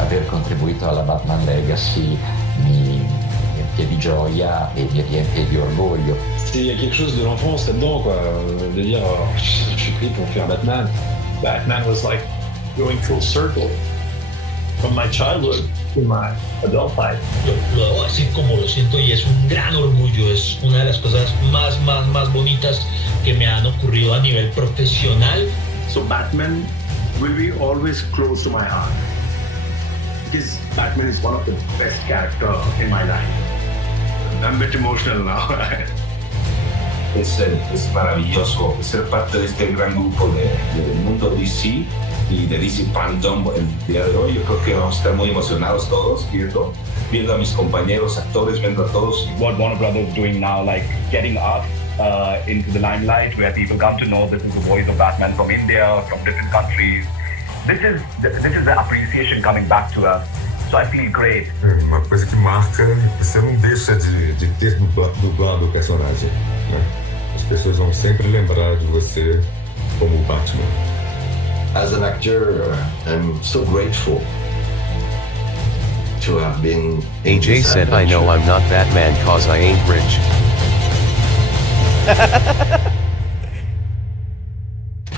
Aver contribuito alla Batman Legacy mi riempie di gioia e mi riempie di orgoglio. Il y a quelque chose de l'enfance là-dedans, quoi. De dire, je suis pris pour faire Batman. Batman was like going full circle from my childhood to my adult life. Lo hago así como lo siento y es un gran orgullo, es una de las cosas más bonitas que me han ocurrido a nivel profesional. So Batman will be always close to my heart. Because Batman is one of the best characters in my life. I'm a bit emotional now. Es maravilloso ser parte de este gran grupo del mundo DC y de DC FanDome el día de hoy. Yo creo que vamos a estar muy emocionados todos viendo a mis compañeros actores, viendo a todos. What Warner Brothers is doing now, like getting us into the limelight where people come to know this is the voice of Batman from India, from different countries. This is the appreciation coming back to us So I feel great. Uma coisa que marca, você não deixa de ter dublado o personagem, né? As pessoas vão sempre lembrar de você como Batman. As an actor, I'm so grateful to have been. AJ said, I know I'm not Batman cause I ain't rich.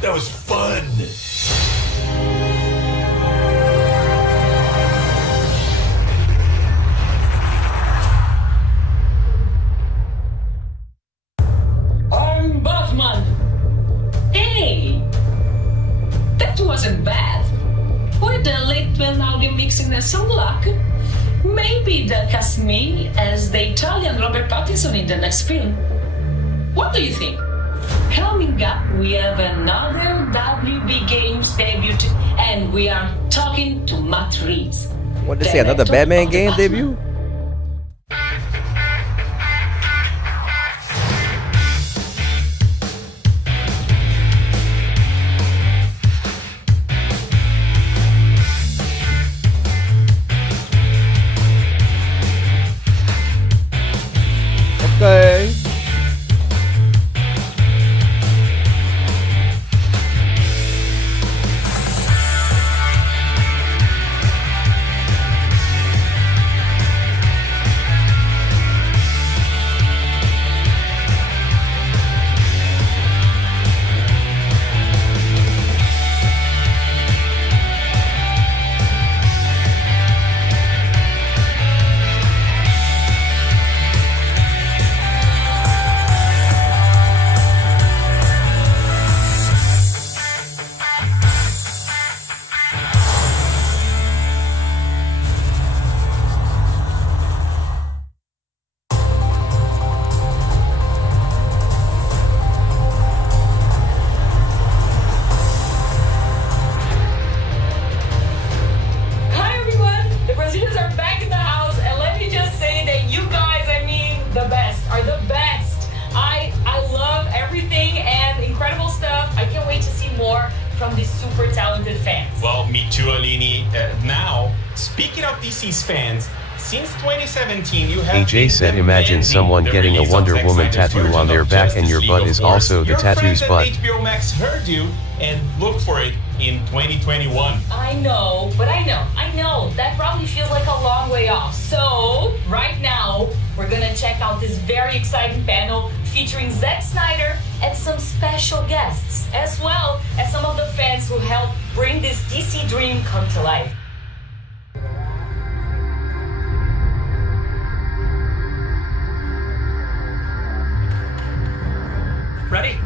That was fun. I'm Batman. Hey, that wasn't bad. With a little algae mixing and some luck, maybe they'll cast me as the Italian Robert Pattinson in the next film. What do you think? Coming up, we have another WB Games debut, and we are talking to Matt Reeves. What, they say another Batman game debut? Okay. Hi everyone, the Brazilians are back in the house, and let me just say that you guys, I mean, the best, are the best. I love everything and incredible stuff. I can't wait to see more from these super talented fans. Well, me too, Alini. Now, speaking of DC's fans, since 2017, you have AJ said, imagine someone getting a Wonder Woman tattoo on their back and your butt is also the tattoo's butt. HBO Max heard you and look for it in 2021. I know, but I know, that probably feels like a long way off. So, right now, we're gonna check out this very exciting panel featuring Zack Snyder and some special guests, as well as some of the fans who helped bring this DC dream come to life. Ready?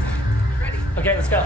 Ready. Okay, let's go.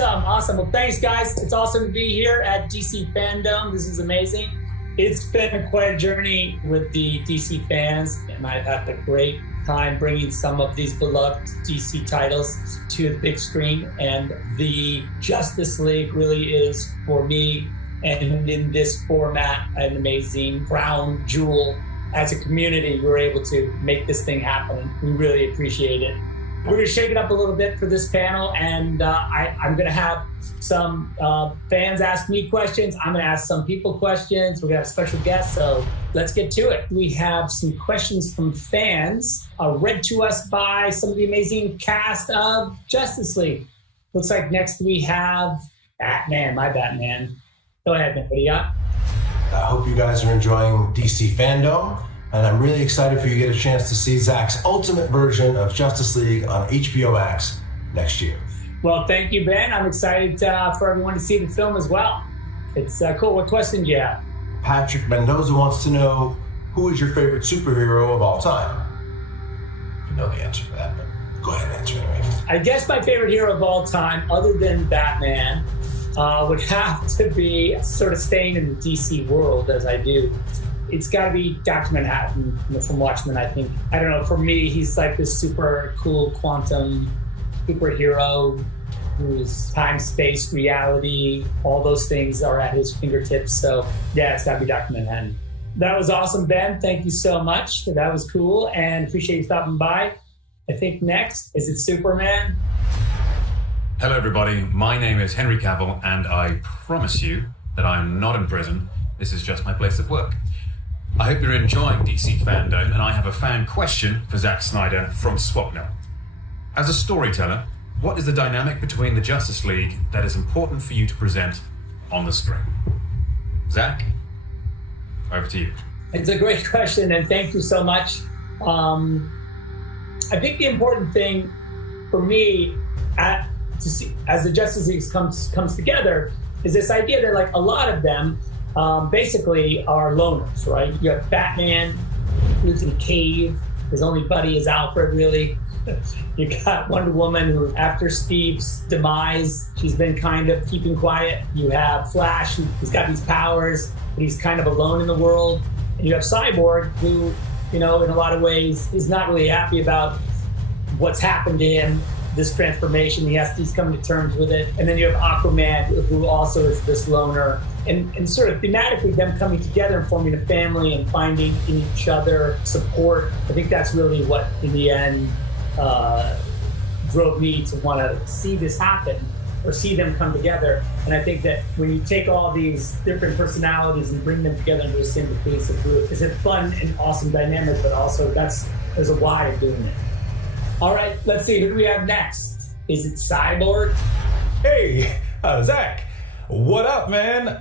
Awesome. Well, thanks, guys. It's awesome to be here at DC FanDome. This is amazing. It's been quite a journey with the DC fans, and I've had a great time bringing some of these beloved DC titles to the big screen. And the Justice League really is, for me, and in this format, an amazing crown jewel. As a community, we're able to make this thing happen. We really appreciate it. We're going to shake it up a little bit for this panel, and I'm going to have some fans ask me questions. I'm going to ask some people questions. We're going to have special guests, so let's get to it. We have some questions from fans read to us by some of the amazing cast of Justice League. Looks like next we have Batman, my Batman. Go ahead, man. What do you got? I hope you guys are enjoying DC FanDome. And I'm really excited for you to get a chance to see Zach's ultimate version of Justice League on HBO Max next year. Well, thank you, Ben. I'm excited for everyone to see the film as well. It's cool. What question do you have? Patrick Mendoza wants to know, who is your favorite superhero of all time? You know the answer to that, but Go ahead and answer it. I guess my favorite hero of all time, other than Batman, would have to be, sort of staying in the DC world as I do. It's got to be Dr. Manhattan from Watchmen, I think. I don't know, for me, he's like this super cool quantum superhero whose time, space, reality, all those things are at his fingertips. So yeah, it's got to be Dr. Manhattan. That was awesome, Ben. Thank you so much. That was cool, and appreciate you stopping by. I think next, is it Superman? Hello, everybody. My name is Henry Cavill, and I promise you that I am not in prison. This is just my place of work. I hope you're enjoying DC FanDome, and I have a fan question for Zack Snyder from Swapnil. As a storyteller, what is the dynamic between the Justice League that is important for you to present on the screen? Zack, over to you. It's a great question, and thank you so much. I think the important thing for me to see as the Justice League comes together is this idea that, like, a lot of them basically are loners, right? You have Batman, who lives in a cave. His only buddy is Alfred, really. You got Wonder Woman, who, after Steve's demise, she's been kind of keeping quiet. You have Flash, who's got these powers, but he's kind of alone in the world. And you have Cyborg, who, you know, in a lot of ways, is not really happy about what's happened to him, this transformation. He's coming to terms with it. And then you have Aquaman, who also is this loner. And sort of thematically, them coming together and forming a family and finding in each other support. I think that's really what, in the end, drove me to want to see this happen, or see them come together. And I think that when you take all these different personalities and bring them together into a single cohesive group, it's a fun and awesome dynamic, but also there's a why of doing it. All right, let's see, who do we have next? Is it Cyborg? Hey, Zach, what up, man?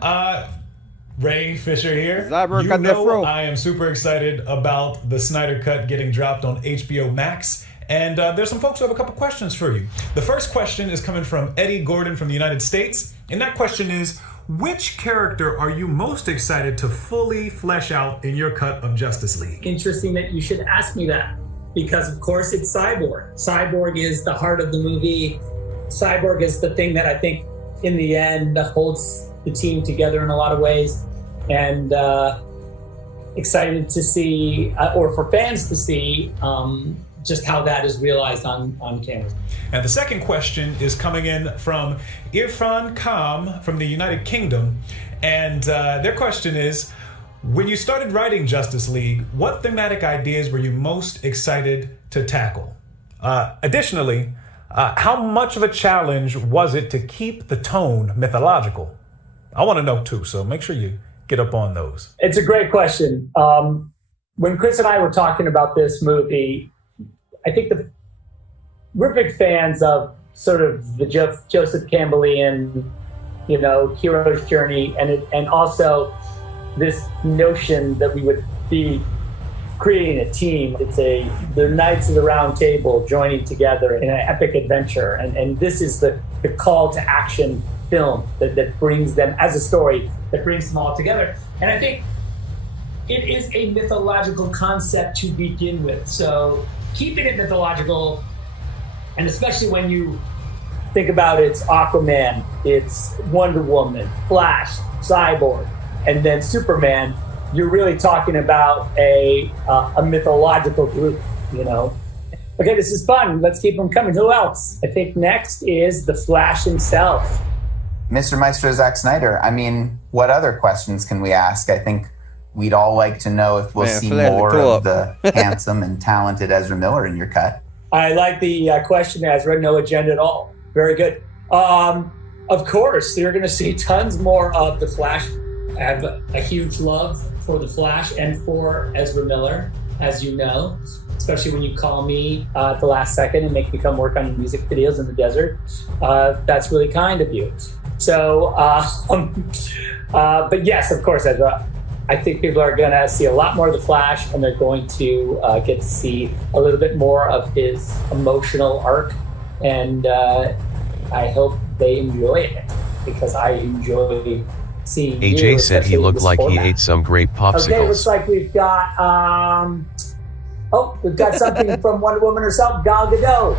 Ray Fisher here. Cyborg, you got that know fro. I am super excited about the Snyder Cut getting dropped on HBO Max. And there's some folks who have a couple questions for you. The first question is coming from Eddie Gordon from the United States. And that question is, which character are you most excited to fully flesh out in your cut of Justice League? Interesting that you should ask me that, because of course it's Cyborg. Cyborg is the heart of the movie. Cyborg is the thing that I think in the end holds the team together in a lot of ways. And excited to see, or for fans to see, just how that is realized on camera. And the second question is coming in from Irfan Kam from the United Kingdom. And their question is, when you started writing Justice League, what thematic ideas were you most excited to tackle? Additionally, how much of a challenge was it to keep the tone mythological? I want to know too, so make sure you get up on those. It's a great question. When Chris and I were talking about this movie, I think we're big fans of sort of the Joseph Campbellian, hero's journey, and also this notion that we would be creating a team. It's the Knights of the Round Table joining together in an epic adventure, and this is the call to action film that brings them as a story that brings them all together. And I think it is a mythological concept to begin with. So keeping it mythological, and especially when you think about it's Aquaman, it's Wonder Woman, Flash, Cyborg, and then Superman, you're really talking about a mythological group, Okay, this is fun. Let's keep them coming. Who else? I think next is the Flash himself. Mr. Maestro Zack Snyder, I mean, what other questions can we ask? I think we'd all like to know if we'll see more of the handsome and talented Ezra Miller in your cut. I like the question, Ezra. No agenda at all. Very good. Of course, you're going to see tons more of the Flash. I have a huge love for the Flash and for Ezra Miller, as you know, especially when you call me at the last second and make me come work on music videos in the desert. That's really kind of you. So, but yes, of course, Ezra. I think people are going to see a lot more of the Flash, and they're going to get to see a little bit more of his emotional arc. And I hope they enjoy it, because I enjoy seeing AJ said he looked like he ate some grape popsicles. Okay, looks like we've got Oh, we've got something from Wonder Woman herself, Gal Gadot.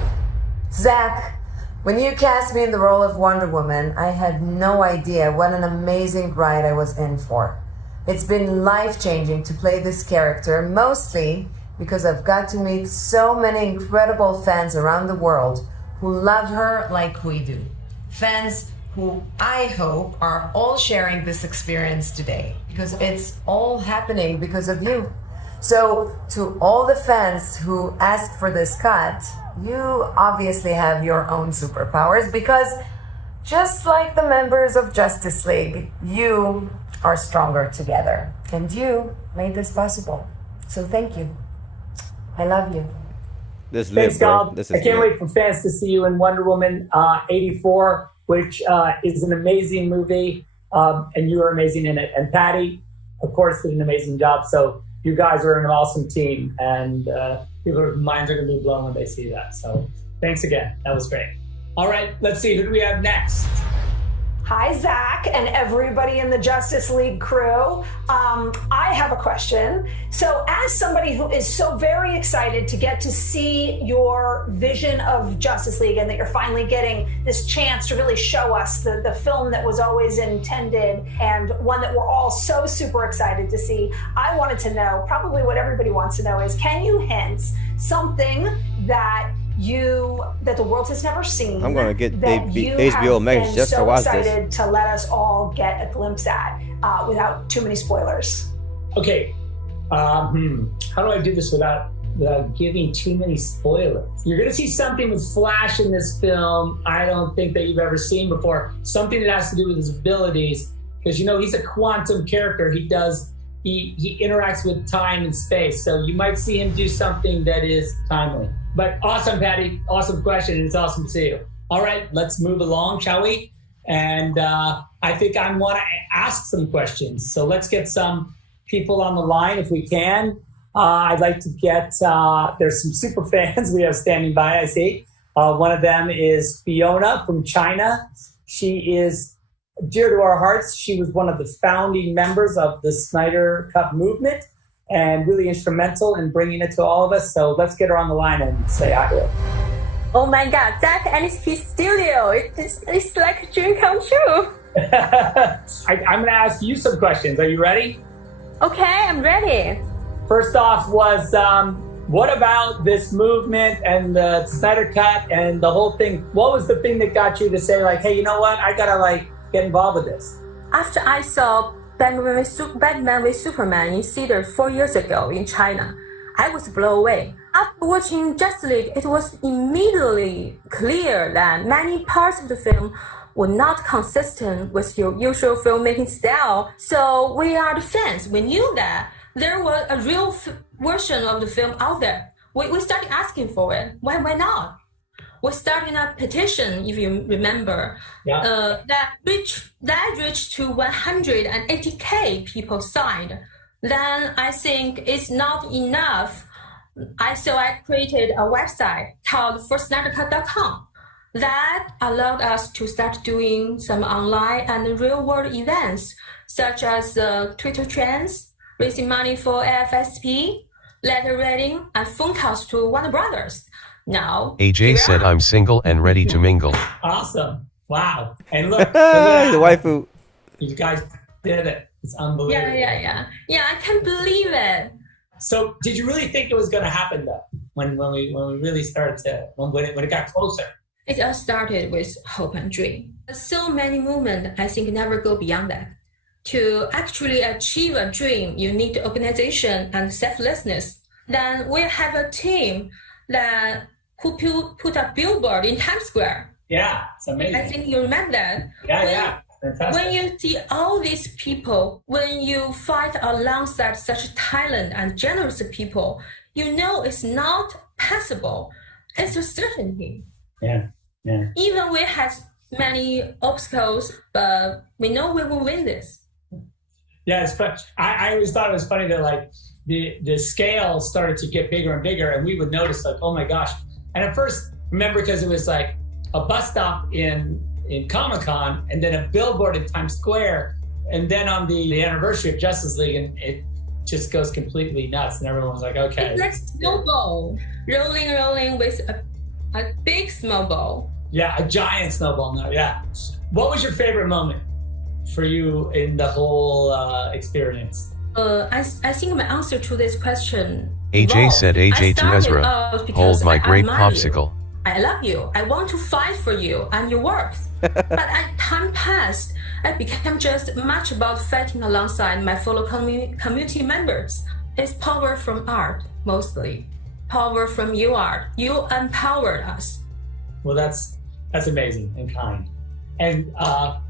Zach, when you cast me in the role of Wonder Woman, I had no idea what an amazing ride I was in for. It's been life-changing to play this character, mostly because I've got to meet so many incredible fans around the world who love her like we do. Fans who I hope are all sharing this experience today, because it's all happening because of you. So to all the fans who asked for this cut, you obviously have your own superpowers, because just like the members of Justice League, you are stronger together. And you made this possible. So thank you. I love you. This Thanks, lit, bro. Gal. This is I can't lit. wait for fans to see you in Wonder Woman 84, which is an amazing movie, and you are amazing in it. And Patty, of course, did an amazing job. So you guys are an awesome team, and people's minds are going to be blown when they see that. So thanks again. That was great. All right, let's see. Who do we have next? Hi, Zach, and everybody in the Justice League crew. I have a question. So as somebody who is so very excited to get to see your vision of Justice League, and that you're finally getting this chance to really show us the film that was always intended, and one that we're all so super excited to see, I wanted to know, probably what everybody wants to know is, can you hint something that the world has never seen? I'm gonna get that you HBO have Max been just to so watch excited this. to let us all get a glimpse at, without too many spoilers. Okay, how do I do this without giving too many spoilers? You're going to see something with Flash in this film I don't think that you've ever seen before. Something that has to do with his abilities, because he's a quantum character. He interacts with time and space, so you might see him do something that is timely. But awesome, Patty. Awesome question, and it's awesome to see you. All right, let's move along, shall we? And I think I want to ask some questions. So let's get some people on the line if we can. I'd like to get, there's some super fans we have standing by, I see. One of them is Fiona from China. She is dear to our hearts. She was one of the founding members of the Snyder Cut movement, and really instrumental in bringing it to all of us. So let's get her on the line and say hi to her. Oh my God, Zach and his studio. It's like a dream come true. I'm going to ask you some questions. Are you ready? Okay, I'm ready. First off was, what about this movement and the Snyder Cut and the whole thing? What was the thing that got you to say, like, hey, you know what? I got to get involved with this. After I saw Batman v Superman in theater 4 years ago in China, I was blown away. After watching Justice League, it was immediately clear that many parts of the film were not consistent with your usual filmmaking style. So we are the fans. We knew that there was a real version of the film out there. We started asking for it. Why not? We started a petition, if you remember, that reached to 180,000 people signed. Then I think it's not enough. So I created a website called forsnydercut.com that allowed us to start doing some online and real-world events, such as Twitter trends, raising money for AFSP, letter writing, and phone calls to Warner Brothers. Now, AJ said I'm single and ready to mingle. Awesome. Wow. And look, the waifu. You guys did it. It's unbelievable. Yeah, I can't believe it. So did you really think it was going to happen, though, when we really started when it got closer? It all started with hope and dream. So many movements, I think, never go beyond that. To actually achieve a dream, you need organization and selflessness. Then we have a team who put a billboard in Times Square. Yeah, it's amazing. I think you remember that. Yeah. Fantastic. When you see all these people, when you fight alongside such talented and generous people, you know it's not possible. It's a certainty. Yeah. Even we have many obstacles, but we know we will win this. Yeah, it's fun. I always thought it was funny that the scale started to get bigger and bigger, and we would notice oh my gosh. And at first, remember, because it was like a bus stop in Comic-Con, and then a billboard in Times Square, and then on the anniversary of Justice League, and it just goes completely nuts, and everyone's like, okay. It's like snowball, rolling with a big snowball. Yeah, a giant snowball. No, yeah. What was your favorite moment for you in the whole experience? I think my answer to this question. AJ said AJ to Ezra, hold my grape popsicle. I love you. I want to fight for you and your work. But as time passed, I became just much about fighting alongside my fellow community members. It's power from art, mostly. Power from you, art. You empowered us. Well, that's amazing and kind. And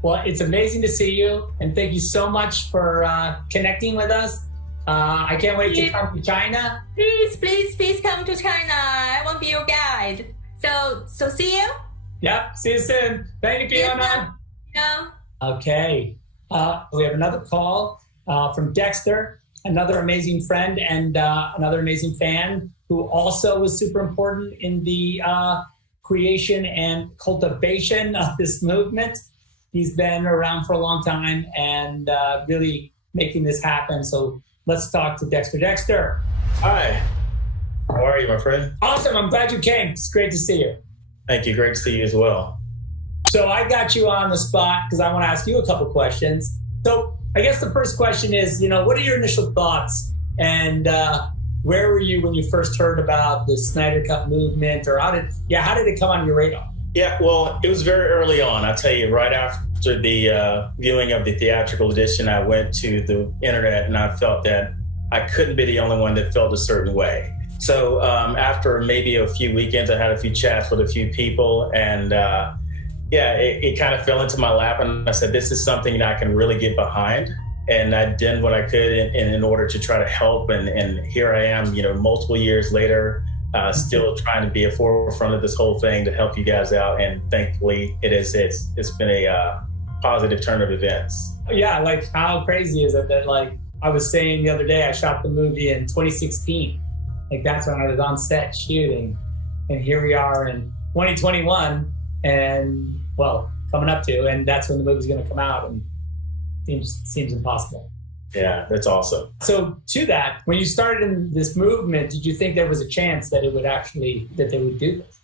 well, it's amazing to see you. And thank you so much for connecting with us. I can't wait to come to China. Please come to China. I want to be your guide. So see you. Yep, see you soon. Thank you, Fiona. Yeah. Okay, we have another call from Dexter, another amazing friend and another amazing fan who also was super important in the creation and cultivation of this movement. He's been around for a long time and really making this happen. So let's talk to Dexter. Dexter. Hi. How are you, my friend? Awesome. I'm glad you came. It's great to see you. Thank you. Great to see you as well. So I got you on the spot because I want to ask you a couple questions. So I guess the first question is, what are your initial thoughts? And where were you when you first heard about the Snyder Cut movement? Or how did it come on your radar? Yeah, well, it was very early on. I tell you, right after the viewing of the theatrical edition, I went to the internet and I felt that I couldn't be the only one that felt a certain way. So after maybe a few weekends, I had a few chats with a few people, and it kind of fell into my lap, and I said, this is something that I can really get behind. And I did what I could in order to try to help, and here I am, multiple years later, still trying to be a forefront of this whole thing to help you guys out, and thankfully it's been a positive turn of events. Yeah, like how crazy is it that, like I was saying the other day, I shot the movie in 2016. Like that's when I was on set shooting, and here we are in 2021, and well, coming up to, and that's when the movie's going to come out, and seems impossible. Yeah, that's awesome. So to that, when you started in this movement, did you think there was a chance that that they would do this?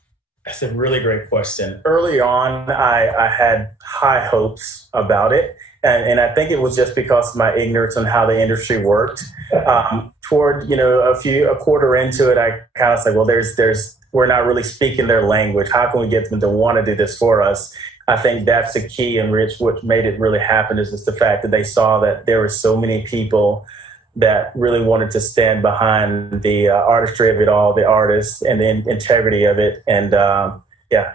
That's a really great question. Early on, I had high hopes about it. And I think it was just because of my ignorance on how the industry worked. Toward, a quarter into it, I kind of said, well, we're not really speaking their language. How can we get them to want to do this for us? I think that's the key, and what made it really happen is just the fact that they saw that there were so many people that really wanted to stand behind the artistry of it all, the artists, and the integrity of it. And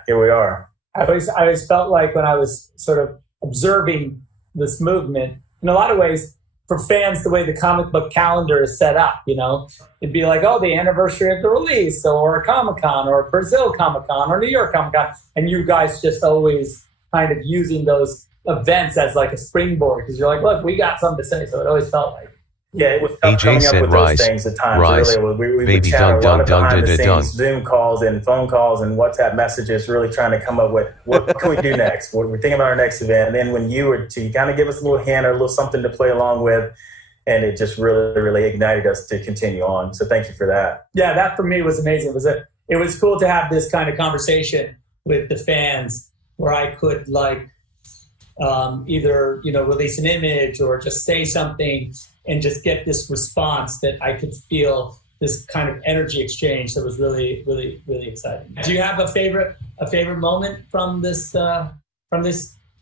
here we are. I always felt like when I was sort of observing this movement, in a lot of ways, for fans, the way the comic book calendar is set up, it'd be like, the anniversary of the release, or a Comic-Con, or Brazil Comic-Con, or New York Comic-Con, and you guys just always kind of using those events as like a springboard, because you're like, look, we got something to say. So it always felt like. Yeah, it was tough coming up with those things at times. Really, we would chat a lot of behind the scenes Zoom calls and phone calls and WhatsApp messages, really trying to come up with what can we do next? What we're thinking about our next event. And then when you kind of give us a little hint or a little something to play along with, and it just really, really ignited us to continue on. So thank you for that. Yeah, that for me was amazing. It was cool to have this kind of conversation with the fans where I could either release an image or just say something and just get this response that I could feel, this kind of energy exchange that was really, really, really exciting. Do you have a favorite moment from this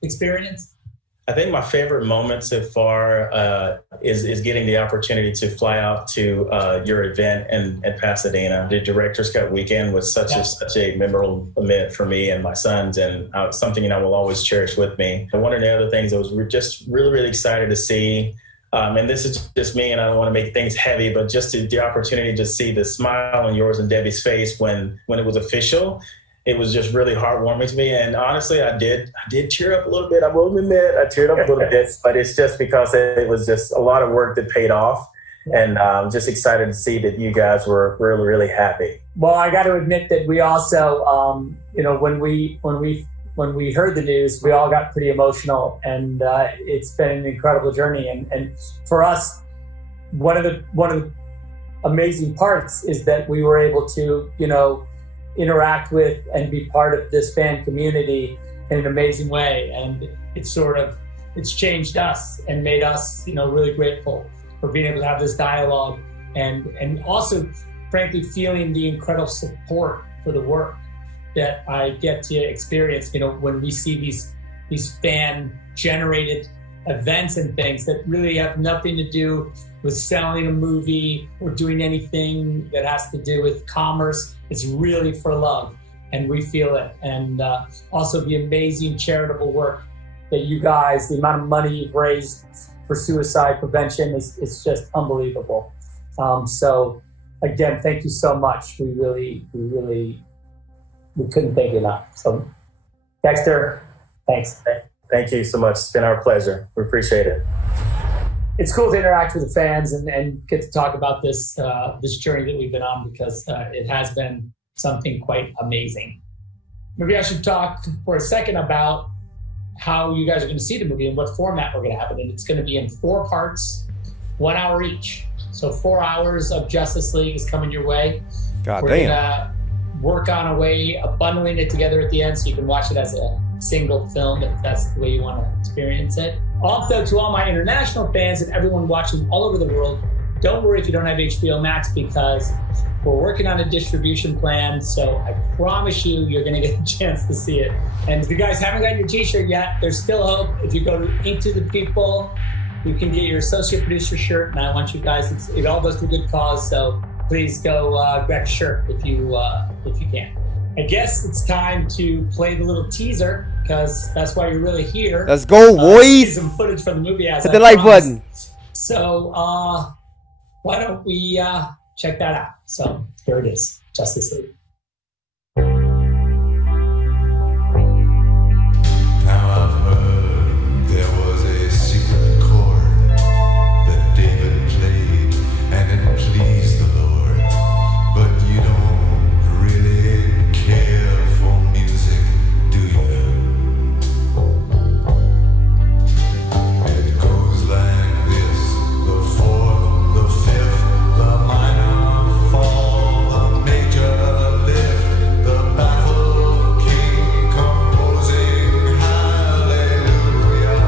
experience? I think my favorite moment so far is getting the opportunity to fly out to your event at Pasadena. The Director's Cut weekend was such a memorable event for me and my sons, and something I will always cherish with me. And one of the other things I was just really, really excited to see, and this is just me, and I don't want to make things heavy, but just the opportunity to see the smile on yours and Debbie's face when it was official. It was just really heartwarming to me. And honestly, I did tear up a little bit. I will admit, I teared up a little bit, but it's just because it was just a lot of work that paid off. And I'm just excited to see that you guys were really, really happy. Well, I got to admit that we also, when we heard the news, we all got pretty emotional, and it's been an incredible journey. And for us, one of the amazing parts is that we were able to, interact with and be part of this fan community in an amazing way. And it's changed us and made us, really grateful for being able to have this dialogue and also, frankly, feeling the incredible support for the work that I get to experience, when we see these fan-generated events and things that really have nothing to do with selling a movie or doing anything that has to do with commerce. It's really for love, and we feel it. And also the amazing charitable work that you guys, the amount of money you've raised for suicide prevention is just unbelievable. So again, thank you so much. We couldn't thank you enough. So Dexter, thanks. Thank you so much. It's been our pleasure. We appreciate it. It's cool to interact with the fans and get to talk about this journey that we've been on, because it has been something quite amazing. Maybe I should talk for a second about how you guys are going to see the movie and what format we're going to have it in. It's going to be in 4 parts, 1 hour each. So 4 hours of Justice League is coming your way. God We're damn. going to work on a way of bundling it together at the end so you can watch it as a single film if that's the way you want to experience it. Also, to all my international fans and everyone watching all over the world, don't worry if you don't have HBO Max, because we're working on a distribution plan, so I promise you're going to get a chance to see it. And if you guys haven't gotten your t-shirt yet, there's still hope. If you go to Into the People, you can get your associate producer shirt, and I want you guys, it all goes to a good cause, so please go grab a shirt if you can. I guess it's time to play the little teaser, because that's why you're really here. Let's go, boys. Some footage from the movie as Hit I the like promised. button. So why don't we check that out? So here it is, Justice League. Now I've heard there was a secret chord that David played, and it pleased the Lord. But you don't really care for music, do you? It goes like this: the 4th, the 5th, the minor fall, the major lift, the baffled king composing hallelujah.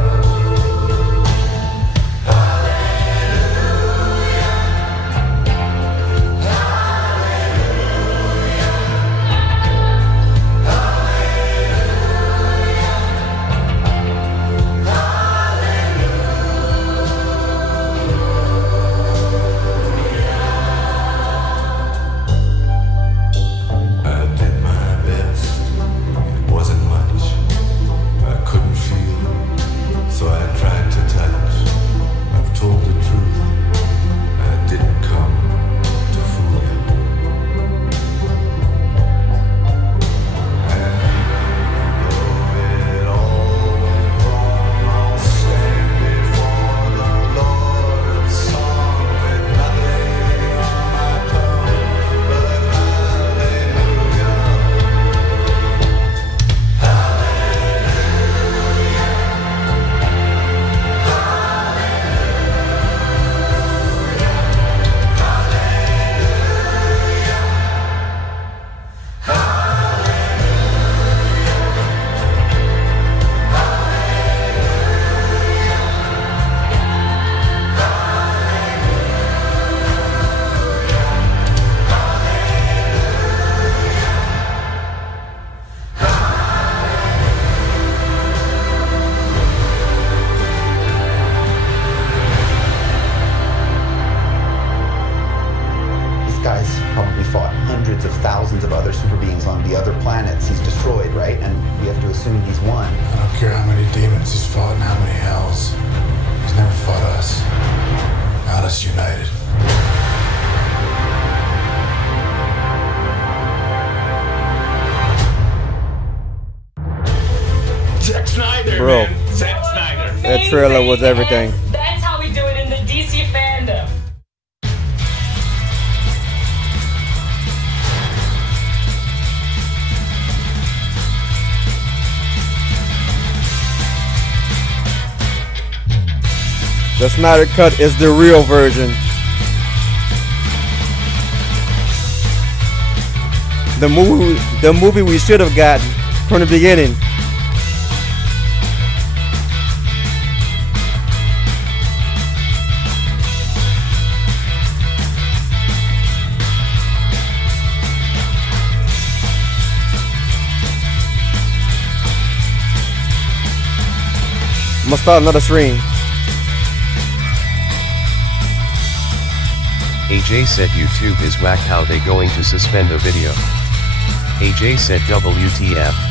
I did my best. It wasn't much. I couldn't feel, so I tried to touch. I've told the truth. I didn't come to fool you. And though it all went wrong, I'll stand before the Lord of song with nothing on my tongue but hallelujah. This guy's probably fought hundreds of thousands of other super beings on the other planets he's destroyed, right? And we have to assume he's won. I don't care how many demons he's fought and how many hells. He's never fought us. Got us united. Zack Snyder, Bro. man. Zack Snyder. That trailer was everything. That's how we do it in the DC fandom. The Snyder Cut is the real version. The movie we should have gotten from the beginning. I'm gonna start another stream. AJ said YouTube is whack, how they going to suspend a video? AJ said WTF.